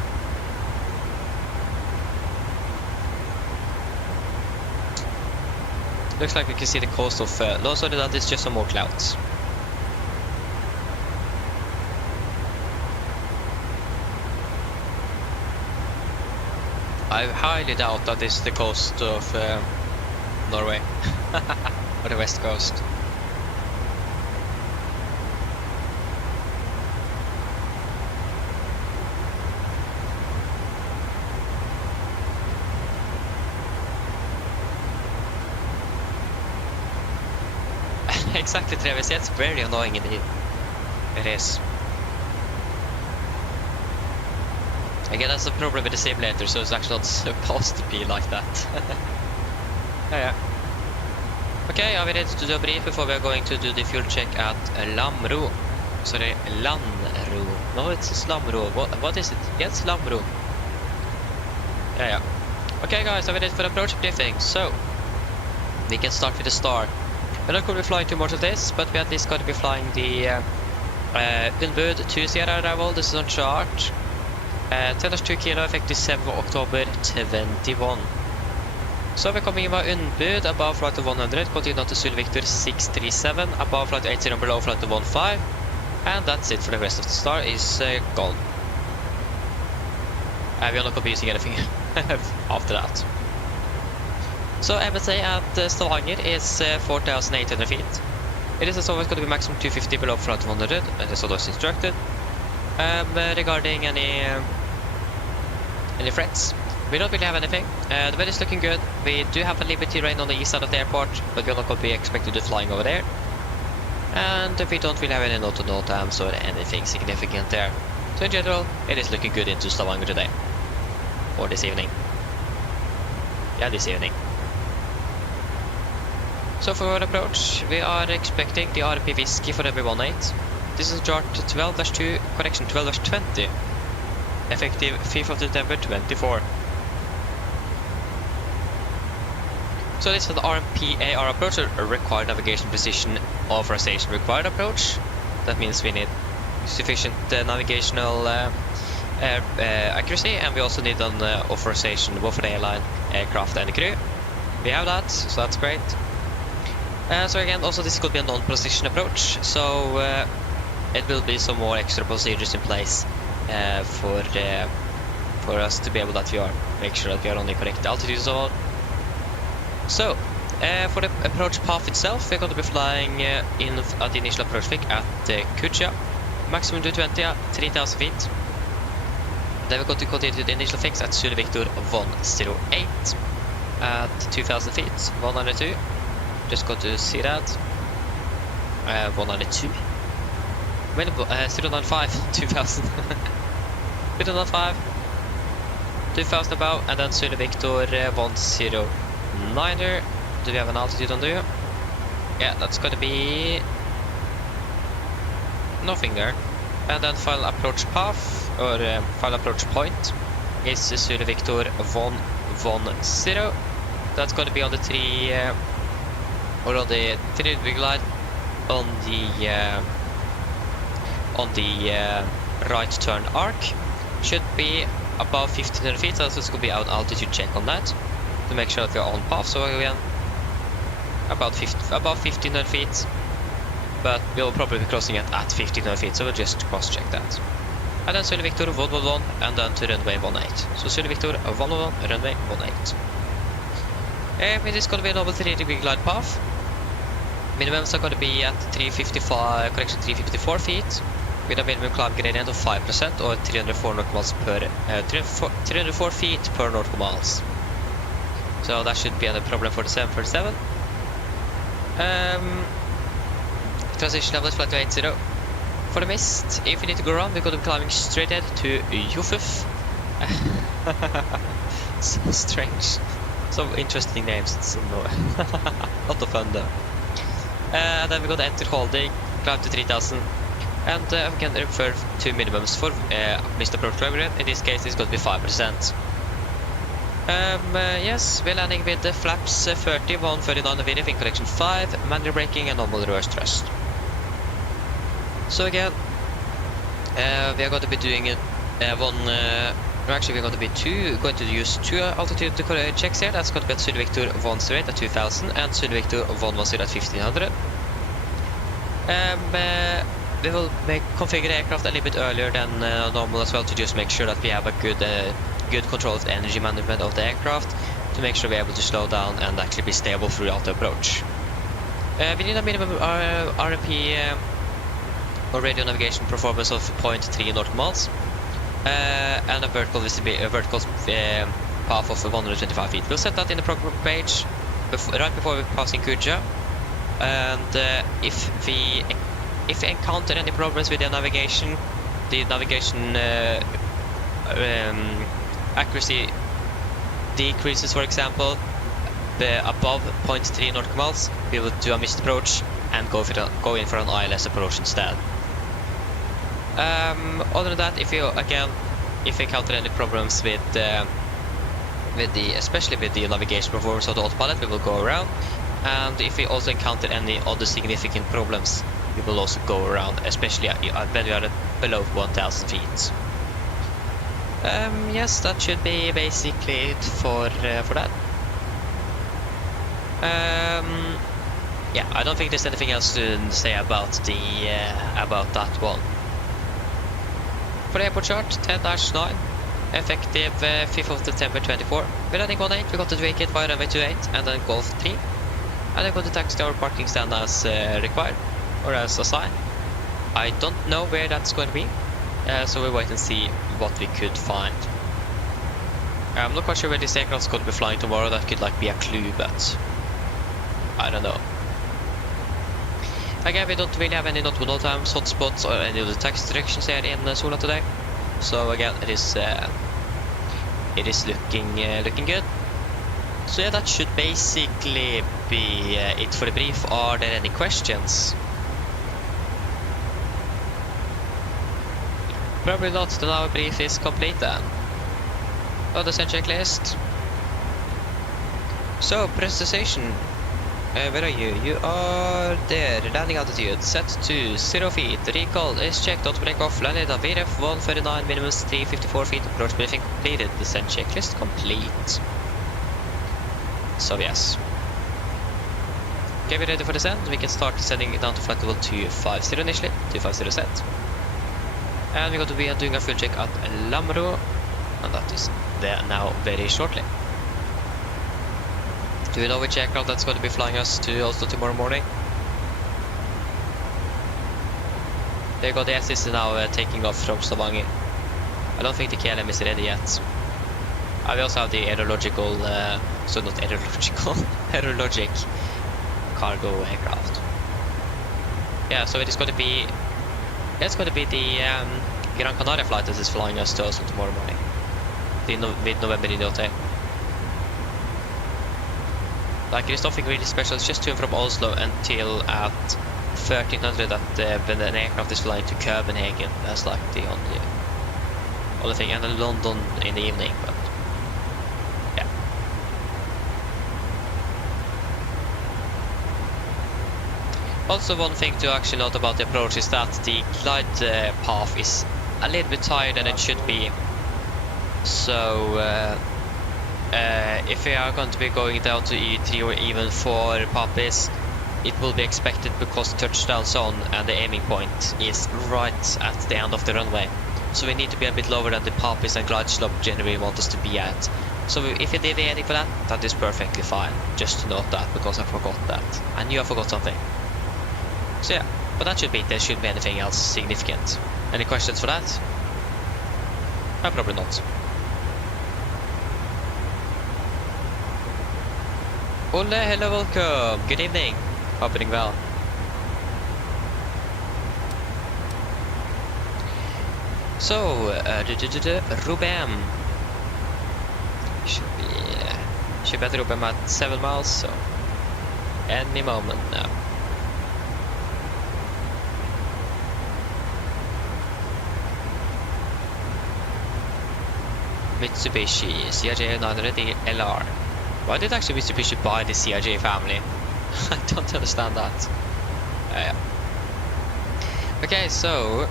Looks like we can see the coast of... no, sorry, that is just some more clouds. I highly doubt that is the coast of Norway. Or the west coast. Exactly, Travis. It's very annoying indeed. It is. Again, that's the problem with the simulator, so it's actually not supposed to be like that. Yeah. Okay, are we ready to do a brief before we are going to do the fuel check at Lamro? Sorry, Landro. No, it's Lamro. What is it? Yes, Lamro. Yeah. Okay, guys, are we ready for the approach briefing? So, we can start with the star. We're not going to be flying too much of this, but we at least got to be flying the Unbud to Sierra arrival. This is on chart. 2 kilo, effective 7 October 21. So we're coming in by Unbud, above flight of 100, continue on to Zulu Victor 637, above flight 80, below flight of 15. And that's it for the rest of the star is gone. We are not going to be using anything after that. So MSA at Stavanger is 4,800 feet. It is as always going to be maximum 250 below flight of 100, as always instructed. Regarding any threats, we don't really have anything. The weather is looking good. We do have a Liberty rain on the east side of the airport, but we're not going to be expected to flying over there. And we don't really have any no-to-no times or anything significant there. So in general, it is looking good into Stavanger today. Or this evening. Yeah, this evening. So for our approach, we are expecting the RP Whiskey for MB18. This is chart 12-2, correction 12-20. Effective 5th of September 24. So this is the RMPAR approach, a required navigation precision authorization required approach. That means we need sufficient navigational accuracy, and we also need an authorization both for the airline, aircraft and the crew. We have that, so that's great. So again, also this could be a non-precision approach, so it will be some more extra procedures in place for us to be able that we are make sure that we are on the correct altitude zone. So for the approach path itself, we're going to be flying at the initial approach peak at Kucha, maximum 220, 3,000 feet. Then we're going to continue to the initial fix at Zulu Victor 108 at 2,000 feet, 192. Just got to see that. 192. 095, 2000. 095, 2000 above, and then Zulu Victor 109er. Do we have an altitude on there? Yeah, that's going to be nothing there. And then final approach path, or final approach point, is Zulu Victor 110. That's going to be on the 3, or on the 3 glide, on the right turn arc. Should be above 1500 feet, so it's going to be an altitude check on that to make sure that we are on path. So again, above 1500 feet, but we'll probably be crossing it at 1500 feet, so we'll just cross-check that. And then Zulu Victor 111, and then to runway 18. So Zulu Victor 111, runway 18. It is going to be a normal 3-degree glide path. Minimums are going to be at 354 feet, with a minimum climb gradient of 5% or 304 nautical per 304 feet per nautical miles. So that should be a problem for the 747. Transition level is flight to 80. For the mist, if you need to go around, we're going to be climbing straight ahead to Yufuf. So strange. Some interesting names. It's lot of fun though. And then we're going to enter holding, climb to 3000. And we can refer to minimums for missed approach gradient. In this case, it's going to be 5%. Yes, we're landing with the flaps 30, 139 of wing correction 5, manual braking and normal reverse thrust. So again, we are going to be doing actually we're going to use two altitude checks here. That's going to be at Zulu Victor 108 at 2000 and Zulu Victor 110 at 1500. We will configure the aircraft a little bit earlier than normal as well, to just make sure that we have a good control of the energy management of the aircraft, to make sure we're able to slow down and actually be stable throughout the approach. We need a minimum RMP or radio navigation performance of 0.3 nautical miles and a vertical path of 125 feet. We'll set that in the program page right before we're passing Kuja, and if we encounter any problems with the navigation accuracy decreases, for example, above 0.3 nautical miles, we will do a missed approach and go in for an ILS approach instead. Other than that, if you encounter any problems especially with the navigation performance of the autopilot, we will go around. And if we also encounter any other significant problems, we will also go around, especially when we are below 1,000 feet. Yes, that should be basically it for that. Yeah, I don't think there's anything else to say about that one. For the airport chart, 10-9, effective 5th of September 24. We're landing 18, we got to vacate via runway 28 and then Golf 3. And then go to taxi to our parking stand as required, or as assigned. I don't know where that's going to be, so we'll wait and see what we could find. I'm not quite sure where this aircraft's going to be flying tomorrow. That could be a clue, but I don't know. Again, we don't really have any notable times, hotspots, or any of the taxi directions here in Sola today. So again, it is looking good. So yeah, that should basically be it for the brief. Are there any questions? Probably not, then our brief is complete then. Other send checklist. So, presentation. Where are you? You are there. Landing altitude set to 0 feet. Recall is checked. Auto break off. Landed at VRF 139, minimum 354 feet. Approach briefing completed. Descent checklist complete. So yes. Okay, we're ready for descent. We can start descending down to flight level 250 initially. 250 set. And we're going to be doing a fuel check at Lamro. And that is there now very shortly. Do you know which aircraft that's going to be flying us to Oslo tomorrow morning? There you go, the S is now taking off from Stavanger. I don't think the KLM is ready yet. We also have the aerological, so not aerological, aerologic cargo aircraft. Yeah, so it is going to be, it's going to be the Gran Canaria flight that is flying us to Oslo tomorrow morning. The mid-November in the hotel. Like, it is nothing really special, it's just to and from Oslo until at 1300 that when an aircraft is flying to Copenhagen. That's like the only thing, and then London in the evening, but yeah. Also, one thing to actually note about the approach is that the glide path is a little bit higher than it should be. So if we are going to be going down to E3 or even 4 poppies, it will be expected because the touchdown zone and the aiming point is right at the end of the runway. So we need to be a bit lower than the poppies and glide slope generally want us to be at. So if you're deviating for that, that is perfectly fine. Just to note that, because I forgot that. I knew I forgot something. So yeah, but that should be it. There shouldn't be anything else significant. Any questions for that? Probably not. Ole, hello, welcome. Good evening. Hope you're doing well. So, Ruben. Should be at Ruben at 7 miles, so any moment now. Mitsubishi CRJ 900 LR. Why did actually Mitsubishi buy the CRJ family? I don't understand that. Okay, so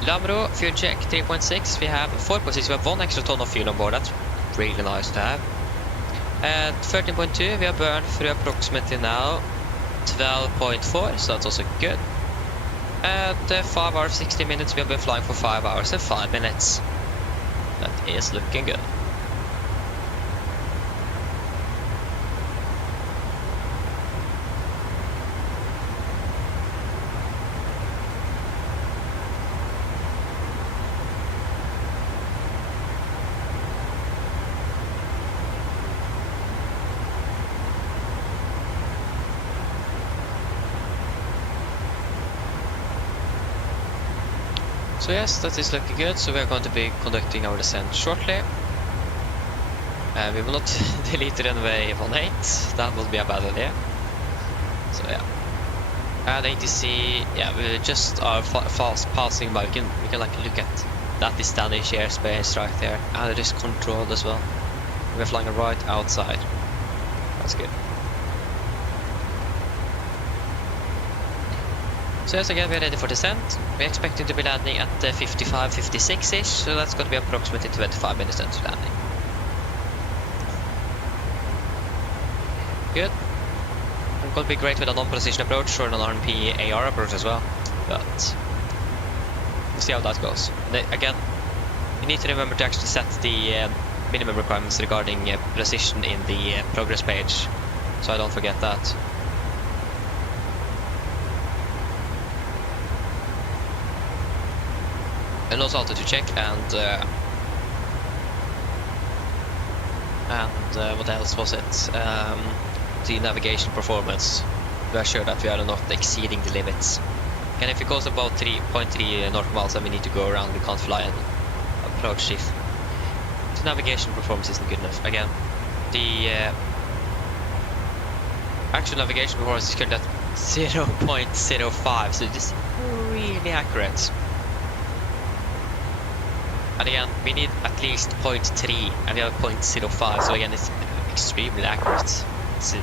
Lamro fuel check 3.6. We have 4.6. We have 1 extra ton of fuel on board. That's really nice to have. At 13.2, we have burned through approximately now 12.4, so that's also good. At 5 hours 60 minutes, we have been flying for 5 hours and 5 minutes. That is looking good. So yes, that is looking good. So we are going to be conducting our descent shortly. We will not delete runway 18. That would be a bad idea. So yeah. And ATC, yeah, we just are fast passing by. We can like look at that is Danish airspace right there. And it is controlled as well. We're flying right outside. That's good. So yes, again, we're ready for descent. We're expecting to be landing at 55, 56-ish, so that's going to be approximately 25 minutes into landing. Good. It's going to be great with a non-position approach or an RMP AR approach as well, but we'll see how that goes. And again, you need to remember to actually set the minimum requirements regarding precision in the progress page, so I don't forget that. And also altitude check and what else was it? The navigation performance. We are sure that we are not exceeding the limits. And if it goes above 3.3 nautical miles, then we need to go around. We can't fly and approach if the navigation performance isn't good enough. Again, the actual navigation performance is currently at 0.05, so it is really accurate. And again, we need at least 0.3 and we have 0.05, so again it's extremely accurate. It's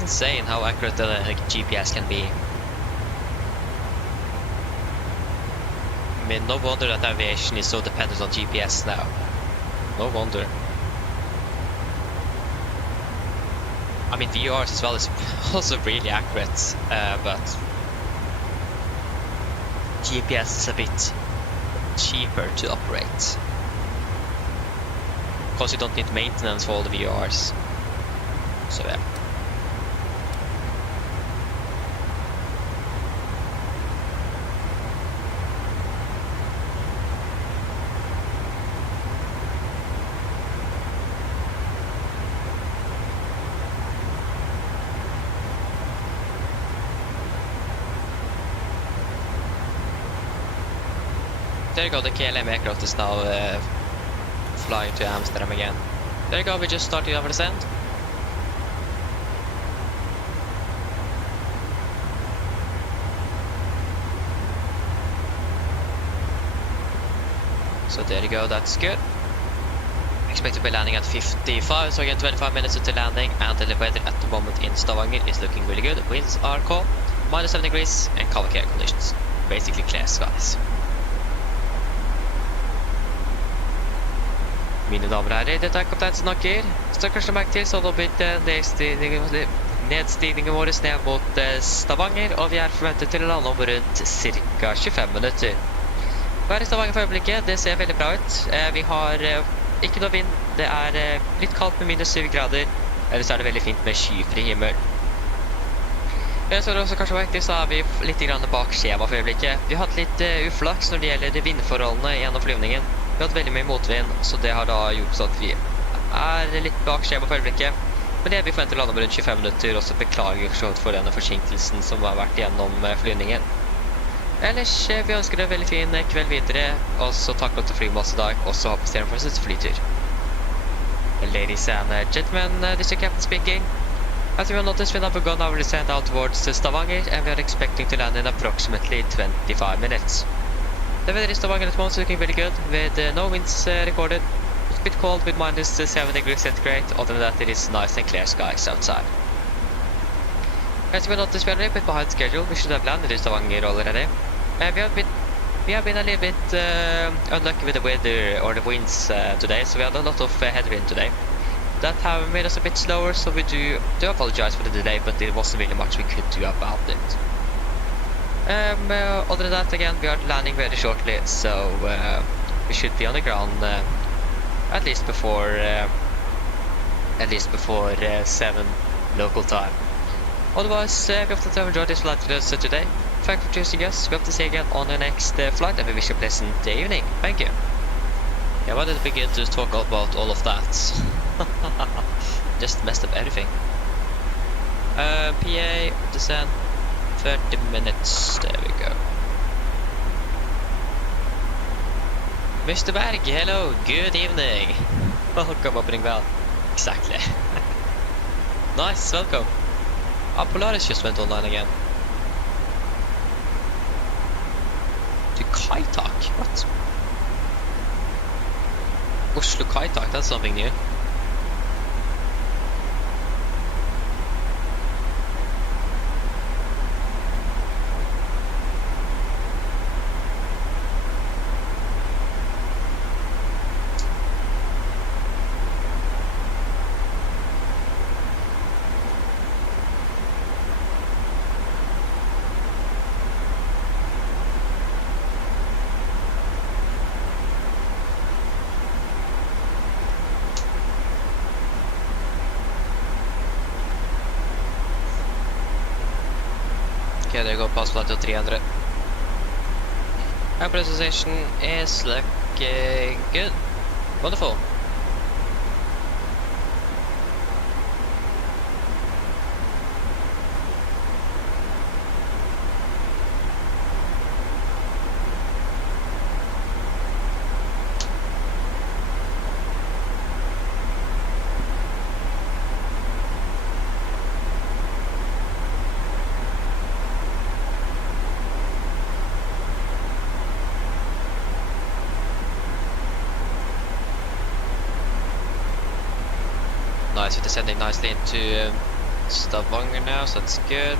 insane how accurate the GPS can be. I mean, no wonder that aviation is so dependent on GPS now. No wonder. I mean, VRs as well is also really accurate, but GPS is a bit cheaper to operate because you don't need maintenance for all the VRs. So yeah. There you go, the KLM aircraft is now flying to Amsterdam again. There you go, we just started our descent. So there you go, that's good. Expect to be landing at 55, so again 25 minutes until landing, and the weather at the moment in Stavanger is looking really good. Winds are calm, -7 degrees and calm air conditions. Basically clear skies. Mine damer og herrer, dette er kaptein som snakker. Så kanskje merke til, så har det blitt nedstigningen vår ned mot Stavanger, og vi er forventet til å lande om rundt ca. 25 minutter. Været i Stavanger for øyeblikket, det ser veldig bra ut. Vi har ikke noe vind, det er litt kaldt med -7 grader, ellers er det veldig fint med skyfri himmel. Så er det også kanskje merke til, så er vi litt bak skjema for øyeblikket. Vi har hatt litt uflaks når det gjelder vindforholdene gjennom flyvningen. Vi har hatt veldig mye motvind, så det har da gjort så at vi er litt bak skjema for øyeblikket. Men det vi forventer å lande om rundt 25 minutter, og så beklager for denne forsinkelsen som har vært gjennom flyvningen. Ellers, vi ønsker deg en veldig fin kveld videre, og så takk for flymasse i dag, og så håper vi på en flytur. Ladies and gentlemen, this is Captain speaking. As you will notice, we have begun our descent out towards Stavanger, and we are expecting to land in approximately 25 minutes. The weather in Stavanger at the moment is looking really good, with no winds recorded. It's a bit cold with -7 degrees centigrade. Other than that, it is nice and clear skies outside. As you will notice, we are a little bit behind schedule. We should have landed in Stavanger already. We have been a little bit unlucky with the weather or the winds today, so we had a lot of headwind today. That have made us a bit slower, so we do apologize for the delay, but there wasn't really much we could do about it. Other than that, again, we are landing very shortly, so we should be on the ground at least before 7 local time. Otherwise, we hope that you have enjoyed this flight with us today. Thank you for choosing us. We hope to see you again on the next flight, and we wish you a pleasant evening. Thank you. Yeah, why did I begin to talk about all of that? Just messed up everything. PA, descent, 30 minutes, there we go. Mr. Berg, hello, good evening. Welcome, opening bell. Exactly. Nice, welcome. Ah, Polaris just went online again. To Kaitak? What? Oslo Kaitak, that's something new. Okay, there you go, pass flight to 300. And presentation is looking good. Wonderful. Nice, we're descending nicely into Stavanger now, so that's good.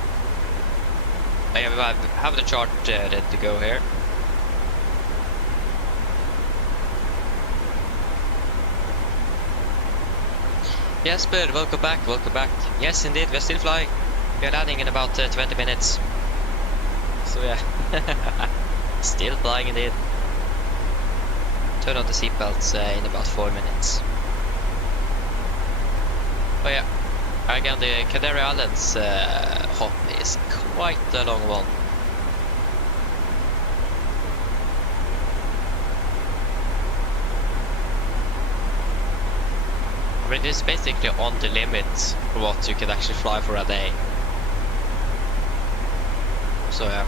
Oh, yeah, we have the chart ready to go here. Yes, Bud, welcome back, welcome back. Yes, indeed, we're still flying. We're landing in about 20 minutes. So yeah, still flying indeed. Turn on the seatbelts in about 4 minutes. Oh yeah, again the Canary Islands hop is quite a long one. I mean, it's basically on the limit for what you can actually fly for a day. So yeah.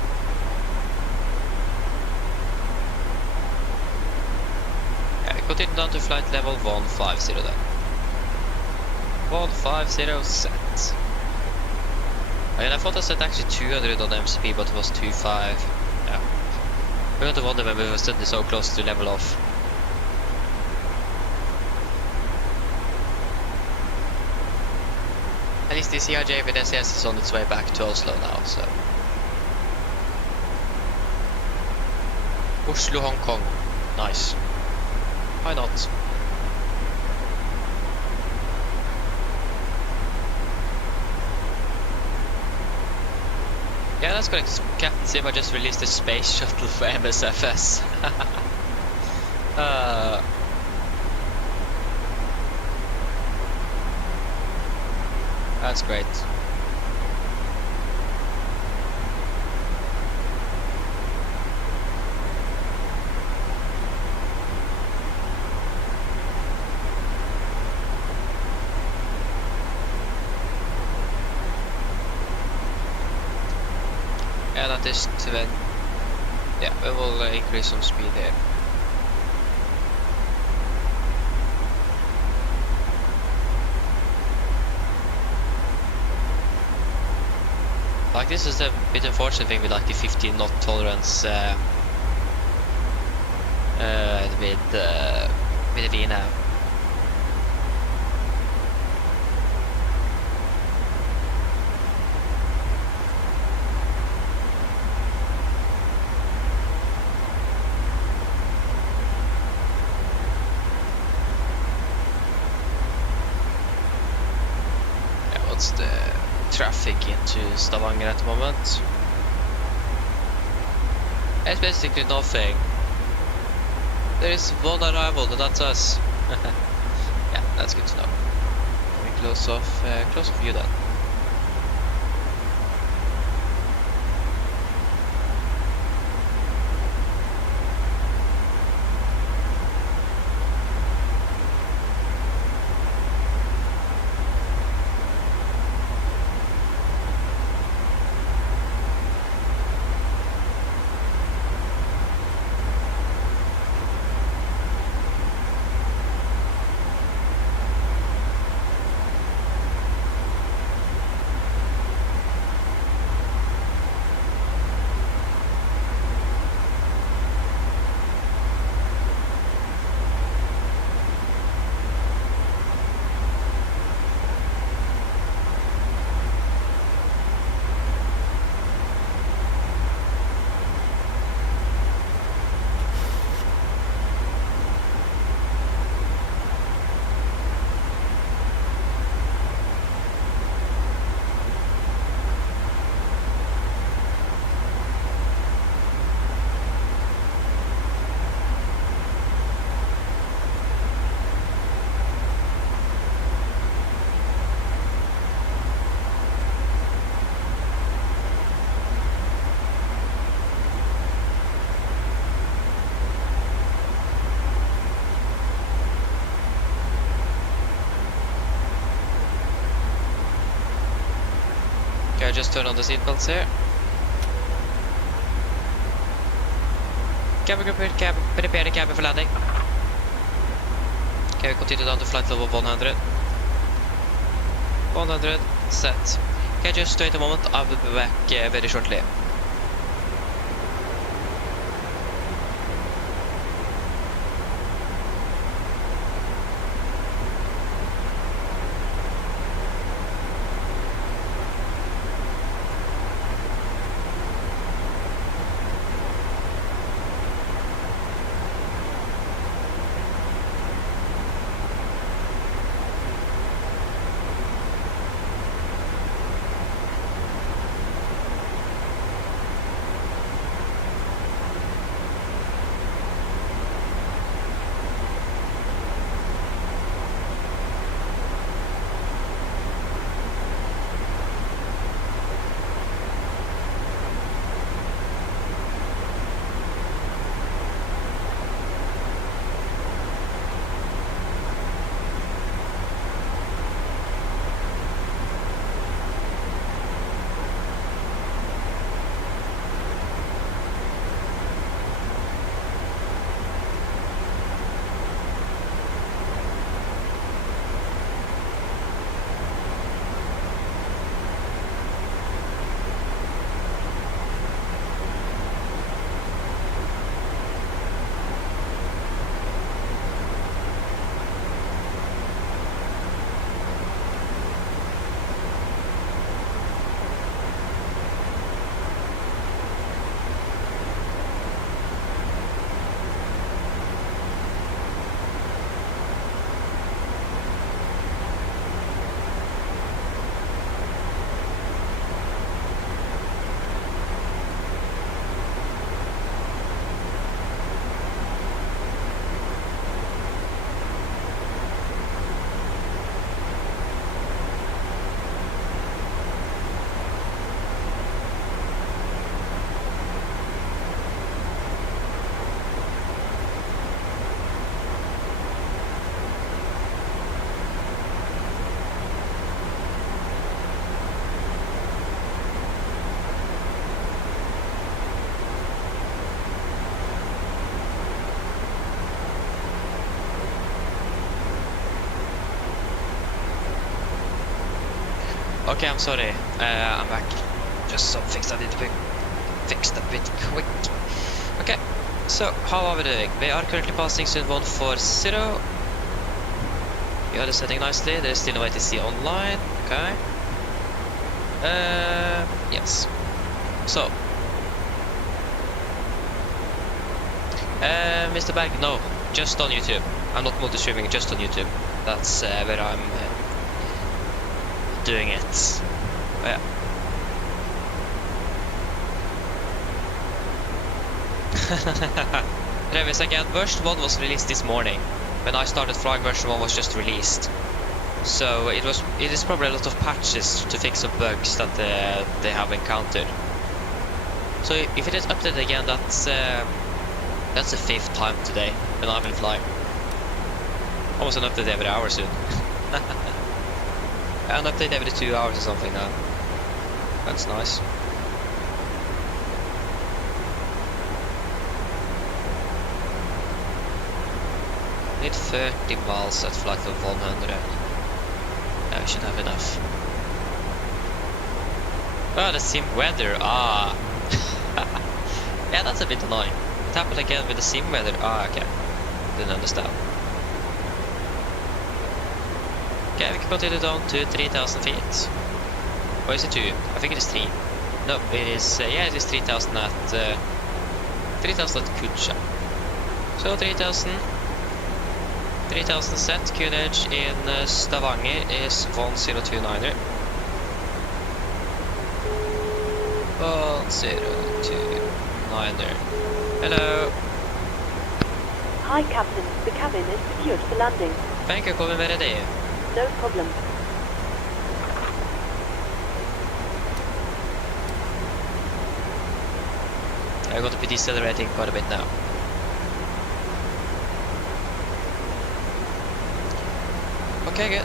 Yeah, continue down to flight level 150 then. 150 set. And I thought I set actually 200 on MCP, but it was 25. Yeah. I got to wonder when we were suddenly so close to level off. At least the CRJ with SES is on its way back to Oslo now, so. Oslo, Hong Kong. Nice. Why not? Yeah, that's correct. Captain Sim, I just released a space shuttle for MSFS. That's great. Yeah, that is 20. Yeah, we will increase some speed here. Like, this is a bit unfortunate thing with like the 15 knot tolerance with the VNAV. Yeah, what's the traffic into Stavanger at the moment? It's basically nothing. There is one arrival, and that's us. Yeah, that's good to know. We close off view then. Okay, just turn on the seatbelts here. Cabin prepared, prepare the cabin for landing. Okay, we continue down to flight level 100. 100, set. Okay, just wait a moment, I will be back very shortly. Okay, I'm sorry. I'm back. Just some things I need to be fixed a bit quick. Okay, so how are we doing? We are currently passing Zone 140. You are setting nicely. There is still no ATC online. Okay. Yes. So. Mr. Berg, no. Just on YouTube. I'm not multi-streaming, just on YouTube. That's where I'm doing it. Yeah. Anyways, again, version 1 was released this morning. When I started flying, version 1 was just released. So it is probably a lot of patches to fix some bugs that they have encountered. So if it is updated again, that's the 5th time today when I will fly. Almost an update every hour soon. An update every 2 hours or something now. That's nice. Need 30 miles at flight level 100. Yeah, we should have enough. Oh, the sim weather. Ah. Yeah, that's a bit annoying. It happened again with the sim weather. Ah, okay. Didn't understand. Okay, we can continue down to 3,000 feet. Or is it 2? I think it is 3. No, it is, yeah, it is 3,000 at, 3,000 at Kucha. So 3,000 set, QNH in Stavanger is 1029er. 1029er. Hello. Hi, Captain. The cabin is secured for landing. Thank you, kommer med det. No problem. I'm going to be decelerating quite a bit now. Okay, good.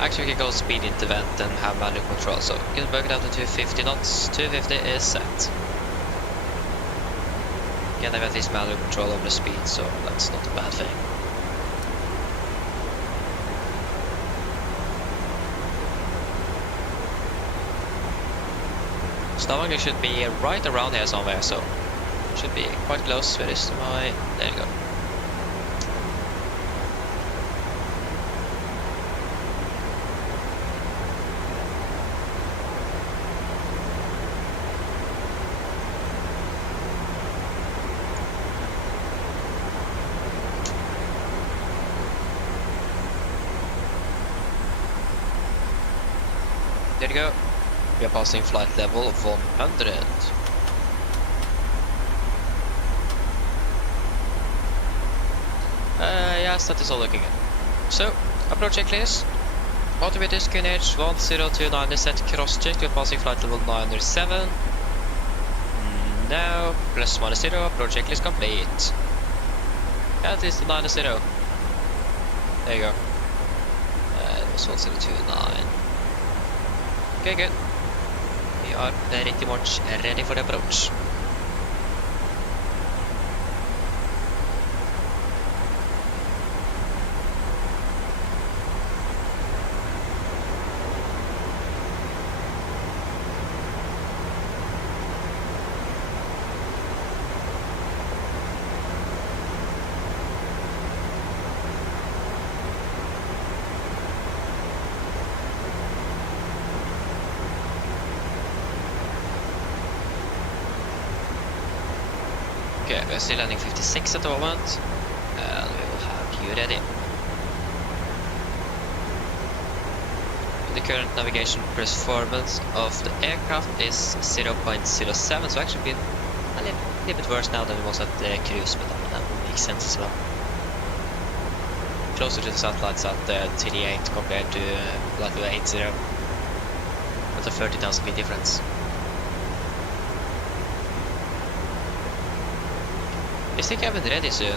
Actually, we can go speed into vent and have manual control. So we can work it out to 250 knots. 250 is set. Can have at least manual control over the speed, so that's not a bad thing. Stavanger should be right around here somewhere, so should be quite close. Where is my... There you go. There you go. We are passing flight level 100. Yes, that is all looking good. So, approach checklist. Altimeter QNH 1029 is set cross-check. We're passing flight level 907. Now, plus minus 0, approach checklist complete. That is the 90. There you go. It was 1029. Okay, good. We are pretty much ready for the approach. Okay, we're still landing 56 at the moment, and we will have you ready. The current navigation performance of the aircraft is 0.07, so actually been a little bit worse now than it was at the cruise, but that will make sense as well. Closer to the satellites at 38 compared to flight level 80. That's a 30,000 feet difference. Is the cabin ready soon?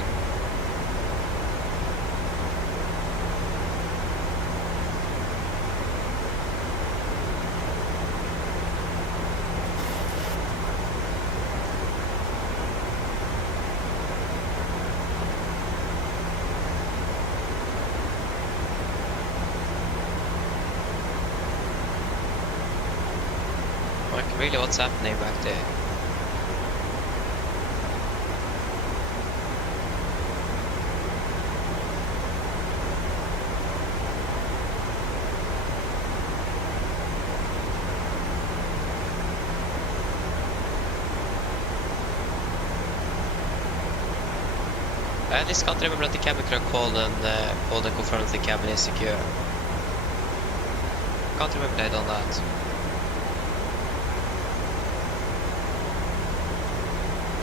Like, really, what's happening back there? I just can't remember that the cabin crew called and confirmed that the cabin is secure. Can't remember they done that.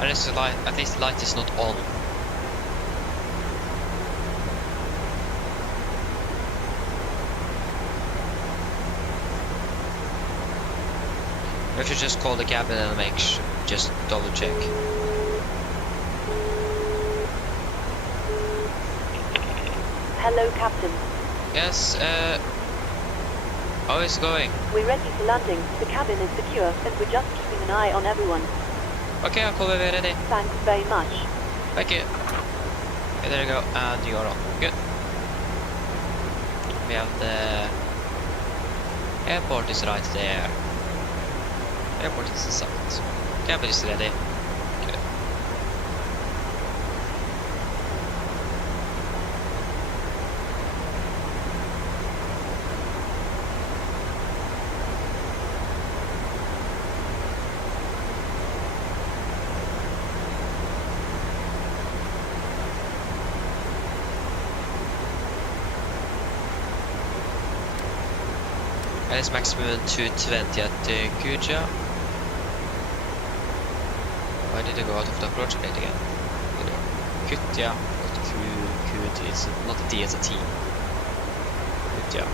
At least the light is not on. If you just call the cabin and make sure, just double check. Hello, Captain. Yes, how is it going? We're ready for landing. The cabin is secure, and we're just keeping an eye on everyone. Okay, I'll call when we're ready. Thanks very much. Thank you. Okay, there you go, and you're on. Good. We have the airport is right there. Airport is in sight. Cabin is ready. Good. And it's maximum 220 at Kuja. Why did I go out of the approach plate again? Kutja, not Q, it's not a D, it's a T. Kutja.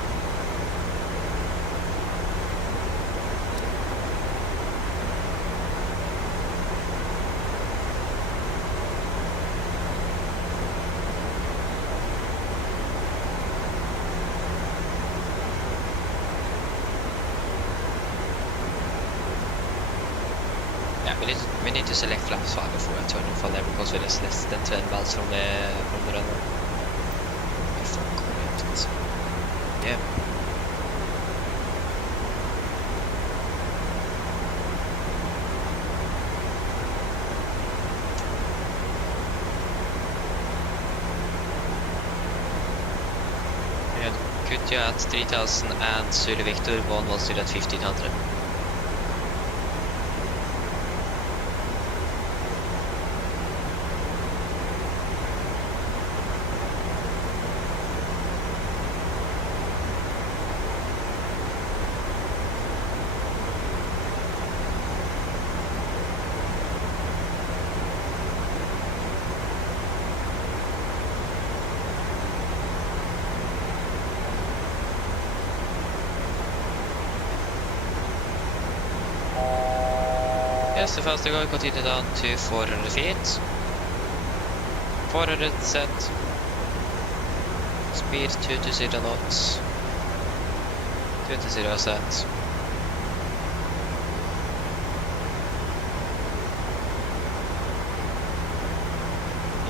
We need to select flaps 5 before I turn off level because it is less than 10 miles from the runway. If I'm correct. Yeah. And could you at 3000 and Zulu Victor 110 at 1500? Yes, the faster going continue down to 400 feet. 400 set. Speed 220 knots. 20 set.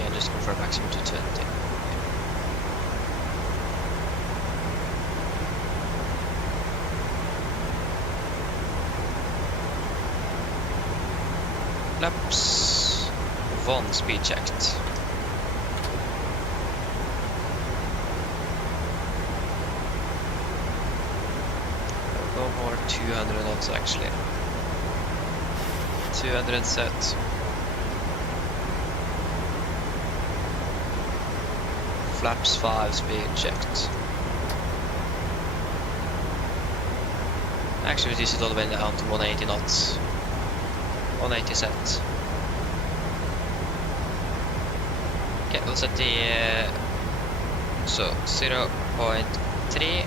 Yeah, just go for maximum to 20. Laps 1 speed checked. I'll go more 200 knots actually. 200 set. Flaps 5 speed checked. Actually reduce it all the way down to 180 knots. 180 set. Okay, we'll set the so 0.3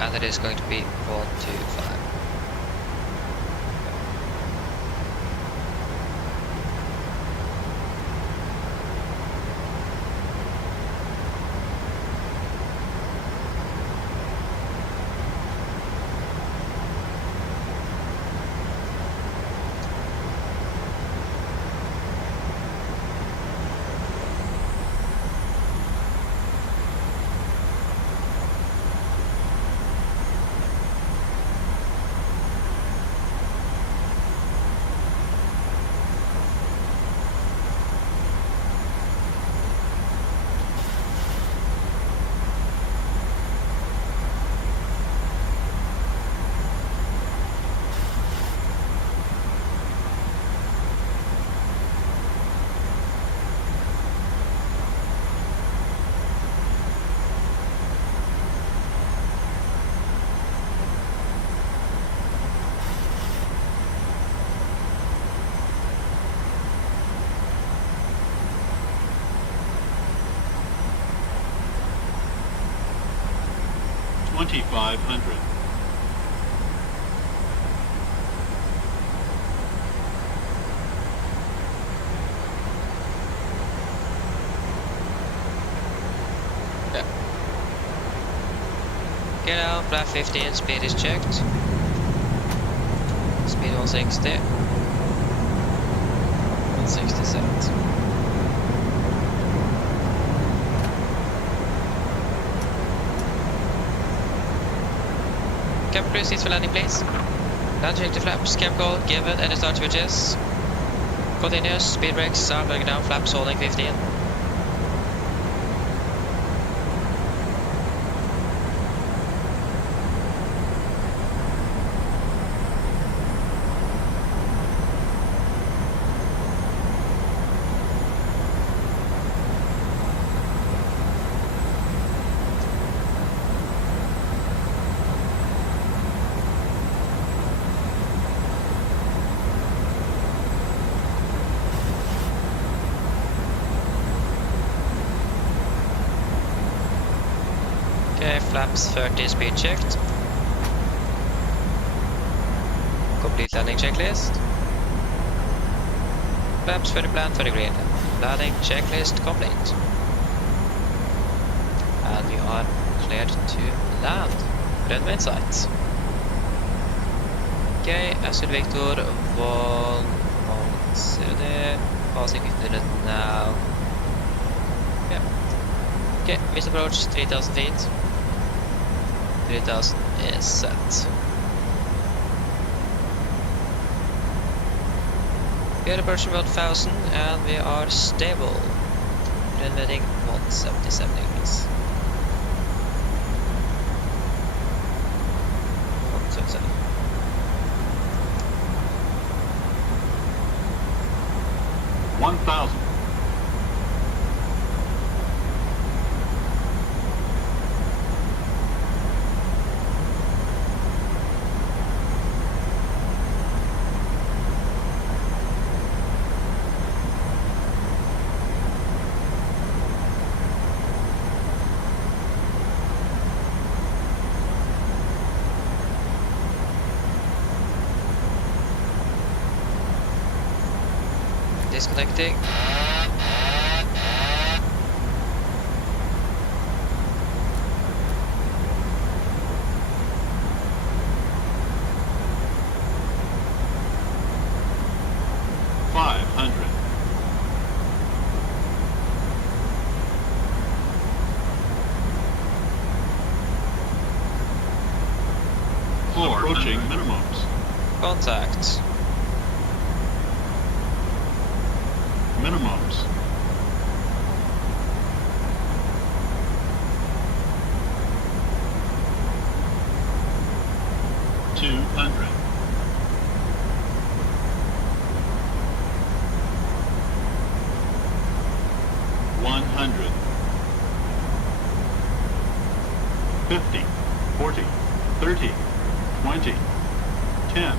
and it is going to be 125. $2,500. Get out, flap 15, speed is checked. Speed 160. 160 set. Cap crew seats for landing, please. Land check the flaps, cap call given, any start switches. Continuous, speed brakes are going down, flaps holding 15. Okay, flaps 30 speed checked. Complete landing checklist. Flaps for the plan for the green. Landing checklist complete. And we are cleared to land. Runway in sight. Okay, Azure Victor 110 there. Passing within it now. Yeah. Okay, missed approach 3000 feet. 3000 is set. We are approaching about 1000 and we are stable. Heading 177 degrees. 177. Disconnecting. Approaching minimums. Contact. Minimums. $200. $100. 50, 40, 30, 20, 10.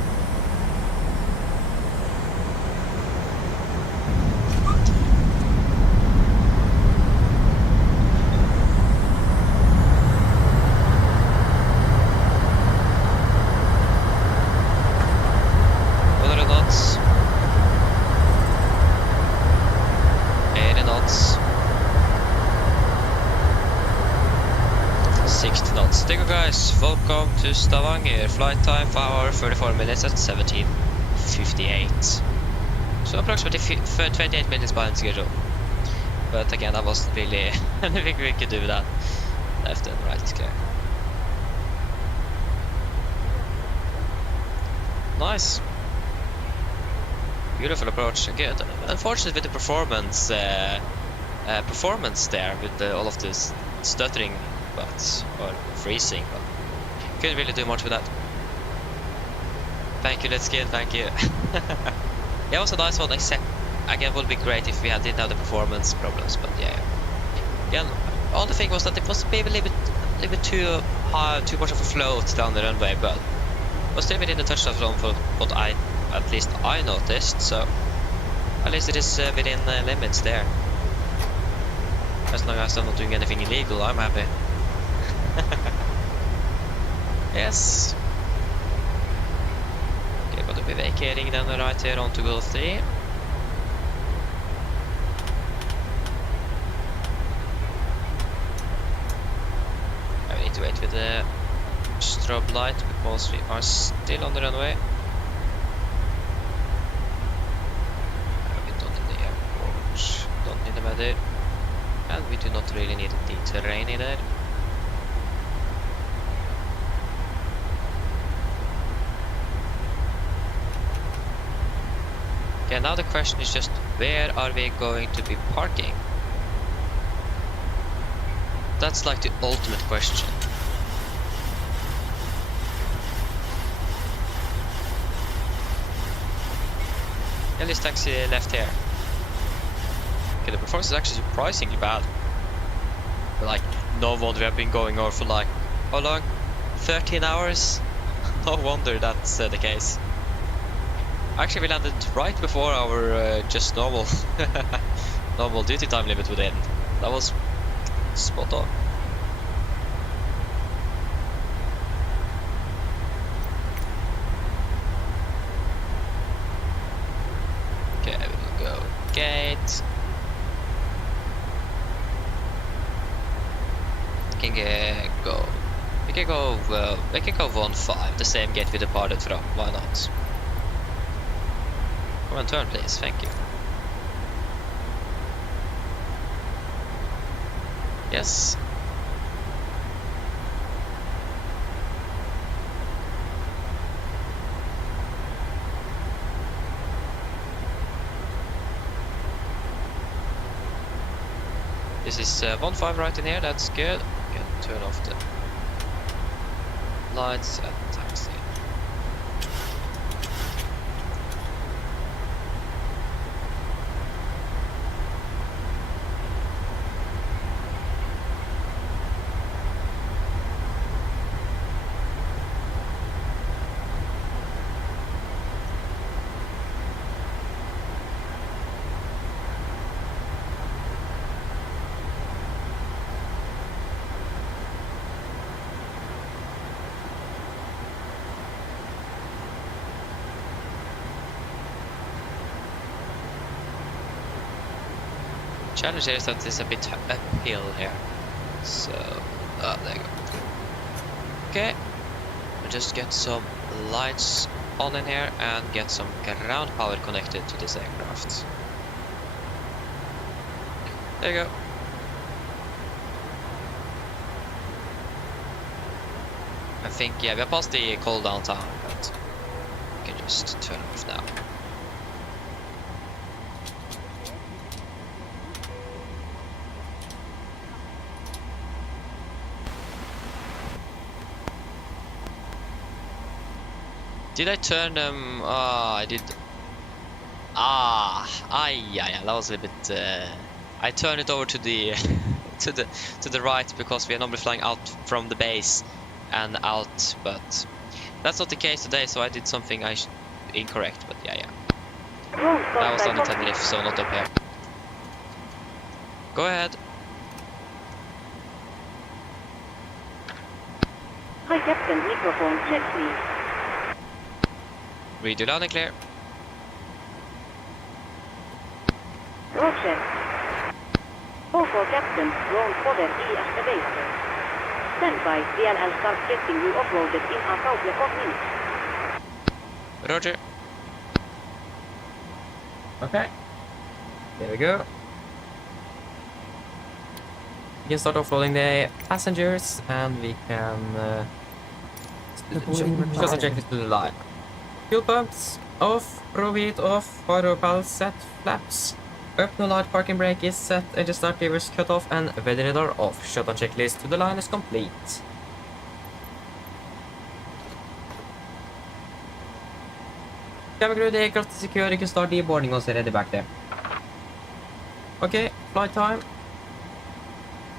What are the knots? 80 knots. 60 knots. There you go, guys. Welcome to Stavanger. Flight time 5 hours 34 minutes at 17:58. So approximately 28 minutes behind schedule. But again, I wasn't really. I think we could do that. Left and right is clear. Nice. Beautiful approach. Good. Unfortunate with the performance there with all of this stuttering or freezing, but couldn't really do much with that. Thank you, let's get. Thank you. Yeah, it was a nice one. Except again, would be great if we didn't have the performance problems, but yeah. Again, all the thing was that it was maybe a little bit too high, too much of a float down the runway, but was still within the touchdown zone for what at least I noticed. So at least it is within limits there. As long as I'm not doing anything illegal, I'm happy. Yes. Okay, but we'll be vacating down the right here onto Gulf 3. I need to wait with the strobe light because we are still on the runway. We don't need the airport, don't need the weather, and we do not really need the terrain either. Okay, now the question is just where are we going to be parking? That's like the ultimate question. Yeah, this taxi left here. Okay, the performance is actually surprisingly bad. But like, no wonder we have been going over for like, how long? 13 hours? No wonder that's the case. Actually, we landed right before our just normal normal duty time limit would end. That was spot on. Okay, we will go gate. Can go. We We can go 1-5, the same gate we departed from. Why not? Come and turn, please. Thank you. Yes. This is 1-5 right in here. That's good. Can turn off the lights and taxi. Challenge here is that it's a bit uphill here. So, there you go. Okay, we'll just get some lights on in here and get some ground power connected to this aircraft. There you go. I think, yeah, we're past the cold down time, but we can just turn it off now. Did I turn them? I did. Yeah, that was a bit. I turned it over to the to the right because we are normally flying out from the base and out, but that's not the case today. So I did something incorrect. But yeah. That was on the Tenerife, so not up here. Go ahead. Hi, Captain. Microphone check, please. Read you loud and clear. Roger. Call for Captain. Roll fodder i activator. Stand by. DLL start getting you offloaded in a couple of minutes. Roger. Okay. There we go. We can start offloading the passengers and we can just check this to the line. Fuel pumps off, row heat off, gyro pals set, flaps up, no light, parking brake is set, engine start levers cut off, and weather radar off. Shutdown checklist to the line is complete. Cabin crew, the aircraft is secure, you can start deboarding once you're ready back there. Okay, flight time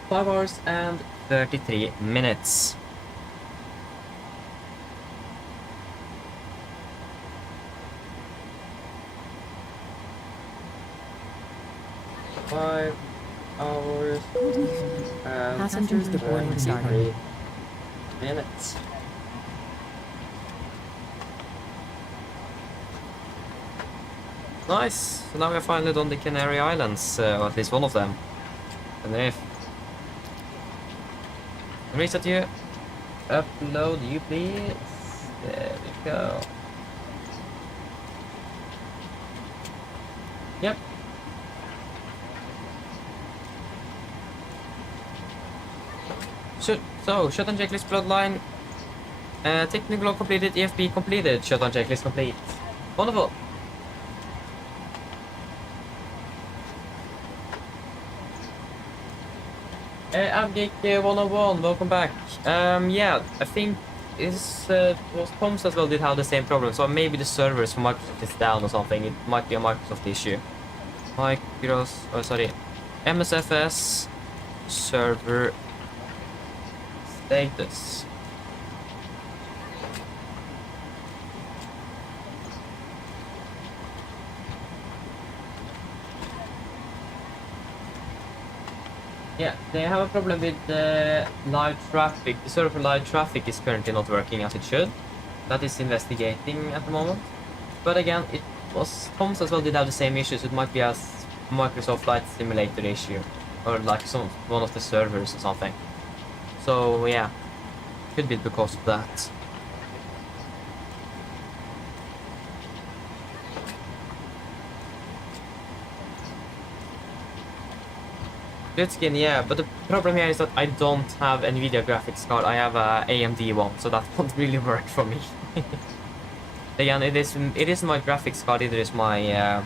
5 hours and 33 minutes. 5 hours and Passengers deboarding started. 33 minutes. Nice. So now we are finally done the Canary Islands, or at least one of them. Tenerife. Reset you. Upload you, please. There we go. Yep. So, shutdown checklist bloodline. Technical log completed, EFB completed, shutdown checklist complete. Wonderful. Abgeek 101, welcome back. Yeah, I think this was Tom's as well did have the same problem, so maybe the servers for Microsoft is down or something. It might be a Microsoft issue. MSFS server status. Yeah, they have a problem with the live traffic. The server live traffic is currently not working as it should. That is investigating at the moment. But again, it was Tom's as well did have the same issues. It might be a Microsoft Flight Simulator issue, or like one of the servers or something. So yeah, Could be because of that. Good skin, yeah, but the problem here is that I don't have NVIDIA graphics card. I have a AMD one, so that won't really work for me. Again, it isn't my graphics card. It is my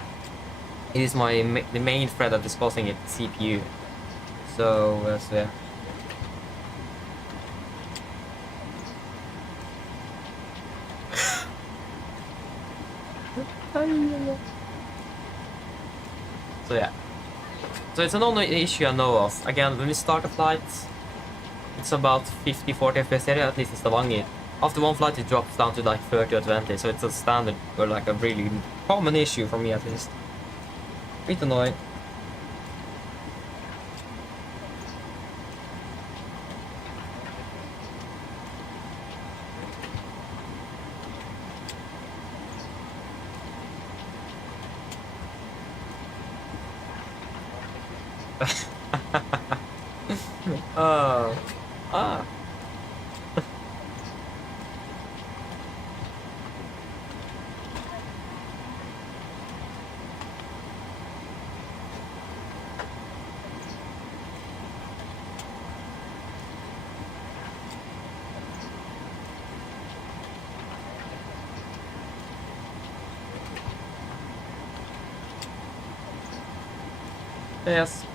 the main thread that is causing it, CPU. So yeah. So yeah. So it's an only issue I know of. Again, when we start a flight, it's about 50-40 FPS area, at least in Stavanger. After one flight, it drops down to like 30 or 20, so it's a standard, or like a really common issue for me at least. Bit annoying. Oh. Ah. Yes.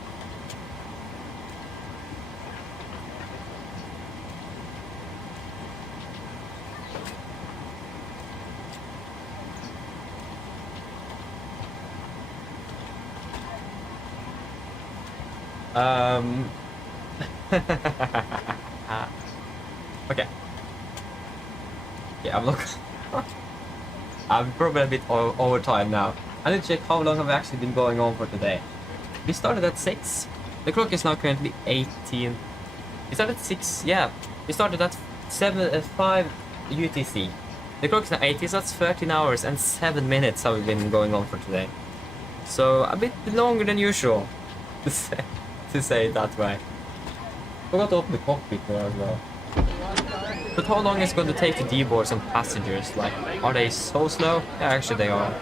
Okay. Yeah, I'm looking. I'm probably a bit over time now. I need to check how long have I actually been going on for today. We started at 6. The clock is now currently 18. We started at 6, yeah. We started at 5 UTC. The clock is now 80, so that's 13 hours and 7 minutes have we been going on for today. So a bit longer than usual, to say it that way. Forgot to open the cockpit door as well. But how long is it going to take to deboard some passengers? Like, are they so slow? Yeah, actually they are.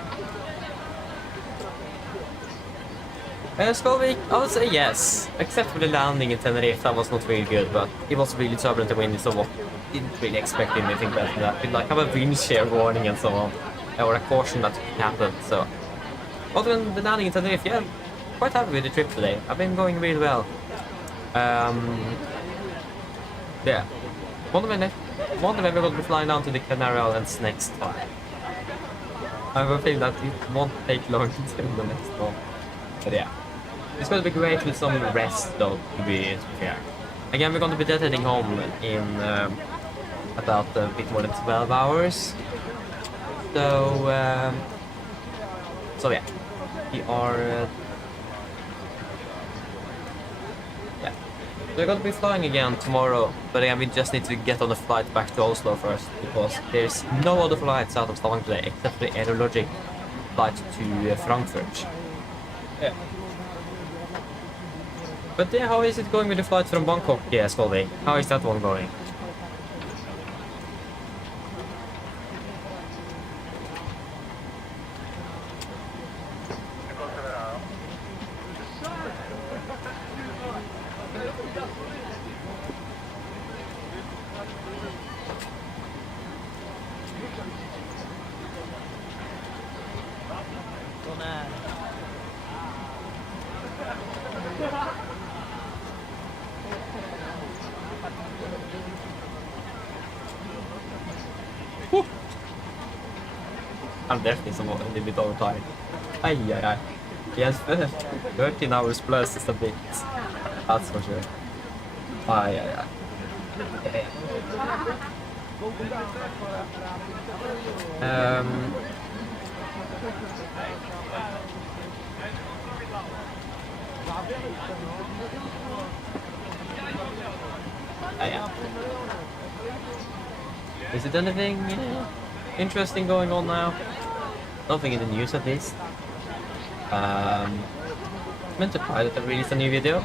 Skolvik, I would say yes. Except for the landing in Tenerife, that was not really good, but it was really turbulent and windy, so I didn't really expect anything better than that. We'd like have a wind shear warning and so on. Or a caution that could happen, so. Other than the landing in Tenerife, yeah, quite happy with the trip today. I've been going really well. Yeah. Wonder when we're going to be flying down to the Canary Islands next time. I have a feeling that it won't take long until the next one. But yeah. It's going to be great with some rest though, to be fair. Again, we're going to be heading home in about a bit more than 12 hours. So yeah. We are... yeah. We're going to be flying again tomorrow, but again, we just need to get on a flight back to Oslo first, because there's no other flights out of Stavanger today, except for the Aerologic flight to Frankfurt. Yeah. But yeah, how is it going with the flight from Bangkok, yeah, Skolvik? How is that one going? I'm definitely a little bit overtired. Ay. Yes, 13 hours plus is a bit. That's for sure. Ay. Is it anything interesting going on now? Nothing in the news at least. Meant to pilot to release a new video.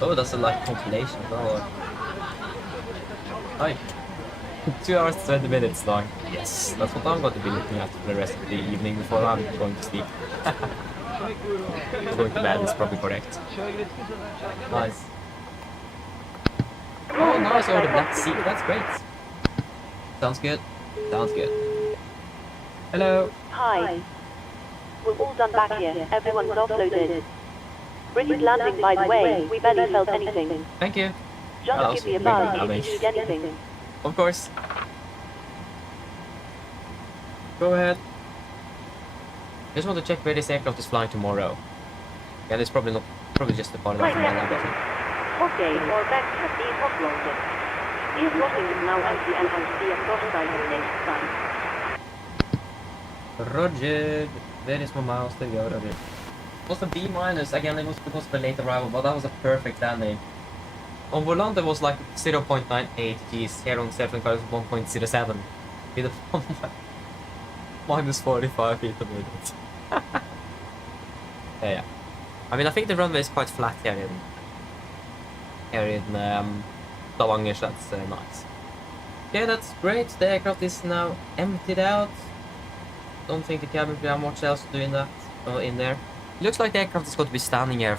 Oh, that's a like compilation as well. Hi. 2 hours 20 minutes long. Yes, that's what I'm going to be looking at for the rest of the evening before I'm going to sleep. Going to bed is probably correct. Nice. Oh, nice over the Black Sea. That's great. Sounds good. Sounds good. Hello. Hi. We're all done back here. Everyone's offloaded. Brilliant landing, by the way. We barely felt anything. Thank you. Just give me a buzz if you need anything. Of course. Go ahead. Just want to check where this aircraft is flying tomorrow. Yeah, it's probably just the part of Right, my Captain. Okay, our bags have been offloaded. Ear crossing is now empty and will be a cross-side next time. Roger. Where is my mouse? There you go, Roger. It was a B minus. Again, it was because of the late arrival, but that was a perfect landing. On Volante it was like 0.98 Gs. Here on Stavanger it was 1.07. With a minus 45 feet a minute. Yeah. I mean, I think the runway is quite flat here in Stavanger, so that's nice. Okay, that's great. The aircraft is now emptied out. Don't think the cabin will have much else to do in that in there. Looks like the aircraft is going to be standing here